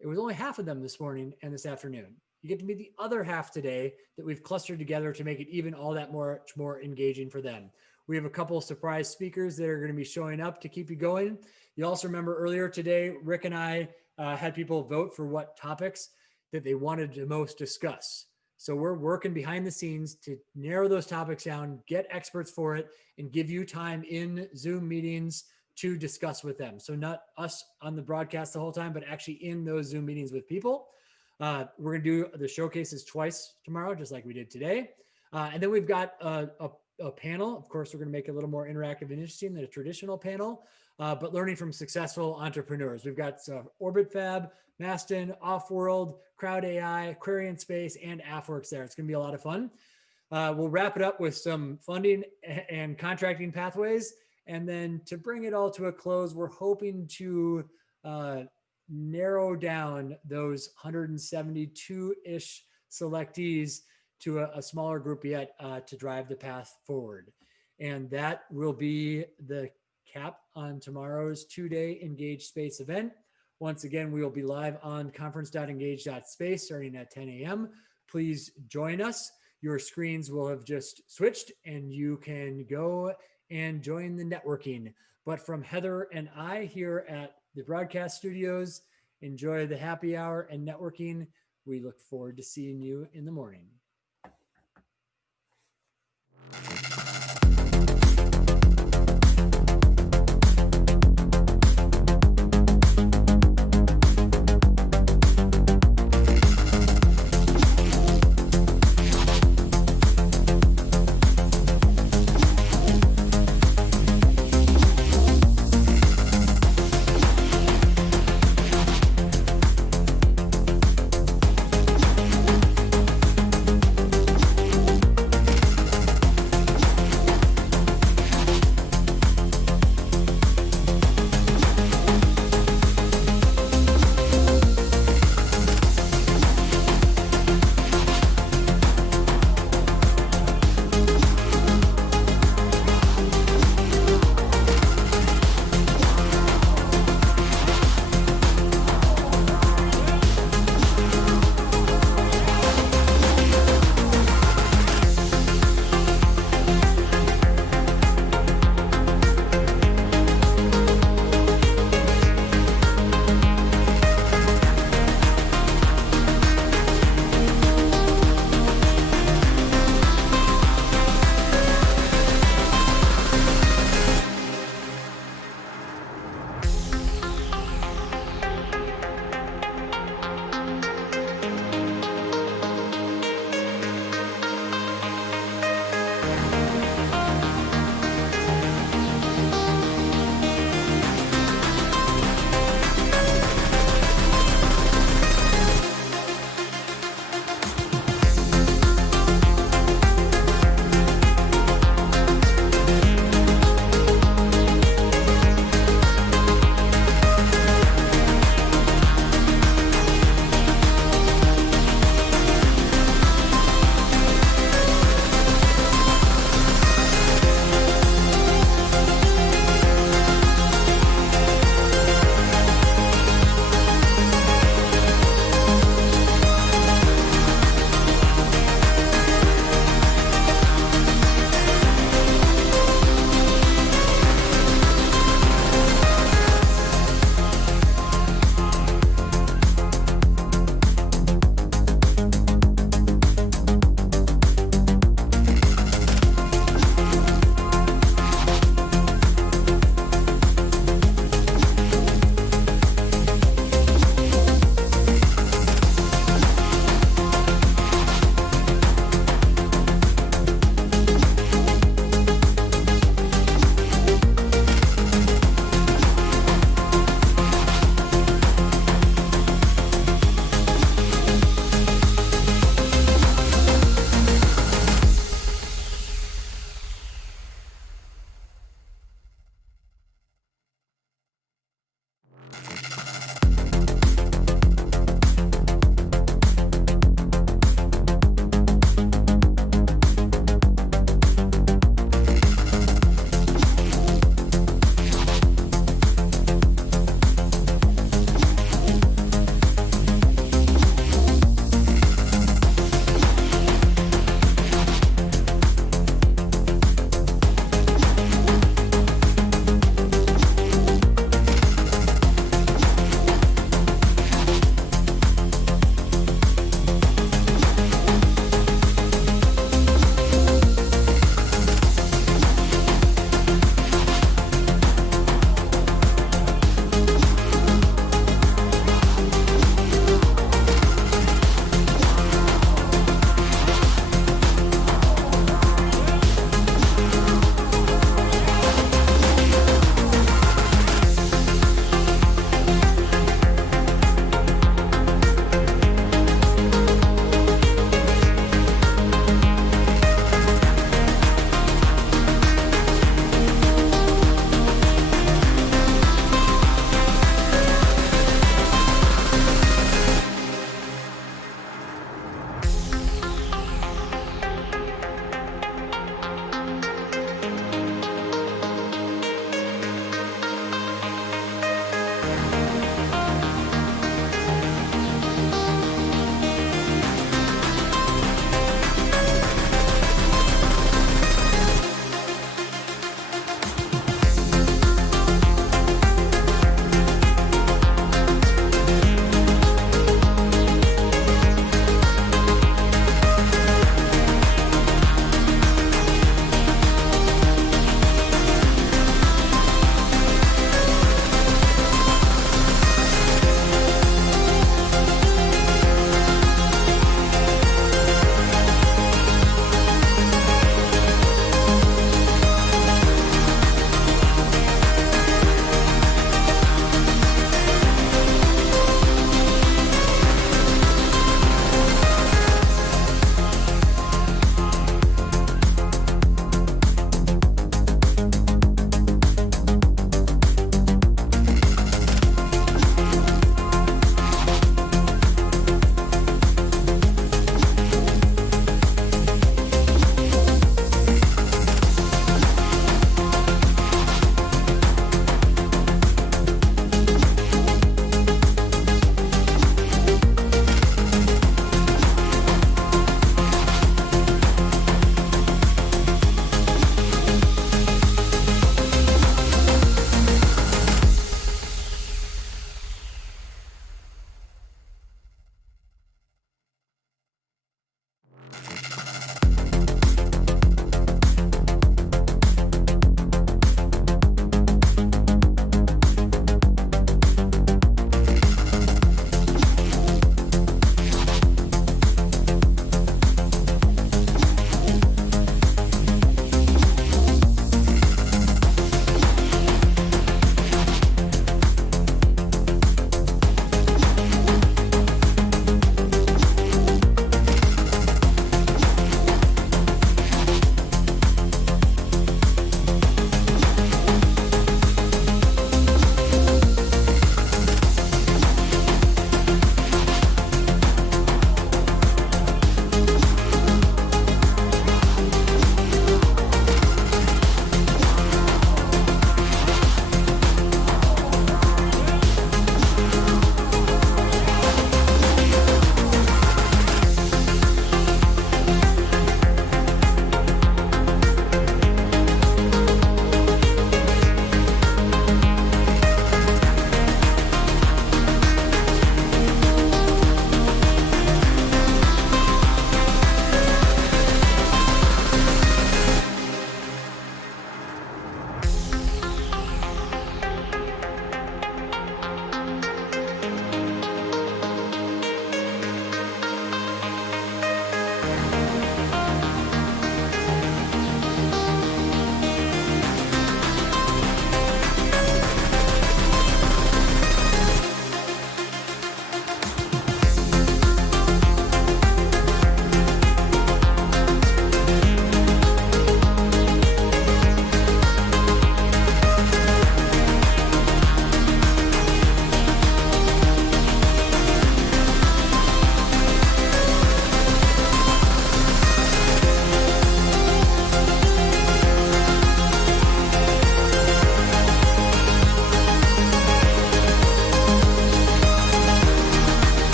It was only half of them this morning and this afternoon. You get to meet the other half today that we've clustered together to make it even all that much more engaging for them. We have a couple of surprise speakers that are going to be showing up to keep you going. You also remember earlier today, Rick and I had people vote for what topics that they wanted to most discuss. So we're working behind the scenes to narrow those topics down, get experts for it, and give you time in Zoom meetings to discuss with them. So not us on the broadcast the whole time, but actually in those Zoom meetings with people. We're going to do the showcases twice tomorrow, just like we did today. And then we've got a panel. Of course, we're going to make it a little more interactive and interesting than a traditional panel, but learning from successful entrepreneurs. We've got Orbit Fab, Maston, Offworld, Crowd AI, Aquarian Space, and AFWERX there. It's going to be a lot of fun. We'll wrap it up with some funding and contracting pathways. And then to bring it all to a close, we're hoping to narrow down those 172-ish selectees to a smaller group yet to drive the path forward. And that will be the cap on tomorrow's two-day EngageSpace event. Once again, we will be live on conference.engage.space starting at 10 a.m. Please join us. Your screens will have just switched and you can go and join the networking. But from Heather and I here at the broadcast studios, enjoy the happy hour and networking. We look forward to seeing you in the morning.